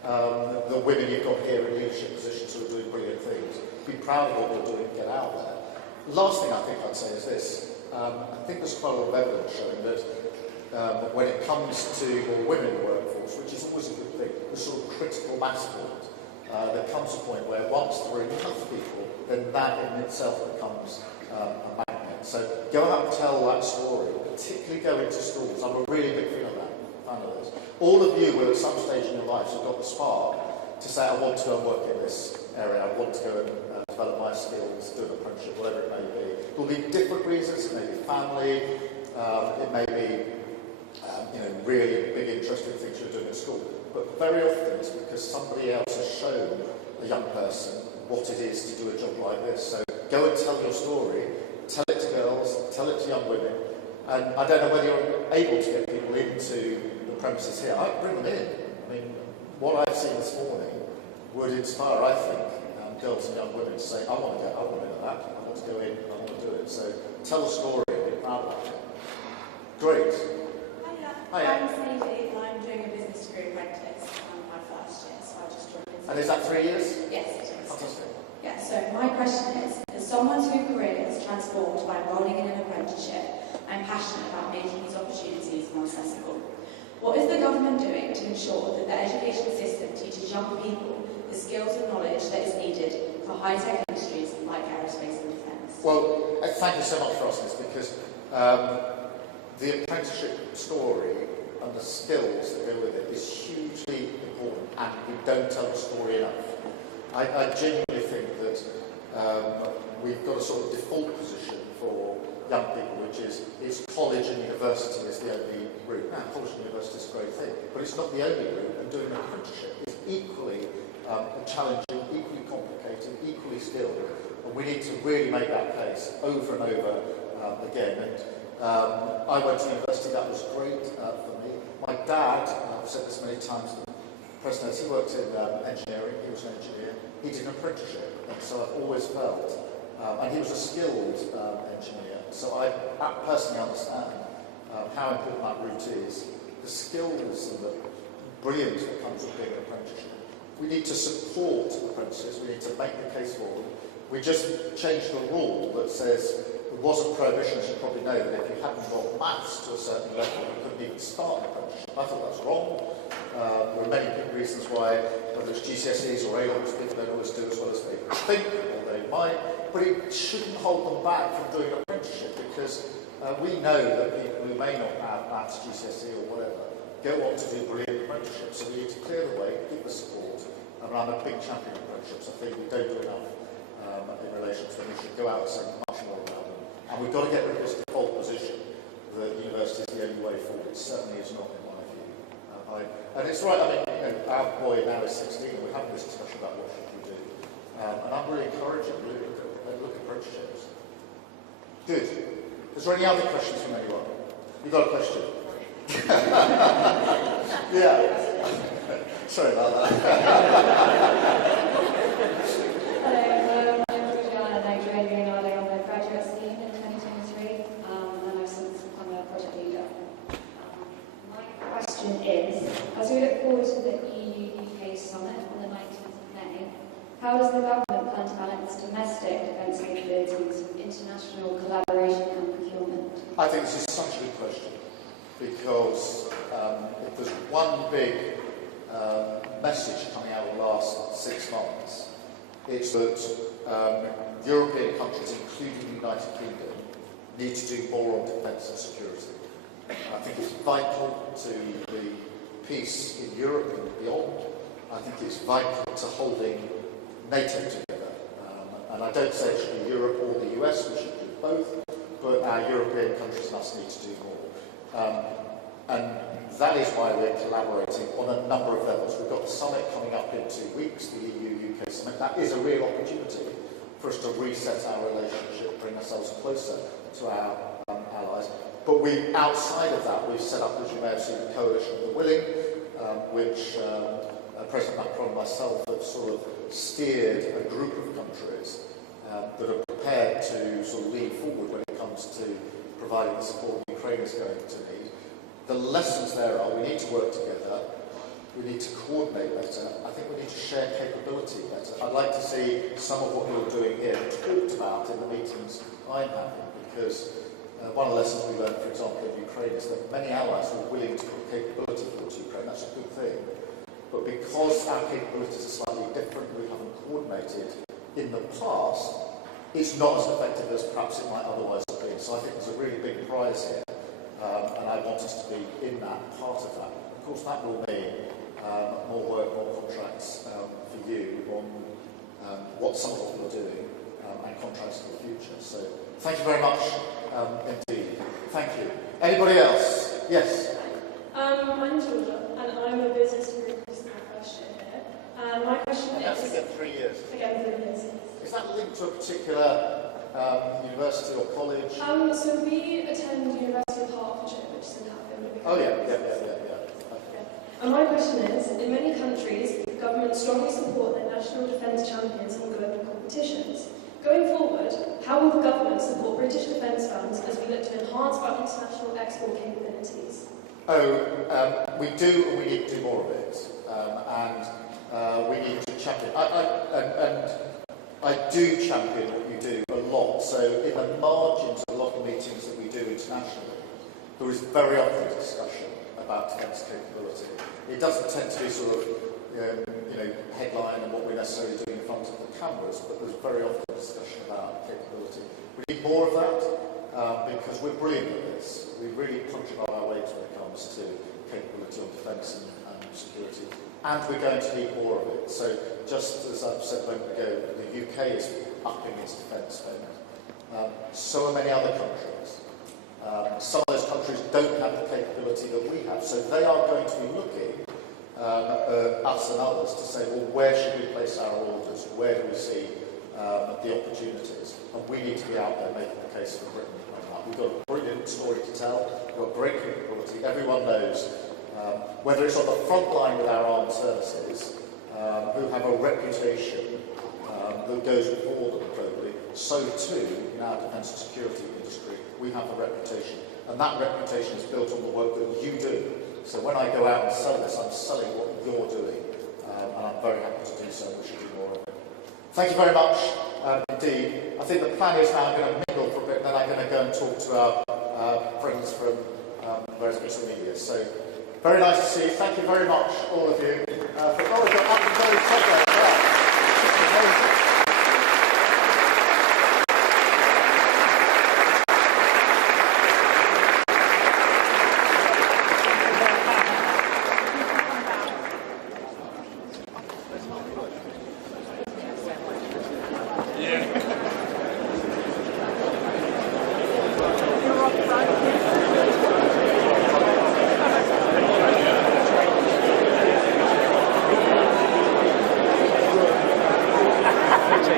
the women you've got here in leadership positions who are doing brilliant things. Be proud of what you're doing, get out there. The last thing I think I'd say is this. I think there's quite a lot of evidence showing that when it comes to more women in the workforce, which is always a good thing, the sort of critical mass point, there comes a point where once there are enough people, then that in itself becomes a magnet. So go out and tell that story, particularly go into schools. I'm a really big fan of that. All of you will at some stage in your lives have got the spark to say, I want to go and work in this area, I want to go and develop my skills, do an apprenticeship, whatever it may be. There will be different reasons. It may be family, it may be really big interesting things you're doing at school. But very often it's because somebody else has shown a young person what it is to do a job like this. So go and tell your story, tell it to girls, tell it to young women. And I don't know whether you're able to get people into the premises here. I'd bring them in. I mean, what I've seen this morning would inspire, I think, girls and young women to say, I want to into that, I want to go in, I want to do it. So tell a story and be proud of it. Great. Hiya. I'm Sadie and I'm doing a business degree apprentice. I'm my first year, so I just joined in. And is that 3 years? Yes, it is. Fantastic. Yeah, so my question is, as someone whose career is transformed by enrolling in an apprenticeship, I'm passionate about making these opportunities more accessible. What is the government doing to ensure that the education system teaches young people the skills and knowledge that is needed for high-tech industries like aerospace and defence? Well, thank you so much for asking this, because the apprenticeship story and the skills that go with it is hugely important, and we don't tell the story enough. I genuinely think that we've got a sort of default position for young people, which is college and university is the only route. Now, college and university is a great thing, but it's not the only route, and doing an apprenticeship is equally challenging, equally complicated, equally skilled, and we need to really make that case over and over again. And I went to university, that was great for me. My dad, I've said this many times, the president, he worked in engineering, he was an engineer, he did an apprenticeship, and so I've always felt, and he was a skilled engineer, so I personally understand how important that route is, the skills and the brilliance that comes with being an apprenticeship. We need to support apprentices, we need to make the case for them. We just changed the rule that says there was a prohibition, as you probably know, that if you hadn't got maths to a certain level, you couldn't even start an apprenticeship. I thought that's wrong. There are many big reasons why, whether it's GCSEs or A-levels, people don't always do as well as they think, or they might, but it shouldn't hold them back from doing an apprenticeship, because we know that people who may not have maths, GCSE or whatever, go on to do brilliant apprenticeships, so we need to clear the way, give the support, and I'm a big champion of apprenticeships. I think we don't do enough in relation to them. We should go out and say much more about them. And we've got to get rid of this default position that university is the only way forward. It certainly is not, in my view. And it's right, I mean, our boy now is 16, and we're having this discussion about what should we do. And I'm really encouraging, really look at apprenticeships. Good. Is there any other questions from anyone? You've got a question? Yeah. Sorry about that. Hello, my name is Nigel, I'm a graduate scheme in 2023, and I've since become a project leader. My question is, as we look forward to the EU-UK summit on the 19th of May, how does the government plan to balance domestic defence capabilities with international collaboration and procurement? I think this is such a good question, because if there's one big message coming out of the last 6 months, it's that European countries, including the United Kingdom, need to do more on defence and security. I think it's vital to the peace in Europe and beyond. I think it's vital to holding NATO together. And I don't say it should be Europe or the US, we should do both, but our European countries must need to do more. And that is why we're collaborating on a number of levels. We've got the summit coming up in 2 weeks, the EU-UK summit. That is a real opportunity for us to reset our relationship, bring ourselves closer to our allies. But outside of that, we've set up, as you may have seen, the Coalition of the Willing, which President Macron and myself have sort of steered a group of countries that are prepared to sort of lean forward when it comes to providing the support Ukraine is going to need. The lessons there are we need to work together. we need to coordinate better. I think we need to share capability better. I'd like to see some of what you're doing here talked about in the meetings I'm having, because one of the lessons we learned, for example, in Ukraine is that many allies were willing to put capability towards Ukraine. That's a good thing. But because our capabilities are slightly different, we haven't coordinated in the past, it's not as effective as perhaps it might otherwise have been. So I think there's a really big prize here, and I want us to be in that part of that. Of course, that will mean more work, more contracts for you on what some of what you're doing and contracts for the future. So thank you very much indeed. Thank you. Anybody else? Yes? I'm Georgia, and I'm a business degree first year here. And my question is... That's again 3 years. Again, 3 years. Is that linked to a particular university or college? So we attend University of Hertfordshire, which is in Hatfield. Oh yeah. And my question is, in many countries, governments strongly support their national defence champions in global competitions. Going forward, how will the government support British defence funds as we look to enhance our international export capabilities? We do, and we need to do more of it. And we need to champion. I do champion what you do a lot. So in the margins of a lot of meetings that we do internationally, there is very often a discussion about defence capability. It doesn't tend to be sort of, headline and what we're necessarily doing in front of the cameras, but there's very often a discussion about capability. We need more of that because we're brilliant at this. We really punch above our weight when it comes to capability on defence and security. And we're going to need more of it. So just as I've said a moment ago, the UK is upping its defence spend. So are many other countries. Some of those countries don't have the capability that we have. So they are going to be looking us and others to say, well, where should we place our orders? Where do we see the opportunities? And we need to be out there making the case for Britain. We've got a brilliant story to tell. We've got great capability. Everyone knows, whether it's on the front line with our armed services, who have a reputation that goes before them globally, so too in our defence and security industry, we have a reputation. And that reputation is built on the work that you do. So when I go out and sell this, I'm selling what you're doing, and I'm very happy to do so. We should do more of it. Thank you very much indeed. I think the plan is now I'm going to mingle for a bit, and then I'm going to go and talk to our friends from various bits of media. So very nice to see you. Thank you very much, all of you.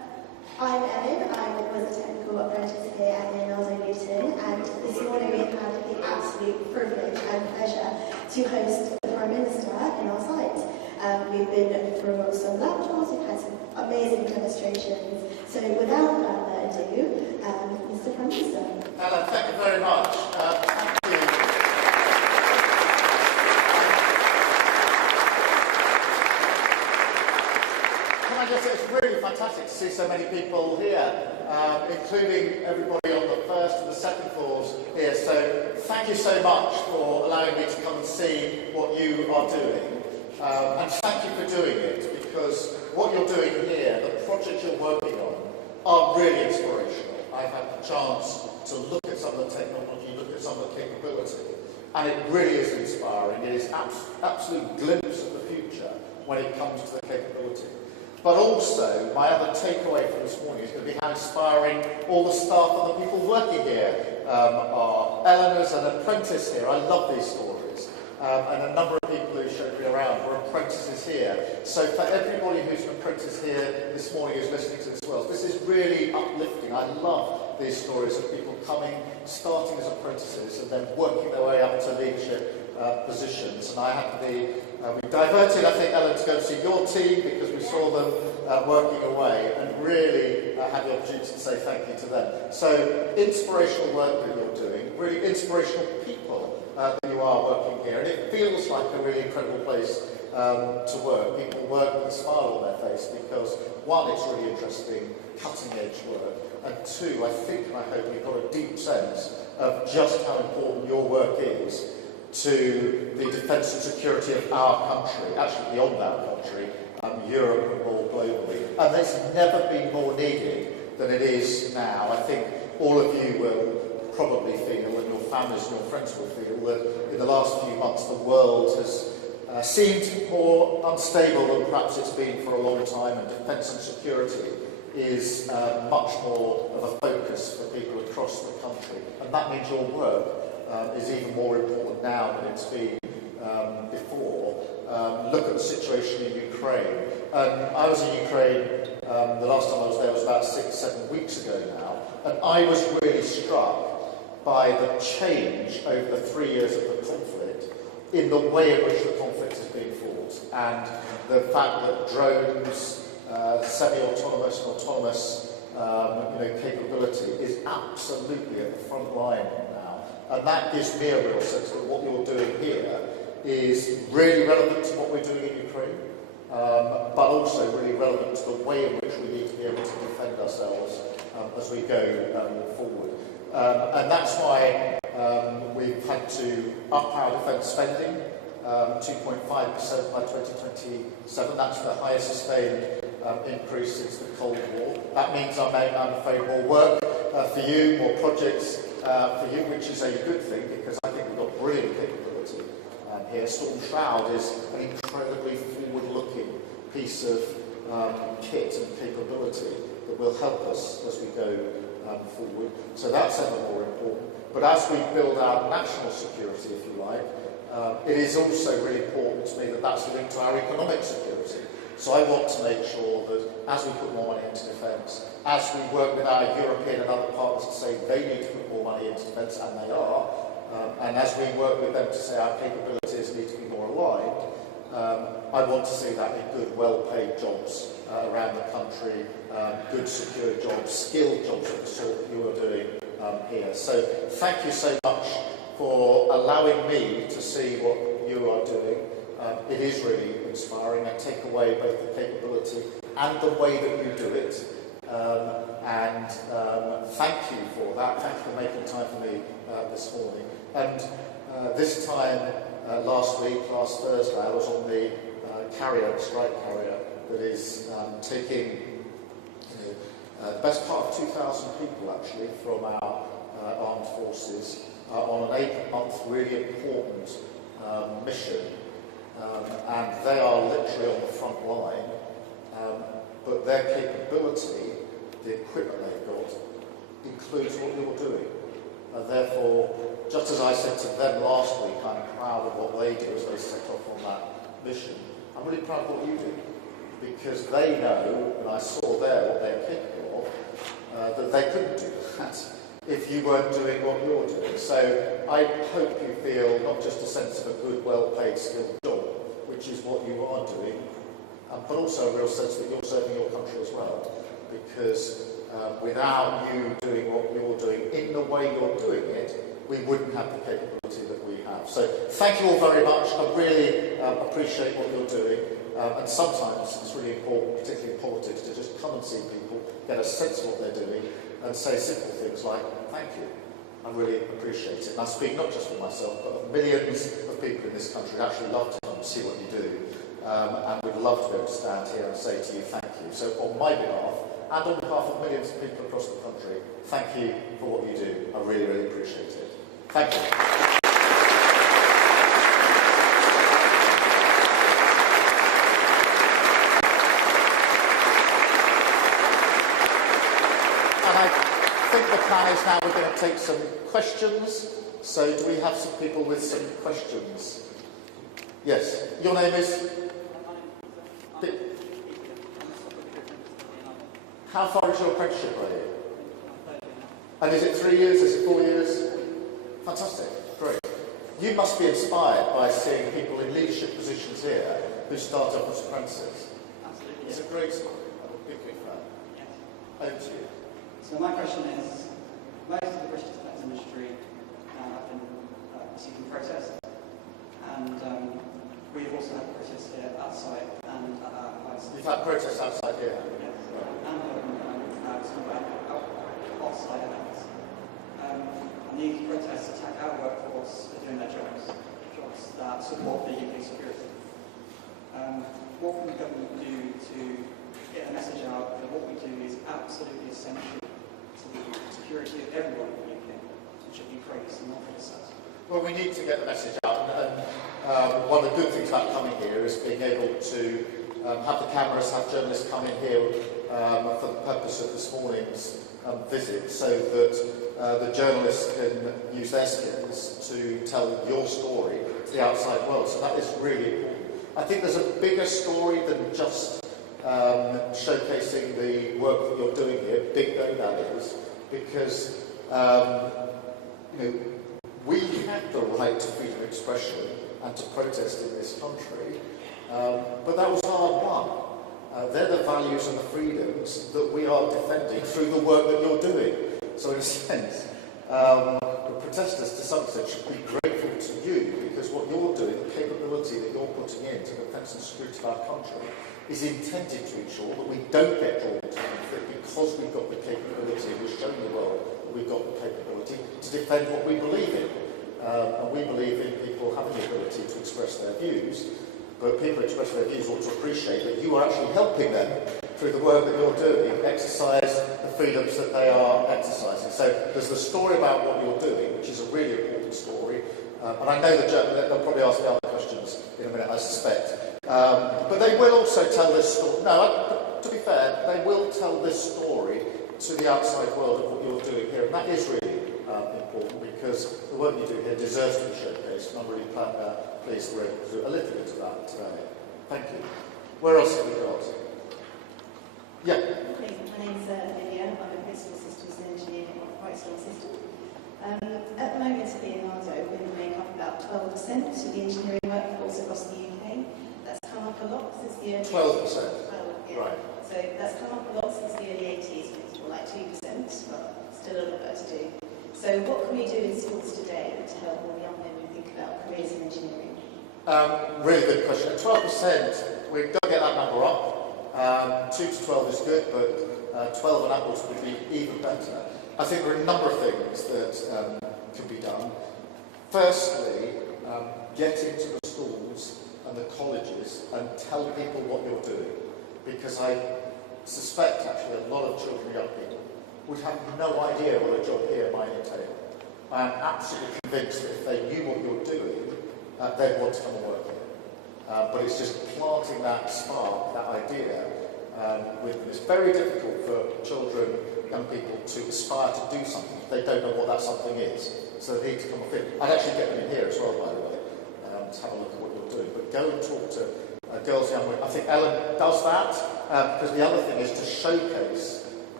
to host the Prime Minister in our site. We've been through some laptops, we've had some amazing demonstrations. So without further ado, Mr. Prime Minister. Ellen, thank you very much. Thank you. Can I just say it's really fantastic to see so many people here, including everybody on the first and the second floors here. So thank you so much for allowing me to come and see what you are doing. And thank you for doing it, because what you're doing here, the projects you're working on, are really inspirational. I've had the chance to look at some of the technology, look at some of the capability, and it really is inspiring. It is an absolute glimpse of the future when it comes to the capability. But also, my other takeaway from this morning is going to be how inspiring all the staff and the people working here are. Eleanor's an apprentice here. I love these stories. And a number of people who showed me around were apprentices here. So for everybody who's an apprentice here this morning who's listening to this as well, this is really uplifting. I love these stories of people coming, starting as apprentices and then working their way up to leadership positions. And I had we diverted, I think, Ellen, to go and see your team because we saw them working away, and really had the opportunity to say thank you to them. So inspirational work that you're doing, really inspirational people that you are working here, and it feels like a really incredible place to work. People work with a smile on their face because, one, it's really interesting, cutting-edge work, and two, I think and I hope you've got a deep sense of just how important your work is to the defence and security of our country, actually beyond our country, Europe and more globally. And it's never been more needed than it is now. I think all of you will probably feel, and your families and your friends will feel, that in the last few months the world has seemed more unstable than perhaps it's been for a long time, and defence and security is much more of a focus for people across the country. And that means your work is even more important now than it's been before. Look at the situation in Ukraine. I was in Ukraine, the last time I was there was about 6-7 weeks ago now, and I was really struck by the change over the 3 years of the conflict in the way in which the conflict is being fought, and the fact that drones, semi-autonomous and autonomous capability is absolutely at the front line now. And that gives me a real sense that what you're doing here is really relevant to what we're doing in Ukraine, but also really relevant to the way in which we need to be able to defend ourselves as we go forward. And that's why we've had to up our defence spending, 2.5% by 2027. That's the highest sustained increase since the Cold War. That means I'm afraid more work for you, more projects for you, which is a good thing because I think we've got brilliant capability here. Storm Shroud is an incredibly forward-looking piece of kit and capability that will help us as we go forward. So that's ever more important. But as we build our national security, if you like, it is also really important to me that that's linked to our economic security. So I want to make sure that as we put more money into defence, as we work with our European and other partners to say they need to put more money into defence, and they are, and as we work with them to say our capabilities need to be more aligned, I want to see that in good, well-paid jobs around the country, good, secure jobs, skilled jobs of the sort that you are doing here. So thank you so much for allowing me to see what you are doing. It is really inspiring. I take away both the capability and the way that you do it. And thank you for that. Thank you for making time for me this morning. And this time last Thursday, I was on the strike carrier, that is taking the best part of 2,000 people actually from our armed forces on an 8-month really important mission. And they are literally on the front line, but their capability, the equipment they've got, includes what you're doing. And therefore, just as I said to them last week, I'm proud of what they do as they set off on that mission. I'm really proud of what you do, because they know, and I saw there what they're capable of, that they couldn't do that if you weren't doing what you're doing. So I hope you feel not just a sense of a good, well-paid, skilled job, which is what you are doing, but also a real sense that you're serving your country as well. Because without you doing what you're doing in the way you're doing it, we wouldn't have the capability that we have. So thank you all very much. I really appreciate what you're doing. And sometimes it's really important, particularly in politics, to just come and see people, get a sense of what they're doing, and say simple things like, thank you. I really appreciate it. And I speak not just for myself, but of millions of people in this country who actually love to come and see what you do. And we'd love to be able to stand here and say to you, thank you. So on my behalf, and on behalf of millions of people across the country, thank you for what you do. I really, really appreciate it. Thank you. And I think the plan is now we're going to take some questions. So do we have some people with some questions? Yes. Your name is? How far is your apprenticeship, are you? And is it 3 years? Is it 4 years? Fantastic. Great. You must be inspired by seeing people in leadership positions here who start off as apprentices. Absolutely. It's a great story. I'm a big fan. Yes. Over to you. So my question is, most of the British defence industry have been receiving protests, and we've also had protests here outside and at our place. You've had protests outside here? Yes. And some off-site events. And these protests attack our workforce for doing their jobs that support the UK security. What can the government do to get the message out that what we do is absolutely essential to the security of everyone in the UK and should be praised and not criticised? Well, we need to get the message out, and one of the good things about coming here is being able to have the cameras, have journalists come in here for the purpose of this morning's visit, so that the journalists can use their skills to tell your story to the outside world. So that is really important. I think there's a bigger story than just showcasing the work that you're doing here, big though that is, because we have the right to freedom of expression and to protest in this country, but that was hard-won. They're the values and the freedoms that we are defending through the work that you're doing. So in a sense, the protesters to some extent should be grateful to you, because what you're doing, the capability that you're putting into the defence and security of our country, is intended to ensure that we don't get drawn to conflict, because we've got the capability, and we're showing the world that we've got the capability to defend what we believe in. And we believe in people having the ability to express their views. But people expressing their views ought to appreciate that you are actually helping them through the work that you're doing, exercise the freedoms that they are exercising. So there's the story about what you're doing, which is a really important story. And I know they'll probably ask me other questions in a minute, I suspect. But they will also tell this story. No, to be fair, they will tell this story to the outside world of what you're doing here. And that is really important, because the work you do here deserves to be showcased. And I'm really pleased we're able to do a little bit of that today. Thank you. Where else have we got? Yeah. My name's Lydia. I'm a principal systems engineer in a quite strong system. At the moment at Leonardo, we make up about 12% of the engineering workforce across the UK. That's come up a lot since the early 12%? Yeah. Right. So that's come up a lot since the early 80s, when it was more like 2%, but still a lot better to do. So what can we do in schools today to help more young women think about careers in engineering? Really good question. 12%, we've got to get that number up. 2 to 12 is good, but 12 and upwards would be even better. I think there are a number of things that can be done. Firstly, get into the schools and the colleges and tell people what you're doing. Because I suspect, actually, a lot of children and young people would have no idea what a job here might entail. I am absolutely convinced that if they knew what you're doing, they'd want to come and work here. But it's just planting that spark, that idea with them. It's very difficult for children, young people, to aspire to do something if they don't know what that something is. So they need to come up here. I'd actually get them in here as well, by the way, to have a look at what you're doing. But go and talk to girls, young women. I think Ellen does that, because the other thing is to showcase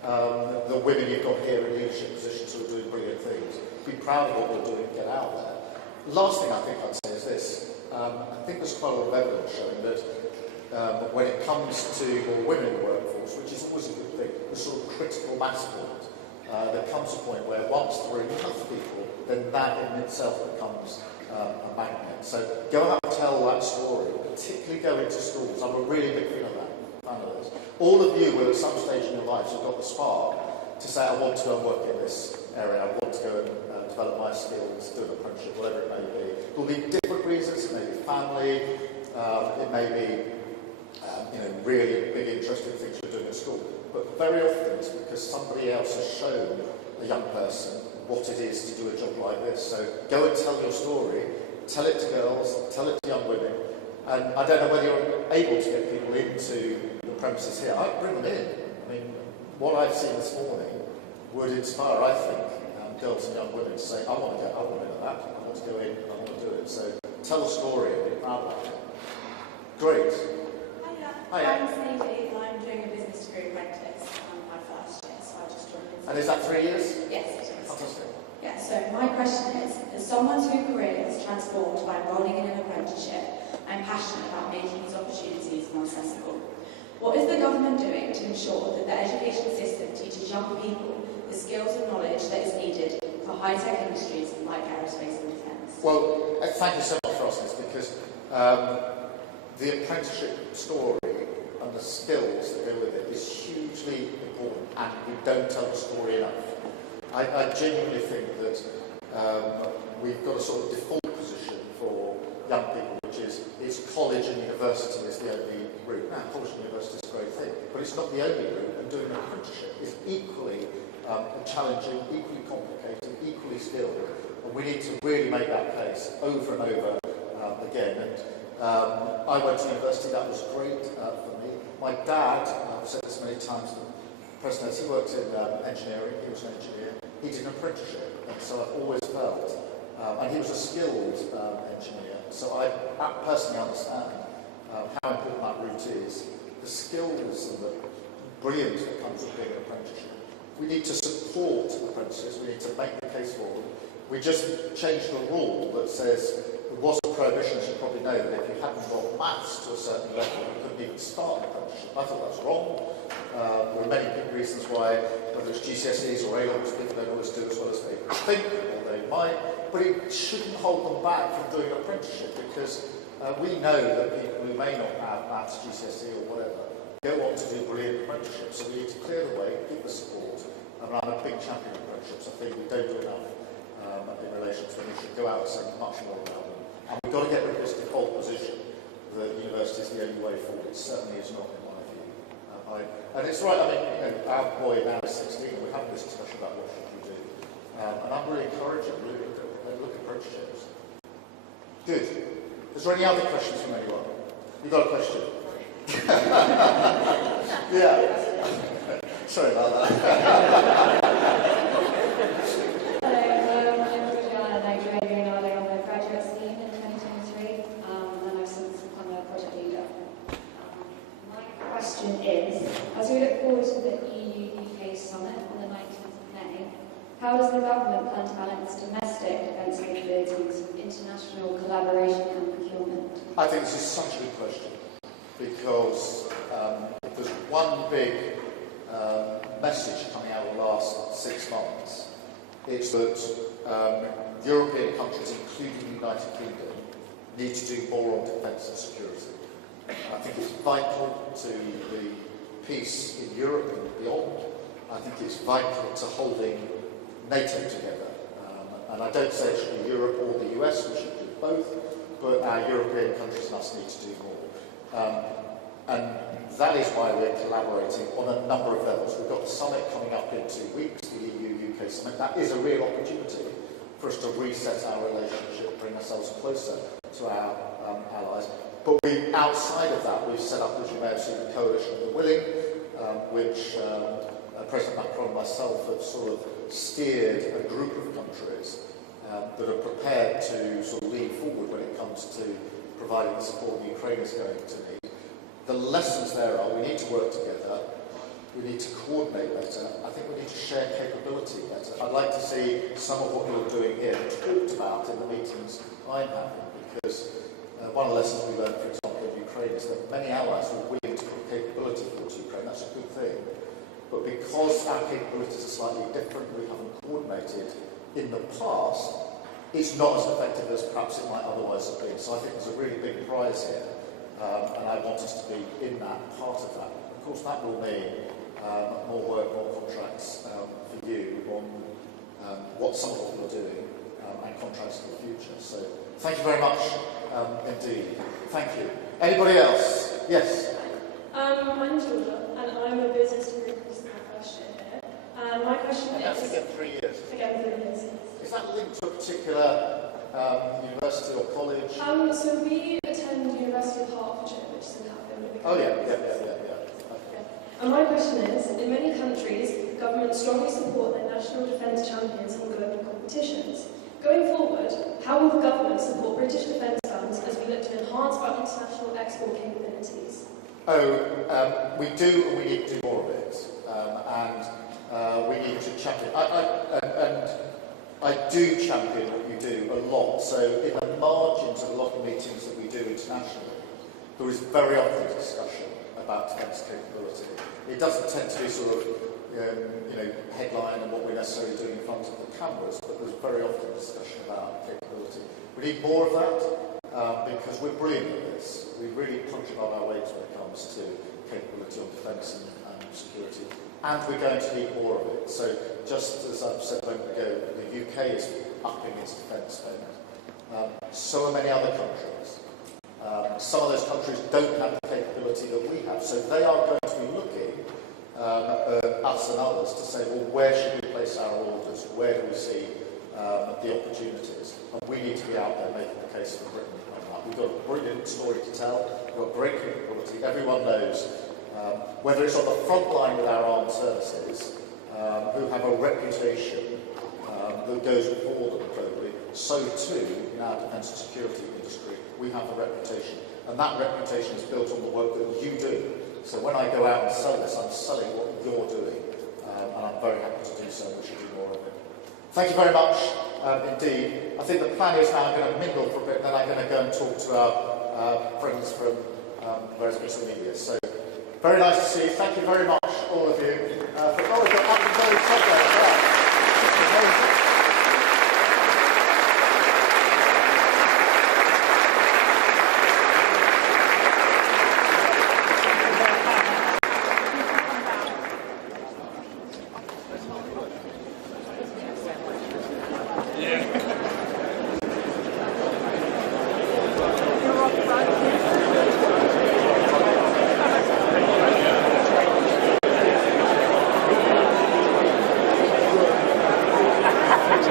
the women you've got here in leadership positions who are doing brilliant things. Be proud of what we're doing, get out there. Last thing I think I'd say is this. I think there's quite a lot of evidence showing that when it comes to more women in the workforce, which is always a good thing, the sort of critical mass point, there comes a point where once there are enough people, then that in itself becomes a magnet. So go out and tell that story, particularly go into schools. I'm a really big fan of that. All of you will at some stage in your lives have got the spark to say, I want to go and work in this area, I want to go and develop my skills, do an apprenticeship, whatever it may be. There will be different reasons. It may be family, it may be really big interesting things you're doing at school. But very often it's because somebody else has shown a young person what it is to do a job like this. So go and tell your story, tell it to girls, tell it to young women. And I don't know whether you're able to get people into the premises here. I'd bring them in. I mean, what I've seen this morning would inspire, I think, girls and young women to say, I want to that, I want to go in, I want to do it. So tell a story and be proud of it. Great. Hiya. I'm Sadie and I'm doing a business degree apprentice. I'm my first year, so I just joined in. And is that 3 years? Yes, it is. Fantastic. Yeah, so my question is, as someone whose career is transformed by enrolling in an apprenticeship, I'm passionate about making these opportunities more accessible. What is the government doing to ensure that the education system teaches young people the skills and knowledge that is needed for high-tech industries like aerospace and defence? Well, thank you so much for asking this, because the apprenticeship story and the skills that go with it is hugely important, and we don't tell the story enough. I genuinely think that we've got a sort of default position for young people, which is college and university is the only route. Now, college and university is a great thing, but it's not the only route, and doing an apprenticeship is equally challenging, equally complicated, equally skilled, and we need to really make that case over and over again. And I went to university, that was great for me. My dad, I've said this many times, President, he worked in engineering, he was an engineer, he did an apprenticeship, and so I've always felt, and he was a skilled engineer, so I personally understand how important that route is, the skills and the brilliance that comes with being an apprenticeship. We need to support apprentices, we need to make the case for them. We just changed the rule that says there was a prohibition, as you probably know, that if you hadn't got maths to a certain level, you couldn't even start an apprenticeship. I thought that was wrong. There are many big reasons why, whether it's GCSEs or A-levels, people don't always do as well as they think, or they might, but it shouldn't hold them back from doing an apprenticeship, because we know that people who may not have maths, GCSE or whatever, go on to do brilliant apprenticeships, so we need to clear the way, give the support, and I'm a big champion of apprenticeships. I think we don't do enough in relation to them. We should go out and say much more about them. And we've got to get rid of this default position that university is the only way forward. It certainly is not, in my view. And it's right, I mean, our boy now is 16, and we're having this discussion about what should we do. And I'm really encouraging, really look at apprenticeships. Good. Is there any other questions from anyone? You got a question? Yeah. Sorry about that. Hello, my name is Nigel and I joined Unado on the graduate scheme in 2023, and I've since become a project leader. My question is, as we look forward to the EU-UK summit on the 19th of May, how does the government plan to balance domestic defence capabilities with international collaboration and procurement? I think this is such a good question, because if there's one big message coming out of the last 6 months, it's that European countries, including the United Kingdom, need to do more on defence and security. I think it's vital to the peace in Europe and beyond. I think it's vital to holding NATO together. And I don't say it should be Europe or the US, we should do both, but our European countries must need to do more. And that is why we're collaborating on a number of levels. We've got the summit coming up in 2 weeks, the EU-UK summit. That is a real opportunity for us to reset our relationship, bring ourselves closer to our allies. But outside of that, we've set up, as you may have seen, the Coalition of the Willing, which President Macron and myself have sort of steered a group of countries that are prepared to sort of lean forward when it comes to providing the support Ukraine is going to need. The lessons there are we need to work together, we need to coordinate better. I think we need to share capability better. I'd like to see some of what you're doing here talked about in the meetings I'm having, because one of the lessons we learned, for example, in Ukraine is that many allies were willing to put capability towards Ukraine. That's a good thing. But because our capabilities are slightly different, we haven't coordinated in the past, it's not as effective as perhaps it might otherwise have been. So I think there's a really big prize here, and I want us to be in that part of that. Of course, that will mean more work, more contracts for you on what some of what you're doing and contracts for the future. So thank you very much indeed. Thank you. Anybody else? Yes? My name's Georgia, and I'm a business degree student in my first year here. My question is... That's again 3 years. Again, 3 years. Is that linked to a particular university or college? So we attend University of Hertfordshire, which is in Hatfield. Oh yeah. And my question is, in many countries, governments strongly support their national defence champions on global competitions. Going forward, how will the government support British defence funds as we look to enhance our international export capabilities? We do, and we need to do more of it. We need to champion. I do champion what you do a lot. So in the margins of a lot of meetings that we do internationally, there is very often discussion about defence capability. It doesn't tend to be sort of, headline and what we're necessarily doing in front of the cameras, but there's very often discussion about capability. We need more of that because we're brilliant at this. We really punch above our weight when it comes to capability on defence and security, and we're going to need more of it. So just as I've said a moment ago, the UK is upping its defence spend. So are many other countries. Some of those countries don't have the capability that we have, so they are going to be looking at us and others to say, well, where should we place our orders? Where do we see the opportunities? And we need to be out there making the case for Britain on that. We've got a brilliant story to tell. We've got great capability. Everyone knows, whether it's on the front line with our armed services, who have a reputation that goes before them globally, so too in our defence and security industry, we have a reputation. And that reputation is built on the work that you do. So when I go out and sell this, I'm selling what you're doing. And I'm very happy to do so, and we should do more of it. Thank you very much indeed. I think the plan is now I'm going to mingle for a bit, and then I'm going to go and talk to our friends from various bits of media. So very nice to see you. Thank you very much, all of you. We've got very subject as well. Amazing.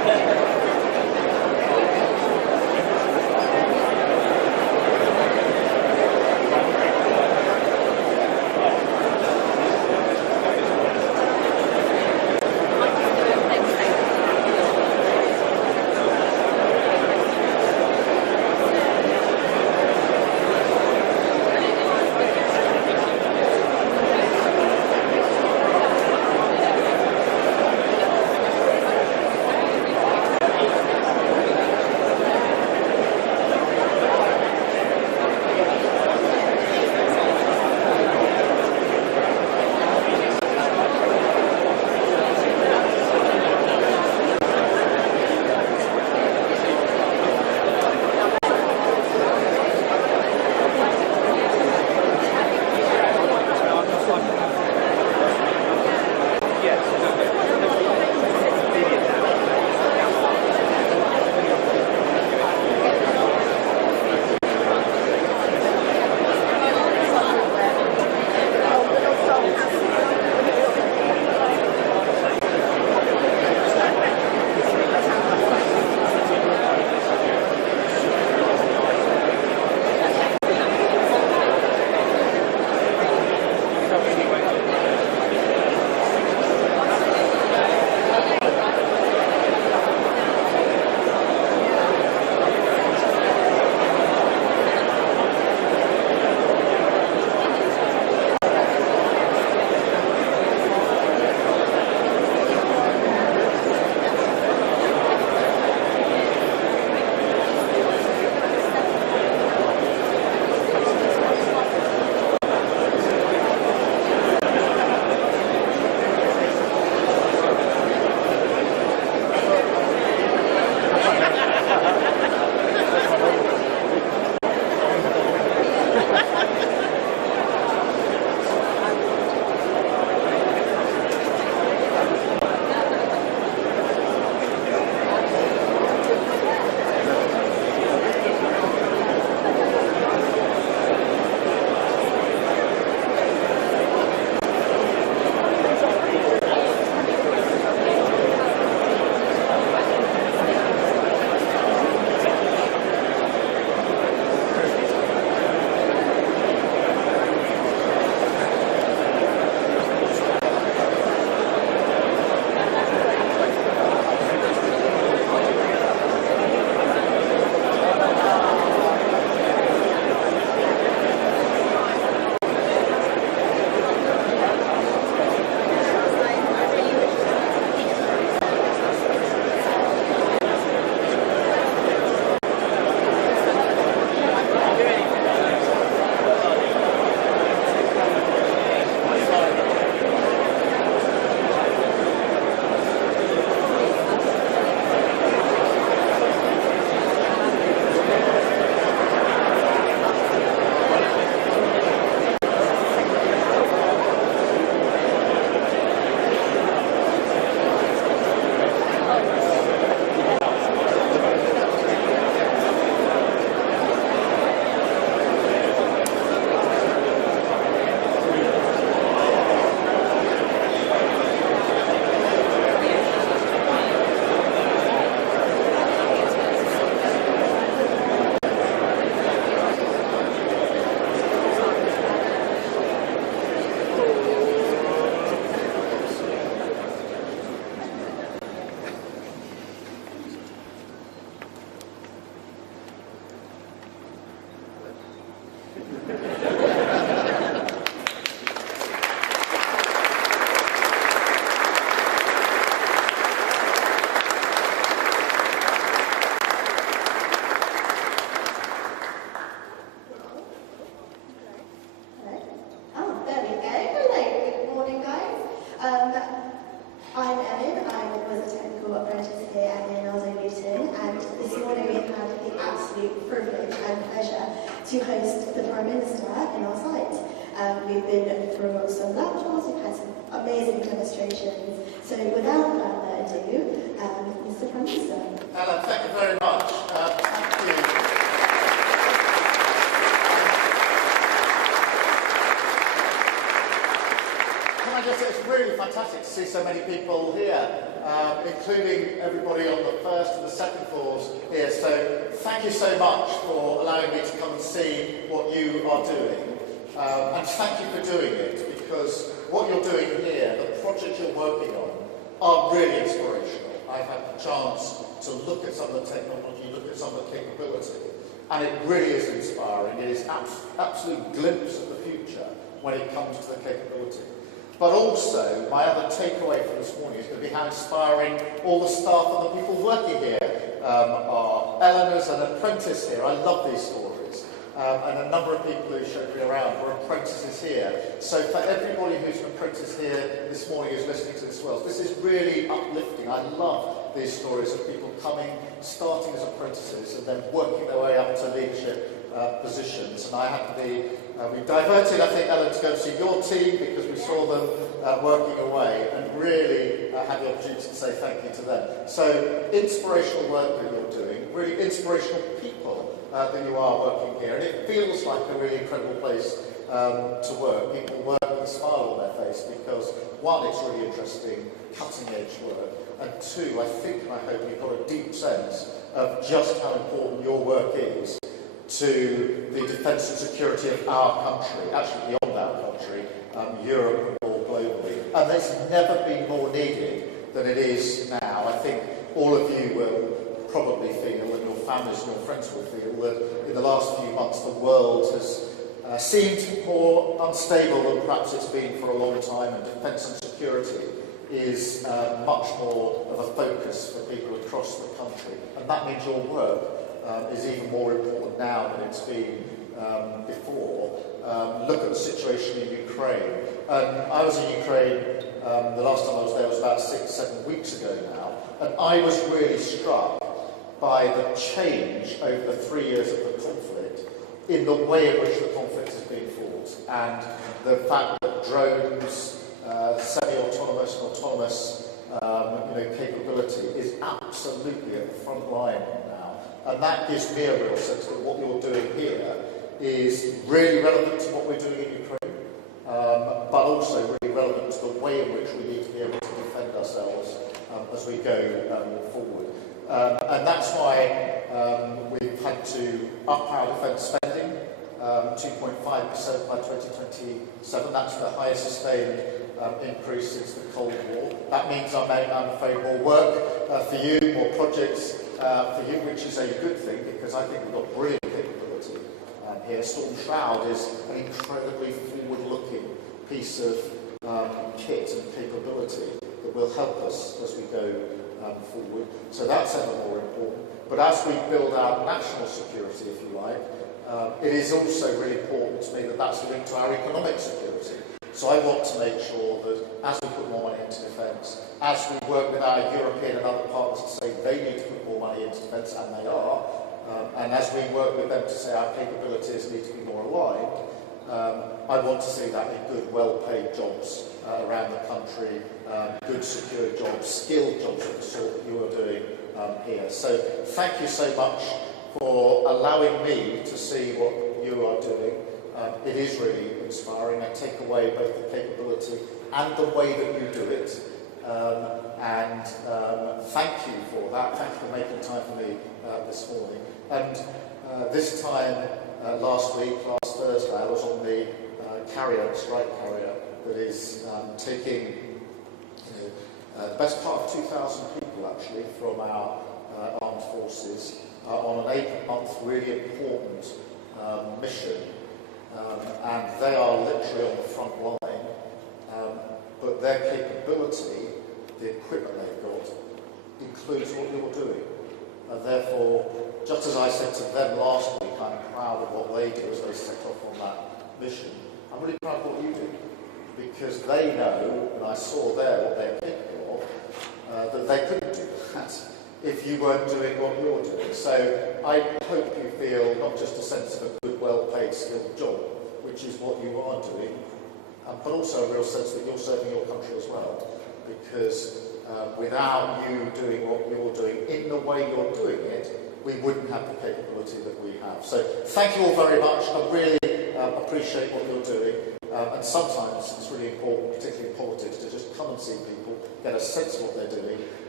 to host the Prime Minister in our site. We've been through some laptops, we've had some amazing demonstrations. So without further ado, Mr. Prime Minister. Ellen, thank you very much. Thank you. Can I just say it's really fantastic to see so many people here. including everybody on the first and the second floors here. So thank you so much for allowing me to come and see what you are doing. And thank you for doing it, because what you're doing here, the projects you're working on, are really inspirational. I've had the chance to look at some of the technology, look at some of the capability, and it really is inspiring. It is an absolute glimpse of the future when it comes to the capability. But also, my other takeaway from this morning is going to be how inspiring all the staff and the people working here are. Eleanor's an apprentice here. I love these stories. And a number of people who showed me around were apprentices here. So for everybody who's an apprentice here this morning who's listening to this well, this is really uplifting. I love these stories of people coming, starting as apprentices and then working their way up to leadership positions. And I had we diverted, I think, Ellen, to go and see your team because we saw them working away, and really had the opportunity to say thank you to them. So inspirational work that you're doing, really inspirational people that you are working here, and it feels like a really incredible place to work. People work with a smile on their face because, one, it's really interesting, cutting-edge work, and two, I think and I hope you've got a deep sense of just how important your work is to the defence and security of our country, actually beyond our country, Europe and more globally. And it's never been more needed than it is now. I think all of you will probably feel, and your families and your friends will feel, that in the last few months the world has seemed more unstable than perhaps it's been for a long time, and defence and security is much more of a focus for people across the country. And that means your work is even more important now than it's been before. Look at the situation in Ukraine. I was in Ukraine, the last time I was there was about 6-7 weeks ago now, and I was really struck by the change over the 3 years of the conflict in the way in which the conflict is being fought, and the fact that drones, semi-autonomous and autonomous capability is absolutely at the front line now. And that gives me a real sense that what you're doing here is really relevant to what we're doing in Ukraine, but also really relevant to the way in which we need to be able to defend ourselves as we go forward. And that's why we've had to up our defence spending, 2.5% by 2027. That's the highest sustained increase since the Cold War. That means I'm afraid more work for you, more projects for you, which is a good thing because I think we've got brilliant capability here. Storm Shroud is an incredibly forward-looking piece of kit and capability that will help us as we go forward. So that's ever more important. But as we build our national security, if you like, it is also really important to me that that's linked to our economic security. So I want to make sure that as we put more money into defence, as we work with our European and other partners to say they need to put more money into defence, and they are, and as we work with them to say our capabilities need to be more aligned, I want to see that in good, well-paid jobs around the country, good, secure jobs, skilled jobs of the sort that you are doing here. So thank you so much for allowing me to see what you are doing. It is really inspiring. I take away both the capability and the way that you do it. And thank you for that. Thank you for making time for me this morning. And this time last Thursday, I was on the strike carrier that is taking the best part of 2,000 people actually from our armed forces on an 8-month really important mission. And they are literally on the front line, but their capability, the equipment they've got, includes what you're doing. And therefore, just as I said to them last week, I'm proud of what they do as they set off on that mission. I'm really proud of what you do, because they know, and I saw there what they're capable of, that they couldn't do that if you weren't doing what you're doing. So I hope you feel not just a sense of a good, well-paid, skilled job, which is what you are doing, but also a real sense that you're serving your country as well. Because without you doing what you're doing in the way you're doing it, we wouldn't have the capability that we have. So thank you all very much. I really appreciate what you're doing. And sometimes it's really important, particularly in politics, to just come and see people, get a sense of what they're doing,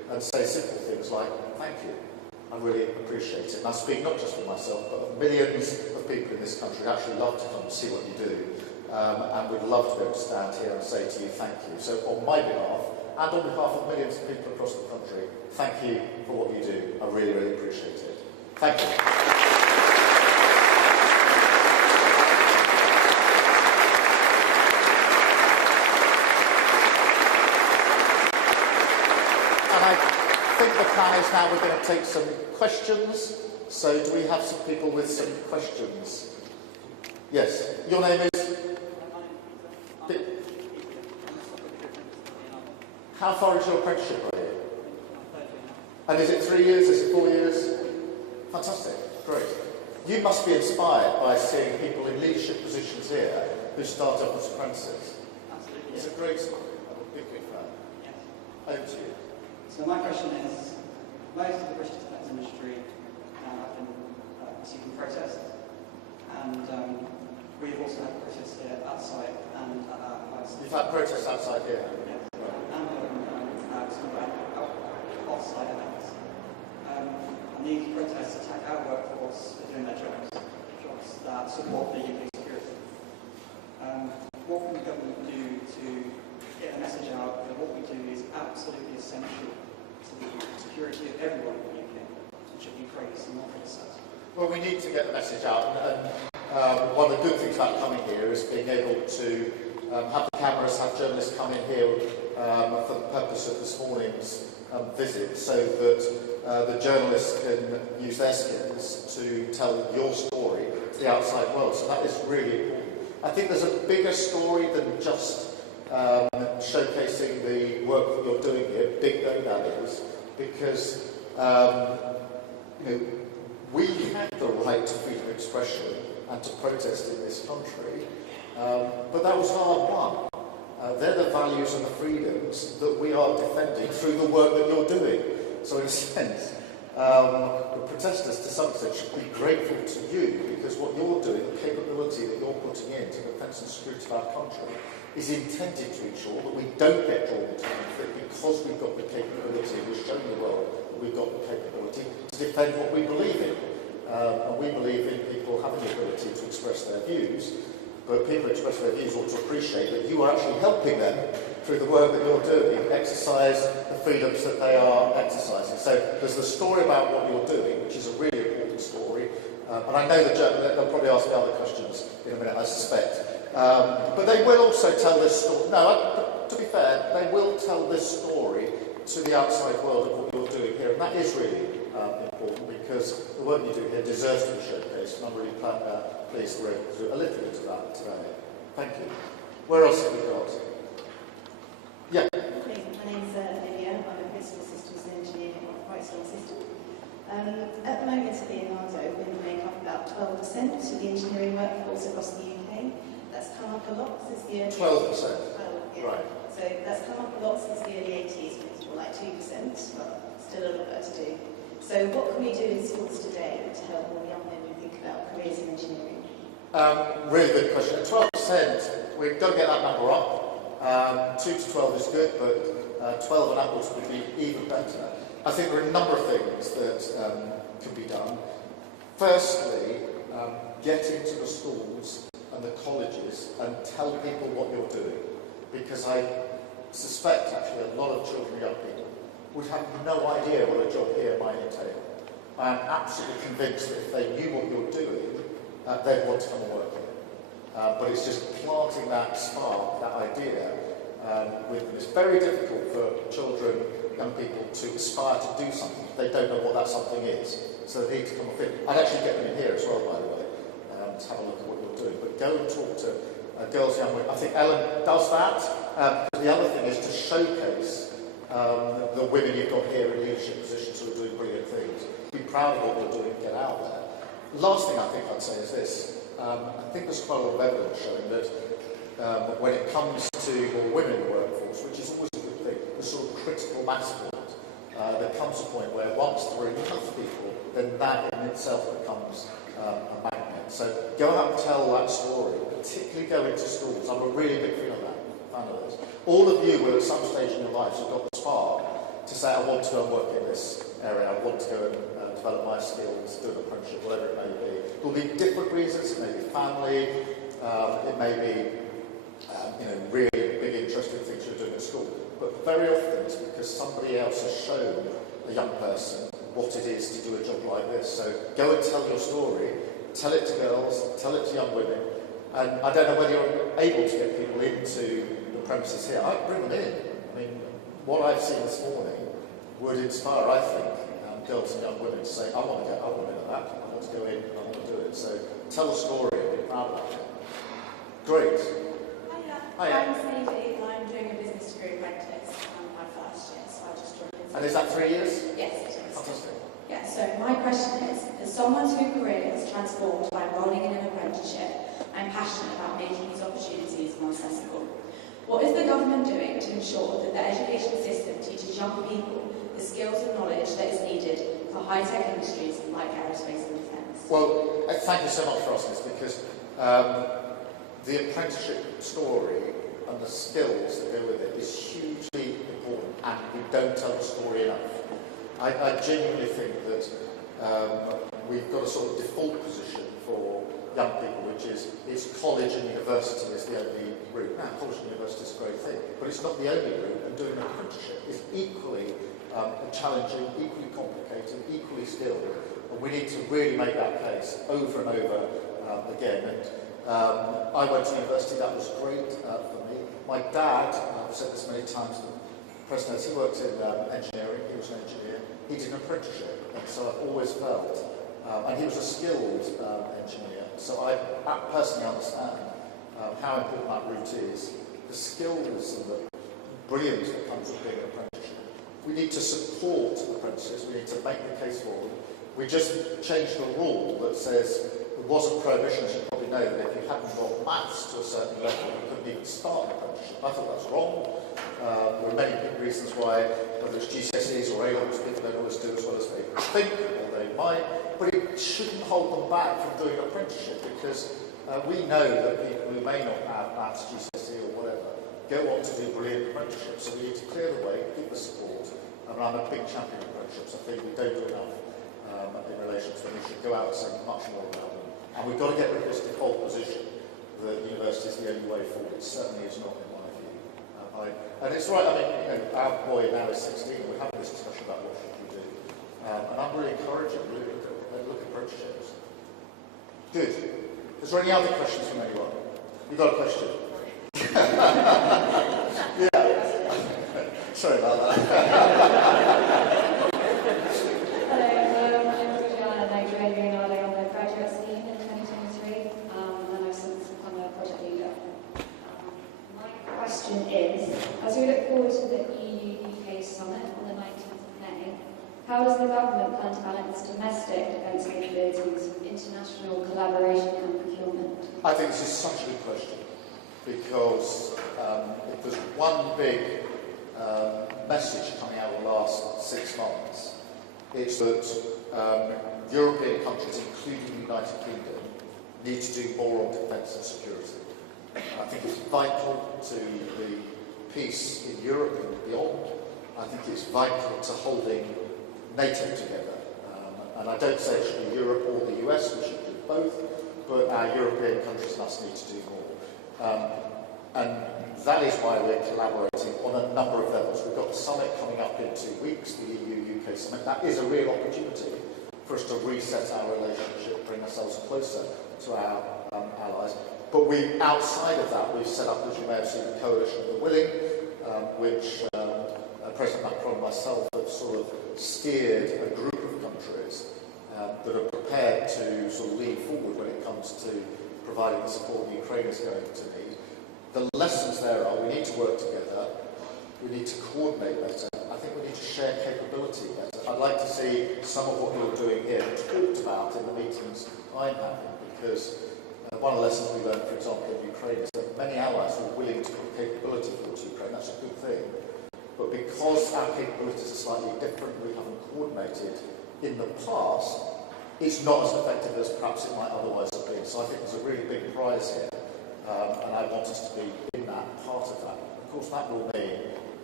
and say simple things like, thank you. I really appreciate it. And I speak not just for myself, but of millions of people in this country who actually love to come and see what you do. And we'd love to be able to stand here and say to you, thank you. So on my behalf, and on behalf of millions of people across the country, thank you for what you do. I really, really appreciate it. Thank you. And I think the plan is now we're going to take some questions. So do we have some people with some questions? Yes. Your name is? How far is your apprenticeship, are you? And is it 3 years? Is it 4 years? Fantastic. Great. You must be inspired by seeing people in leadership positions here who start off as apprentices. Absolutely. It's a great story. I'm a big fan. Yes. Over to you. So my question is, most of the British defence industry now have been receiving protests, and we've also had protests here outside and at our house. You've had protests outside here? Yes. And some off-site events. And these protests attack our workforce for doing their jobs that support the UK security. What can the government do to get a message out that what we do is absolutely essential to the security of everyone in the UK and should be praised and not criticised? Well, we need to get the message out, and one of the good things about coming here is being able to have the cameras, have journalists come in here for the purpose of this morning's visit, so that the journalists can use their skills to tell your story to the outside world. So that is really important. I think there's a bigger story than just showcasing the work that you're doing here, big though that is, because we have the right to freedom of expression and to protest in this country, but that was hard-won. They're the values and the freedoms that we are defending through the work that you're doing. So in a sense, the protesters to some extent should be grateful to you, because what you're doing, the capability that you're putting into the defence and security of our country, is intended to ensure that we don't get drawn into conflict, because we've got the capability, we've shown the world that we've got the capability to defend what we believe in. And we believe in people having the ability to express their views, but people express their views ought to appreciate that you are actually helping them through the work that you're doing, exercise the freedoms that they are exercising. So there's the story about what you're doing, which is a really important story, and I know they'll probably ask me other questions in a minute, I suspect. But they will also tell this story. No, to be fair, they will tell this story to the outside world of what you're doing here, and that is really important, because the work you do here deserves to be showcased, and I'm really pleased we're able to do a little bit of that today. Thank you. Where else have we got? Yeah. My name's Olivia. I'm a principal systems engineer on a quite strong system. At the moment at Leonardo, we make up about 12% of the engineering workforce across the UK. That's come up a lot since the early 12%? Yeah. Right. So that's come up a lot since the early 80s, when it was more like 2%, but still a lot better to do. So what can we do in schools today to help more young women think about careers in engineering? Really good question. 12%, we've got to get that number up. 2 to 12 is good, but 12 and upwards would be even better. I think there are a number of things that can be done. Firstly, get into the schools and the colleges and tell people what you're doing. Because I suspect actually a lot of children and young people would have no idea what a job here might entail. I am absolutely convinced that if they knew what you're doing, they'd want to come and work here. But it's just planting that spark, that idea with them. It's very difficult for children, young people to aspire to do something if they don't know what that something is. So they need to come up in. I'd actually get them in here as well, by the way, to have a look at what you're doing. But go and talk to girls, young women. I think Ellen does that. The other thing is to showcase the women you've got here in leadership positions who are doing brilliant things. Be proud of what you're doing, get out there. The last thing I think I'd say is this. I think there's quite a lot of evidence showing that when it comes to more women in the workforce, which is always a good thing, the sort of critical mass point, there comes a point where once there are enough people, then that in itself becomes a magnet. So go out and tell that story, particularly go into schools. I'm a really big fan of those. All of you will at some stage in your lives have got the spark to say, I want to go and work in this area, I want to go and develop my skills, do an apprenticeship, whatever it may be. There will be different reasons. It may be family, it may be really big interest in things you're doing at school. But very often it's because somebody else has shown a young person what it is to do a job like this. So go and tell your story, tell it to girls, tell it to young women. And I don't know whether you're able to get people into the premises here. I'd bring them in. I mean, what I've seen this morning would inspire, I think, girls and young women to say, I want into that, I want to go in, I want to do it. So tell a story and be proud about it. Great. Hiya. I'm Sadie, I'm doing a business degree apprentice. I'm my first year, so I just joined in. And is that 3 years? Yes, it is. Fantastic. Yeah, so my question is, as someone whose career is transformed by enrolling in an apprenticeship, I'm passionate about making these opportunities more accessible. What is the government doing to ensure that the education system teaches young people the skills and knowledge that is needed for high-tech industries like aerospace and defence? Well, thank you so much for asking this, because the apprenticeship story and the skills that go with it is hugely important, and we don't tell the story enough. I genuinely think that we've got a sort of default position for young people, which is college and university is the only route. Now, college and university is a great thing, but it's not the only route, and doing an apprenticeship is equally challenging, equally complicated, equally skilled, and we need to really make that case over and over again. And I went to university, that was great for me. My dad, I've said this many times, the president, he worked in engineering, he was an engineer, he did an apprenticeship, and so I've always felt, and he was a skilled engineer, so I personally understand how important that route is, the skills and the brilliance that comes with being an apprenticeship. We need to support apprentices, we need to make the case for them. We just changed the rule that says there was a prohibition, as you probably know, that if you hadn't got maths to a certain level, you couldn't even start an apprenticeship. I thought that was wrong. There are many big reasons why, whether it's GCSEs or A-levels, people don't always do as well as they think, or they might, but it shouldn't hold them back from doing an apprenticeship, because we know that people who may not have maths, GCSE or whatever, go on to do brilliant apprenticeships, so we need to clear the way, give the support, and I'm a big champion of apprenticeships. I think we don't do enough in relation to them. We should go out and say much more about them. And we've got to get rid of this default position that university is the only way forward. It certainly is not, in my view. And it's right, I mean, our boy now is 16, and we're having this discussion about what should we do. And I'm really encouraging, really, look at apprenticeships. Good. Is there any other questions from anyone? You've got a question? Yeah. Sorry about that. As we look forward to the EU-UK summit on the 19th of May, how does the government plan to balance domestic defence capabilities with international collaboration and procurement? I think this is such a good question, because if there's one big message coming out of the last 6 months, it's that European countries, including the United Kingdom, need to do more on defence and security. I think it's vital to the peace in Europe and beyond. I think it's vital to holding NATO together. And I don't say it should be Europe or the US, we should do both, but our European countries must need to do more. And that is why we're collaborating on a number of levels. We've got the summit coming up in 2 weeks, the EU-UK summit. That is a real opportunity for us to reset our relationship, bring ourselves closer to our allies. But outside of that, we've set up, as you may have seen, the Coalition of the Willing, which President Macron and myself have sort of steered a group of countries that are prepared to sort of lean forward when it comes to providing the support Ukraine is going to need. The lessons there are we need to work together, we need to coordinate better, I think we need to share capability better. I'd like to see some of what you're doing here talked about in the meetings I'm having, because one of the lessons we learned, for example, in Ukraine is that many allies were willing to put capability towards Ukraine. That's a good thing. But because our capabilities are slightly different, we haven't coordinated in the past, it's not as effective as perhaps it might otherwise have been. So I think there's a really big prize here, and I want us to be in that, part of that. Of course, that will mean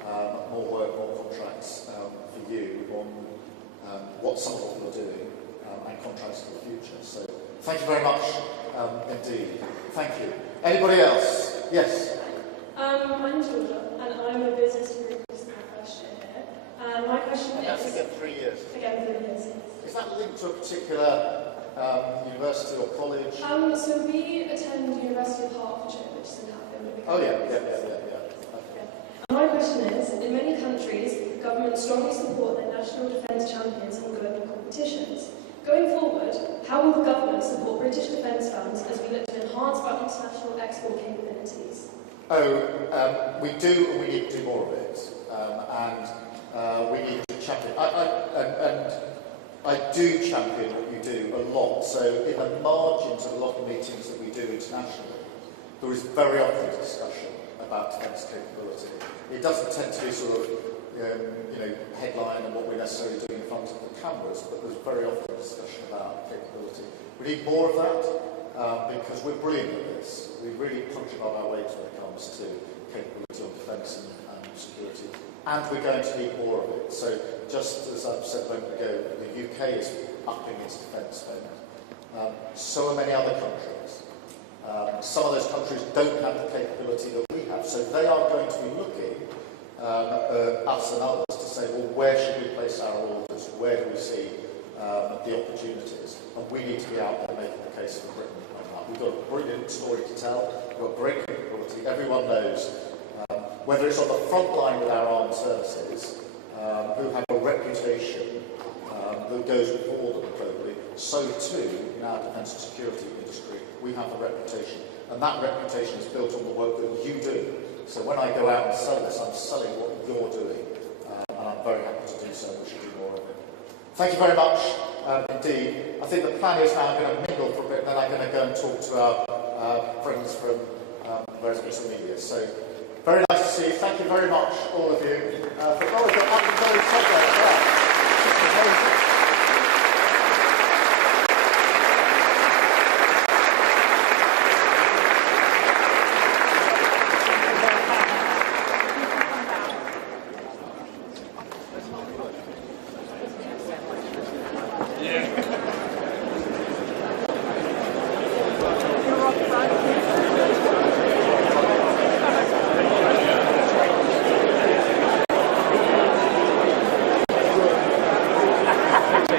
more work, more contracts for you on what some of what you're doing and contracts for the future. So thank you very much indeed. Thank you. Anybody else? Yes? My name's Georgia, and I'm a business degree student first year here. And my question That's is... again 3 years. Again, 3 years. Is that linked to a particular university or college? So we attend the University of Hertfordshire, which is in Hatfield. Oh yeah. And my question is, in many countries, governments strongly support their national defence champions in global competitions. Going forward, how will the government support British defence firms as we look to enhance our international export capabilities? We do, and we need to do more of it. We need to champion. I do champion what you do a lot. So in the margins of a lot of meetings that we do internationally, there is very often discussion about defence capability. It doesn't tend to be sort of, headline and what we're necessarily doing in front of the cameras, but there's very often discussion about capability. We need more of that because we're brilliant at this. We really punch above our weight when it comes to capability on defence and security, and we're going to need more of it. So just as I've said a moment ago, the UK is upping its defence spend. So are many other countries. Some of those countries don't have the capability that we have, so they are going to be looking us and others to say, well, where should we place our orders? Where do we see the opportunities? And we need to be out there making the case for Britain on that. We've got a brilliant story to tell. We've got great capability. Everyone knows, whether it's on the front line with our armed services, who have a reputation that goes before them globally, so too in our defence and security industry, we have a reputation. And that reputation is built on the work that you do. So when I go out and sell this, I'm selling what you're doing. And I'm very happy to do so. We should do more of it. Thank you very much indeed. I think the plan is now I'm going to mingle for a bit, and then I'm going to go and talk to our friends from various bits of media. So very nice to see you. Thank you very much, all of you. We've got very segue as well.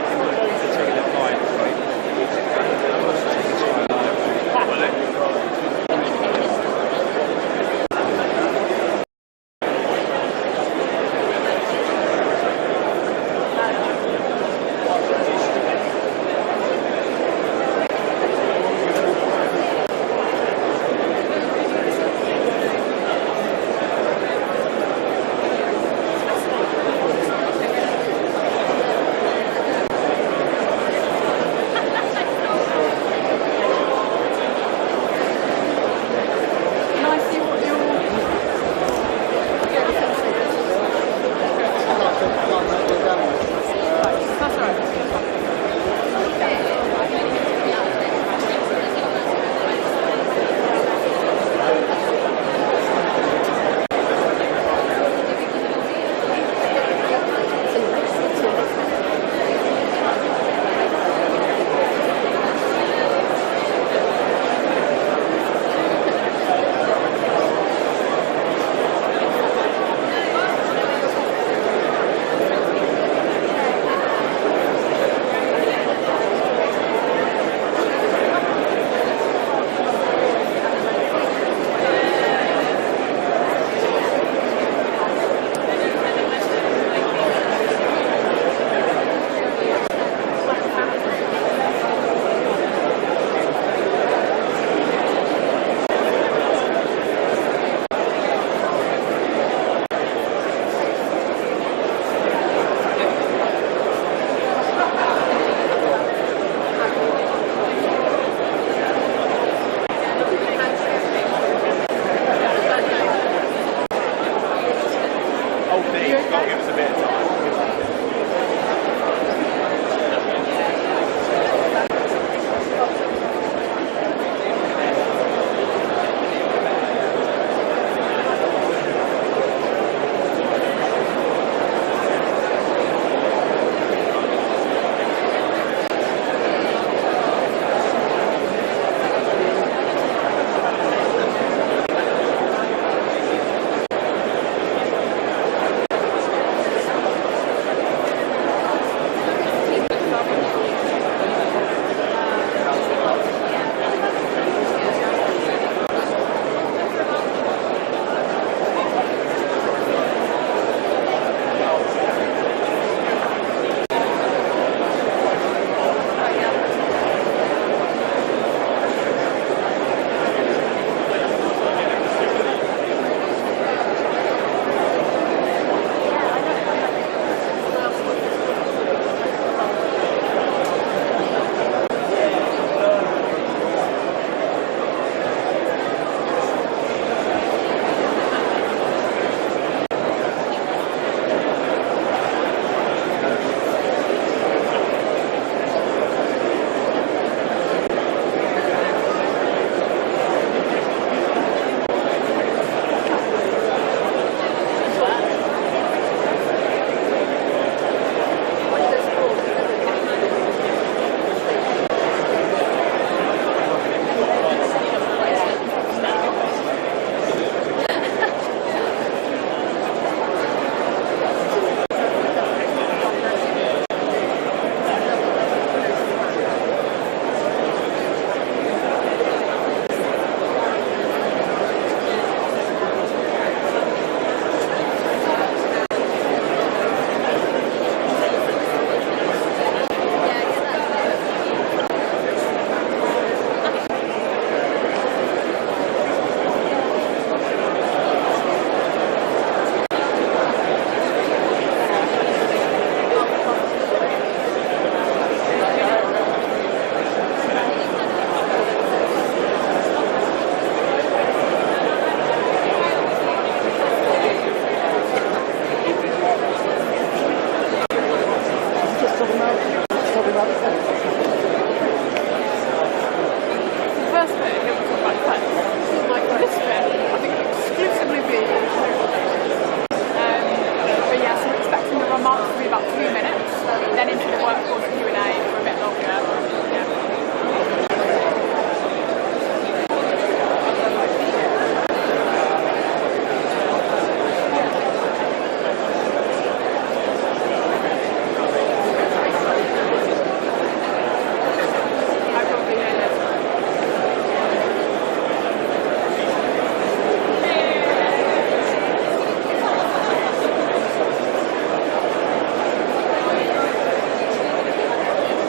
into the workforce Q&A for a bit longer. Yeah.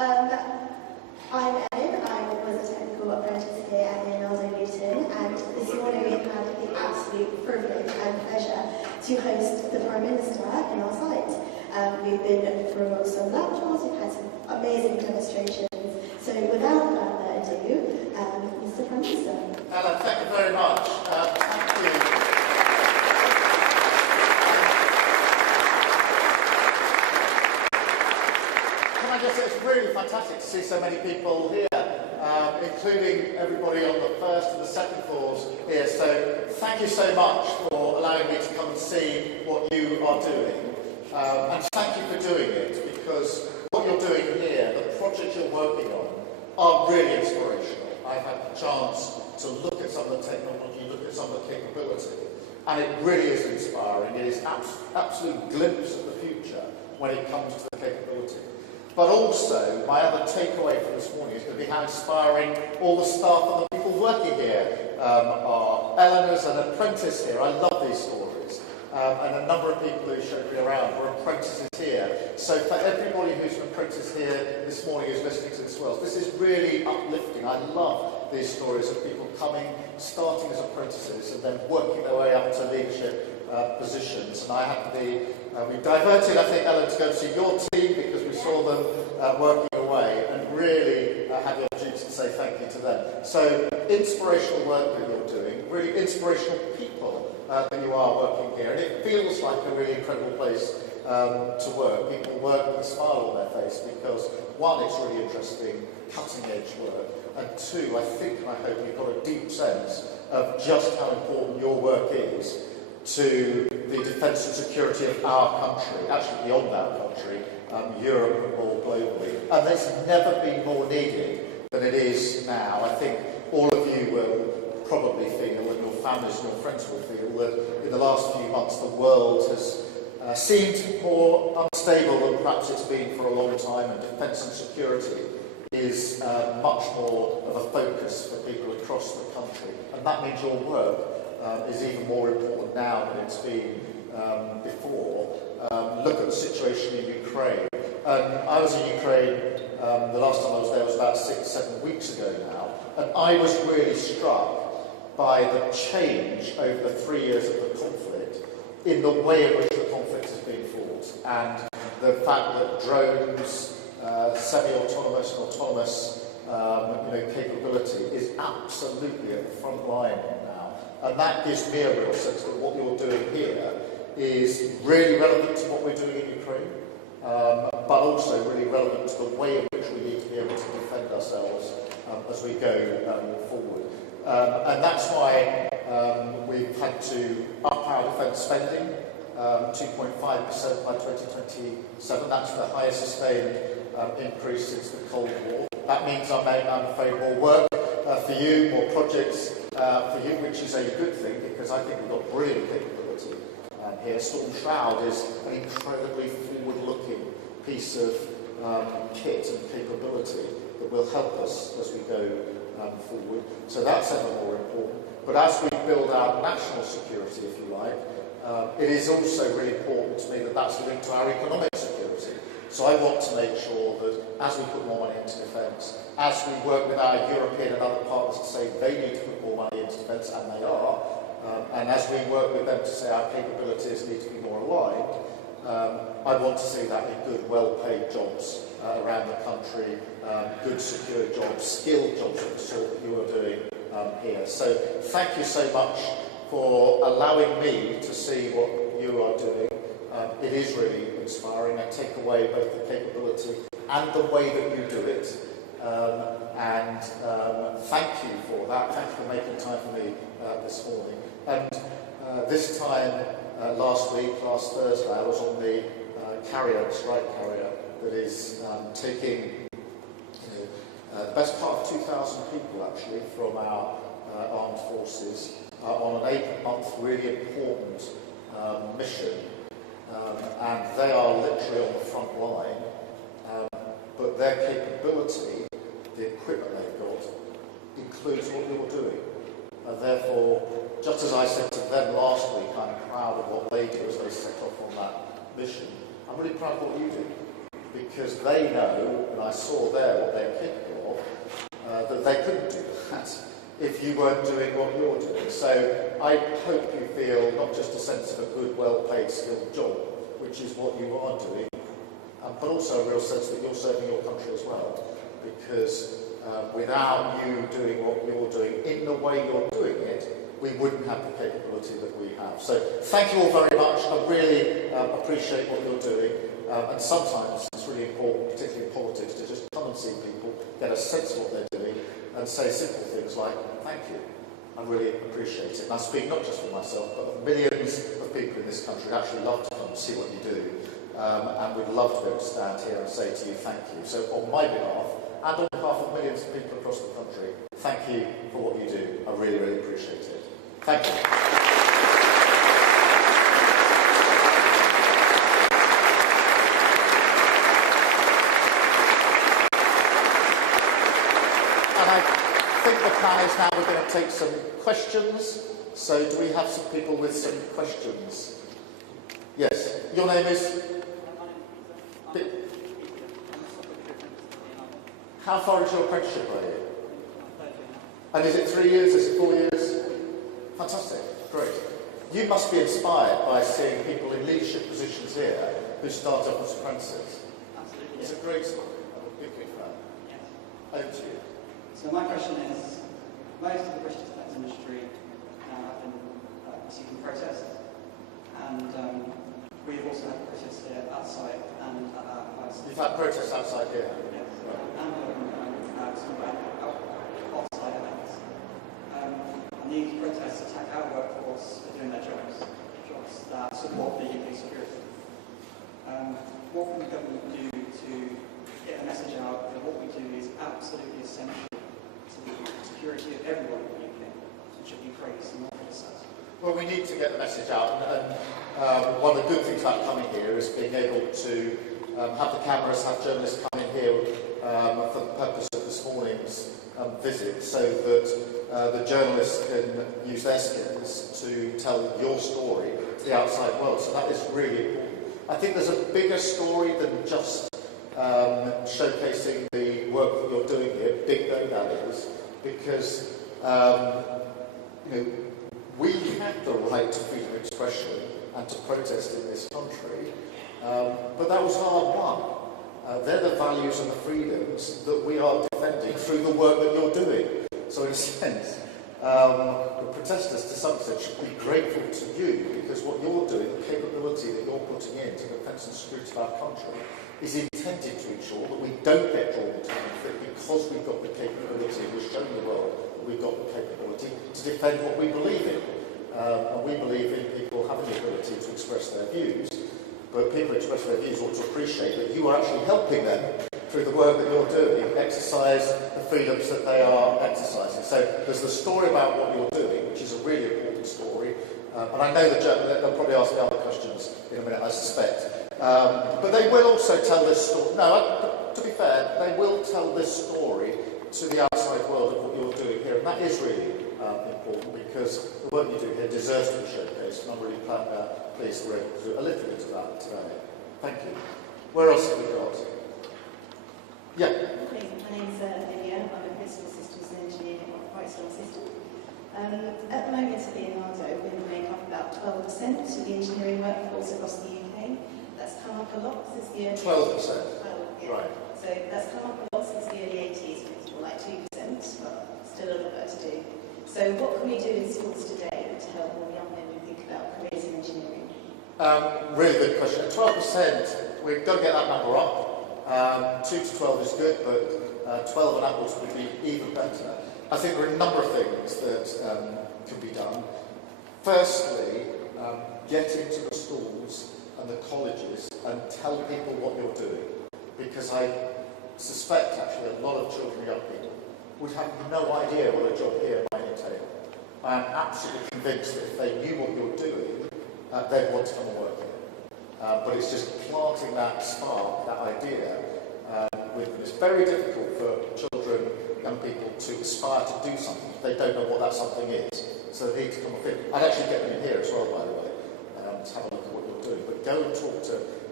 I'm Ellen. I was a technical apprentice here at Leonardo Newton, and this morning we've had the absolute privilege and pleasure to host the Prime Minister in our site. We've been through some lab tours, we've had some amazing demonstrations. So without further ado, Mr. Prime Minister. Ellen, thank you very much. Thank you. It's really fantastic to see so many people here, including everybody on the first and the second floors here. So thank you so much for allowing me to come and see what you are doing. And thank you for doing it, because what you're doing here, the projects you're working on, are really inspirational. I've had the chance to look at some of the technology, look at some of the capability, and it really is inspiring. It is an absolute glimpse of the future when it comes to the capability. But also, my other takeaway from this morning is going to be how inspiring all the staff and the people working here are. Eleanor's an apprentice here. I love these stories. And a number of people who showed me around were apprentices here. So for everybody who's an apprentice here this morning who's listening to this as well, this is really uplifting. I love these stories of people coming, starting as apprentices and then working their way up to leadership positions. And I had we diverted, I think, Ellen, to go and see your team because we saw them working away, and really had the opportunity to say thank you to them. So, inspirational work that you're doing, really inspirational people that you are working here, and it feels like a really incredible place to work. People work with a smile on their face because, one, it's really interesting, cutting-edge work, and two, I think and I hope you've got a deep sense of just how important your work is to the defence and security of our country, actually beyond our country, Europe and more globally. And it's never been more needed than it is now. I think all of you will probably feel, and your families and your friends will feel, that in the last few months the world has seemed more unstable than perhaps it's been for a long time, and defence and security is much more of a focus for people across the country. And that means your work is even more important now than it's been before. Look at the situation in Ukraine. I was in Ukraine, the last time I was there was about 6-7 weeks ago now, and I was really struck by the change over the 3 years of the conflict in the way in which the conflict has been fought, and the fact that drones, semi-autonomous and autonomous capability is absolutely at the front line now. And that gives me a real sense that what you're doing here is really relevant to what we're doing in Ukraine, but also really relevant to the way in which we need to be able to defend ourselves as we go forward. And that's why we've had to up our defence spending, 2.5% by 2027. That's the highest sustained increase since the Cold War. That means I'm afraid more work for you, more projects for you, which is a good thing because I think we've got brilliant capability here. Storm Shroud is an incredibly forward-looking piece of kit and capability that will help us as we go forward. So that's ever more important. But as we build our national security, if you like, it is also really important to me that that's linked to our economic security. So I want to make sure that as we put more money into defence, as we work with our European and other partners to say they need to put more money into defence, and they are, and as we work with them to say our capabilities need to be more aligned, I want to see that in good, well-paid jobs around the country, good, secure jobs, skilled jobs of the sort that you are doing here. So thank you so much for allowing me to see what you are doing. It is really inspiring. I take away both the capability and the way that you do it. Thank you for that. Thank you for making time for me this morning. And this time last Thursday, I was on the strike carrier that is taking the best part of 2,000 people actually from our armed forces on an 8-month really important mission. And they are literally on the front line, but their capability, the equipment they've got, includes what you're doing. And therefore, just as I said to them last week, I'm proud of what they do as they set off on that mission. I'm really proud of what you do. because they know, and I saw there what they're capable of, that they couldn't do that if you weren't doing what you're doing. So I hope you feel not just a sense of a good, well-paid, skilled job, which is what you are doing, but also a real sense that you're serving your country as well, because without you doing what you're doing in the way you're doing it, we wouldn't have the capability that we have. So thank you all very much. I really appreciate what you're doing. And sometimes it's really important, particularly in politics, to just come and see people, get a sense of what they're doing, and say simple things like, thank you. I really appreciate it. And I speak not just for myself, but of millions of people in this country who actually love to come and see what you do. And we'd love to be able to stand here and say to you, thank you. So on my behalf, and on behalf of millions of people across the country, thank you for what you do. I really, really appreciate it. Thank you. And I think the plan is now we're going to take some questions. So do we have some people with some questions? Yes. Your name is? How far into your apprenticeship are you? And is it 3 years? Is it 4 years? Fantastic. Great. You must be inspired by seeing people in leadership positions here who start off as apprentices. Absolutely. It's a great story. I'm a big fan. Yes. Over to you. So my question is, most of the British defence industry now have been seeking protest, and we've also had protests here outside and at our place. You've had protests outside here? Yes. And some outside events. And these protests attack our workforce for doing their jobs that support the UK security. What can the government do to get a message out that what we do is absolutely essential to the security of everyone in the UK and should be praised and not criticised? Well, we need to get the message out, and one of the good things about coming here is being able to have the cameras, have journalists come in here for the purpose of this morning's visit, so that the journalists can use their skills to tell your story to the outside world. So that is really important. I think there's a bigger story than just showcasing the work that you're doing here, big though that is, because we have the right to freedom of expression and to protest in this country, but that was hard won. They're the values and the freedoms that we are defending through the work that you're doing. So in a sense, the protesters to some extent should be grateful to you, because what you're doing, the capability that you're putting into the defence and security of our country, is intended to ensure that we don't get drawn into conflict, because we've got the capability, we're showing the world that we've got the capability to defend what we believe in. And we believe in people having the ability to express their views, but people express their views ought to appreciate that you are actually helping them through the work that you're doing, exercise the freedoms that they are exercising. So there's the story about what you're doing, which is a really important story, and I know they'll probably ask me other questions in a minute, I suspect. But they will also tell this story. No, to be fair, they will tell this story to the outside world of what you're doing here, and that is really important, because the work you do here deserves to be showcased, and I'm really pleased we're able to do a little bit of that today. Thank you. Where else have we got? Yeah. My name's Lydia. I'm a principal systems and engineer in quite a strong system. At the moment at Leonardo, we make up about 12% of the engineering workforce across the UK. That's come up a lot since the early 12%? Yeah. Right. So that's come up a lot since the early 80s, when it was more like 2%, but still a lot to do. So what can we do in schools today to help more young women think about careers in engineering? Really good question. 12%, we've got to get that number up. 2 to 12 is good, but 12 and upwards would be even better. I think there are a number of things that can be done. Firstly, get into the schools and the colleges and tell people what you're doing. Because I suspect, actually, a lot of children and young people would have no idea what a job here might entail. I am absolutely convinced that if they knew what you're doing, they'd want to come and work here. But it's just planting that spark, that idea, with them. It's very difficult for children, young people, to aspire to do something if they don't know what that something is. So they need to come and fit. I'd actually get them in here as well, by the way, to have a look at what you're doing. But go and talk to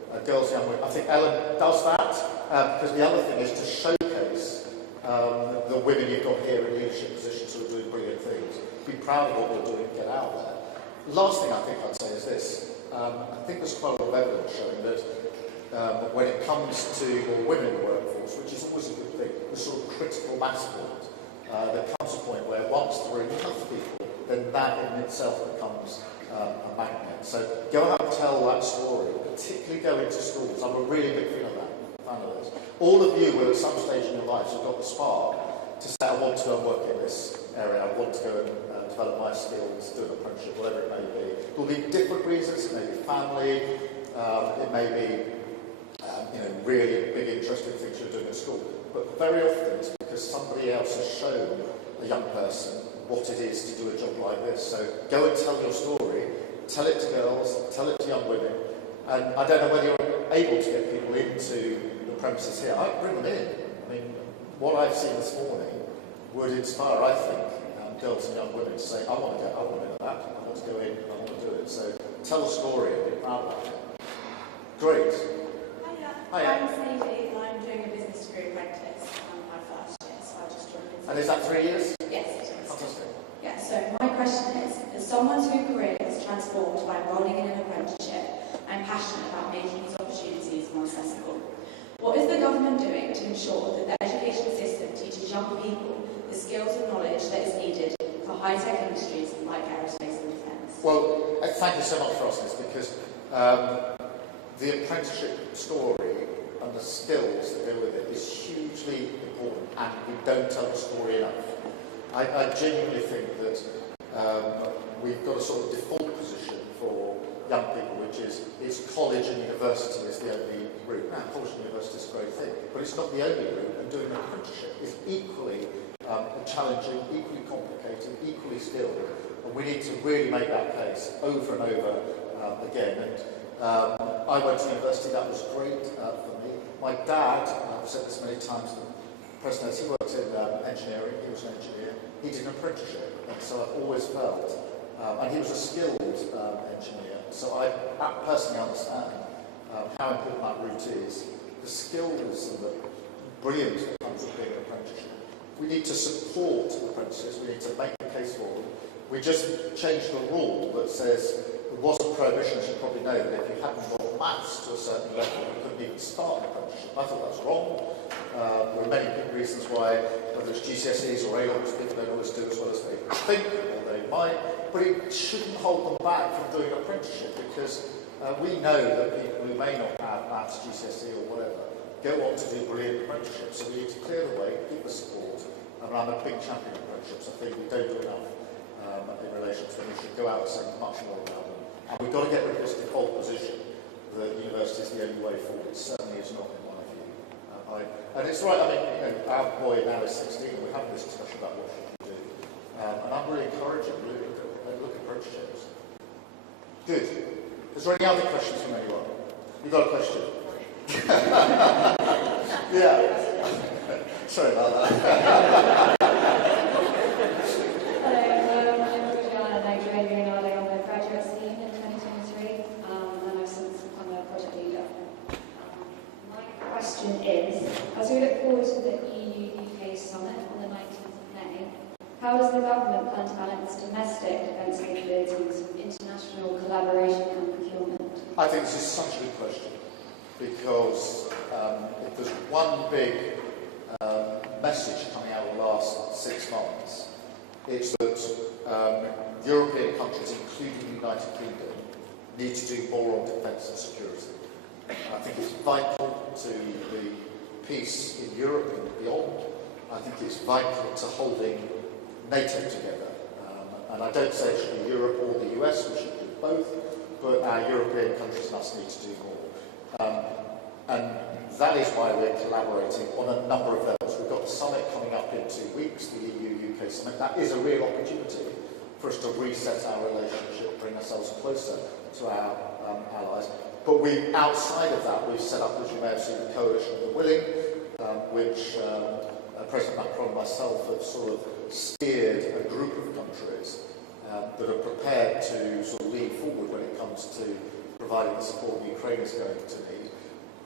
girls, young women. I think Ellen does that, because the other thing is to showcase the women you've got here in leadership positions who are doing brilliant things. Be proud of what they're doing, get out there. Last thing I think I'd say is this. I think there's quite a lot of evidence showing that when it comes to more women in the workforce, which is always a good thing, the sort of critical mass point, there comes a point where once there are enough people, then that in itself becomes a magnet. So go out and tell that story, particularly go into schools. I'm a really big fan of this. All of you will at some stage in your lives have got the spark to say, I want to go and work in this area, I want to go and develop my skills, do an apprenticeship, whatever it may be. There will be different reasons. It may be family, it may be really big interesting things you're doing at school. But very often it's because somebody else has shown a young person what it is to do a job like this. So go and tell your story, tell it to girls, tell it to young women. And I don't know whether you're able to get people into the premises here. I'd bring them in. I mean, what I've seen this morning would inspire, I think, girls and young women to say, I want to do that, I want to go in, I want to do it. So tell a story and be proud of it. Great. Hiya. I'm Sadie and I'm doing a business degree apprentice my first year, so I just joined in. And is that 3 years? Yes, it is. Fantastic. Yeah, so my question is, as someone whose career is transformed by enrolling in an apprenticeship, I'm passionate about making these opportunities more accessible. What is the government doing to ensure that the education system teaches young people the skills and knowledge that is needed for high-tech industries like aerospace and defence? Well, thank you so much for asking this, because the apprenticeship story and the skills that go with it is hugely important, and we don't tell the story enough. I genuinely think that we've got a sort of default position for young people, which is college and university is the only route. Now, college and university is a great thing, but it's not the only route, and doing an apprenticeship is equally challenging, equally complicated, equally skilled, and we need to really make that case over and over again. And I went to university, that was great for me. My dad, I've said this many times, the president, he worked in engineering, he was an engineer, he did an apprenticeship, and so I've always felt, and he was a skilled engineer, so I personally understand how important that route is, the skills and the brilliance that comes with being an apprenticeship. We need to support apprentices, we need to make the case for them. We just changed the rule that says there was a prohibition, as you probably know, that if you hadn't got maths to a certain level, you couldn't even start an apprenticeship. I thought that was wrong. There are many good reasons why, whether it's GCSEs or A-levels, people don't always do as well as they think, or they might, but it shouldn't hold them back from doing an apprenticeship, because we know that people who may not have maths, GCSE or whatever, go on to do brilliant apprenticeships. So we need to clear the way, give the support, and I'm a big champion of apprenticeships. I think we don't do enough in relation to them. We should go out and say much more about them. And we've got to get rid of this default position that university is the only way forward. It certainly is not, in my view. And it's right, I mean, our boy now is 16, and we're having this discussion about what should we do. And I'm really encouraging, really look at apprenticeships. Good. Is there any other questions from anyone? You've got a question? Yeah. Sorry about that. Hello, my name is Nigel, I'm a graduate scheme in 2023, and I've since become a project leader. My question is, as we look forward to the EU-UK summit on the 19th of May, how does the government plan to balance domestic defence capabilities with international collaboration and procurement? I think this is such a good question, because if there's one big message coming out of the last 6 months, it's that European countries, including the United Kingdom, need to do more on defence and security. I think it's vital to the peace in Europe and beyond. I think it's vital to holding NATO together. And I don't say it should be Europe or the US, we should do both, but our European countries must need to do more. And that is why we're collaborating on a number of levels. We've got the summit coming up in 2 weeks, the EU-UK summit. That is a real opportunity for us to reset our relationship, bring ourselves closer to our allies. But outside of that, we've set up, as you may have seen, the Coalition of the Willing, which President Macron and myself have sort of steered a group of countries that are prepared to sort of lean forward when it comes to providing the support Ukraine is going to need.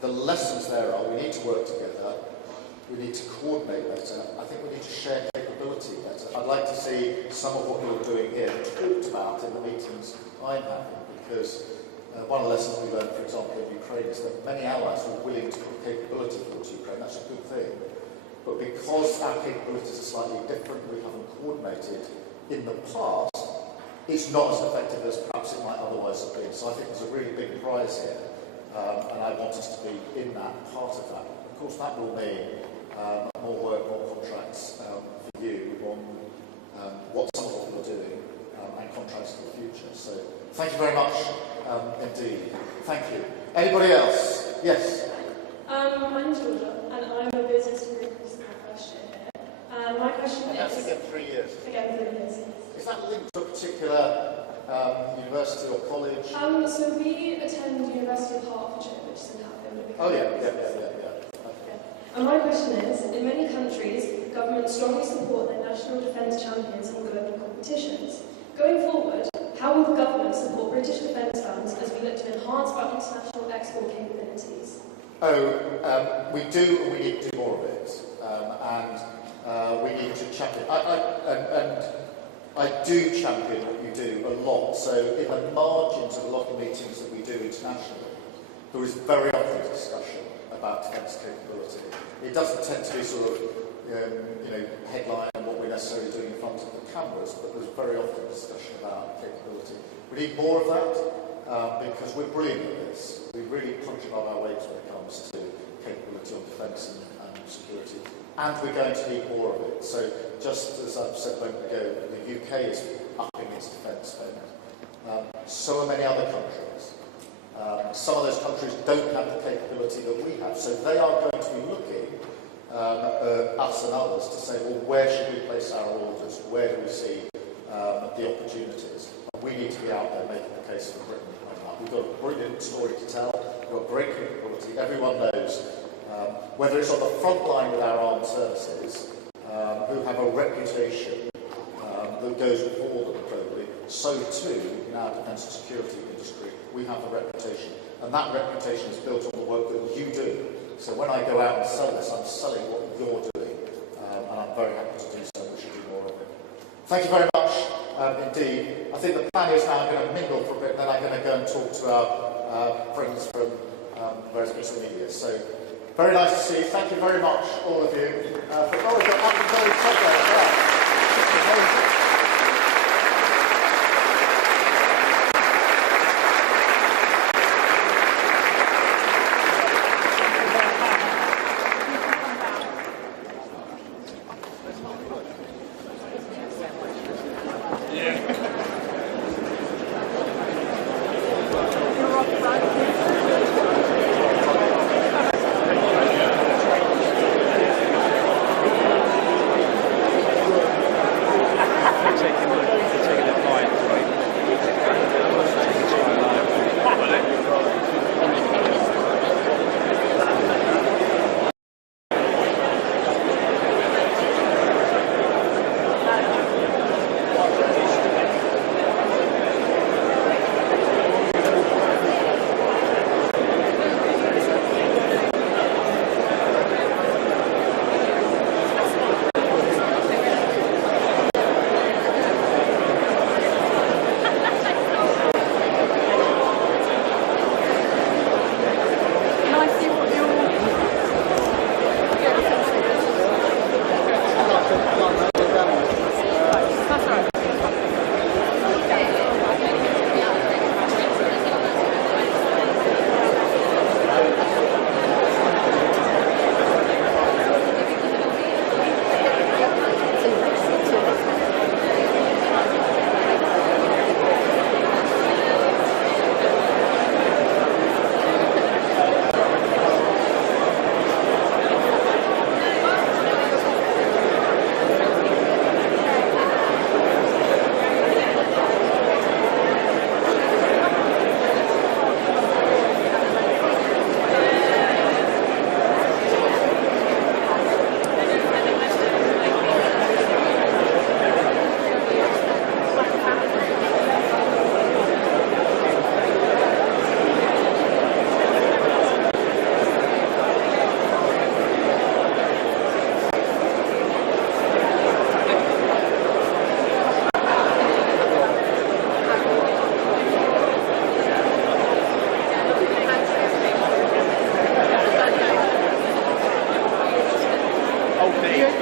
the lessons there are we need to work together, we need to coordinate better, I think we need to share capability better. I'd like to see some of what you're doing here talked about in the meetings I'm having, because one of the lessons we learned, for example, in Ukraine is that many allies are willing to put capability towards Ukraine. That's a good thing. But because our capabilities are slightly different, we haven't coordinated in the past, it's not as effective as perhaps it might otherwise have been. So I think there's a really big prize here, and I want us to be in that part of that. Of course, that will mean more work, more contracts for you on what some of what you're doing and contracts for the future. So thank you very much indeed. Thank you. Anybody else? Yes? I'm Georgia, and I'm a business degree student first year here. And my question And that's is... again 3 years. Again, 3 years. Is that linked to a particular university or college? So we attend University of Hertfordshire, which is in Hatfield. Oh yeah. Okay. And my question is, in many countries, governments strongly support their national defence champions in global competitions. Going forward, how will the government support British defence funds as we look to enhance our international export capabilities? We do, and we need to do more of it, and we need to champion. I do champion what you do a lot. So in the margins of a lot of meetings that we do internationally, there is very often a discussion about defence capability. It doesn't tend to be sort of headline and what we're necessarily doing in front of the cameras, but there's very often a discussion about capability. We need more of that because we're brilliant at this. We really punch above our weight when it comes to capability on defence and security, and we're going to need more of it. So just as I've said a moment ago, the UK is upping its defence spend. So are many other countries. Some of those countries don't have the capability that we have, so they are going to be looking at us and others to say, well, where should we place our orders? Where do we see the opportunities? And we need to be out there making the case for Britain. We've got a brilliant story to tell. We've got great capability. Everyone knows, whether it's on the front line with our armed services, who have a reputation that goes before them globally, so too in our defence and security industry, we have a reputation. And that reputation is built on the work that you do. So when I go out and sell this, I'm selling what you're doing. And I'm very happy to do so. We should do more of it. Thank you very much indeed. I think the plan is now I'm going to mingle for a bit, and then I'm going to go and talk to our friends from various bits of media. So very nice to see you. Thank you very much, all of you. We've got up and very top there as well. Amazing.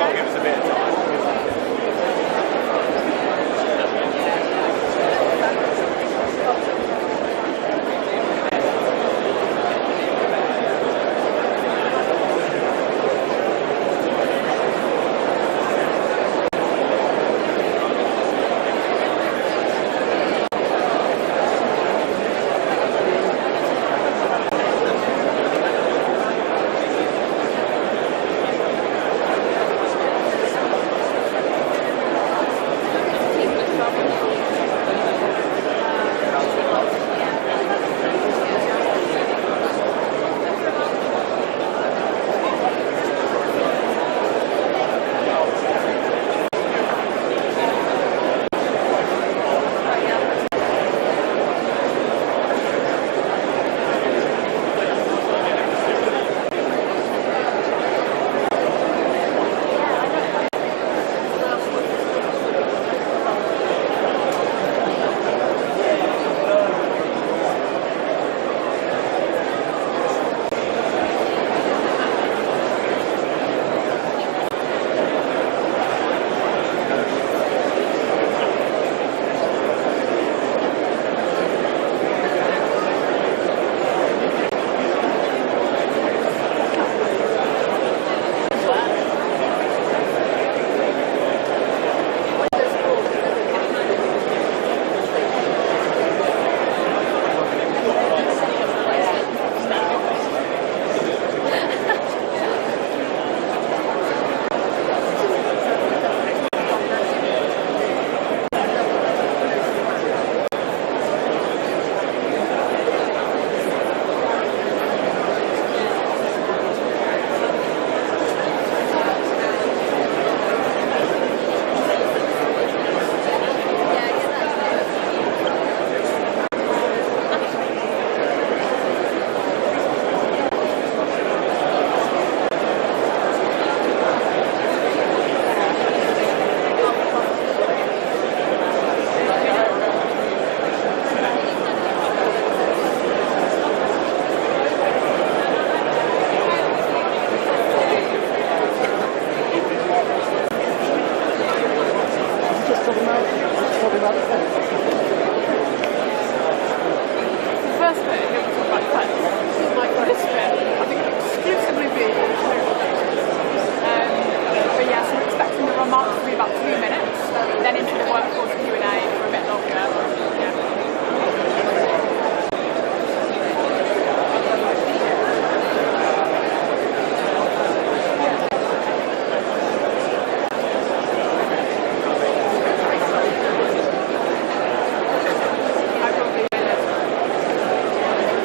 that'll give us a bit of time.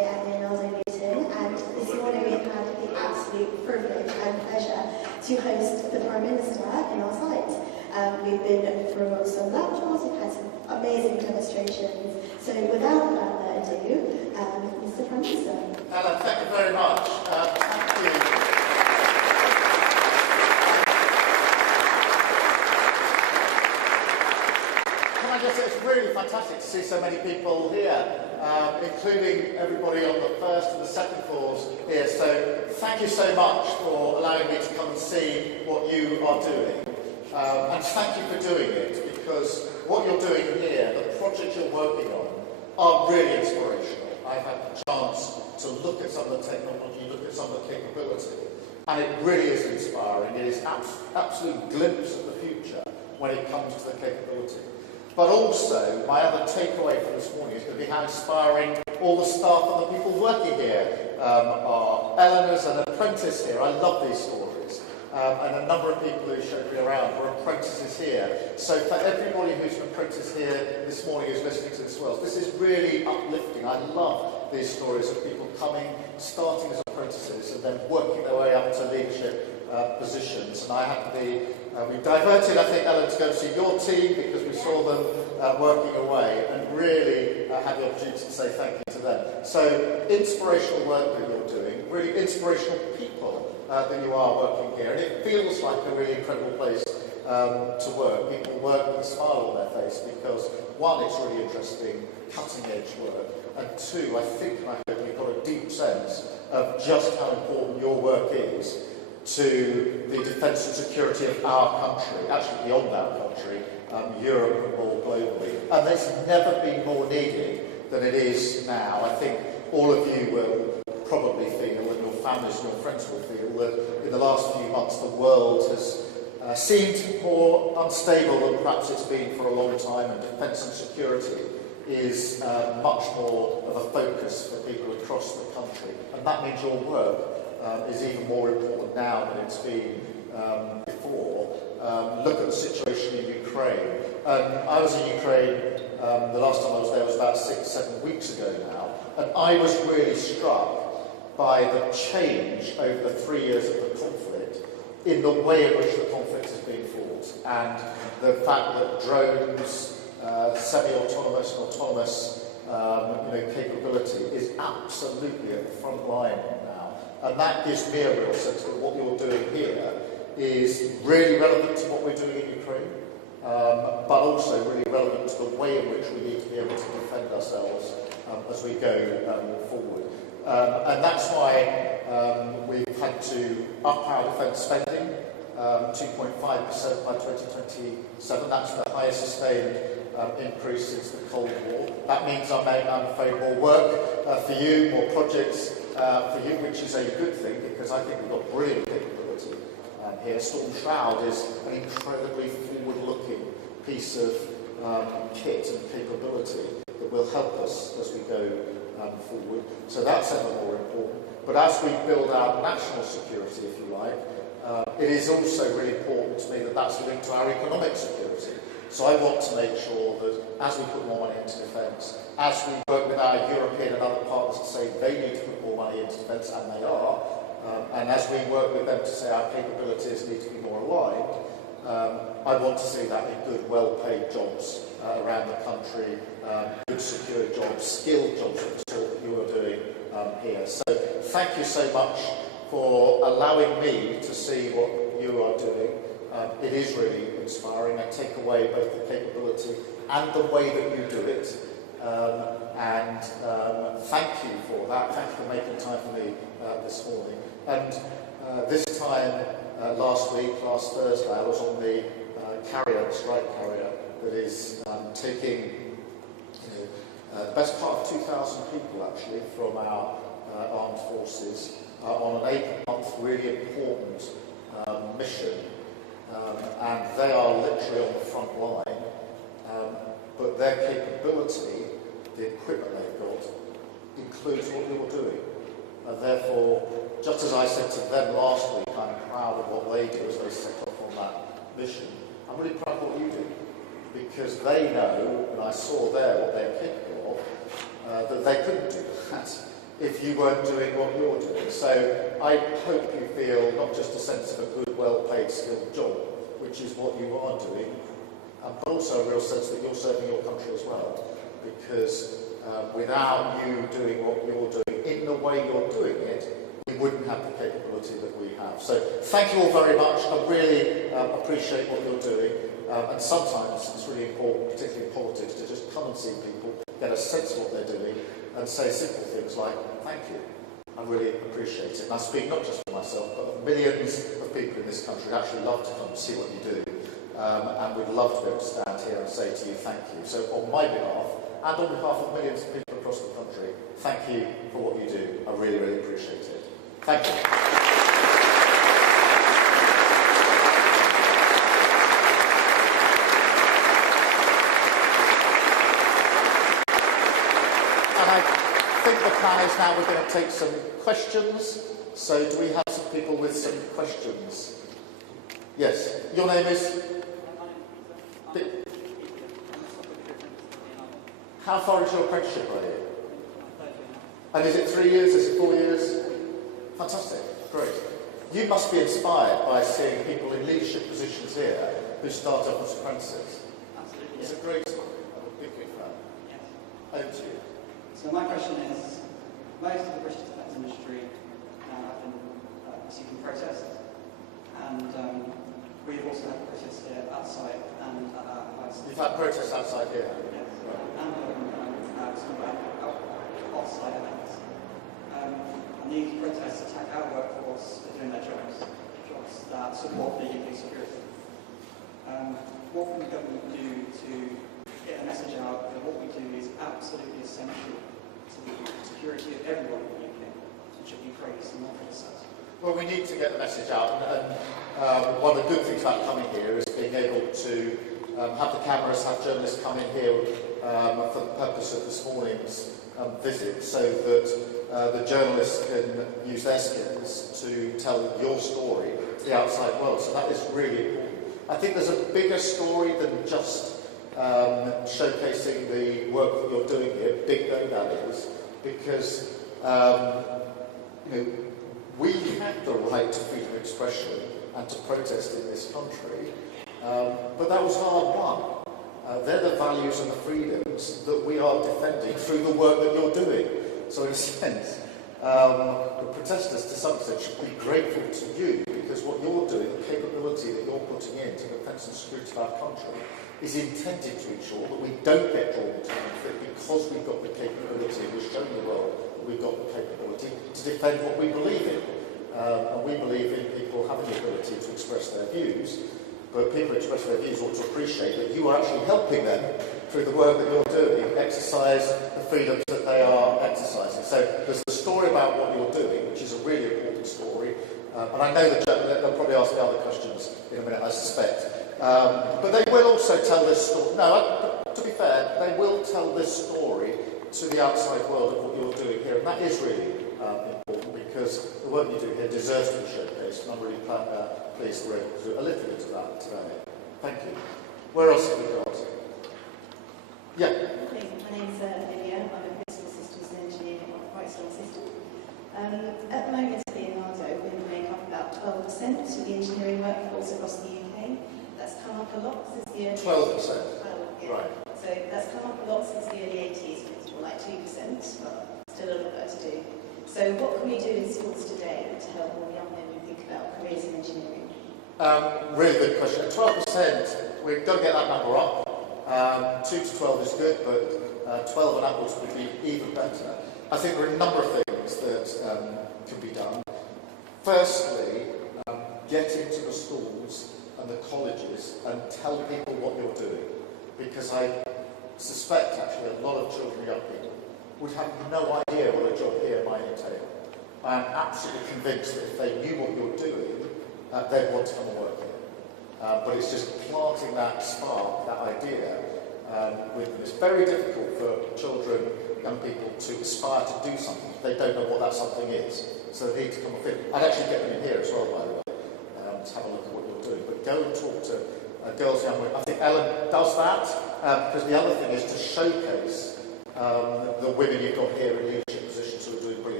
to host the Prime Minister in our site. We've been through some laptops, we've had some amazing demonstrations. So without further ado, Mr. Prime Minister. Ellen, thank you very much. Thank you. It's really fantastic to see so many people here, including everybody on the first and the second floors here. So thank you so much for allowing me to come and see what you are doing. And thank you for doing it, because what you're doing here, the projects you're working on, are really inspirational. I've had the chance to look at some of the technology, look at some of the capability, and it really is inspiring. It is an absolute glimpse of the future when it comes to the capability. But also, my other takeaway from this morning is going to be how inspiring all the staff and the people working here are. Eleanor's an apprentice here. I love these stories. And a number of people who showed me around were apprentices here. So for everybody who's an apprentice here this morning who's listening to this well, this is really uplifting. I love these stories of people coming, starting as apprentices and then working their way up to leadership positions. And I had we diverted, I think, Ellen, to go and see your team because we saw them working away, and really had the opportunity to say thank you to them. So, inspirational work that you're doing, really inspirational people that you are working here, and it feels like a really incredible place to work. People work with a smile on their face because, one, it's really interesting, cutting-edge work, and two, I think and I hope you've got a deep sense of just how important your work is to the defence and security of our country, actually beyond our country, Europe and more globally. And it's never been more needed than it is now. I think all of you will probably feel, and your families and your friends will feel, that in the last few months the world has seemed more unstable than perhaps it's been for a long time, and defence and security is much more of a focus for people across the country. And that means your work is even more important now than it's been before. Look at the situation in Ukraine. I was in Ukraine, the last time I was there was about 6-7 weeks ago now, and I was really struck by the change over the 3 years of the conflict in the way in which the conflict has been fought, and the fact that drones, semi-autonomous and autonomous capability is absolutely at the front line now. And that gives me a real sense that what you're doing here is really relevant to what we're doing in Ukraine, but also really relevant to the way in which we need to be able to defend ourselves as we go forward. And that's why we've had to up our defence spending, 2.5% by 2027. That's the highest sustained increase since the Cold War. That means I'm afraid more work for you, more projects for you, which is a good thing because I think we've got brilliant capability here. Storm Shroud is an incredibly forward-looking piece of kit and capability that will help us as we go forward. So that's ever more important. But as we build our national security, if you like, it is also really important to me that that's linked to our economic security. So I want to make sure that as we put more money into defence, as we work with our European and other partners to say they need to put more money into defence, and they are, and as we work with them to say our capabilities need to be more aligned, I want to see that in good, well-paid jobs around the country, good, secure jobs, skilled jobs of the sort that you are doing here. So thank you so much for allowing me to see what you are doing. It is really inspiring. I take away both the capability and the way that you do it. And thank you for that. Thank you for making time for me this morning. And this time last Thursday, I was on the strike carrier that is taking the best part of 2,000 people actually from our armed forces on an 8-month really important mission. And they are literally on the front line, but their capability, the equipment they've got, includes what you're doing. And therefore, just as I said to them last week, I'm proud of what they do as they set off on that mission. I'm really proud of what you do, because they know, and I saw there what they're capable of, that they couldn't do that if you weren't doing what you're doing. So I hope you feel not just a sense of a good, well-paid, skilled job, which is what you are doing, but also a real sense that you're serving your country as well. Because without you doing what you're doing in the way you're doing it, we wouldn't have the capability that we have. So thank you all very much. I really appreciate what you're doing. And sometimes it's really important, particularly in politics, to just come and see people, get a sense of what they're doing, and say simple things like, thank you. I really appreciate it. And I speak not just for myself, but of millions of people in this country who actually love to come and see what you do. And we'd love to be able to stand here and say to you, thank you. So on my behalf, and on behalf of millions of people across the country, thank you for what you do. I really, really appreciate it. Thank you. I think the plan is now we're going to take some questions. So do we have some people with some questions? Yes. Your name is? How far is your apprenticeship, are you? And is it 3 years? Is it 4 years? Fantastic. Great. You must be inspired by seeing people in leadership positions here who start off as apprentices. Absolutely. It's a great story. I'm a big fan. Yes. Over to you. So my question is, most of the British defence industry now have been receiving protests, and we've also had protests here outside and at our house. You've had protests outside here? Yes. And some off-site events. And these protests attack our workforce for doing their jobs that support the UK security. What can the government do to get a message out that what we do is absolutely essential to the security of everyone in the UK, and should be praised and not criticised? Well, we need to get the message out, and one of the good things about coming here is being able to have the cameras, have journalists come in here for the purpose of this morning's visit, so that the journalists can use their skills to tell your story to the outside world. So that is really important. I think there's a bigger story than just showcasing the work that you're doing here, big though that is, because we have the right to freedom of expression and to protest in this country, but that was hard won. They're the values and the freedoms that we are defending through the work that you're doing. So in a sense, the protesters to some extent should be grateful to you, because what you're doing, the capability that you're putting into the defence and security of our country, is intended to ensure that we don't get drawn into conflict, because we've got the capability, we've shown the world that we've got the capability to defend what we believe in. And we believe in people having the ability to express their views, but people expressing their views ought to appreciate that you are actually helping them through the work that you're doing, exercise the freedoms that they are exercising. So there's the story about what you're doing, which is a really important story, and I know that they'll probably ask me other questions in a minute, I suspect. But they will also tell this story. No, to be fair, they will tell this story to the outside world of what you're doing here, and that is really important, because the work you do here deserves to be showcased, and I'm really pleased we're able to do a little bit of that today. Thank you. Where else have we got? Yeah. My name's Olivia. I'm a principal systems engineer on a quite strong system. At the moment, at Leonardo, we make up about 12% of the engineering workforce across the UK. That's come up a lot since the early 12%? Yeah. Right. So that's come up a lot since the early 80s, when it was more like 2%, but still a little bit to do. So what can we do in schools today to help more young women think about careers in engineering? Really good question. 12%, we've got to get that number up. 2 to 12 is good, but 12 and upwards would be even better. I think there are a number of things that can be done. Firstly, get into the schools and the colleges and tell people what you're doing. Because I suspect, actually, a lot of children and young people would have no idea what a job here might entail. I am absolutely convinced that if they knew what you're doing, they'd want to come and work here. But it's just planting that spark, that idea, with them. It's very difficult for children, young people, to aspire to do something if they don't know what that something is. So they need to come and fit. I'd actually get them in here as well, by the way, to have a look at what you're doing. But go and talk to girls, young women. I think Ellen does that, because the other thing is to showcase the women you've got here in leadership positions who are doing brilliant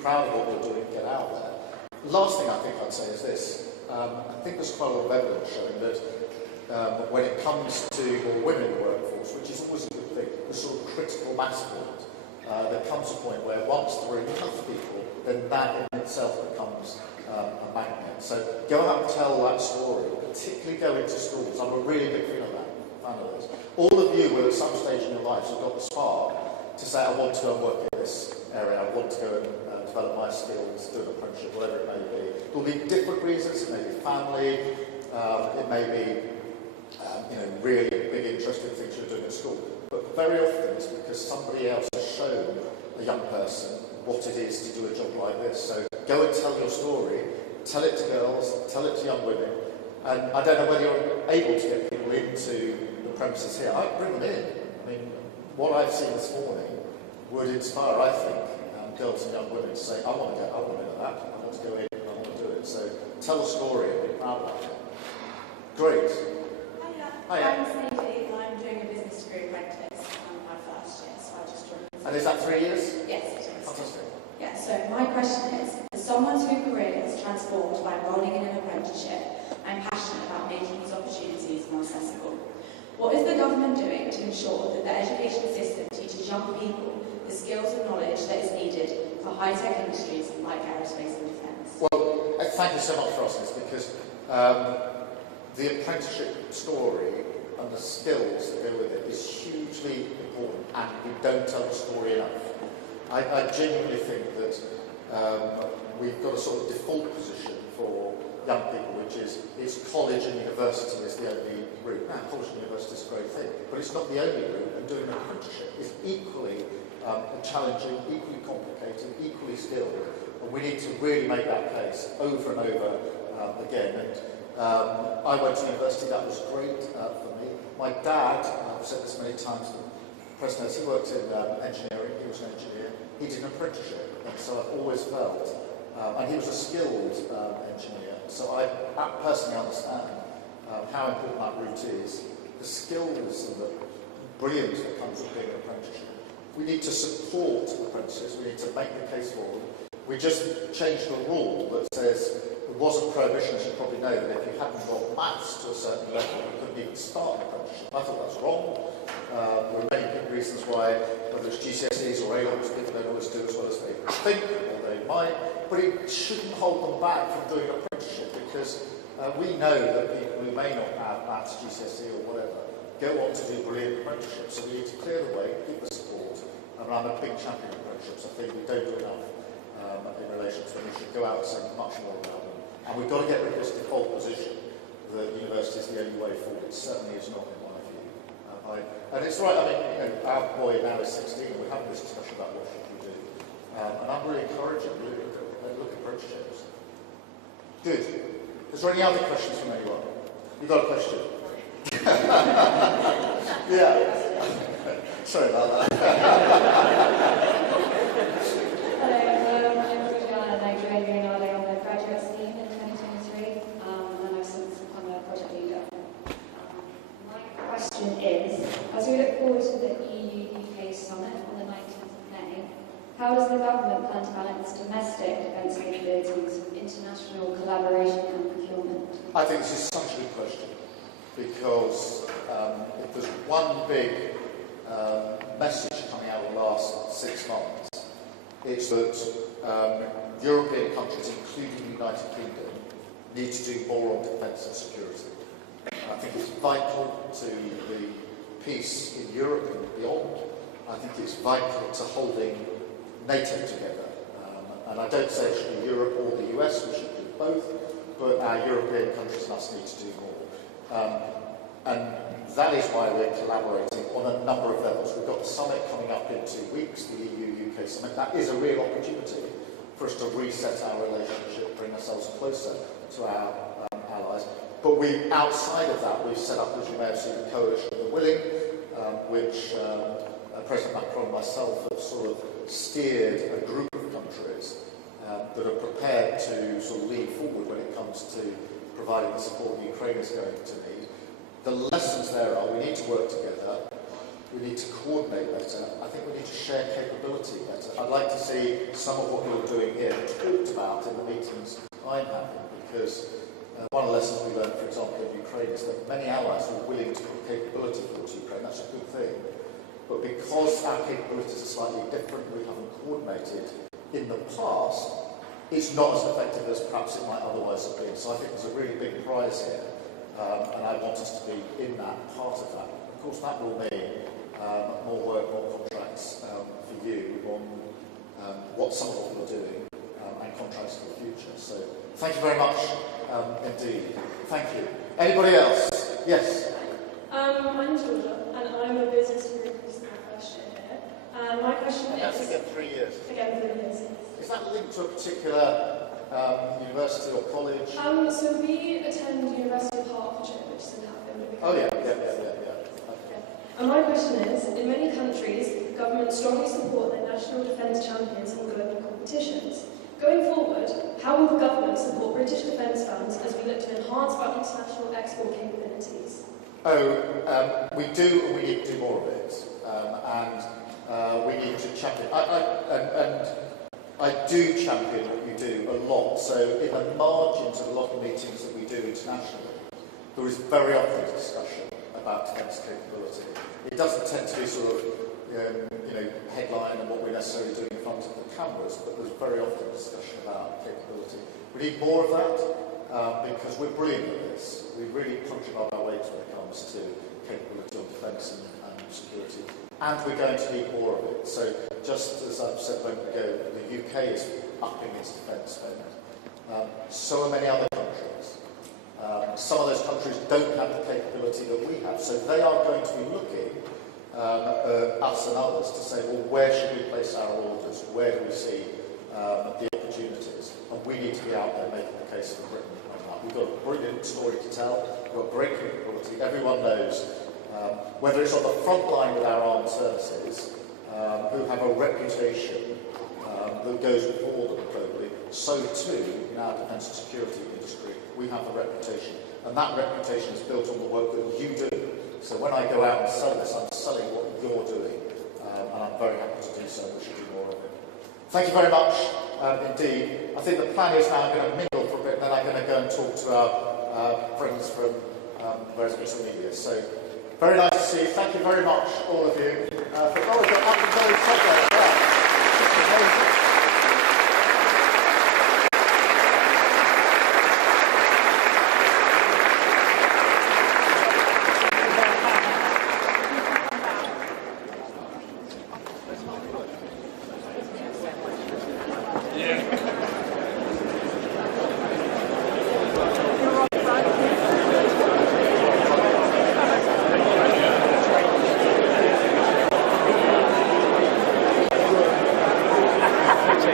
proud of what we're doing, get out there. The last thing I think I'd say is this. I think there's quite a lot of evidence showing that when it comes to women in the workforce, which is always a good thing, the sort of critical mass point, there comes a point where once there are enough people, then that in itself becomes a magnet. So go out and tell that story, particularly go into schools. I'm a really big fan of that. All of you will at some stage in your lives have got the spark to say, I want to go and work in this area, I want to go and develop my skills, do an apprenticeship, whatever it may be. There will be different reasons. It may be family, it may be really big interest in things you're doing at school. But very often it's because somebody else has shown a young person what it is to do a job like this. So go and tell your story, tell it to girls, tell it to young women. And I don't know whether you're able to get people into the premises here. I'd bring them in. I mean, what I've seen this morning would inspire, I think, girls and young women to say, I want to do that, I want to go in, I want to do it. So tell a story and be proud about it. Great. Hiya. I'm Sadie, and I'm doing a business degree apprentice. I'm my first year, so I just joined. And is that 3 years? Yes, it is. Fantastic. Yeah, so my question is, as someone whose career is transformed by enrolling in an apprenticeship, I'm passionate about making these opportunities more accessible. What is the government doing to ensure that the education system teaches young people the skills and knowledge that is needed for high-tech industries like aerospace and defence? Well, thank you so much for asking this, because the apprenticeship story and the skills that go with it is hugely important, and we don't tell the story enough. I genuinely think that we've got a sort of default position for young people, which is college and university is the only route. Now, college and university is a great thing, but it's not the only route, and doing an apprenticeship is equally challenging, equally complicated, equally skilled, and we need to really make that case over and over again. And I went to university, that was great for me. My dad, I've said this many times, President, he worked in engineering, he was an engineer, he did an apprenticeship, and so I've always felt, and he was a skilled engineer, so I personally understand how important that route is, the skills and the brilliance that comes with being an apprenticeship. We need to support apprentices, we need to make the case for them. We just changed the rule that says there was a prohibition, as you probably know, that if you hadn't got maths to a certain level, you couldn't even start an apprenticeship. I thought that's wrong. There are many good reasons why, whether it's GCSEs or A-levels, people don't always do as well as they think, or they might, but it shouldn't hold them back from doing an apprenticeship, because we know that people who may not have maths, GCSE or whatever, go on to do brilliant apprenticeships, so we need to clear the way, give the support, and I'm a big champion of apprenticeships. I think we don't do enough in relation to them. We should go out and say much more about them. And we've got to get rid of this default position that university is the only way forward. It certainly is not, in my view. And it's right, I mean, our boy now is 16, and we're having this discussion about what should we do. And I'm really encouraging you to look at apprenticeships. Good. Is there any other questions from anyone? You've got a question? Yeah. Sorry about that. Hello, my name is Nigel, and I joined Unade on the graduate scheme in 2023, and I've since become a project leader. My question is, as we look forward to the EU-UK summit on the 19th of May, how does the government plan to balance domestic defence capabilities with international collaboration and procurement? I think this is such a good question, because if there's one big message coming out of the last 6 months, it's that European countries, including the United Kingdom, need to do more on defence and security. I think it's vital to the peace in Europe and beyond. I think it's vital to holding NATO together. And I don't say it should be Europe or the US, we should do both, but our European countries must need to do more. And that is why we're collaborating on a number of levels. We've got the summit coming up in 2 weeks, the EU-UK summit. That is a real opportunity for us to reset our relationship, bring ourselves closer to our allies. But outside of that, we've set up, as you may have seen, a coalition of the willing, which President Macron and myself have sort of steered a group of countries that are prepared to sort of lean forward when it comes to providing the support Ukraine is going to need. The lessons there are we need to work together. We need to coordinate better. I think we need to share capability better. I'd like to see some of what you're doing here talked about in the meetings I'm having, because one of the lessons we learned, for example, in Ukraine is that many allies are willing to put capability towards Ukraine. That's a good thing. But because our capabilities are slightly different, we haven't coordinated in the past, it's not as effective as perhaps it might otherwise have been. So I think there's a really big prize here, and I want us to be in that part of that. Of course, that will mean more work, more contracts for you on what some of what you're doing and contracts for the future. So thank you very much indeed. Thank you. Anybody else? Yes? My name's Georgia, and I'm a business degree student first year here. And my question And that's is... again 3 years. Again, 3 years. Is that linked to a particular university or college? So we attend University of Hertfordshire, which is in Hatfield. Oh yeah. Okay. And my question is, in many countries, governments strongly support their national defence champions in global competitions. Going forward, how will the government support British defence funds as we look to enhance our international export capabilities? We do, and we need to do more of it. We need to champion. I do champion what you do a lot. So in the margins of a lot of meetings that we do internationally, there is very often a discussion about defence capability. It doesn't tend to be sort of, headline and what we're necessarily doing in front of the cameras, but there's very often a discussion about capability. We need more of that because we're brilliant at this. We really punch above our weight when it comes to capability on defence and security. And we're going to need more of it. So just as I've said a moment ago, the UK is upping its defence spend. So are many other countries. Some of those countries don't have the capability that we have. So they are going to be looking us and others to say, well, where should we place our orders? Where do we see the opportunities? And we need to be out there making the case for Britain on that. We've got a brilliant story to tell. We've got great capability. Everyone knows, whether it's on the front line with our armed services, who have a reputation that goes before them globally, so too in our defence and security industry, we have a reputation. And that reputation is built on the work that you do. So when I go out and sell this, I'm selling what you're doing, and I'm very happy to do so, and we should do more of it. Thank you very much indeed. I think the plan is now I'm going to mingle for a bit, and then I'm going to go and talk to our friends from various bits of media. So very nice to see you. Thank you very much, all of you. For all of you, I'm very sorry.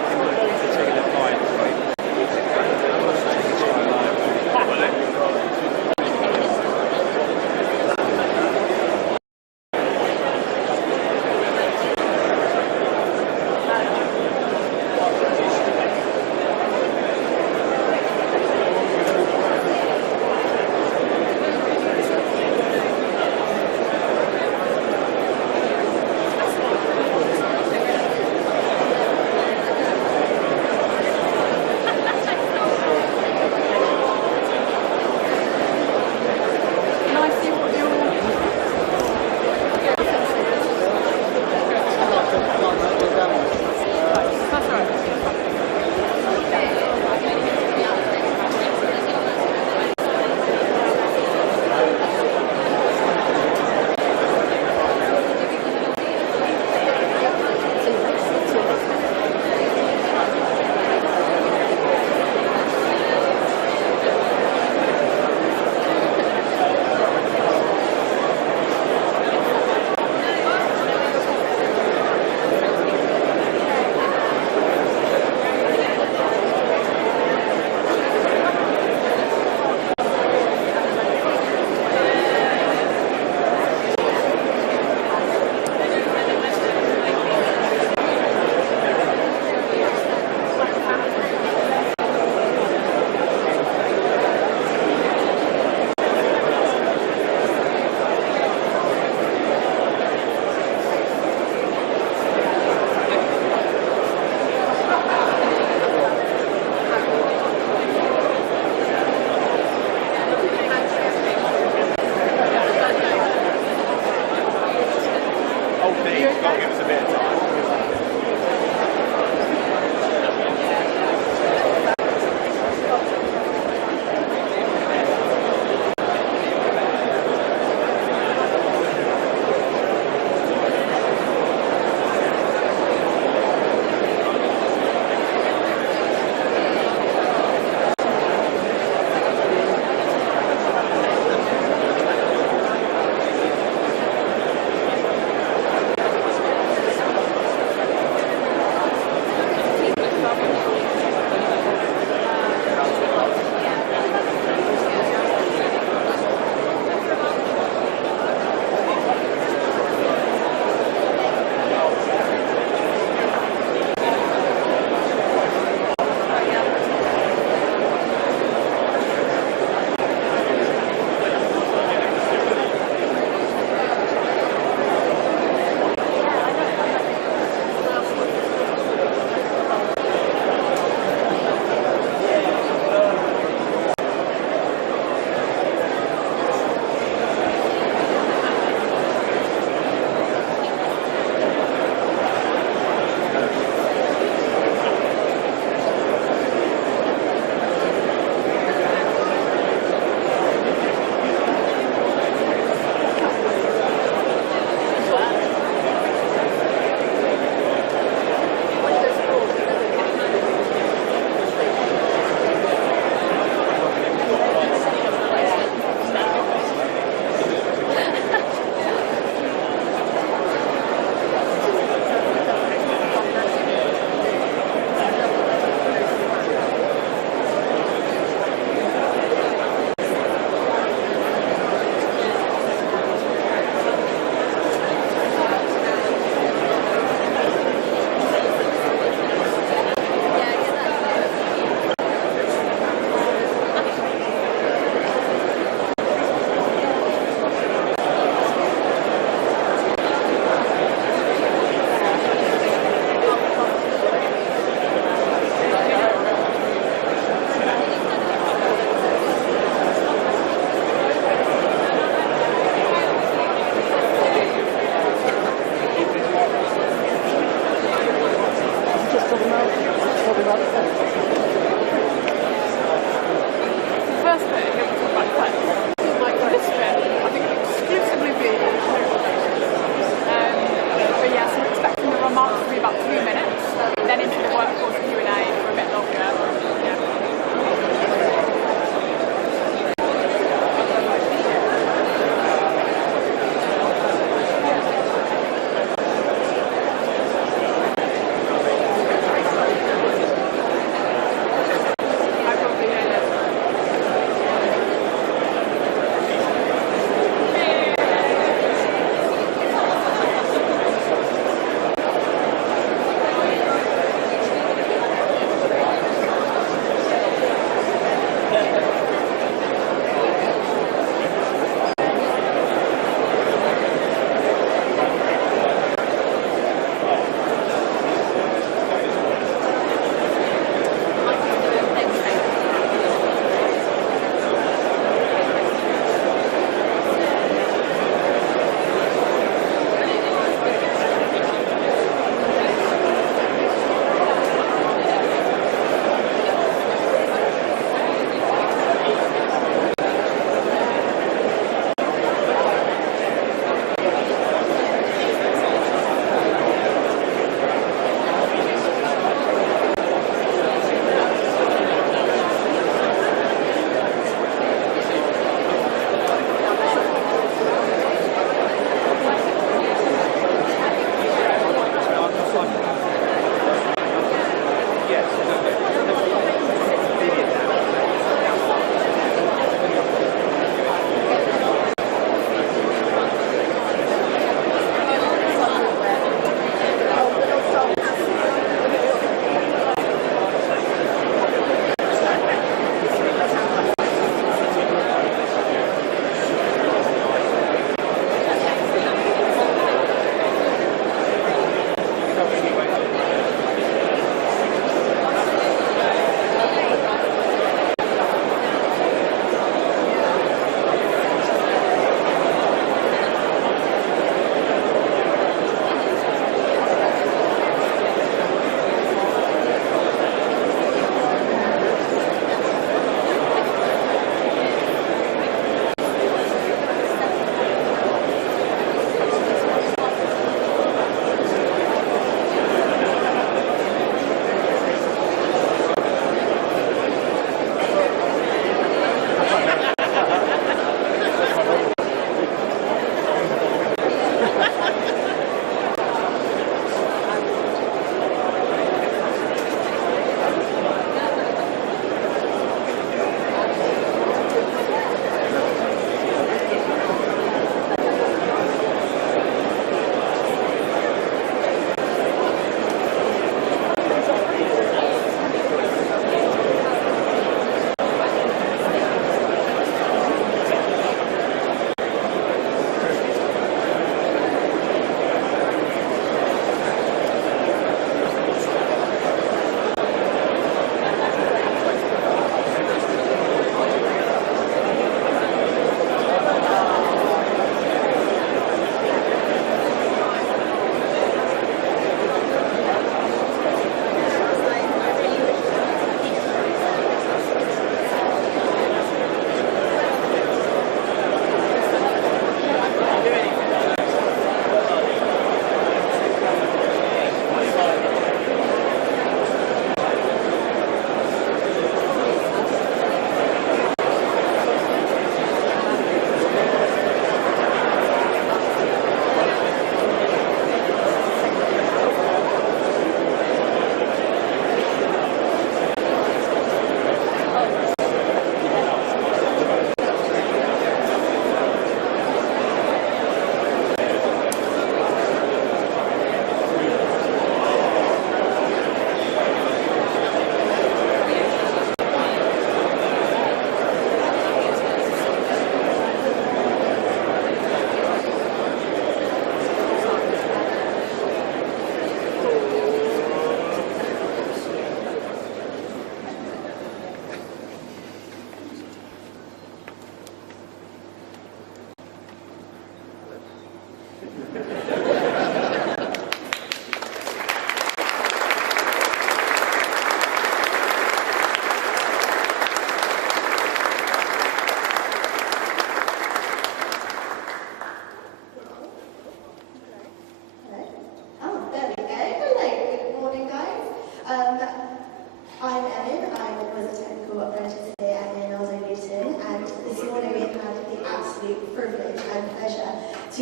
indeed. You've got to give us a bit of time.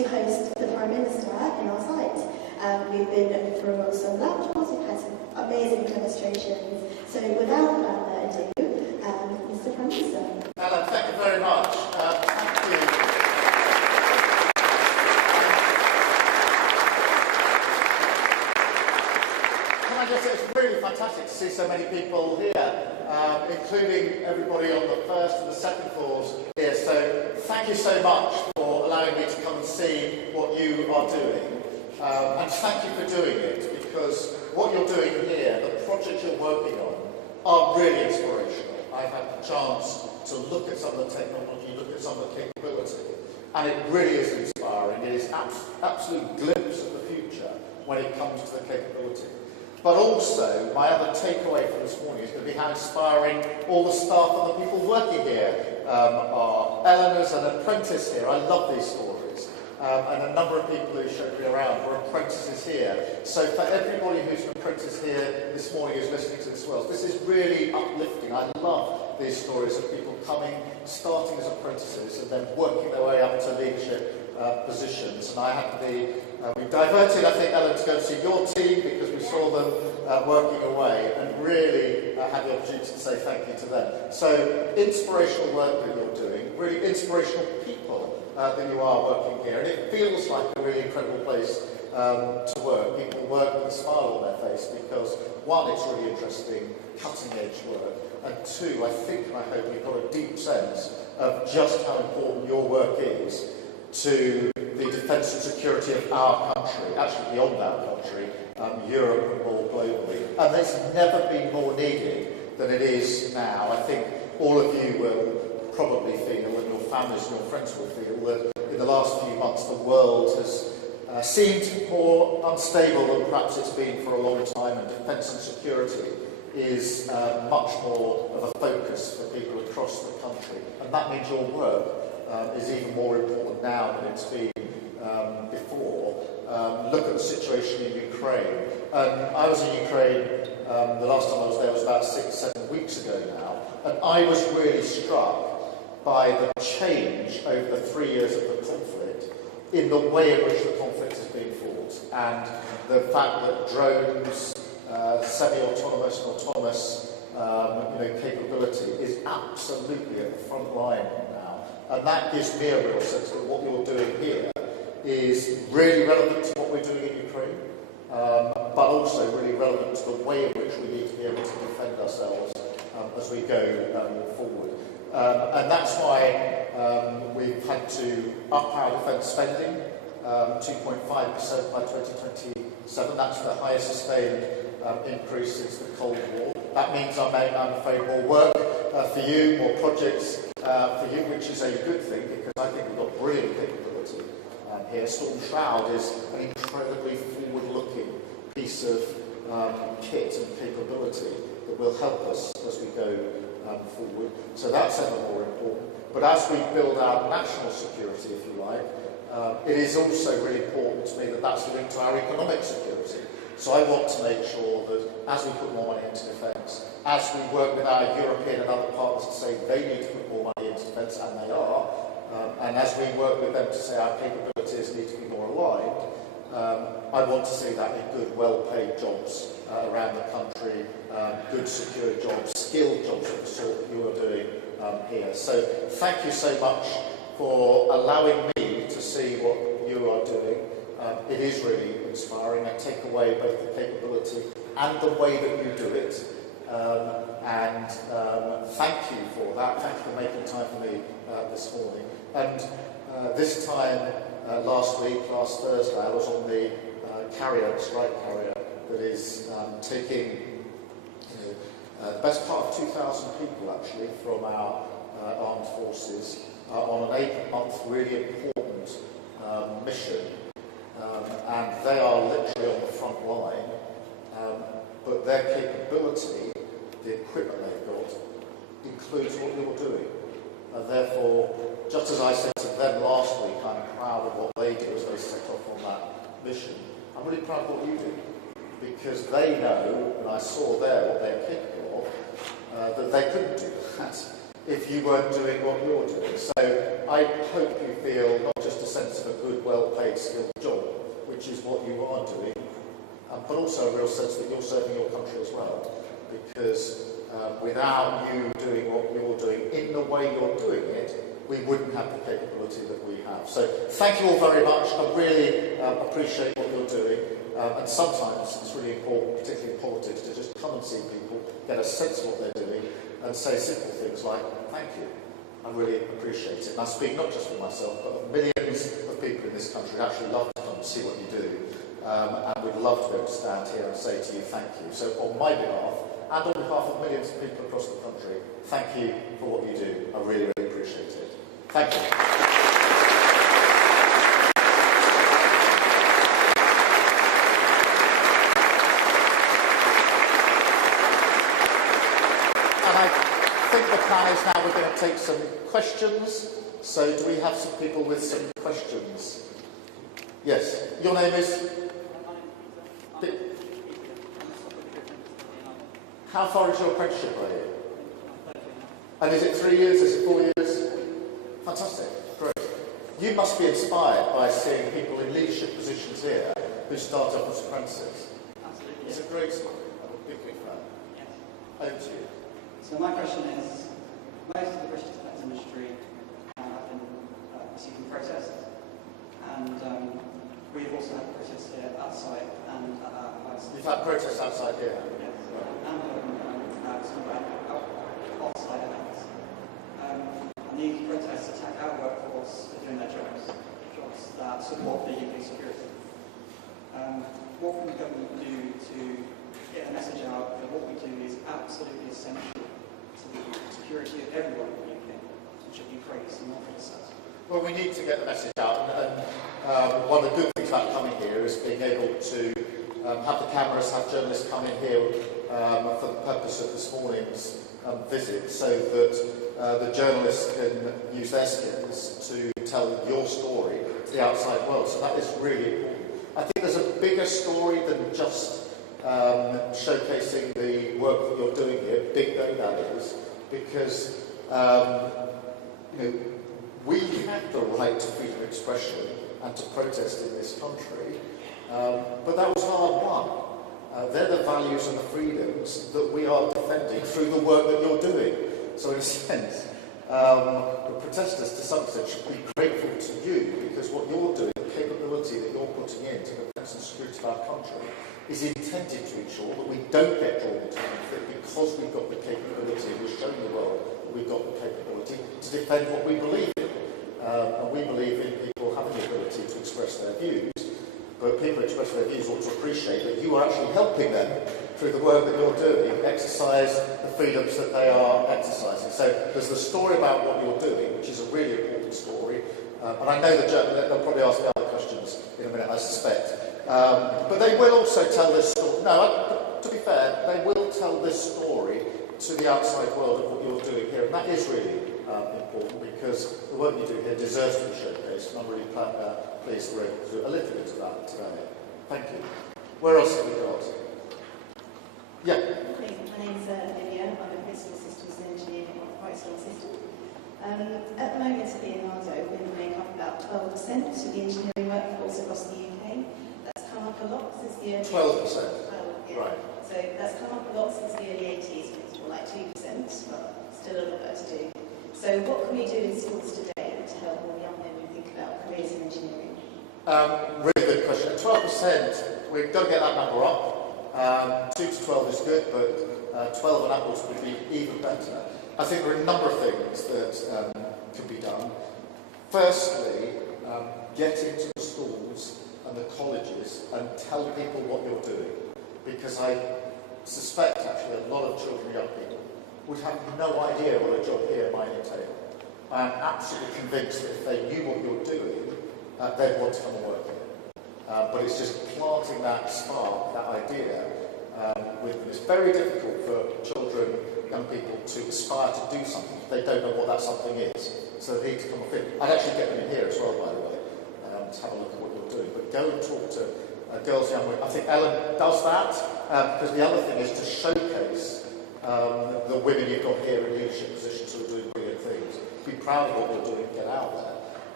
host the Prime Minister in our site. We've been through some lab tours, we've had some amazing demonstrations. So without further ado, Mr. Prime Minister. Ellen, thank you very much. Thank you. Can I just say it's really fantastic to see so many people here, including everybody on the first and the second floors here. So thank you so much for allowing me to come and see what you are doing. And thank you for doing it, because what you're doing here, the projects you're working on, are really inspirational. I've had the chance to look at some of the technology, look at some of the capability, and it really is inspiring. It is absolute glimpse of the future when it comes to the capability. But also, my other takeaway from this morning is going to be how inspiring all the staff and the people working here are. Eleanor's an apprentice here. I love these stories. And a number of people who showed me around were apprentices here. So for everybody who's an apprentice here this morning who's listening to this well, this is really uplifting. I love these stories of people coming, starting as apprentices and then working their way up to leadership positions. And I had we diverted, I think, Ellen, to go and see your team because we saw them working away, and really had the opportunity to say thank you to them. So inspirational work that you're doing, really inspirational people that you are working here, and it feels like a really incredible place to work. People work with a smile on their face because, one, it's really interesting, cutting-edge work, and two, I think and I hope you've got a deep sense of just how important your work is to the defence and security of our country, actually beyond our country, Europe and more globally. And it's never been more needed than it is now. I think all of you will probably feel, and your families and your friends will feel, that in the last few months the world has seemed more unstable than perhaps it's been for a long time, and defence and security is much more of a focus for people across the country. And that means your work is even more important now than it's been before. Look at the situation in Ukraine. I was in Ukraine, the last time I was there was about 6-7 weeks ago now, and I was really struck by the change over the 3 years of the conflict in the way in which the conflict has been fought, and the fact that drones, semi-autonomous and autonomous capability is absolutely at the front line now. And that gives me a real sense that what you're doing here is really relevant to what we're doing in Ukraine, but also really relevant to the way in which we need to be able to defend ourselves as we go forward. And that's why we've had to up our defence spending, 2.5% by 2027. That's the highest sustained increase since the Cold War. That means I'm afraid more work for you, more projects for you, which is a good thing because I think we've got brilliant capability here. Storm Shroud is an incredibly forward-looking piece of kit and capability that will help us as we go forward. So that's ever more important. But as we build our national security, if you like, it is also really important to me that that's linked to our economic security. So I want to make sure that as we put more money into defence, as we work with our European and other partners to say they need to put more money into defence, and they are, and as we work with them to say our capabilities need to be more aligned, I want to see that in good, well-paid jobs around the country, good, secure jobs, skilled jobs of the sort that you are doing here. So thank you so much for allowing me to see what you are doing. It is really inspiring. I take away both the capability and the way that you do it. And thank you for that. Thank you for making time for me this morning. And this time last Thursday, I was on the strike carrier that is taking the best part of 2,000 people actually from our armed forces on an 8-month really important mission. And they are literally on the front line, but their capability, the equipment they've got, includes what you're doing. And therefore, just as I said to them last week, I'm proud of what they do as they set off on that mission. I'm really proud of what you do, because they know, and I saw there what they're capable of, that they couldn't do that if you weren't doing what you're doing. So I hope you feel not just a sense of a good, well-paid, skilled job, which is what you are doing, but also a real sense that you're serving your country as well, because without you doing what you're doing in the way you're doing it, we wouldn't have the capability that we have. So thank you all very much. I really appreciate what you're doing. And sometimes it's really important, particularly in politics, to just come and see people, get a sense of what they're doing, and say simple things like, thank you. I really appreciate it. And I speak not just for myself, but of millions of people in this country who actually love to come and see what you do. And we'd love to be able to stand here and say to you, thank you. So on my behalf, and on behalf of millions of people across the country, thank you for what you do. I really, really appreciate it. Thank you. And I think the plan is now we're going to take some questions. So do we have some people with some questions? Yes. Your name is? How far is your apprenticeship, are you? And is it 3 years? Is it 4 years? Fantastic. Great. You must be inspired by seeing people in leadership positions here who start off as apprentices. Absolutely. It's a great story. I'm a big, big fan. Yes. Over to you. So my question is, most of the British defence industry have been receiving protests, and we've also had protests here outside and at our house. You've had protests outside here? Yes. And some off-site events. And these protests attack our workforce for doing their jobs that support the UK security. What can the government do to get a message out that what we do is absolutely essential to the security of everyone in the UK, and should be praised and not criticised? Well, we need to get the message out, and one of the good things about coming here is being able to have the cameras, have journalists come in here for the purpose of this morning's visit, so that the journalists can use their skills to tell your story to the outside world. So that is really important. I think there's a bigger story than just showcasing the work that you're doing here, big though that is, because we have the right to freedom of expression and to protest in this country, but that was hard won. They're the values and the freedoms that we are defending through the work that you're doing. So in a sense, the protesters to some extent should be grateful to you, because what you're doing, the capability that you're putting into the defence and security of our country, is intended to ensure that we don't get drawn into conflict, because we've got the capability, we've shown the world that we've got the capability to defend what we believe in. And we believe in people having the ability to express their views. But people express their views ought to appreciate that you are actually helping them through the work that you're doing, exercise the freedoms that they are exercising. So there's the story about what you're doing, which is a really important story. And I know they'll probably ask me other questions in a minute, I suspect. But they will also tell this story. No, to be fair, they will tell this story to the outside world of what you're doing here. And that is really important, because the work you do here deserves to be showcased. And I'm really pleased we're able to do a little bit of that today. Thank you. Where else have we got? Yeah. My name's Olivia. I'm a principal systems engineer in a quite small system. At the moment at Leonardo, we make up about 12% of the engineering workforce across the UK. That's come up a lot since the early 12%? Yeah. Right. So that's come up a lot since the early 80s, when it was more like 2%, but still a lot better to do. So what can we do in schools today to help all young women think about careers in engineering? Really good question. 12%, we've got to get that number up. 2 to 12 is good, but 12 and upwards would be even better. I think there are a number of things that can be done. Firstly, get into the schools and the colleges and tell people what you're doing. Because I suspect, actually, a lot of children, young people, would have no idea what a job here might entail. I'm absolutely convinced that if they knew what you're doing, they'd want to come and work here. But it's just planting that spark, that idea, with them. It's very difficult for children, young people, to aspire to do something if they don't know what that something is. So they need to come up in. I'd actually get them in here as well, by the way, to have a look at what you're doing. But go and talk to girls, young women. I think Ellen does that, because the other thing is to showcase the women you've got here in leadership positions who are doing brilliant things. Be proud of what you're doing, get out there.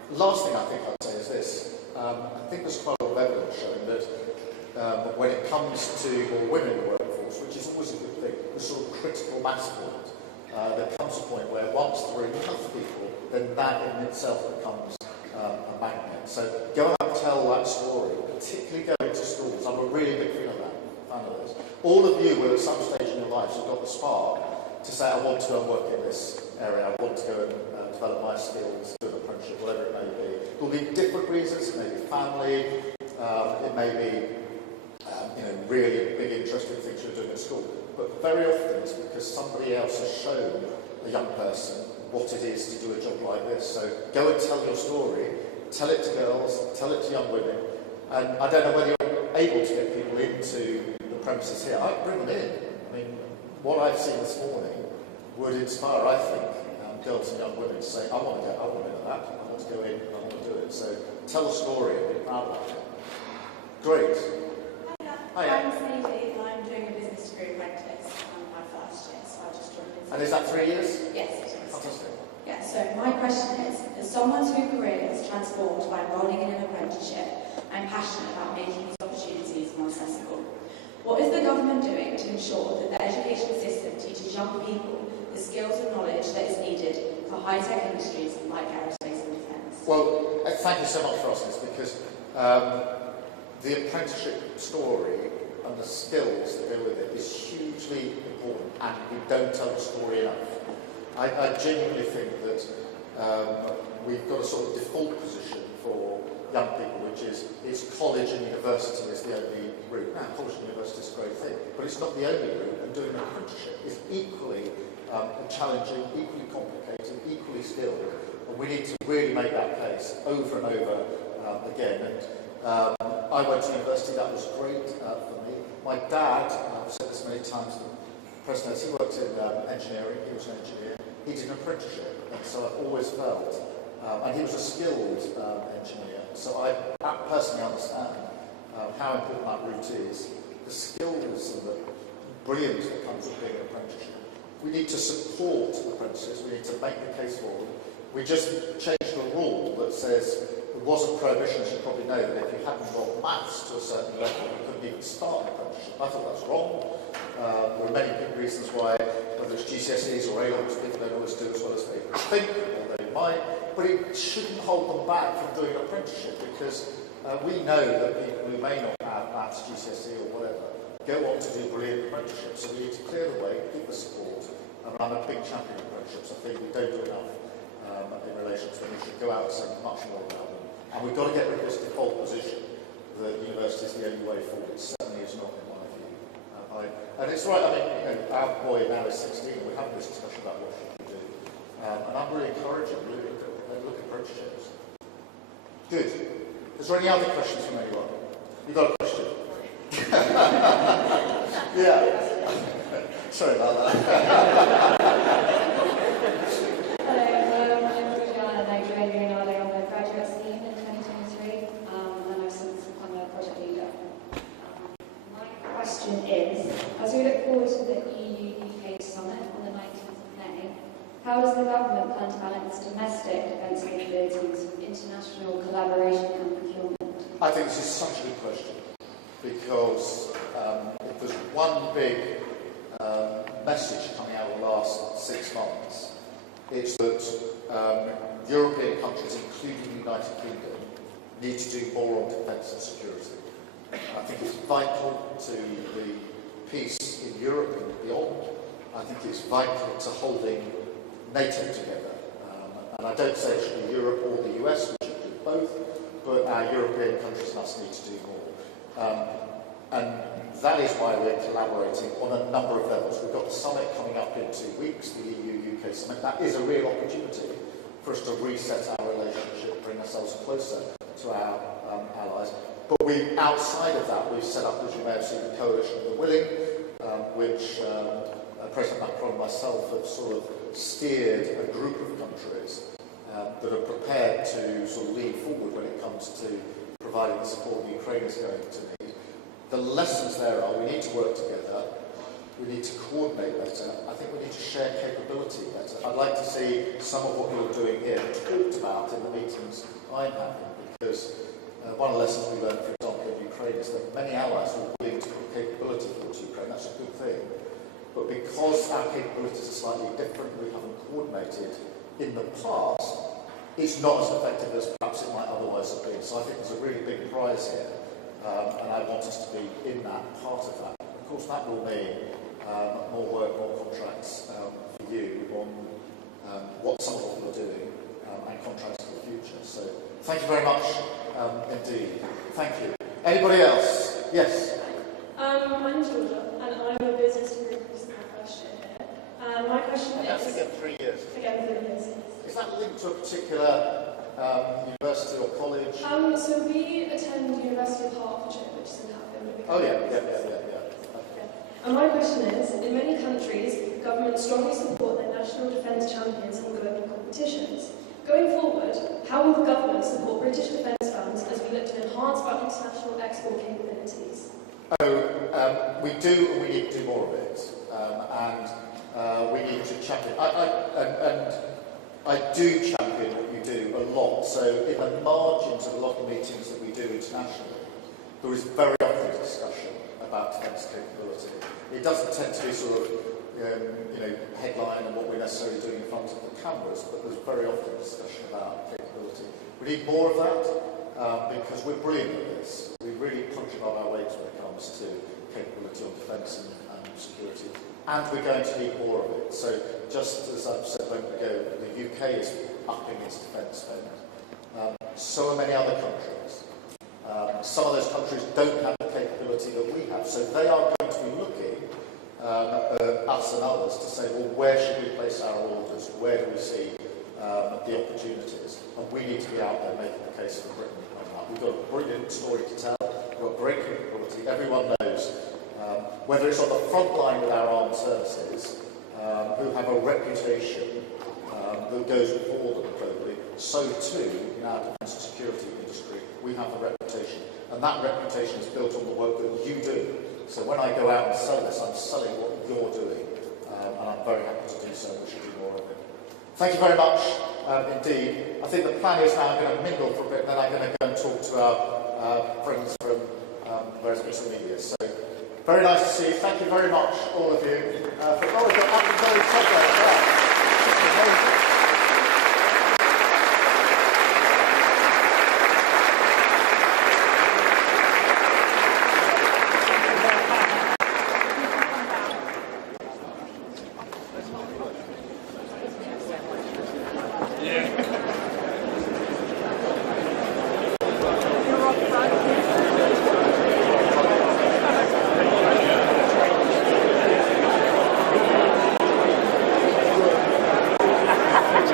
Last thing I think I'd say is this. I think there's quite a lot of evidence showing that when it comes to women in the workforce, which is always a good thing, the sort of critical mass point, there comes a point where once there are enough people, then that in itself becomes a magnet. So go out and tell that story, particularly going to schools. I'm a really big fan of this. All of you will at some stage in your lives have got the spark to say, I want to go and work in this area, I want to go and develop my skills, do an apprenticeship, whatever it may be. There will be different reasons. It may be family, it may be really big interesting things you're doing at school. But very often it's because somebody else has shown a young person what it is to do a job like this. So go and tell your story, tell it to girls, tell it to young women. And I don't know whether you're able to get people into the premises here. I'd bring them in. I mean, what I've seen this morning would inspire, I think, girls and young women to say, I want to into that, I want to go in, I want to do it. So tell a story and be proud of it. Great. Hiya. I'm Sadie, and I'm doing a business degree apprentice. My first year, so I just joined in. And is that 3 years? Yes, it is. Fantastic. Yeah, so my question is, as someone whose career is transformed by enrolling in an apprenticeship, I'm passionate about making these opportunities more accessible. What is the government doing to ensure that the education system teaches young people the skills and knowledge that is needed for high-tech industries like aerospace and defence? Well, thank you so much for asking this, because the apprenticeship story and the skills that go with it is hugely important, and we don't tell the story enough. I genuinely think that we've got a sort of default position for young people, which is it's college and university is the only route. Now, college and university is a great thing, but it's not the only route, and doing an apprenticeship is equally challenging, equally complicated, equally skilled, and we need to really make that case over and over again. And I went to university, that was great for me. My dad, I've said this many times, the president, he worked in engineering, he was an engineer, he did an apprenticeship, and so I've always felt, and he was a skilled engineer, so I personally understand how important that route is, the skills and the brilliance that comes with being an apprenticeship. We need to support apprentices, we need to make the case for them. We just changed a rule that says there was a prohibition, as you probably know, that if you hadn't got maths to a certain level, you couldn't even start an apprenticeship. I thought that's wrong. There are many big reasons why, whether it's GCSEs or A-levels, people don't always do as well as they think, or they might, but it shouldn't hold them back from doing an apprenticeship, because we know that people who may not have maths, GCSE or whatever, go on to do brilliant apprenticeships, so we need to clear the way, give the support, and I'm a big champion of apprenticeships. I think we don't do enough in relation to them. We should go out and say much more about them. And we've got to get rid of this default position that university is the only way forward. It certainly is not, in my view. And it's right, I mean, our boy now is 16, and we're having this discussion about what should we do. And I'm really encouraging, really, look at apprenticeships. Good. Is there any other questions from anyone? You've got a question? Yeah. Sorry about that. As we look forward to the EU-UK summit on the 19th of May, how does the government plan to balance domestic defence capabilities with international collaboration and procurement? I think this is such a good question, because if there's one big message coming out of the last 6 months, it's that European countries, including the United Kingdom, need to do more on defence and security. I think it's vital to the peace in Europe and beyond. I think it's vital to holding NATO together. And I don't say it should be Europe or the US, we should do both, but our European countries must need to do more. And that is why we're collaborating on a number of levels. We've got the summit coming up in 2 weeks, the EU-UK summit. That is a real opportunity for us to reset our relationship, bring ourselves closer to our allies. But outside of that, we've set up, as you may have seen, the Coalition of the Willing, which President Macron and myself have sort of steered a group of countries that are prepared to sort of lean forward when it comes to providing the support Ukraine is going to need. The lessons there are we need to work together. we need to coordinate better. I think we need to share capability better. I'd like to see some of what you're doing here talked about in the meetings I'm having, because one of the lessons we learned, for example, in Ukraine is that many allies are willing to put capability towards Ukraine. That's a good thing. But because our capabilities are slightly different, we haven't coordinated in the past, it's not as effective as perhaps it might otherwise have been. So I think there's a really big prize here, and I want us to be in that part of that. Of course, that will mean more work, more contracts for you on what some of what you're doing and contracts for the future. So thank you very much indeed. Thank you. Anybody else? Yes? My name's Georgia, and I'm a business degree student first year here. My question That's is... again 3 years. Again, 3 years. Is that linked to a particular university or college? So we attend the University of Hertfordshire, which is in Hatfield. Oh yeah. And my question is, in many countries, governments strongly support their national defence champions in global competitions. Going forward, how will the government support British defence firms as we look to enhance our international export capabilities? We do, and we need to do more of it. We need to champion. I do champion what you do a lot. So in the margins of a lot of meetings that we do internationally, there is very often discussion about defence capability. It doesn't tend to be sort of, headline and what we're necessarily doing in front of the cameras, but there's very often discussion about capability. We need more of that because we're brilliant at this. We really punch above our weight when it comes to capability on defence and security, and we're going to need more of it. So just as I've said a moment ago, the UK is upping its defence spend. So are many other countries. Some of those countries don't have the capability that we have, so they are going to be looking us and others to say, well, where should we place our orders? Where do we see the opportunities? And we need to be out there making the case for Britain. We've got a brilliant story to tell. We've got great capability. Everyone knows, whether it's on the front line with our armed services, who have a reputation that goes before them globally, so too in our defence and security industry, we have a reputation. And that reputation is built on the work that you do. So when I go out and sell this, I'm selling what you're doing. And I'm very happy to do so. We should do more of it. Thank you very much indeed. I think the plan is now I'm going to mingle for a bit, and then I'm going to go and talk to our friends from various bits of media. So very nice to see you. Thank you very much, all of you. We've got very subject as well.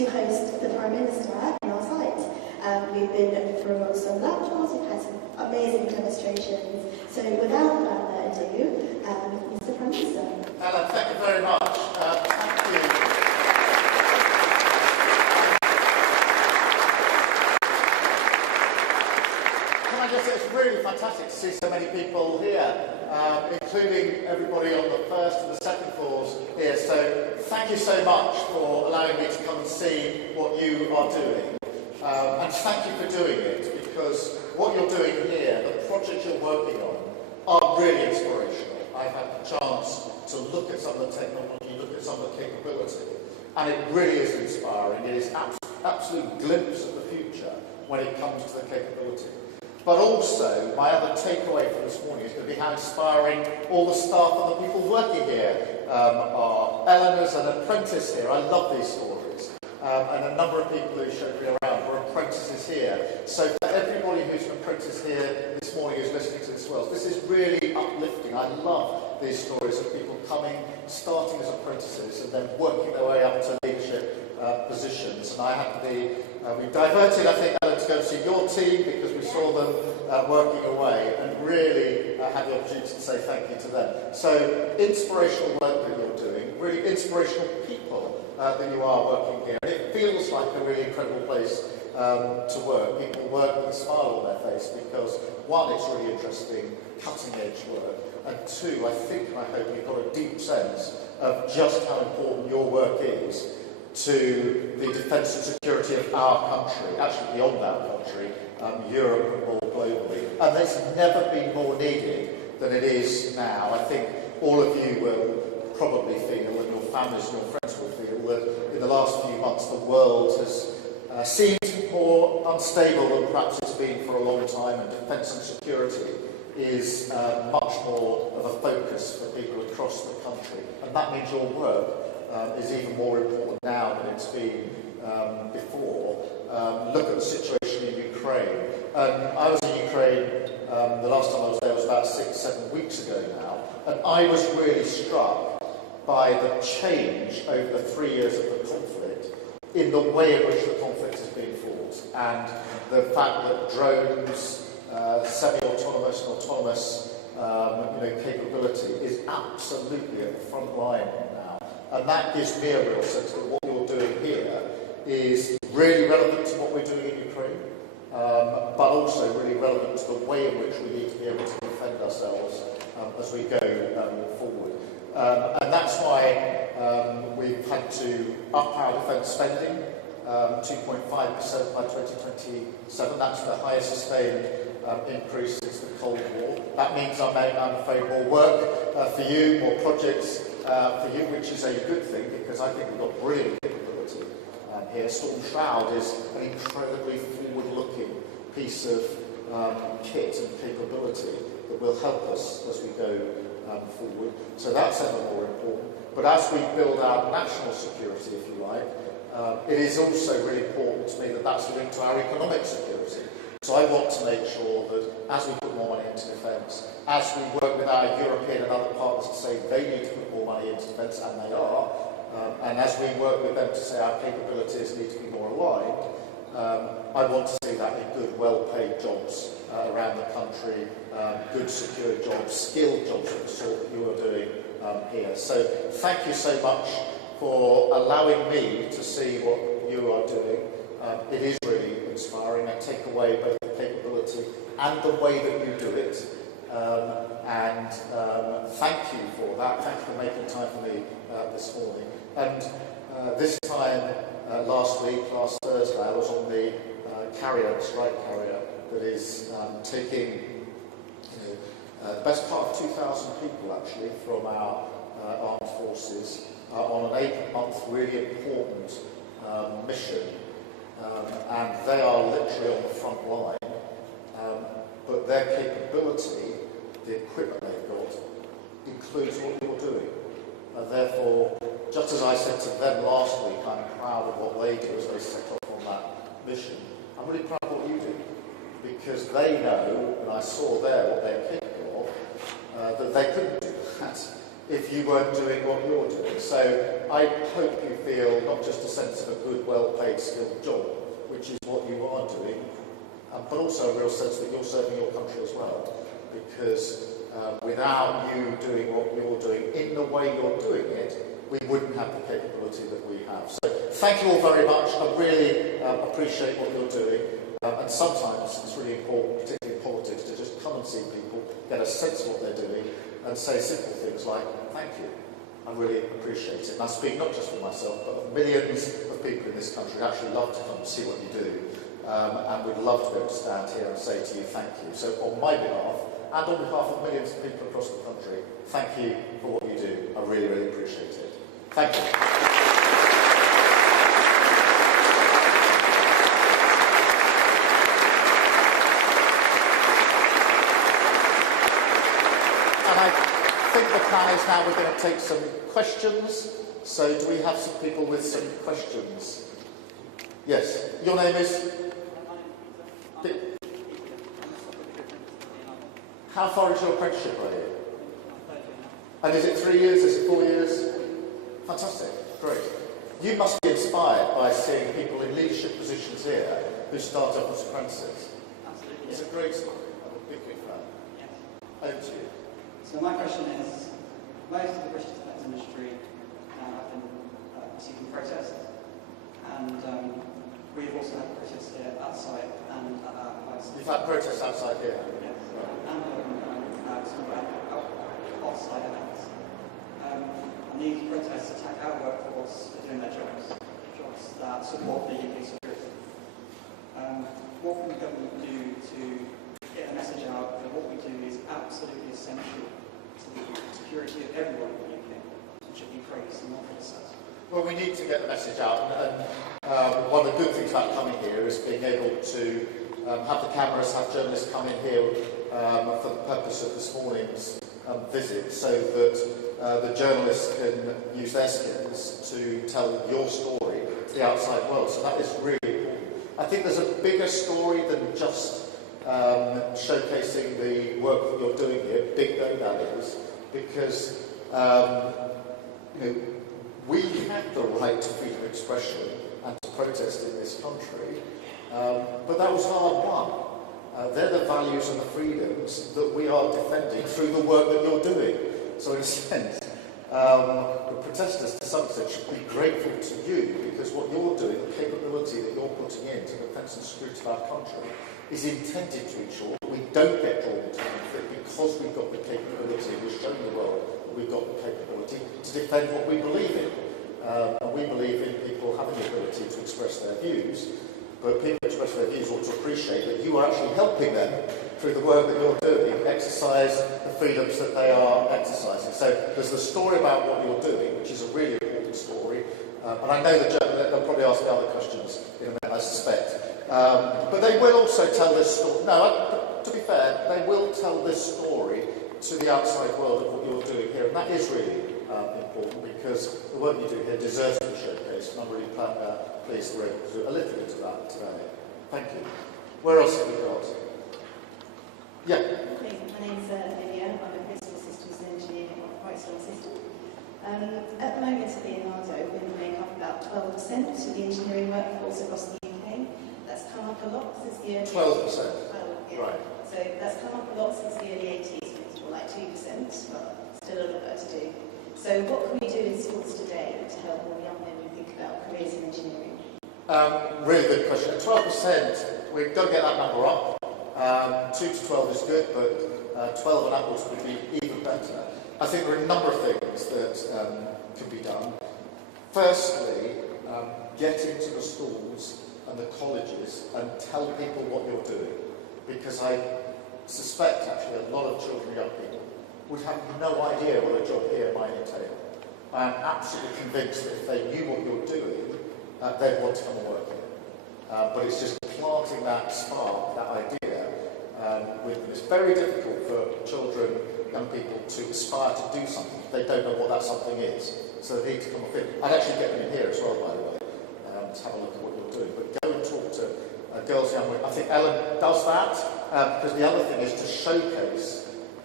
to host the Prime Minister in our site. We've been through some lab tours, we've had some amazing demonstrations. So without further ado, Mr. Prime Minister. Ellen, thank you very much. Thank you. Can I just say it's really fantastic to see so many people here, including everybody on the first and the second floors here. So thank you so much for allowing me to come and see what you are doing. And thank you for doing it, because what you're doing here, the projects you're working on, are really inspirational. I've had the chance to look at some of the technology, look at some of the capability, and it really is inspiring. It is an absolute glimpse of the future when it comes to the capability. But also, my other takeaway from this morning is going to be how inspiring all the staff and the people working here are. Eleanor's an apprentice here. I love these stories. And a number of people who showed me around were apprentices here. So for everybody who's an apprentice here this morning who's listening to this well, this is really uplifting. I love these stories of people coming, starting as apprentices and then working their way up to leadership positions. And I had we diverted, I think, Ellen, to go and see your team because we saw them working away, and really had the opportunity to say thank you to them. So inspirational work that you're doing, really inspirational people that you are working here. And it feels like a really incredible place to work. People work with a smile on their face because, one, it's really interesting, cutting-edge work, and two, I think and I hope you've got a deep sense of just how important your work is to the defence and security of our country, actually beyond our country, Europe and more globally. And it's never been more needed than it is now. I think all of you will probably feel, and your families and your friends will feel, that in the last few months the world has seemed more unstable than perhaps it's been for a long time, and defence and security is much more of a focus for people across the country. And that means your work is even more important now than it's been before. Look at the situation in Ukraine. I was in Ukraine, the last time I was there was about 6-7 weeks ago now, and I was really struck by the change over the 3 years of the conflict in the way in which the conflict is being fought, and the fact that drones, semi-autonomous and autonomous capability is absolutely at the front line now. And that gives me a real sense that what you're doing here is really relevant to what we're doing in Ukraine, but also really relevant to the way in which we need to be able to defend ourselves as we go forward. And that's why we've had to up our defence spending, 2.5% by 2027. That's the highest sustained increase since the Cold War. That means I'm afraid more work for you, more projects for you, which is a good thing because I think we've got brilliant capability here. Storm Shroud is an incredibly forward-looking piece of kit and capability that will help us as we go forward. So that's ever more important. But as we build our national security, if you like, it is also really important to me that that's linked to our economic security. So I want to make sure that as we put more money into defence, as we work with our European and other partners to say they need to put more money into defence, and they are, and as we work with them to say our capabilities need to be more aligned, I want to see that in good, well-paid jobs around the country, good, secure jobs, skilled jobs of the sort that you are doing here. So thank you so much for allowing me to see what you are doing. It is really inspiring. I take away both the capability and the way that you do it. And thank you for that. Thank you for making time for me this morning. And this time last Thursday, I was on the strike carrier that is taking the best part of 2,000 people actually from our armed forces on an 8-month really important mission. And they are literally on the front line, but their capability, the equipment they've got, includes what you're doing. And therefore, just as I said to them last week, I'm proud of what they do as they set off on that mission. I'm really proud of what you do, because they know, and I saw there what they're capable of, that they couldn't do that if you weren't doing what you're doing. So I hope you feel not just a sense of a good, well-paid, skilled job, which is what you are doing, but also a real sense that you're serving your country as well. Because without you doing what you're doing in the way you're doing it, we wouldn't have the capability that we have. So thank you all very much. I really appreciate what you're doing. And sometimes it's really important, particularly in politics, to just come and see people, get a sense of what they're doing, and say simple things like, thank you. I really appreciate it. And I speak not just for myself, but of millions of people in this country who actually love to come and see what you do. And we'd love to be able to stand here and say to you, thank you. So on my behalf, and on behalf of millions of people across the country, thank you for what you do. I really, really appreciate it. Thank you. And I think the plan is now we're going to take some questions. So do we have some people with some questions? Yes. Your name is? How far is your apprenticeship, are you? And is it 3 years? Is it 4 years? Fantastic. Great. You must be inspired by seeing people in leadership positions here who start up as apprentices. Absolutely. It's a great story. I'm a big fan. Yes. Over to you. So my question is, most of the British defence industry have been seeking protests, and we've also had protests here outside and at our place. You've had protests outside here? Yes. And some off-site events. And these protests attack our workforce for doing their jobs that support the UK security. What can the government do to get a message out that what we do is absolutely essential to the security of everyone in the UK and should be praised and not criticised? Well, we need to get the message out, and one of the good things about coming here is being able to have the cameras, have journalists come in here for the purpose of this morning's visit, so that the journalists can use their skills to tell your story to the outside world. So that is really important. I think there's a bigger story than just showcasing the work that you're doing here, big though that is, because we have the right to freedom of expression and to protest in this country, but that was hard won. They're the values and the freedoms that we are defending through the work that you're doing. So in a sense, the protesters to some extent should be grateful to you, because what you're doing, the capability that you're putting into the defence and security of our country, is intended to ensure that we don't get drawn into conflict, because we've got the capability, we're showing the world that we've got the capability to defend what we believe in. And we believe in people having the ability to express their views, but people express their views ought to appreciate that you are actually helping them through the work that you're doing, exercise the freedoms that they are exercising. So there's the story about what you're doing, which is a really important story, and I know they'll probably ask me other questions in a minute, I suspect. But they will also tell this story. No, to be fair, they will tell this story to the outside world of what you're doing here, and that is really important, because the work you do here deserves to be showcased, and I'm really pleased we're able to do a little bit of that today. Thank you. Where else have we got? Yeah. My name's Lydia. I'm a principal systems engineer at Whitestone System. At the moment at Leonardo, we make up about 12% of the engineering workforce across the UK. That's come up a lot since the early 12%? Yeah. Right. So that's come up a lot since the early 80s, when it was more like 2%, but still a lot to do. So what can we do in schools today to help more young men think about careers in engineering? Really good question. 12%, we've got to get that number up. 2 to 12 is good, but 12 and upwards would be even better. I think there are a number of things that can be done. Firstly, get into the schools and the colleges and tell people what you're doing. Because I suspect, actually, a lot of children, young people, would have no idea what a job here might entail. I am absolutely convinced that if they knew what you're doing, they'd want to come and work here. But it's just planting that spark, that idea, with them. It's very difficult for children, young people, to aspire to do something if they don't know what that something is. So they need to come and fit. I'd actually get them in here as well, by the way, to have a look at what you're doing. But go and talk to girls, young women. I think Ellen does that, because the other thing is to showcase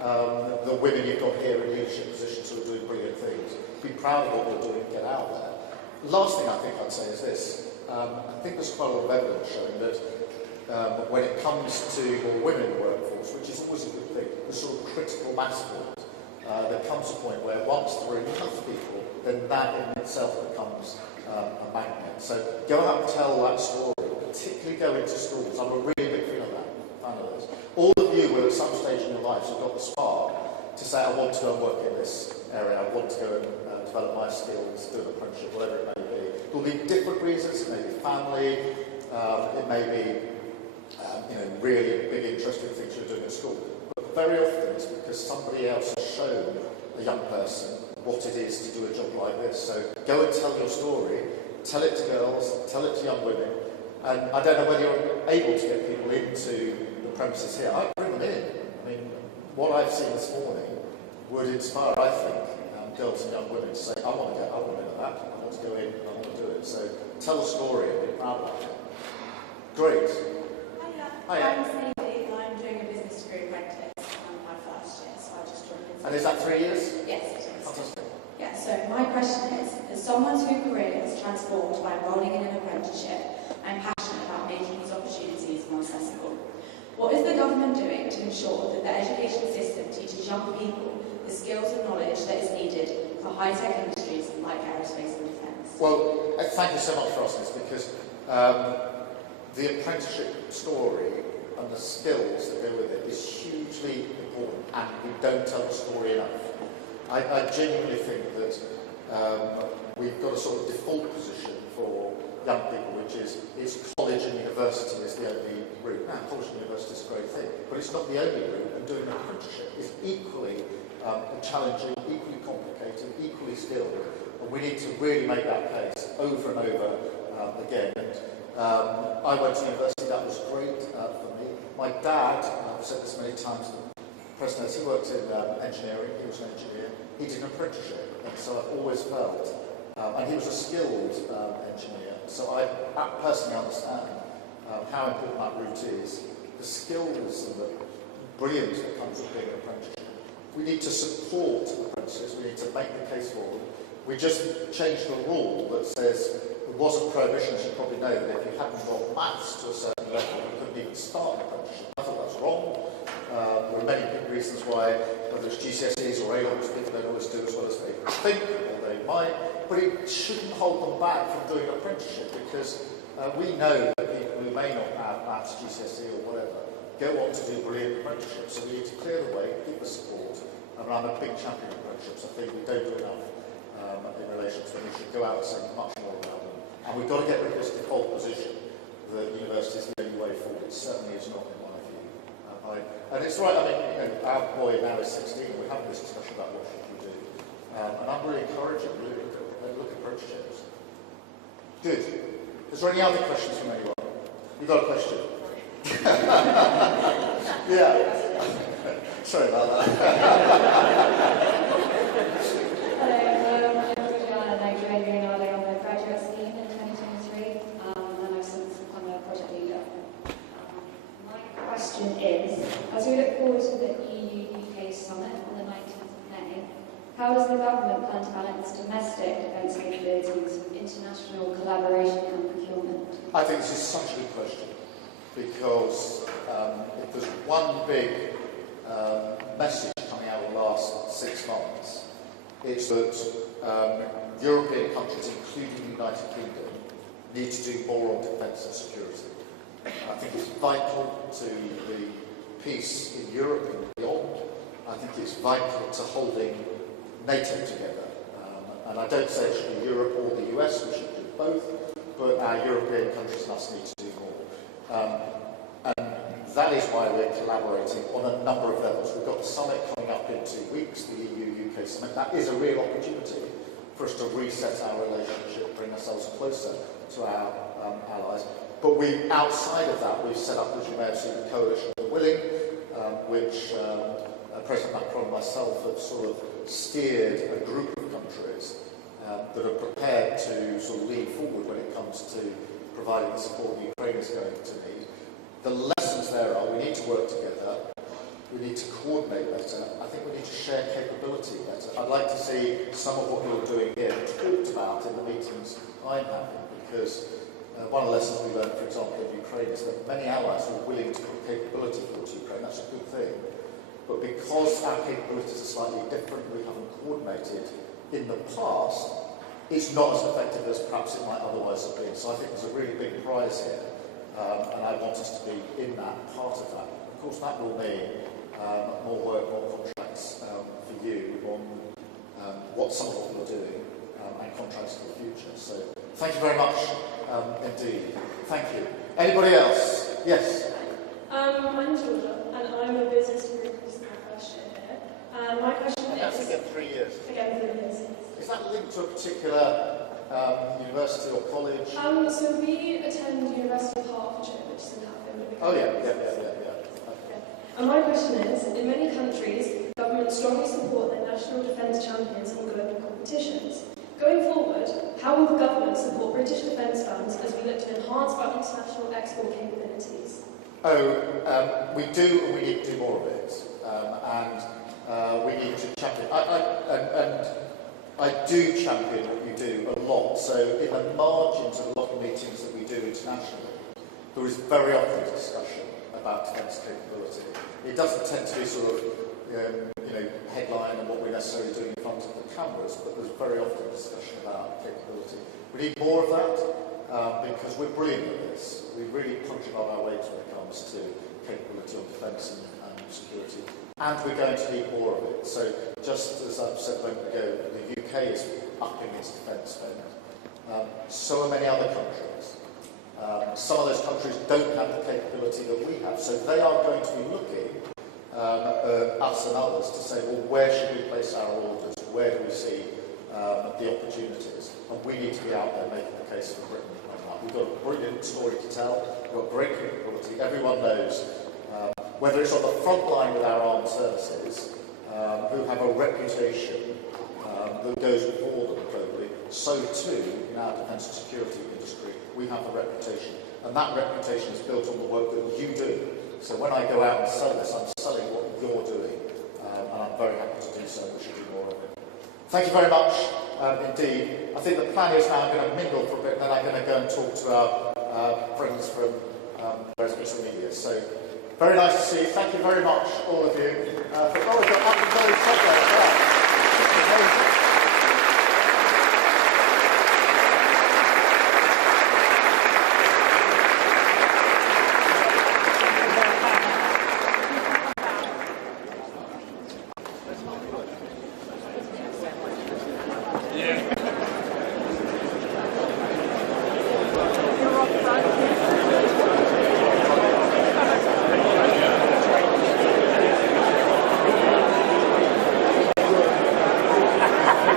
the women you've got here in leadership positions who are doing brilliant things. Be proud of what they're doing and get out there. The last thing I think I'd say is this. I think there's quite a lot of evidence showing that when it comes to more women in the workforce, which is always a good thing, the sort of critical mass point, there comes a point where once there are enough people, then that in itself becomes a magnet. So go out and tell that story, particularly go into schools. I'm a really big fan of that. All of you will at some stage in your lives have got the spark to say, I want to go and work in this area, I want to go and develop my skills, do an apprenticeship, whatever it may be. There will be different reasons. It may be family, it may be really big interest in things you're doing at school. But very often it's because somebody else has shown a young person what it is to do a job like this. So go and tell your story, tell it to girls, tell it to young women. And I don't know whether you're able to get people into the premises here. I'd bring them in. I mean, what I've seen this morning would inspire, I think, girls and young women to say, I want to get into that, I want to go in, I want to do it. So tell a story and be proud of it. Great. Hiya. I'm Sadie, I'm doing a business degree apprentice my first year, so I just joined business. And is that 3 years? Yes, it is. Fantastic. Yeah, so my question is, as someone whose career is transformed by enrolling in an apprenticeship, I'm passionate about making these opportunities more accessible. What is the government doing to ensure that the education system teaches young people the skills and knowledge that is needed for high-tech industries like aerospace and defence? Well, thank you so much for asking this, because the apprenticeship story and the skills that go with it is hugely important, and we don't tell the story enough. I genuinely think that we've got a sort of default position for young people, which is college and university is the only route. Now, college and university is a great thing, but it's not the only route, and doing an apprenticeship is equally challenging, equally complicated, equally skilled, and we need to really make that case over and over again. And I went to university, that was great for me. My dad, I've said this many times, President, he worked in engineering, he was an engineer, he did an apprenticeship, and so I've always felt, and he was a skilled engineer, so I personally understand how important that route is, the skills and the brilliance that comes with being an apprenticeship. We need to support apprentices, we need to make the case for them. We just changed the rule that says, there was a prohibition, as you probably know, that if you hadn't got maths to a certain level, you couldn't even start an apprenticeship. I thought that was wrong. There are many good reasons why, whether it's GCSEs or A-levels, people don't always do as well as they think or they might, but it shouldn't hold them back from doing an apprenticeship, because we know that people who may not have maths, GCSE or whatever, go on to do brilliant apprenticeships, so we need to clear the way, give the support. I mean, I'm a big champion of apprenticeships. I think we don't do enough in relation to them. We should go out and say much more about them. And we've got to get rid of this default position that university is the only way forward. It certainly is not, in my view. And it's right, I mean, our boy now is 16, and we're having this discussion about what should we do. And I'm really encouraging, really look at apprenticeships. Good. Is there any other questions from anyone? You've got a question? Yeah. Sorry about that. Hello, my name is Joanna, and I joined Unado on the graduate scheme in 2023, and I've since become a project leader. My question is, as we look forward to the EU-UK summit on the 19th of May, how does the government plan to balance domestic defence capabilities with international collaboration and procurement? I think this is such a good question, because if there's one big message coming out of the last 6 months, it's that European countries, including the United Kingdom, need to do more on defence and security. I think it's vital to the peace in Europe and beyond. I think it's vital to holding NATO together. And I don't say it should be Europe or the US, we should do both, but our European countries must need to do more. And that is why we're collaborating on a number of levels. We've got the summit coming up in 2 weeks, the EU-UK summit. That is a real opportunity for us to reset our relationship, bring ourselves closer to our allies. But outside of that, we've set up, as you may have seen, the Coalition of the Willing, which President Macron and myself have sort of steered a group of countries that are prepared to sort of lean forward when it comes to providing the support Ukraine is going to need. The lessons there are we need to work together, we need to coordinate better. I think we need to share capability better. I'd like to see some of what you're doing here talked about in the meetings I'm having, because one of the lessons we learned, for example, in Ukraine is that many allies are willing to put capability towards Ukraine. That's a good thing. But because our capabilities are slightly different, we haven't coordinated in the past, it's not as effective as perhaps it might otherwise have been. So I think there's a really big prize here, and I want us to be in that part of that. Of course, that will mean more work, more contracts for you on what some of what you're doing and contracts for the future. So thank you very much indeed. Thank you. Anybody else? Yes? My name's Georgia, and I'm a business degree student at first year here. My question is... That's again 3 years. Again, 3 years. Is that linked to a particular university or college? So we attend University of Hertfordshire, which is in Hatfield. Oh yeah. And my question is, in many countries, governments strongly support their national defence champions in global competitions. Going forward, how will the government support British defence funds as we look to enhance our international export capabilities? We do, and we need to do more of it. We need to champion. I do champion what you do a lot. So in the margins of a lot of meetings that we do internationally, there is very often a discussion about defence capability. It doesn't tend to be sort of, headline and what we're necessarily doing in front of the cameras, but there's very often a discussion about capability. We need more of that because we're brilliant at this. We really punch above our weight when it comes to capability on defence and security. And we're going to need more of it. So just as I've said a moment ago, the UK is upping its defence spend. So are many other countries. Some of those countries don't have the capability that we have. So they are going to be looking us and others to say, well, where should we place our orders? Where do we see the opportunities? And we need to be out there making the case for Britain like that. We've got a brilliant story to tell. We've got great capability. Everyone knows, whether it's on the front line with our armed services, who have a reputation that goes before them globally, so too in our defence and security industry, we have a reputation. And that reputation is built on the work that you do. So when I go out and sell this, I'm selling what you're doing, and I'm very happy to do so. We should do more of it. Thank you very much indeed. I think the plan is now I'm going to mingle for a bit, and then I'm going to go and talk to our friends from various bits of media. So very nice to see you. Thank you very much, all of you. We've got very as well. Amazing.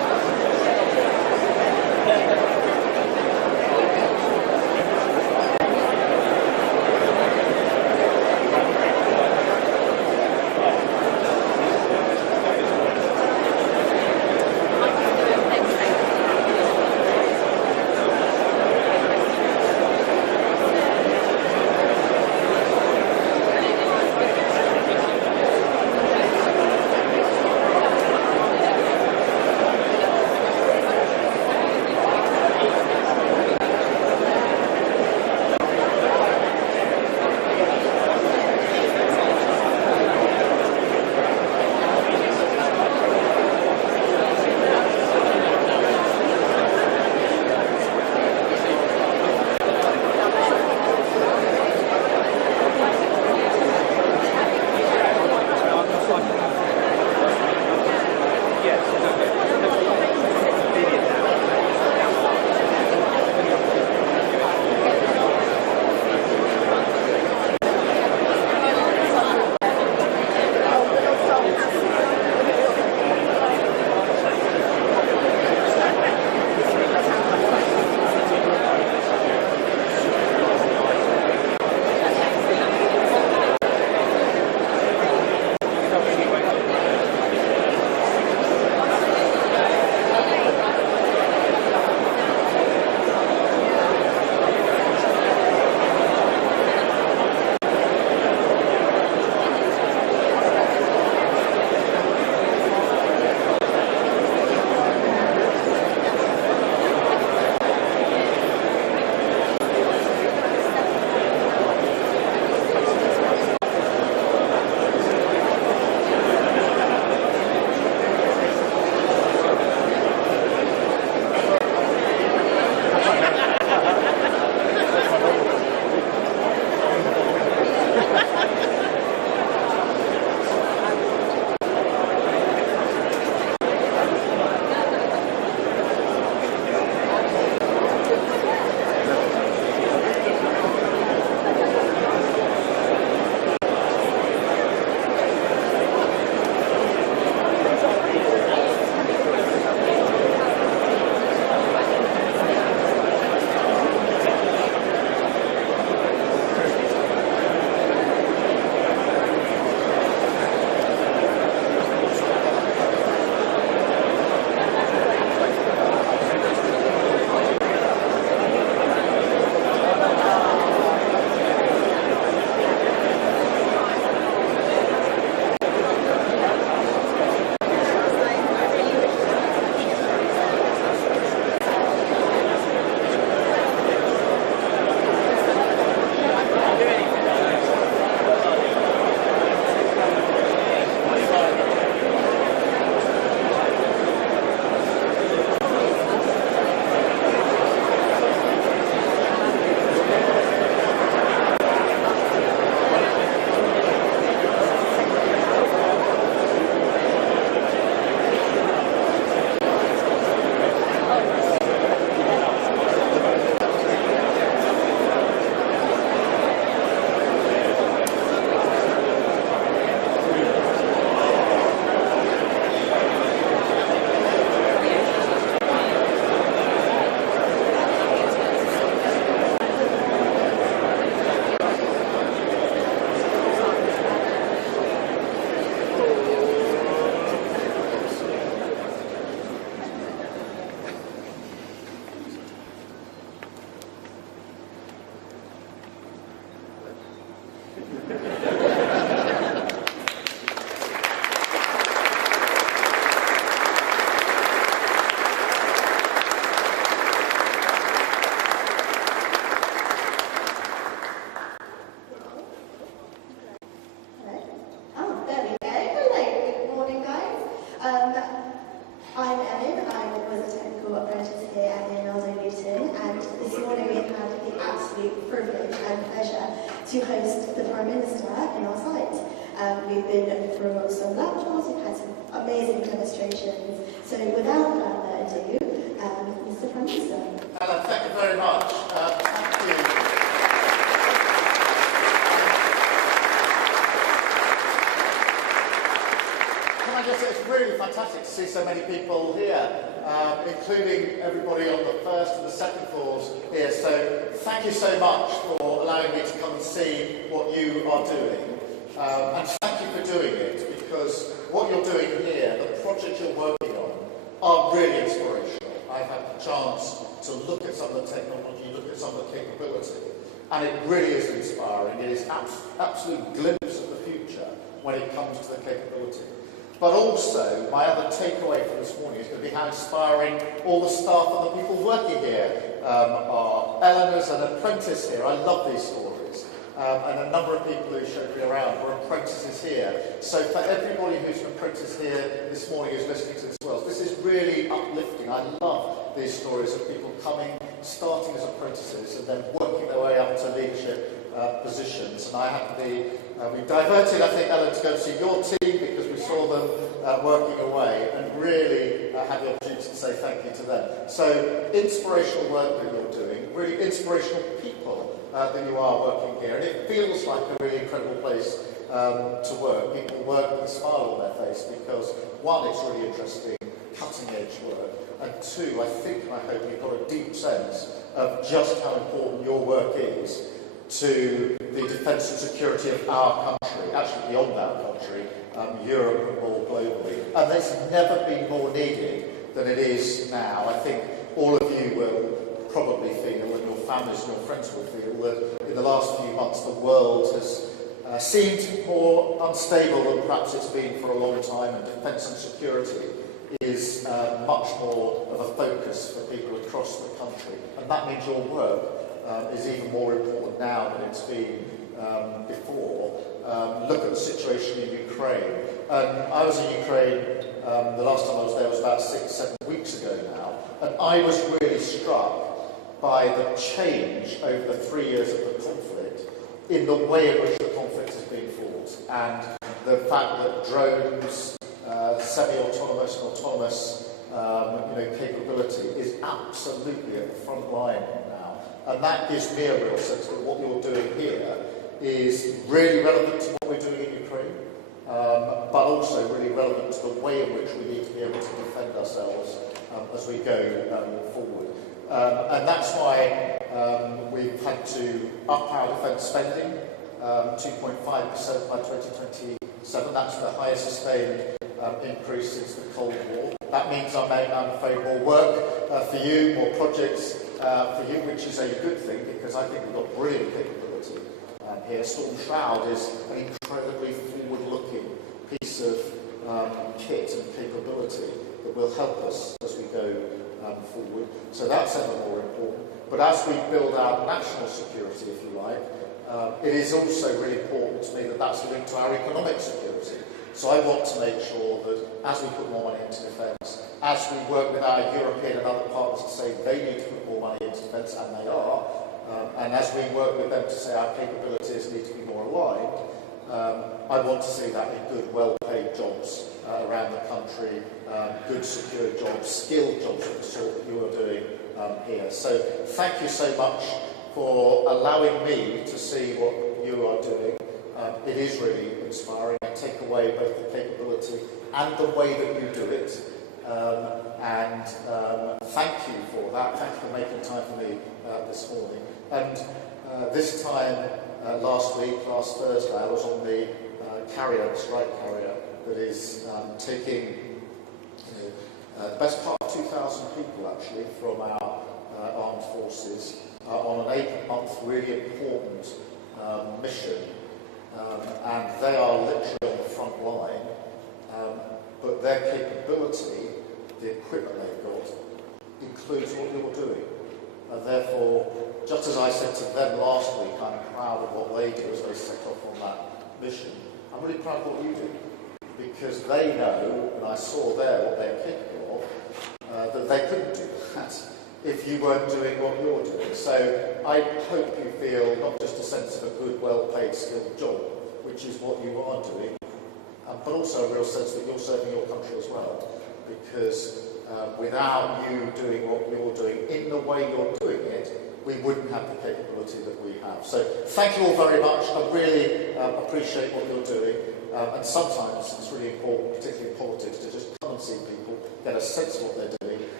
to host the Prime Minister in our site. We've been through some laptops, we've had some amazing demonstrations. So without further ado, Mr. Prime Minister. Ella, thank you very much. Thank you. Can I just say it's really fantastic to see so many people here. including everybody on the first and the second floors here. So thank you so much for allowing me to come and see what you are doing. And thank you for doing it, because what you're doing here, the projects you're working on, are really inspirational. I've had the chance to look at some of the technology, look at some of the capability, and it really is inspiring. It is absolute glimpse of the future when it comes to the capability. But also, my other takeaway from this morning is going to be how inspiring all the staff and the people working here are. Eleanor's an apprentice here. I love these stories. And a number of people who showed me around were apprentices here. So for everybody who's an apprentice here this morning who's listening to this as well, this is really uplifting. I love these stories of people coming, starting as apprentices and then working their way up to leadership positions. And I have we diverted, I think, Ellen, to go and see your team because we saw them working away, and really had the opportunity to say thank you to them. So inspirational work that you're doing, really inspirational people that you are working here, and it feels like a really incredible place to work. People work with a smile on their face because, one, it's really interesting, cutting-edge work, and two, I think and I hope you've got a deep sense of just how important your work is to the defence and security of our country, actually beyond our country, Europe and more globally. And it's never been more needed than it is now. I think all of you will probably feel, and your families and your friends will feel, that in the last few months the world has seemed more unstable than perhaps it's been for a long time, and defence and security is much more of a focus for people across the country. And that means your work is even more important now than it's been before. Look at the situation in Ukraine. I was in Ukraine, the last time I was there was about 6-7 weeks ago now, and I was really struck by the change over the 3 years of the conflict in the way in which the conflict has been fought, and the fact that drones, semi-autonomous and autonomous capability is absolutely at the front line now. And that gives me a real sense that what you're doing here is really relevant to what we're doing in Ukraine, but also really relevant to the way in which we need to be able to defend ourselves as we go forward. And that's why we've had to up our defence spending, 2.5% by 2027. That's the highest sustained increase since the Cold War. That means I'm afraid more work for you, more projects for you, which is a good thing because I think we've got brilliant capability here. Storm Shroud is an incredibly forward-looking piece of kit and capability that will help us as we go forward. So that's ever more important. But as we build our national security, if you like, it is also really important to me that that's linked to our economic security. So I want to make sure that as we put more money into defence, as we work with our European and other partners to say they need to put more money into defence, and they are, and as we work with them to say our capabilities need to be more aligned, I want to see that in good, well-paid jobs around the country, good, secure jobs, skilled jobs of the sort that you are doing here. So thank you so much for allowing me to see what you are doing. It is really inspiring. I take away both the capability and the way that you do it. And thank you for that. Thank you for making time for me this morning. And this time last Thursday, I was on the strike carrier that is taking the best part of 2,000 people actually from our armed forces on an 8-month really important mission. And they are literally on the front line, but their capability, the equipment they've got, includes what you're doing. And therefore, just as I said to them last week, I'm proud of what they do as they set off on that mission. I'm really proud of what you do, because they know, and I saw there what they're capable of, that they couldn't do that if you weren't doing what you're doing. So I hope you feel not just a sense of a good, well-paid, skilled job, which is what you are doing, but also a real sense that you're serving your country as well. Because without you doing what you're doing in the way you're doing it, we wouldn't have the capability that we have. So thank you all very much. I really appreciate what you're doing. And sometimes it's really important, particularly in politics, to just come and see people, get a sense of what they're doing,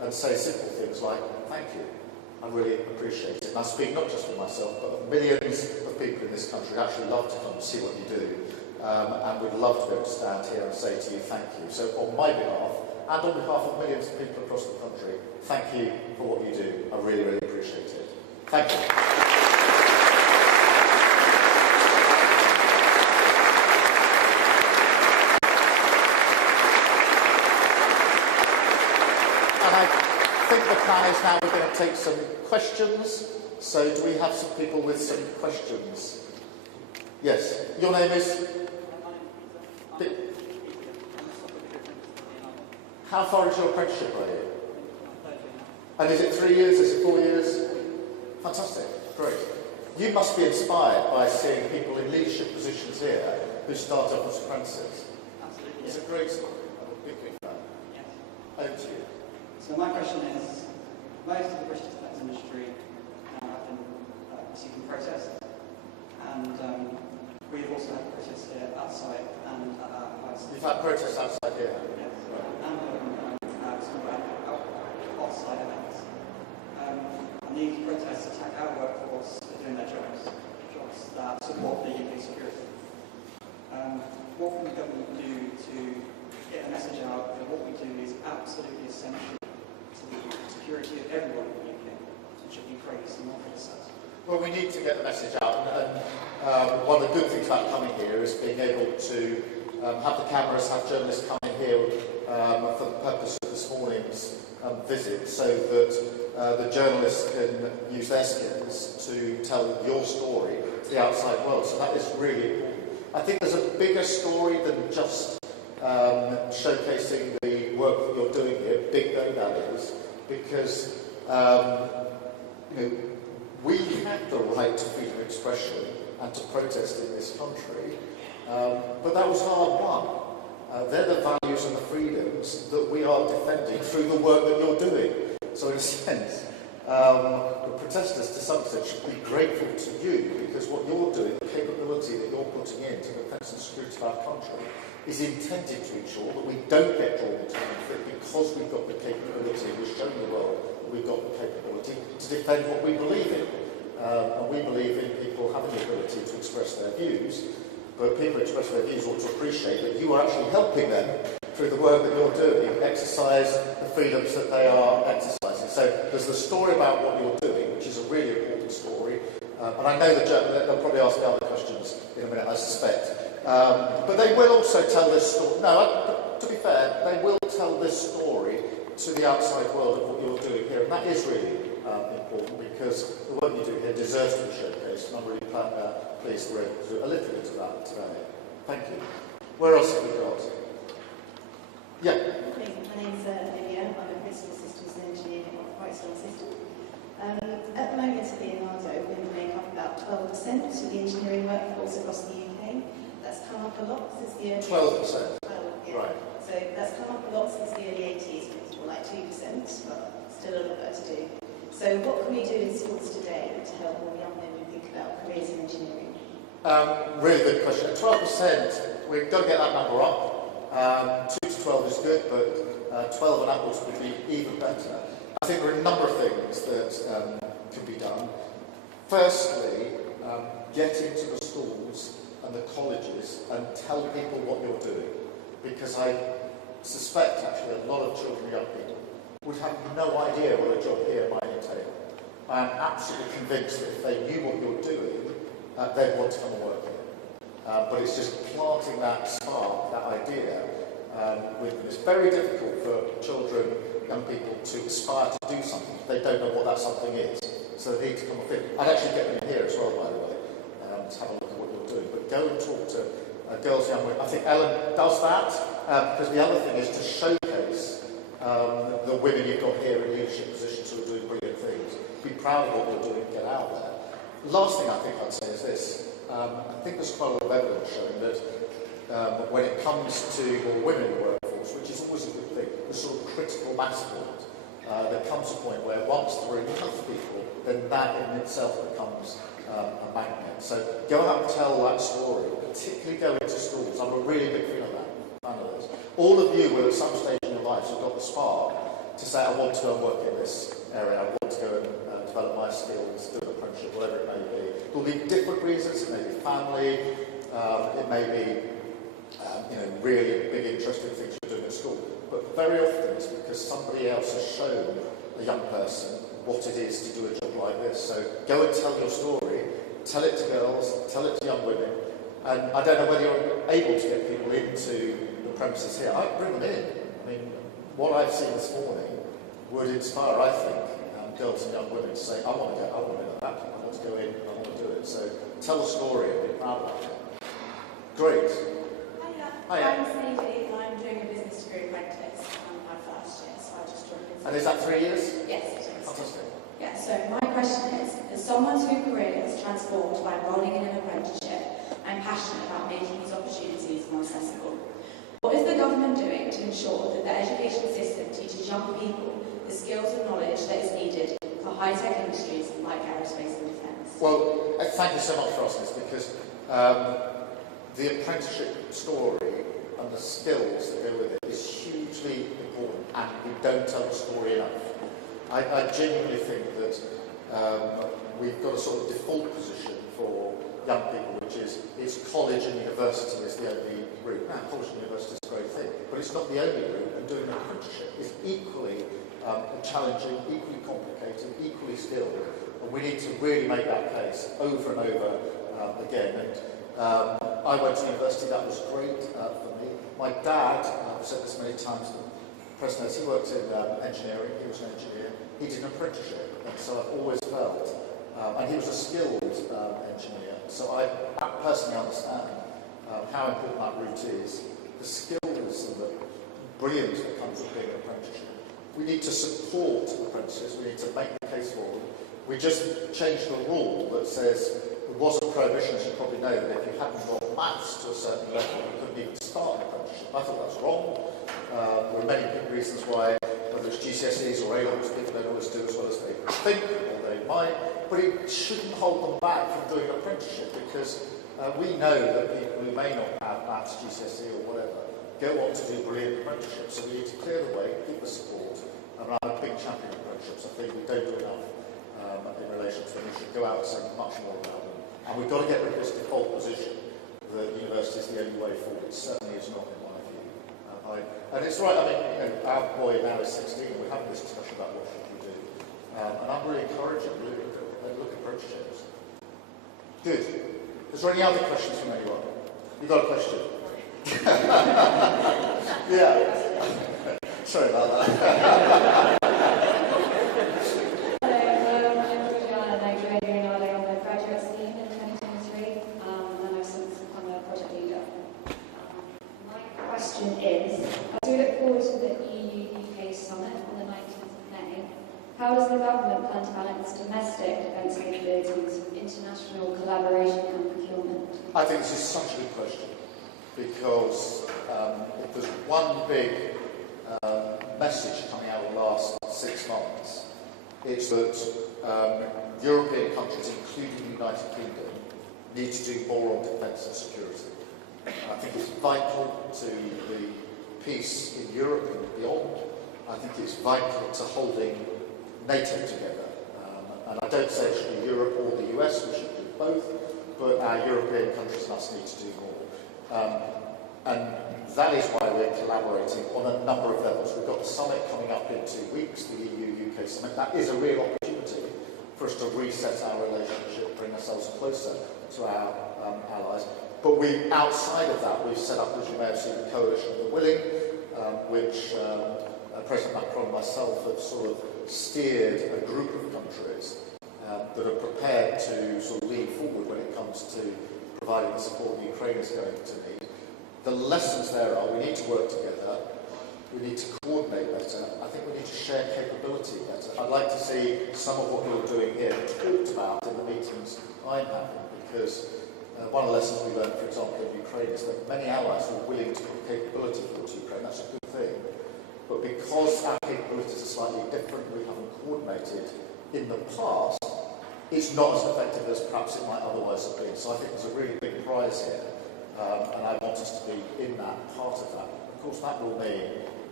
and say simple things like, thank you. I really appreciate it. And I speak not just for myself, but of millions of people in this country who actually love to come and see what you do, and would love to be able to stand here and say to you, thank you. So on my behalf, and on behalf of millions of people across the country, thank you for what you do. I really, really appreciate it. Thank you. And I think the plan is now we're going to take some questions. So do we have some people with some questions? Yes. Your name is? How far is your apprenticeship, are you? And is it 3 years? Is it 4 years? Fantastic. Great. You must be inspired by seeing people in leadership positions here who start off as apprentices. Absolutely. It's a great story. I'm a big, big fan. Yes. Over to you. So my question is, most of the British defence industry now have been receiving protests, and we've also had protests here outside and at our house. You've had protests outside here? Yes. And some off-site events. And these protests attack our workforce for doing their jobs that support the UK security. What can the government do to get a message out that what we do is absolutely essential to the security of everyone in the UK, and should be praised and not criticised? Well, we need to get the message out, and one of the good things about coming here is being able to have the cameras, have journalists coming here for the purpose of this morning's visit, so that the journalists can use their skills to tell your story to the outside world. So that is really important. I think there's a bigger story than just showcasing the work that you're doing here, big though that is, because we have the right to freedom of expression and to protest in this country, but that was hard won. They're the values and the freedoms that we are defending through the work that you're doing. So in a sense, the protesters to some extent should be grateful to you, because what you're doing, the capability that you're putting into the defence and security of our country, is intended to ensure that we don't get drawn into conflict, because we've got the capability, we've shown the world that we've got the capability to defend what we believe in. And we believe in people having the ability to express their views, but people expressing their views ought to appreciate that you are actually helping them through the work that you're doing, exercise the freedoms that they are exercising. So there's the story about what you're doing, which is a really important story, and I know they'll probably ask me other questions in a minute, I suspect. But they will also tell this story. No, to be fair, they will tell this story to the outside world of what you're doing here, and that is really important, because the work you do here deserves to be showcased, and I'm really pleased we're able to do a little bit of that today. Thank you. Where else have we got? Yeah. My name's Olivia. I'm a principal systems engineer in a quite strong system. At the moment at Leonardo, we make up about 12% of the engineering workforce across the UK. That's come up a lot since the early 12%? Yeah. Right. So that's come up a lot since the early 80s, when it was more like 2%, but still a lot to do. So what can we do in schools today to help more young women think about careers in engineering? Really good question. 12%, we've got to get that number up. 2 to 12 is good, but 12 and upwards would be even better. I think there are a number of things that can be done. Firstly, get into the schools and the colleges and tell people what you're doing, because I suspect actually a lot of children and young people would have no idea what a job here might entail. I am absolutely convinced that if they knew what you're doing, they'd want to come and work here. But it's just planting that spark, that idea with them. It's very difficult for children, young people to aspire to do something if they don't know what that something is. So they need to come and fit. I'd actually get them in here as well, by the way, to have a look at what you're doing. But go and talk to girls, young women. I think Ellen does that, because the other thing is to showcase the women you've got here in leadership positions who are doing brilliant things. Be proud of what you're doing, get out there. The last thing I think I'd say is this. I think there's quite a lot of evidence showing that when it comes to women in the workforce, which is always a good thing, the sort of critical mass point, there comes a point where once there are enough people, then that in itself becomes a magnet. So go out and tell that story, particularly go into schools. I'm a really big fan of that. All of you will at some stage in your lives have got the spark to say, I want to go and work in this area, I want to go and develop my skills, do an apprenticeship, whatever it may be. There will be different reasons. It may be family, it may be really big interesting things you're doing at school. But very often it's because somebody else has shown a young person what it is to do a job like this. So go and tell your story, tell it to girls, tell it to young women. And I don't know whether you're able to get people into the premises here. I'd bring them in. I mean, what I've seen this morning would inspire, I think, girls and young women to say, I want to know that, I want to go in, I want to do it. So tell a story and be proud about it. Great. Hiya. I'm Sadie and I'm doing a business degree apprentice. I'm my first year, so I just joined in. And is that 3 years? Yes, it is. Fantastic. Yeah, so my question is, as someone whose career is transformed by enrolling in an apprenticeship, I'm passionate about making these opportunities more accessible. What is the government doing to ensure that the education system teaches young people the skills and knowledge that is needed for high-tech industries like aerospace and defence? Well, thank you so much for asking this, because the apprenticeship story and the skills that go with it is hugely important, and we don't tell the story enough. I genuinely think that we've got a sort of default position for young people, which is college and university is the only route. Now, college and university is a great thing, but it's not the only route, and doing an apprenticeship is equally challenging, equally complicated, equally skilled, and we need to really make that case over and over again. And I went to university, that was great for me. My dad, I've said this many times, President, he worked in engineering, he was an engineer, he did an apprenticeship, and so I've always felt, and he was a skilled engineer, so I personally understand how important that route is, the skills and the brilliance that comes with being an apprenticeship. We need to support apprentices, we need to make the case for them. We just changed the rule that says, there was a prohibition, as you probably know, that if you hadn't got maths to a certain level, you couldn't even start an apprenticeship. I thought that was wrong. There are many reasons why, whether it's GCSEs or A-levels, people don't always do as well as they think, or they might, but it shouldn't hold them back from doing an apprenticeship, because we know that people who may not have maths, GCSE or whatever, go on to do brilliant apprenticeships, so we need to clear the way, give the support, and I'm a big champion of apprenticeships. I think we don't do enough in relation to them. We should go out and say much more about them. And we've got to get rid of this default position that university is the only way forward. It certainly is not, in my view. And it's right, I mean, our boy now is 16, and we're having this discussion about what should we do. And I'm really encouraging, really, look at apprenticeships. Good. Is there any other questions from anyone? You've got a question? Yeah. Sorry about that. How does the government plan to balance domestic defence capabilities with international collaboration and procurement? I think this is such a good question, because if there's one big message coming out of the last 6 months, it's that European countries, including the United Kingdom, need to do more on defence and security. I think it's vital to the peace in Europe and beyond. I think it's vital to holding NATO together, and I don't say it should be Europe or the US, we should do both, but our European countries must need to do more. And that is why we're collaborating on a number of levels. We've got the summit coming up in 2 weeks, the EU-UK summit. That is a real opportunity for us to reset our relationship, bring ourselves closer to our allies. But outside of that, we've set up, as you may have seen, the Coalition of the Willing, which President Macron and myself have sort of steered a group of countries that are prepared to sort of lean forward when it comes to providing the support the Ukraine is going to need. The lessons there are, we need to work together, we need to coordinate better, I think we need to share capability better. I'd like to see some of what you're doing here talked about in the meetings I'm having, because one of the lessons we learned, for example, in Ukraine is that many allies were willing to put capability towards Ukraine. That's a good thing. But because our capabilities are slightly different, we haven't coordinated in the past, it's not as effective as perhaps it might otherwise have been. So I think there's a really big prize here, and I want us to be in that, part of that. Of course, that will mean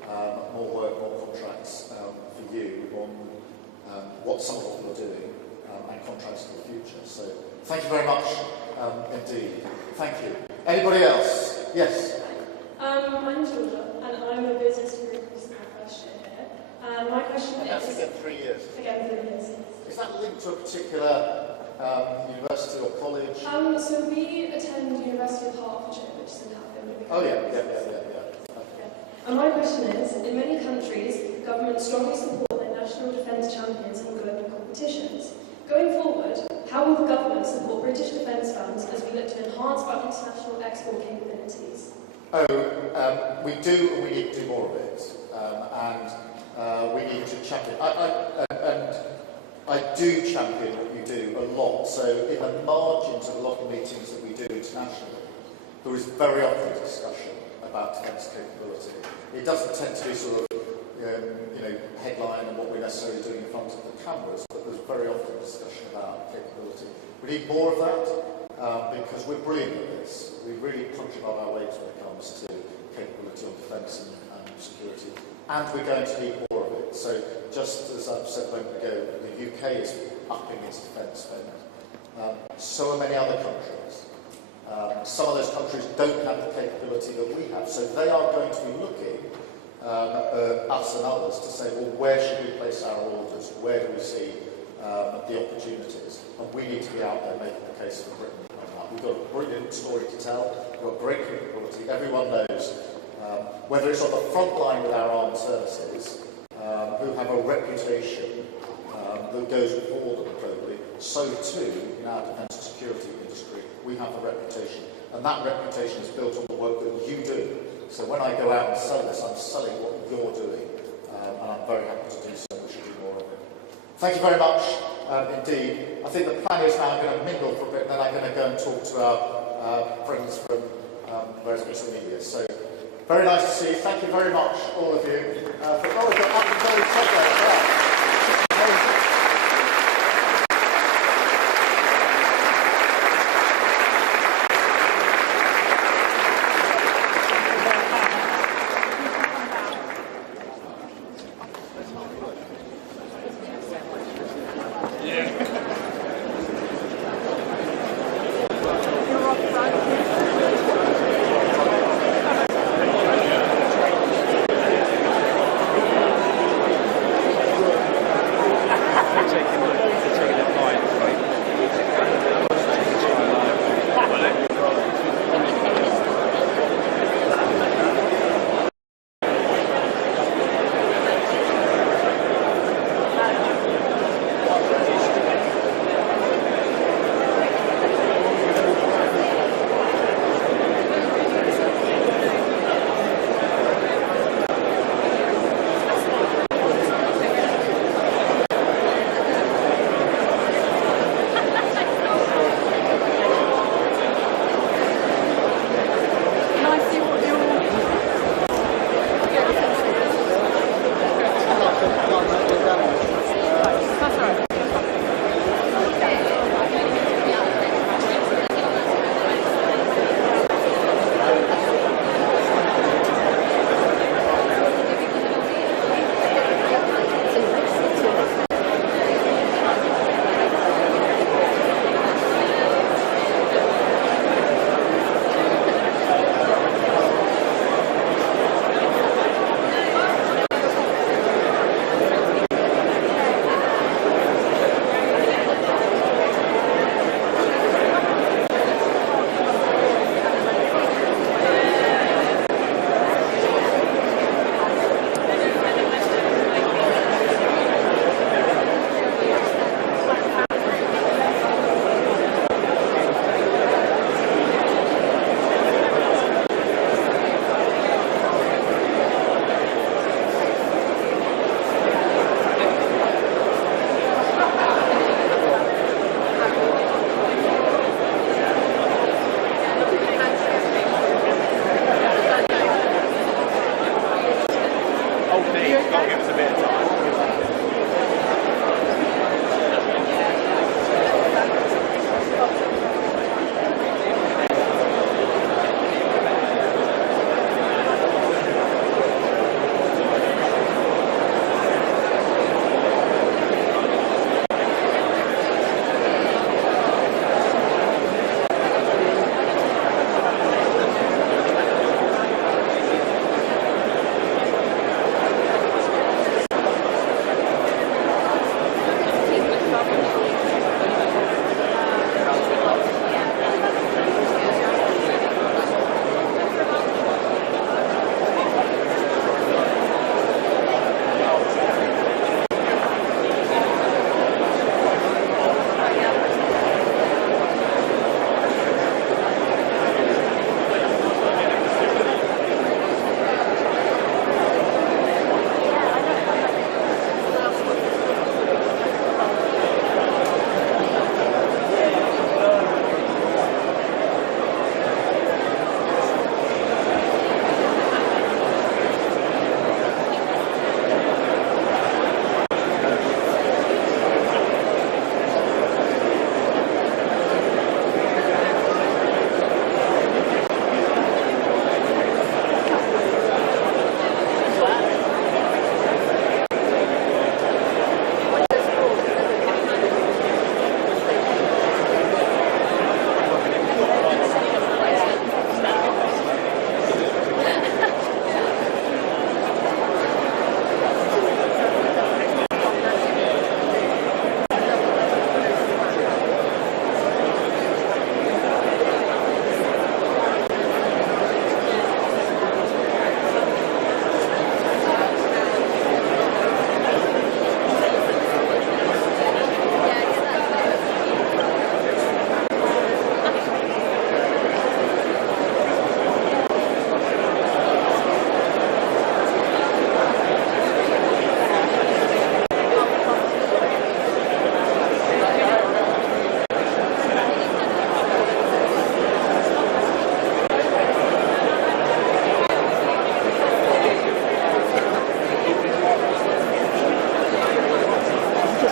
more work, more contracts for you on what some of what you're doing and contracts for the future. So thank you very much indeed. Thank you. Anybody else? Yes? My name's Georgia, and I'm a business degree in my first year here. And my question And that's is... again 3 years. Again, 3 years. Is that linked to a particular university or college? So we attend University of Hertfordshire, which is in Hatfield. Oh yeah. Okay. And my question is, in many countries, governments strongly support their national defence champions in global competitions. Going forward, how will the government support British defence funds as we look to enhance our international export capabilities? We do, and we need to do more of it. We need to champion. I do champion what you do a lot. So in the margins of a lot of meetings that we do internationally, there is very often a discussion about defence capability. It doesn't tend to be sort of, headline and what we're necessarily doing in front of the cameras, but there's very often a discussion about capability. We need more of that because we're brilliant at this. We really punch above our weight when it comes to capability on defence and security, and we're going to need more of it. So just as I've said a moment ago, the UK is upping its defence spend. So are many other countries. Some of those countries don't have the capability that we have, so they are going to be looking us and others to say, well, where should we place our orders? Where do we see the opportunities? And we need to be out there making the case for Britain. We've got a brilliant story to tell. We've got great capability. Everyone knows, whether it's on the front line with our armed services, who have a reputation that goes before them globally, so too in our defence and security industry, we have a reputation. And that reputation is built on the work that you do. So when I go out and sell this, I'm selling what you're doing, and I'm very happy to do so. We should do more of it. Thank you very much indeed. I think the plan is now I'm going to mingle for a bit, and then I'm going to go and talk to our friends from various bits of media. So very nice to see you. Thank you very much, all of you. For all of you, I'm very sorry.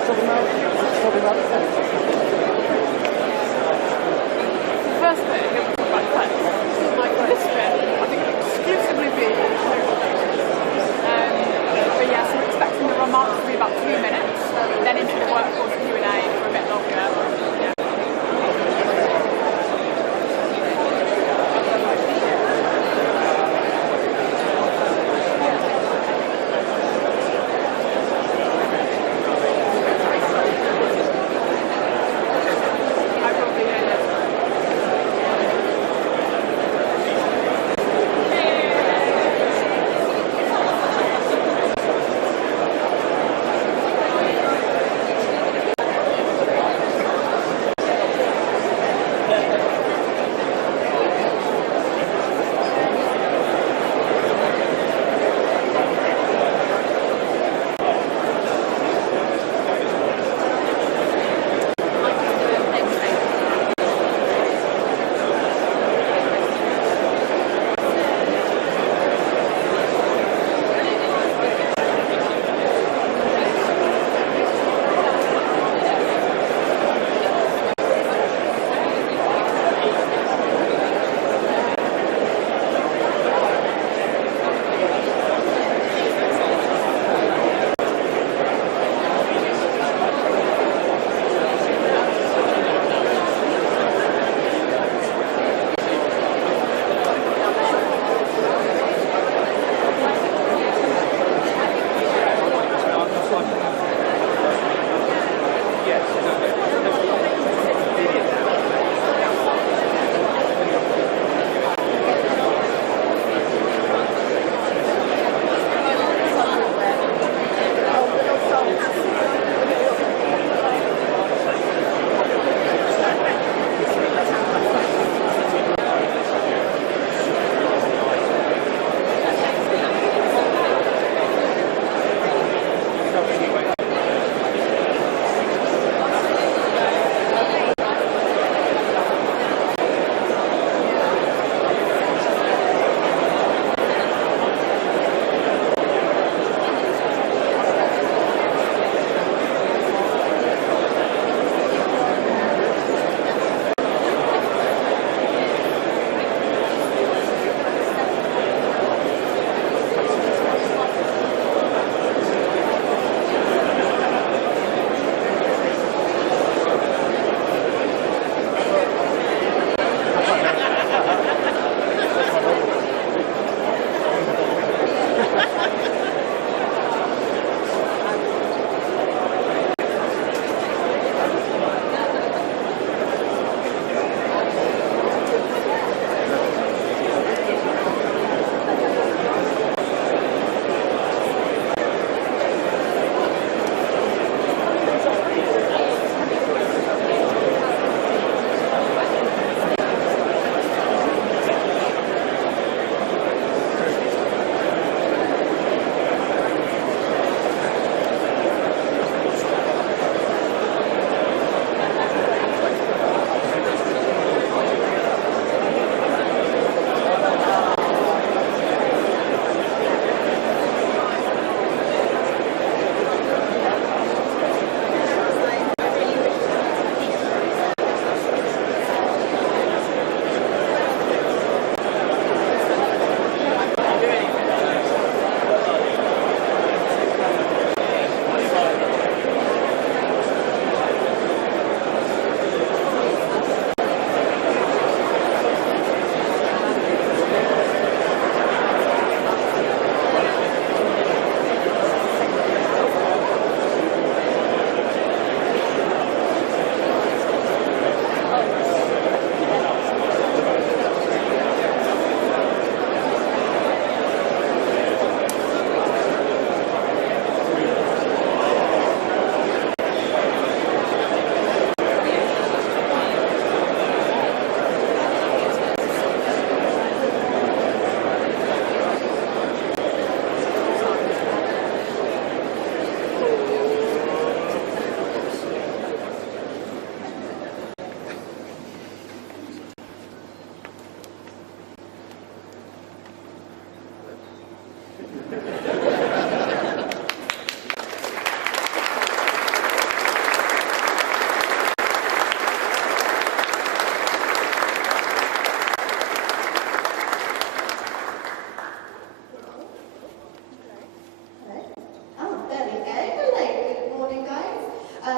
First bit, he'll talk about defence. This bit, I think, will exclusively be local basis. But yes, we're expecting the remarks to be about 2 minutes, then into the workforce Q&A for a bit longer. Yeah.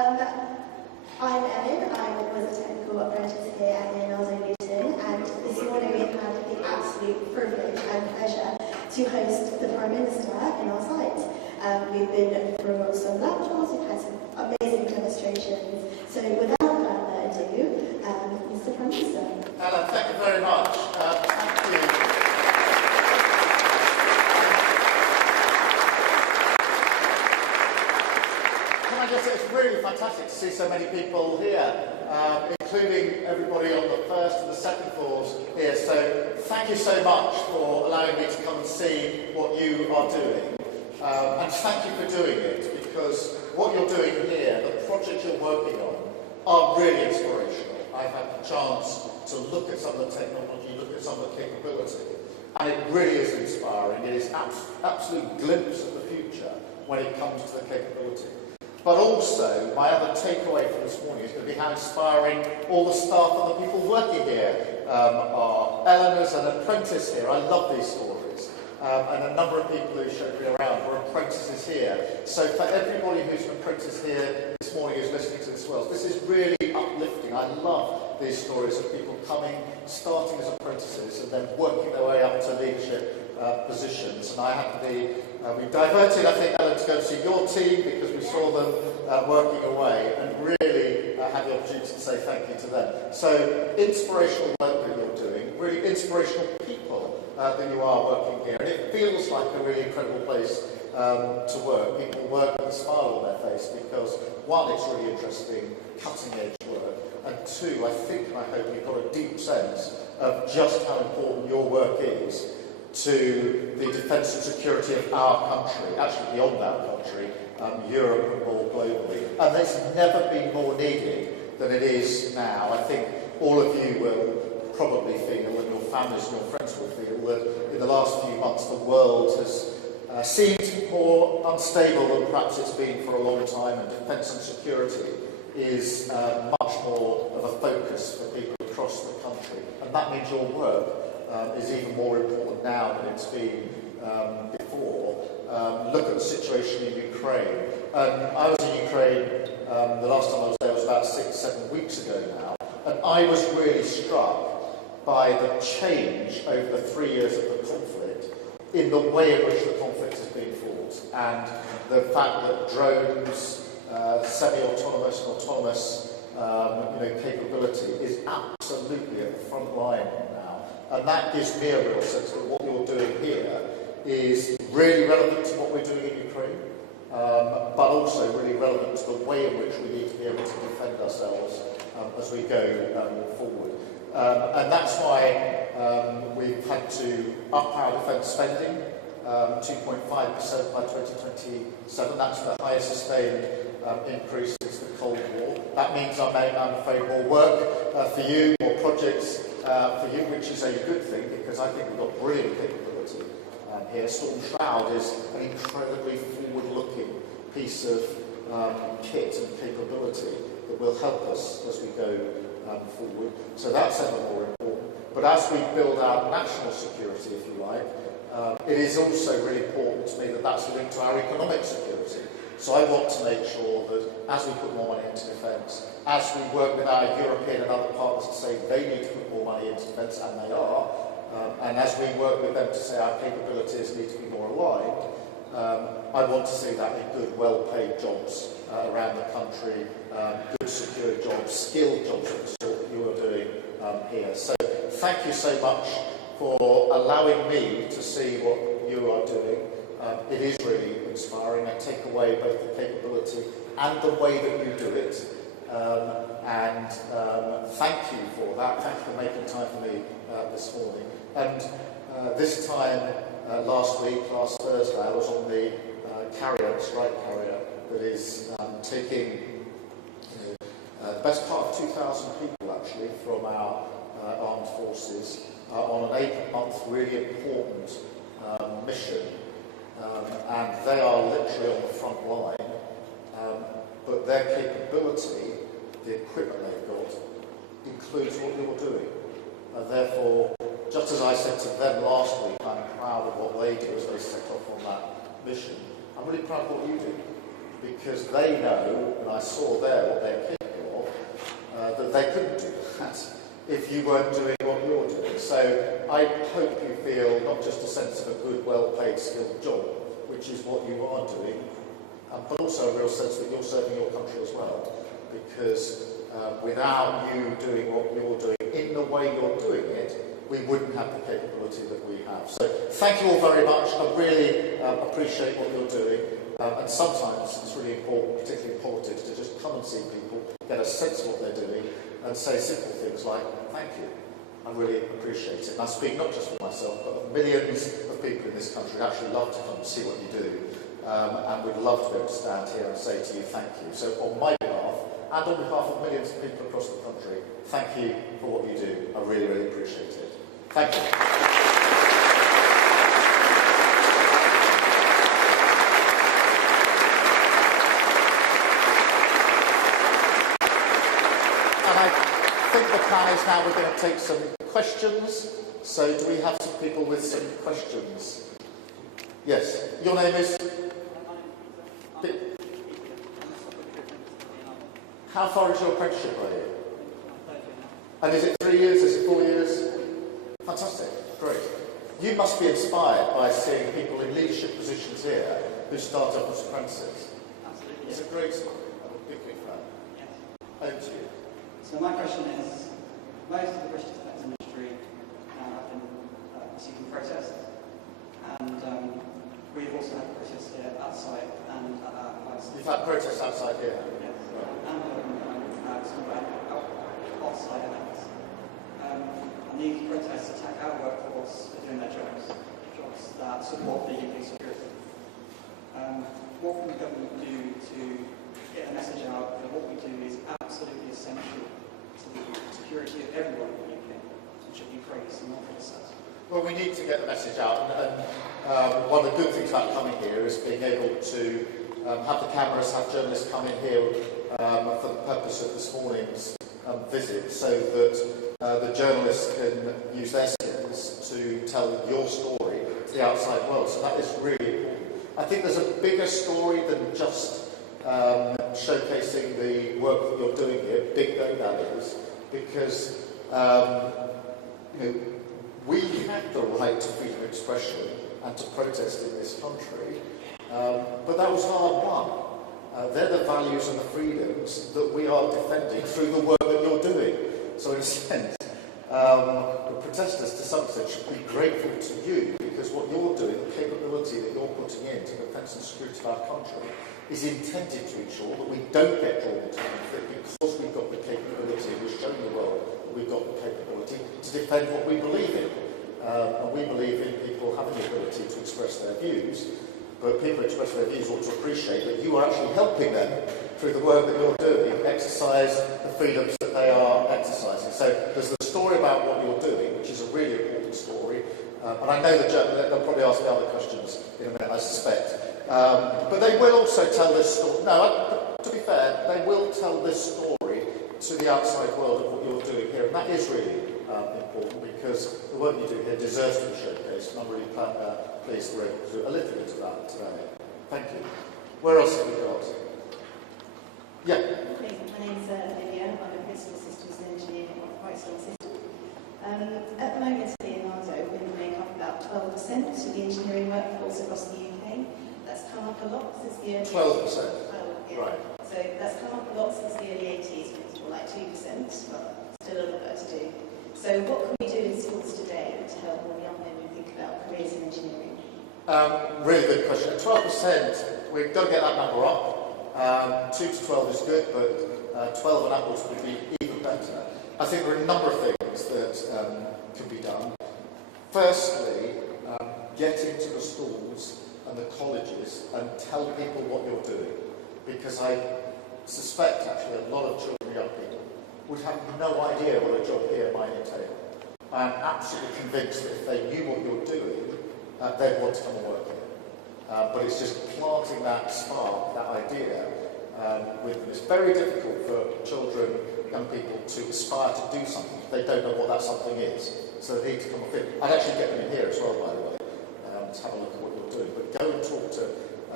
I'm Ellen. I was a technical apprentice here at Nigel, and this morning we've had the absolute privilege and pleasure to host the Prime Minister in our site. We've been through some laptops, we've had some amazing demonstrations. So without further ado, Mr. Prime Minister. Ellen, thank you very much. Thank you. It's really fantastic to see so many people here, including everybody on the first and the second floors here. So thank you so much for allowing me to come and see what you are doing. And thank you for doing it, because what you're doing here, the projects you're working on, are really inspirational. I've had the chance to look at some of the technology, look at some of the capability, and it really is inspiring. It is an absolute glimpse of the future when it comes to the capability. But also, my other takeaway from this morning is going to be how inspiring all the staff and the people working here are. Eleanor's an apprentice here. I love these stories. And a number of people who showed me around were apprentices here. So for everybody who's an apprentice here this morning who's listening to this as well, this is really uplifting. I love these stories of people coming, starting as apprentices and then working their way up to leadership positions. And I had we diverted, I think, Ellen, to go and see your team because we saw them working away, and really had the opportunity to say thank you to them. So, inspirational work that you're doing, really inspirational people that you are working here, and it feels like a really incredible place to work. People work with a smile on their face because, one, it's really interesting, cutting-edge work, and two, I think and I hope you've got a deep sense of just how important your work is to the defence and security of our country, actually beyond our country, Europe and more globally. And it's never been more needed than it is now. I think all of you will probably feel, and your families and your friends will feel, that in the last few months the world has seemed more unstable than perhaps it's been for a long time, and defence and security is much more of a focus for people across the country. And that means your work is even more important now than it's been before. Look at the situation in Ukraine. I was in Ukraine, the last time I was there was about 6-7 weeks ago now, and I was really struck by the change over the 3 years of the conflict in the way in which the conflict has been fought, and the fact that drones, semi-autonomous and autonomous capability is absolutely at the front line now. And that gives me a real sense that what you're doing here is really relevant to what we're doing in Ukraine, but also really relevant to the way in which we need to be able to defend ourselves as we go forward. And that's why we've had to up our defence spending, 2.5% by 2027. That's the highest sustained increase since the Cold War. That means I'm afraid more work for you, more projects for you, which is a good thing because I think we've got brilliant capability here. Storm Shroud is an incredibly forward-looking piece of kit and capability that will help us as we go forward. So that's ever more important. But as we build our national security, if you like, it is also really important to me that that's linked to our economic security. So I want to make sure that as we put more money into defence, as we work with our European and other partners to say they need to put more money into defence, and they are, and as we work with them to say our capabilities need to be more aligned, I want to see that in good, well-paid jobs around the country, good, secure jobs, skilled jobs of the sort that you are doing here. So thank you so much for allowing me to see what you are doing. It is really inspiring. I take away both the capability and the way that you do it. And thank you for that. Thank you for making time for me this morning. And this time last Thursday, I was on the strike carrier that is taking the best part of 2,000 people actually from our armed forces on an 8-month really important mission. And they are literally on the front line, but their capability, the equipment they've got, includes what you're doing. And therefore, just as I said to them last week, I'm proud of what they do as they set off on that mission. I'm really proud of what you do. because they know, and I saw there what they're capable of, that they couldn't do that if you weren't doing what you're doing. So I hope you feel not just a sense of a good, well-paid, skilled job, which is what you are doing, but also a real sense that you're serving your country as well, because without you doing what you're doing in the way you're doing it, we wouldn't have the capability that we have. So thank you all very much. I really appreciate what you're doing. And sometimes it's really important, particularly in politics, to just come and see people, get a sense of what they're doing, and say simple things like, thank you. I really appreciate it. And I speak not just for myself, but of millions of people in this country who actually love to come and see what you do. And we'd love to be able to stand here and say to you, thank you. So on my behalf, and on behalf of millions of people across the country, thank you for what you do. I really, really appreciate it. Thank you. And I think the plan is now we're going to take some questions. So do we have some people with some questions? Yes. Your name is? How far into your apprenticeship are you? And is it 3 years? Is it 4 years? Fantastic. Great. You must be inspired by seeing people in leadership positions here who start up as apprentices. Absolutely. It's a great story. I'm a big fan. Yes. Over to you. So my question is, most of the British defence industry now have been seeking protests, and we've also had protests here outside and at our place. You've had protests outside here? Yes. And some outside events. And these protests attack our workforce for doing their jobs that support the UK security. What can the government do to get a message out that what we do is absolutely essential to the security of everyone in the UK and should be praised and not criticised? Well, we need to get the message out, and one of the good things about coming here is being able to have the cameras, have journalists come in here for the purpose of this morning's visit, so that the journalists can use their skills to tell your story to the outside world. So that is really important. I think there's a bigger story than just showcasing the work that you're doing here, big though that is, because we have the right to freedom of expression and to protest in this country, but that was hard won. They're the values and the freedoms that we are defending through the work that you're doing. So in a sense, the protesters to some extent should be grateful to you, because what you're doing, the capability that you're putting into the defence and security of our country, is intended to ensure that we don't get drawn into conflict, because we've got the capability, we're showing the world that we've got the capability to defend what we believe in. And we believe in people having the ability to express their views, but people express their views ought to appreciate that you are actually helping them through the work that you're doing, exercise the freedoms that they are exercising. So there's the story about what you're doing, which is a really important story, and I know they'll probably ask me other questions in a minute, I suspect. But they will also tell this story. No, to be fair, they will tell this story to the outside world of what you're doing here, and that is really important, because the work you do here deserves to be showcased, and I'm really pleased we're able to do a little bit of that today. Thank you. Where else have we got? Yeah. My name's Lydia. I'm a principal systems engineer on a quite strong system. At the moment, Leonardo, we make up about 12% of the engineering workforce across the UK. That's come up a lot since the early 12%? Yeah. Right. So that's come up a lot since the early 80s, when it was more like 2%, but still a lot to do. So what can we do in schools today to help more young women think about careers in engineering? Really good question. 12%, we've got to get that number up. 2 to 12 is good, but 12 and upwards would be even better. I think there are a number of things that can be done. Firstly, get into the schools and the colleges and tell people what you're doing. Because I suspect, actually, a lot of children, young people, would have no idea what a job here might entail. I'm absolutely convinced that if they knew what you're doing, they'd want to come and work here. But it's just planting that spark, that idea, with them. It's very difficult for children, young people, to aspire to do something if they don't know what that something is. So they need to come and fit. I'd actually get them in here as well, by the way, to have a look at what you're doing. But go and talk to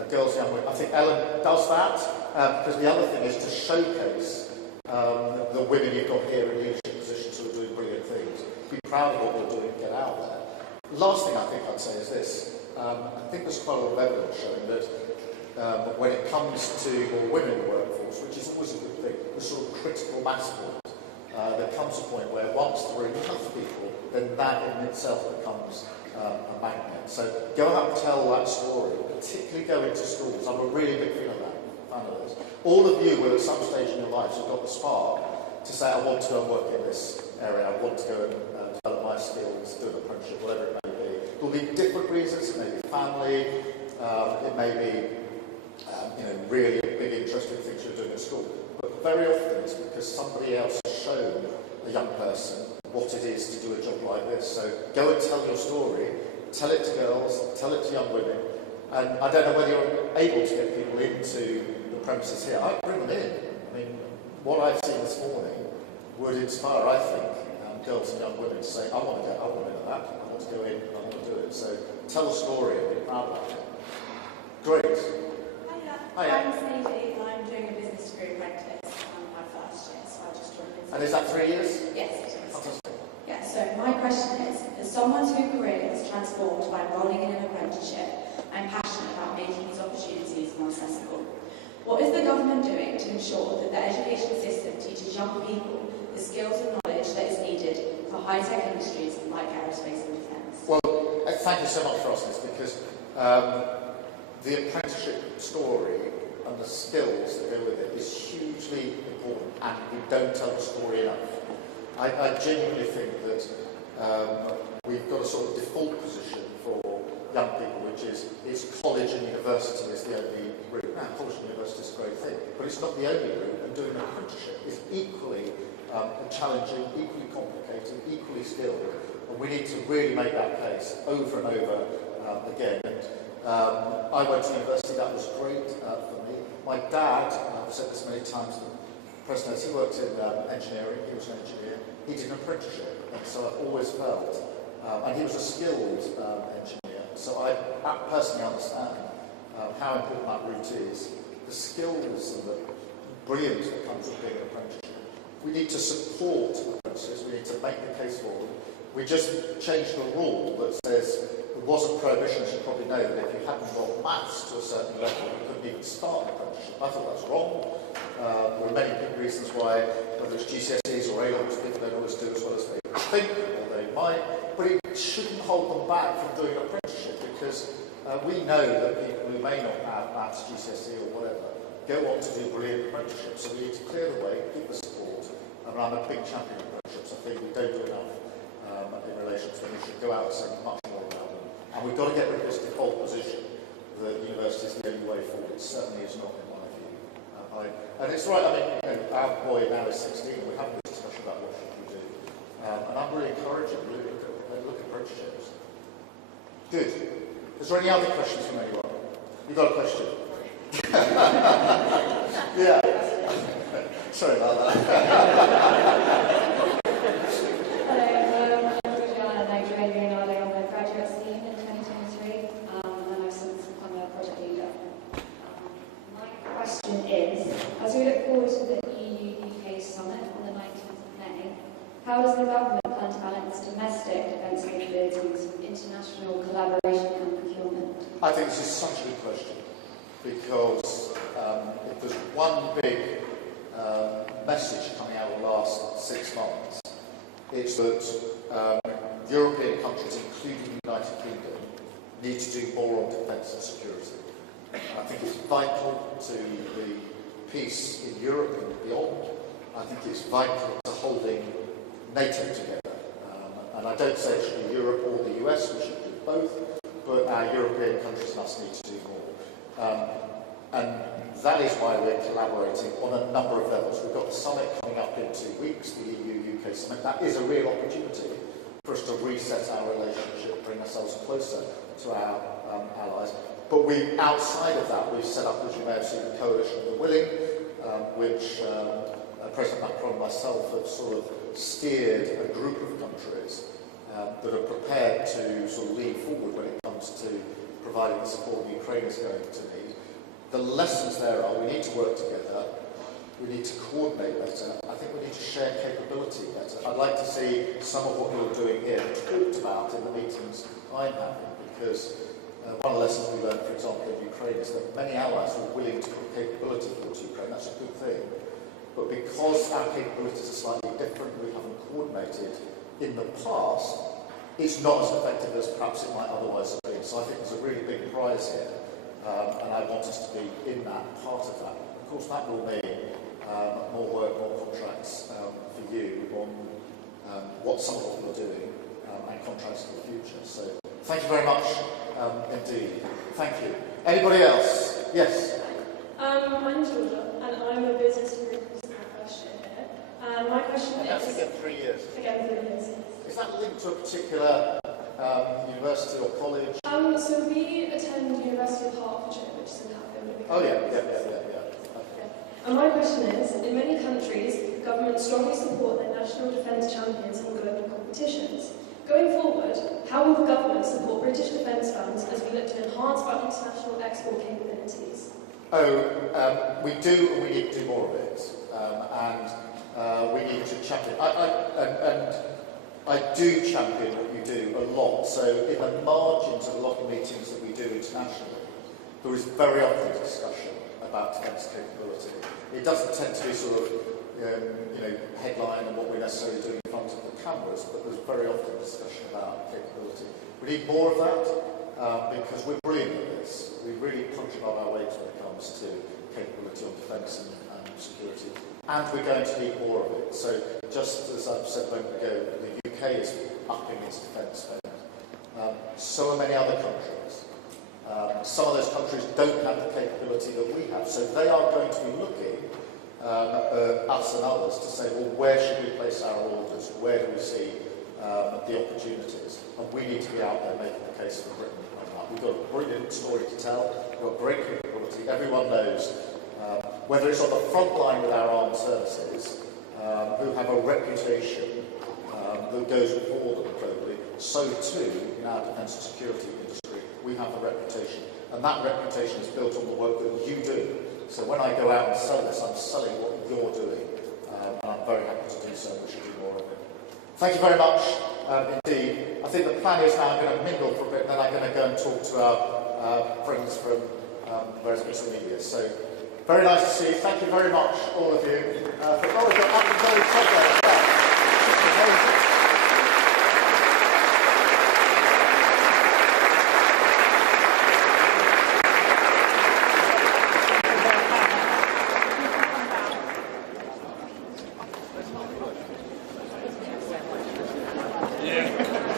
girls, young women. I think Ellen does that, because the other thing is to showcase the women you've got here in leadership positions who are doing brilliant things. Be proud of what they're doing and get out there. The last thing I think I'd say is this. I think there's quite a lot of evidence showing that when it comes to more women in the workforce, which is always a good thing, the sort of critical mass point, there comes a point where once there are enough people, then that in itself becomes a magnet. So go out and tell that story, particularly go into schools. I'm a really big fan of this. All of you will at some stage in your lives have got the spark to say, I want to go and work in this area, I want to go and develop my skills, do an apprenticeship, whatever it may be. There will be different reasons. It may be family, it may be really big interesting things you're doing at school. But very often it's because somebody else has shown a young person what it is to do a job like this. So go and tell your story, tell it to girls, tell it to young women. And I don't know whether you're able to get people into the premises here. I'd bring them in. I mean, what I've seen this morning would inspire, I think, girls and young women to say, I want to into that, I want to go in, I want to do it. So tell a story and be proud of it. Great. Hiya. I'm Sadie, and I'm doing a business degree apprentice my first year, so I just joined business. And is that 3 years? Yes, it is. Fantastic. Yeah, so my question is, as someone whose career is transformed by enrolling in an apprenticeship, I'm passionate about making these opportunities more accessible. What is the government doing to ensure that the education system teaches young people the skills and knowledge that is needed for high-tech industries like aerospace and defence? Well, thank you so much for asking this, because the apprenticeship story and the skills that go with it is hugely important, and we don't tell the story enough. I genuinely think that we've got a sort of default position for young people, which is college and university is the only route. Now, college and university is a great thing, but it's not the only route, and doing an apprenticeship is equally challenging, equally complicated, equally skilled, and we need to really make that case over and over again. I went to university, that was great for me. My dad, I've said this many times, the president, he worked in engineering, he was an engineer, he did an apprenticeship, and so I've always felt, and he was a skilled engineer, so I personally understand how important that route is, the skills and the brilliance that comes with being an apprenticeship. We need to support apprentices, we need to make the case for them. We just changed the rule that says, there was a prohibition, as you probably know, that if you hadn't got maths to a certain level, you couldn't even start an apprenticeship. I thought that was wrong. There are many good reasons why, whether it's GCSEs or A-levels, people don't always do as well as they think, or they might, but it shouldn't hold them back from doing an apprenticeship, because we know that people who may not have maths, GCSE or whatever, go on to do brilliant apprenticeships, so we need to clear the way, give the support. I mean, I'm a big champion of apprenticeships. I think we don't do enough in relation to them. We should go out and say much more about them. And we've got to get rid of this default position that university is the only way forward. It certainly is not, in my view. And it's right, I mean, our boy now is 16, and we're having this discussion about what should we do. And I'm really encouraging, really look at apprenticeships. Good. Is there any other questions from anyone? You've got a question? Yeah. Sorry about that. As we look forward to the EU-UK summit on the 19th of May, how does the government plan to balance domestic defence capabilities with international collaboration and procurement? I think this is such a good question, because if there's one big message coming out of the last 6 months, it's that European countries, including the United Kingdom, need to do more on defence and security. I think it's vital to the peace in Europe and beyond. I think it's vital to holding NATO together. And I don't say it should be Europe or the US, we should do both, but our European countries must need to do more. And that is why we're collaborating on a number of levels. We've got the summit coming up in 2 weeks, the EU-UK summit. That is a real opportunity for us to reset our relationship, bring ourselves closer to our allies. But outside of that, we've set up, as you may have seen, the Coalition of the Willing, which President Macron and myself have sort of steered a group of countries that are prepared to sort of lean forward when it comes to providing the support Ukraine is going to need. the lessons there are we need to work together, we need to coordinate better, I think we need to share capability better. I'd like to see some of what you're doing here talked about in the meetings I'm having, because one of the lessons we learned, for example, in Ukraine is that many allies were willing to put capability towards Ukraine. That's a good thing. But because our capabilities are slightly different, we haven't coordinated in the past, it's not as effective as perhaps it might otherwise have been. So I think there's a really big prize here, and I want us to be in that part of that. Of course, that will mean more work, more contracts for you on what some of what you're doing and contracts for the future. So thank you very much indeed. Thank you. Anybody else? Yes? My name's Georgia, and I'm a business group Bedfordshire here. And my question is... That's again 3 years. Again, 3 years. Is that linked to a particular university or college? So we attend University of Hertfordshire, which is in Hatfield. Oh yeah. And my question is, in many countries, governments strongly support their national defence champions in global competitions. Going forward, how will the government support British defence funds as we look to enhance our international export capabilities? We do, and we need to do more of it. And we need to champion. I do champion what you do a lot. So in the margins of a lot of meetings that we do internationally, there is very often a discussion about defence capability. It doesn't tend to be sort of, headline and what we're necessarily doing in front of the cameras, but there's very often a discussion about capability. We need more of that because we're brilliant at this. We really punch above our weight when it comes to capability on defence and security. And we're going to need more of it. So just as I've said a moment ago, the UK is upping its defence spend. So are many other countries. Some of those countries don't have the capability that we have. So they are going to be looking us and others to say, well, where should we place our orders? Where do we see the opportunities? And we need to be out there making the case for Britain. We've got a brilliant story to tell. We've got great capability. Everyone knows, whether it's on the front line with our armed services, who have a reputation that goes before them globally, so too in our defence and security industry, we have a reputation. And that reputation is built on the work that you do. So when I go out and sell this, I'm selling what you're doing. And I'm very happy to do so. We should do more of it. Thank you very much indeed. I think the plan is now I'm going to mingle for a bit, and then I'm going to go and talk to our friends from various bits of media. So very nice to see you. Thank you very much, all of you. For all of you, I'm very proud. Yeah.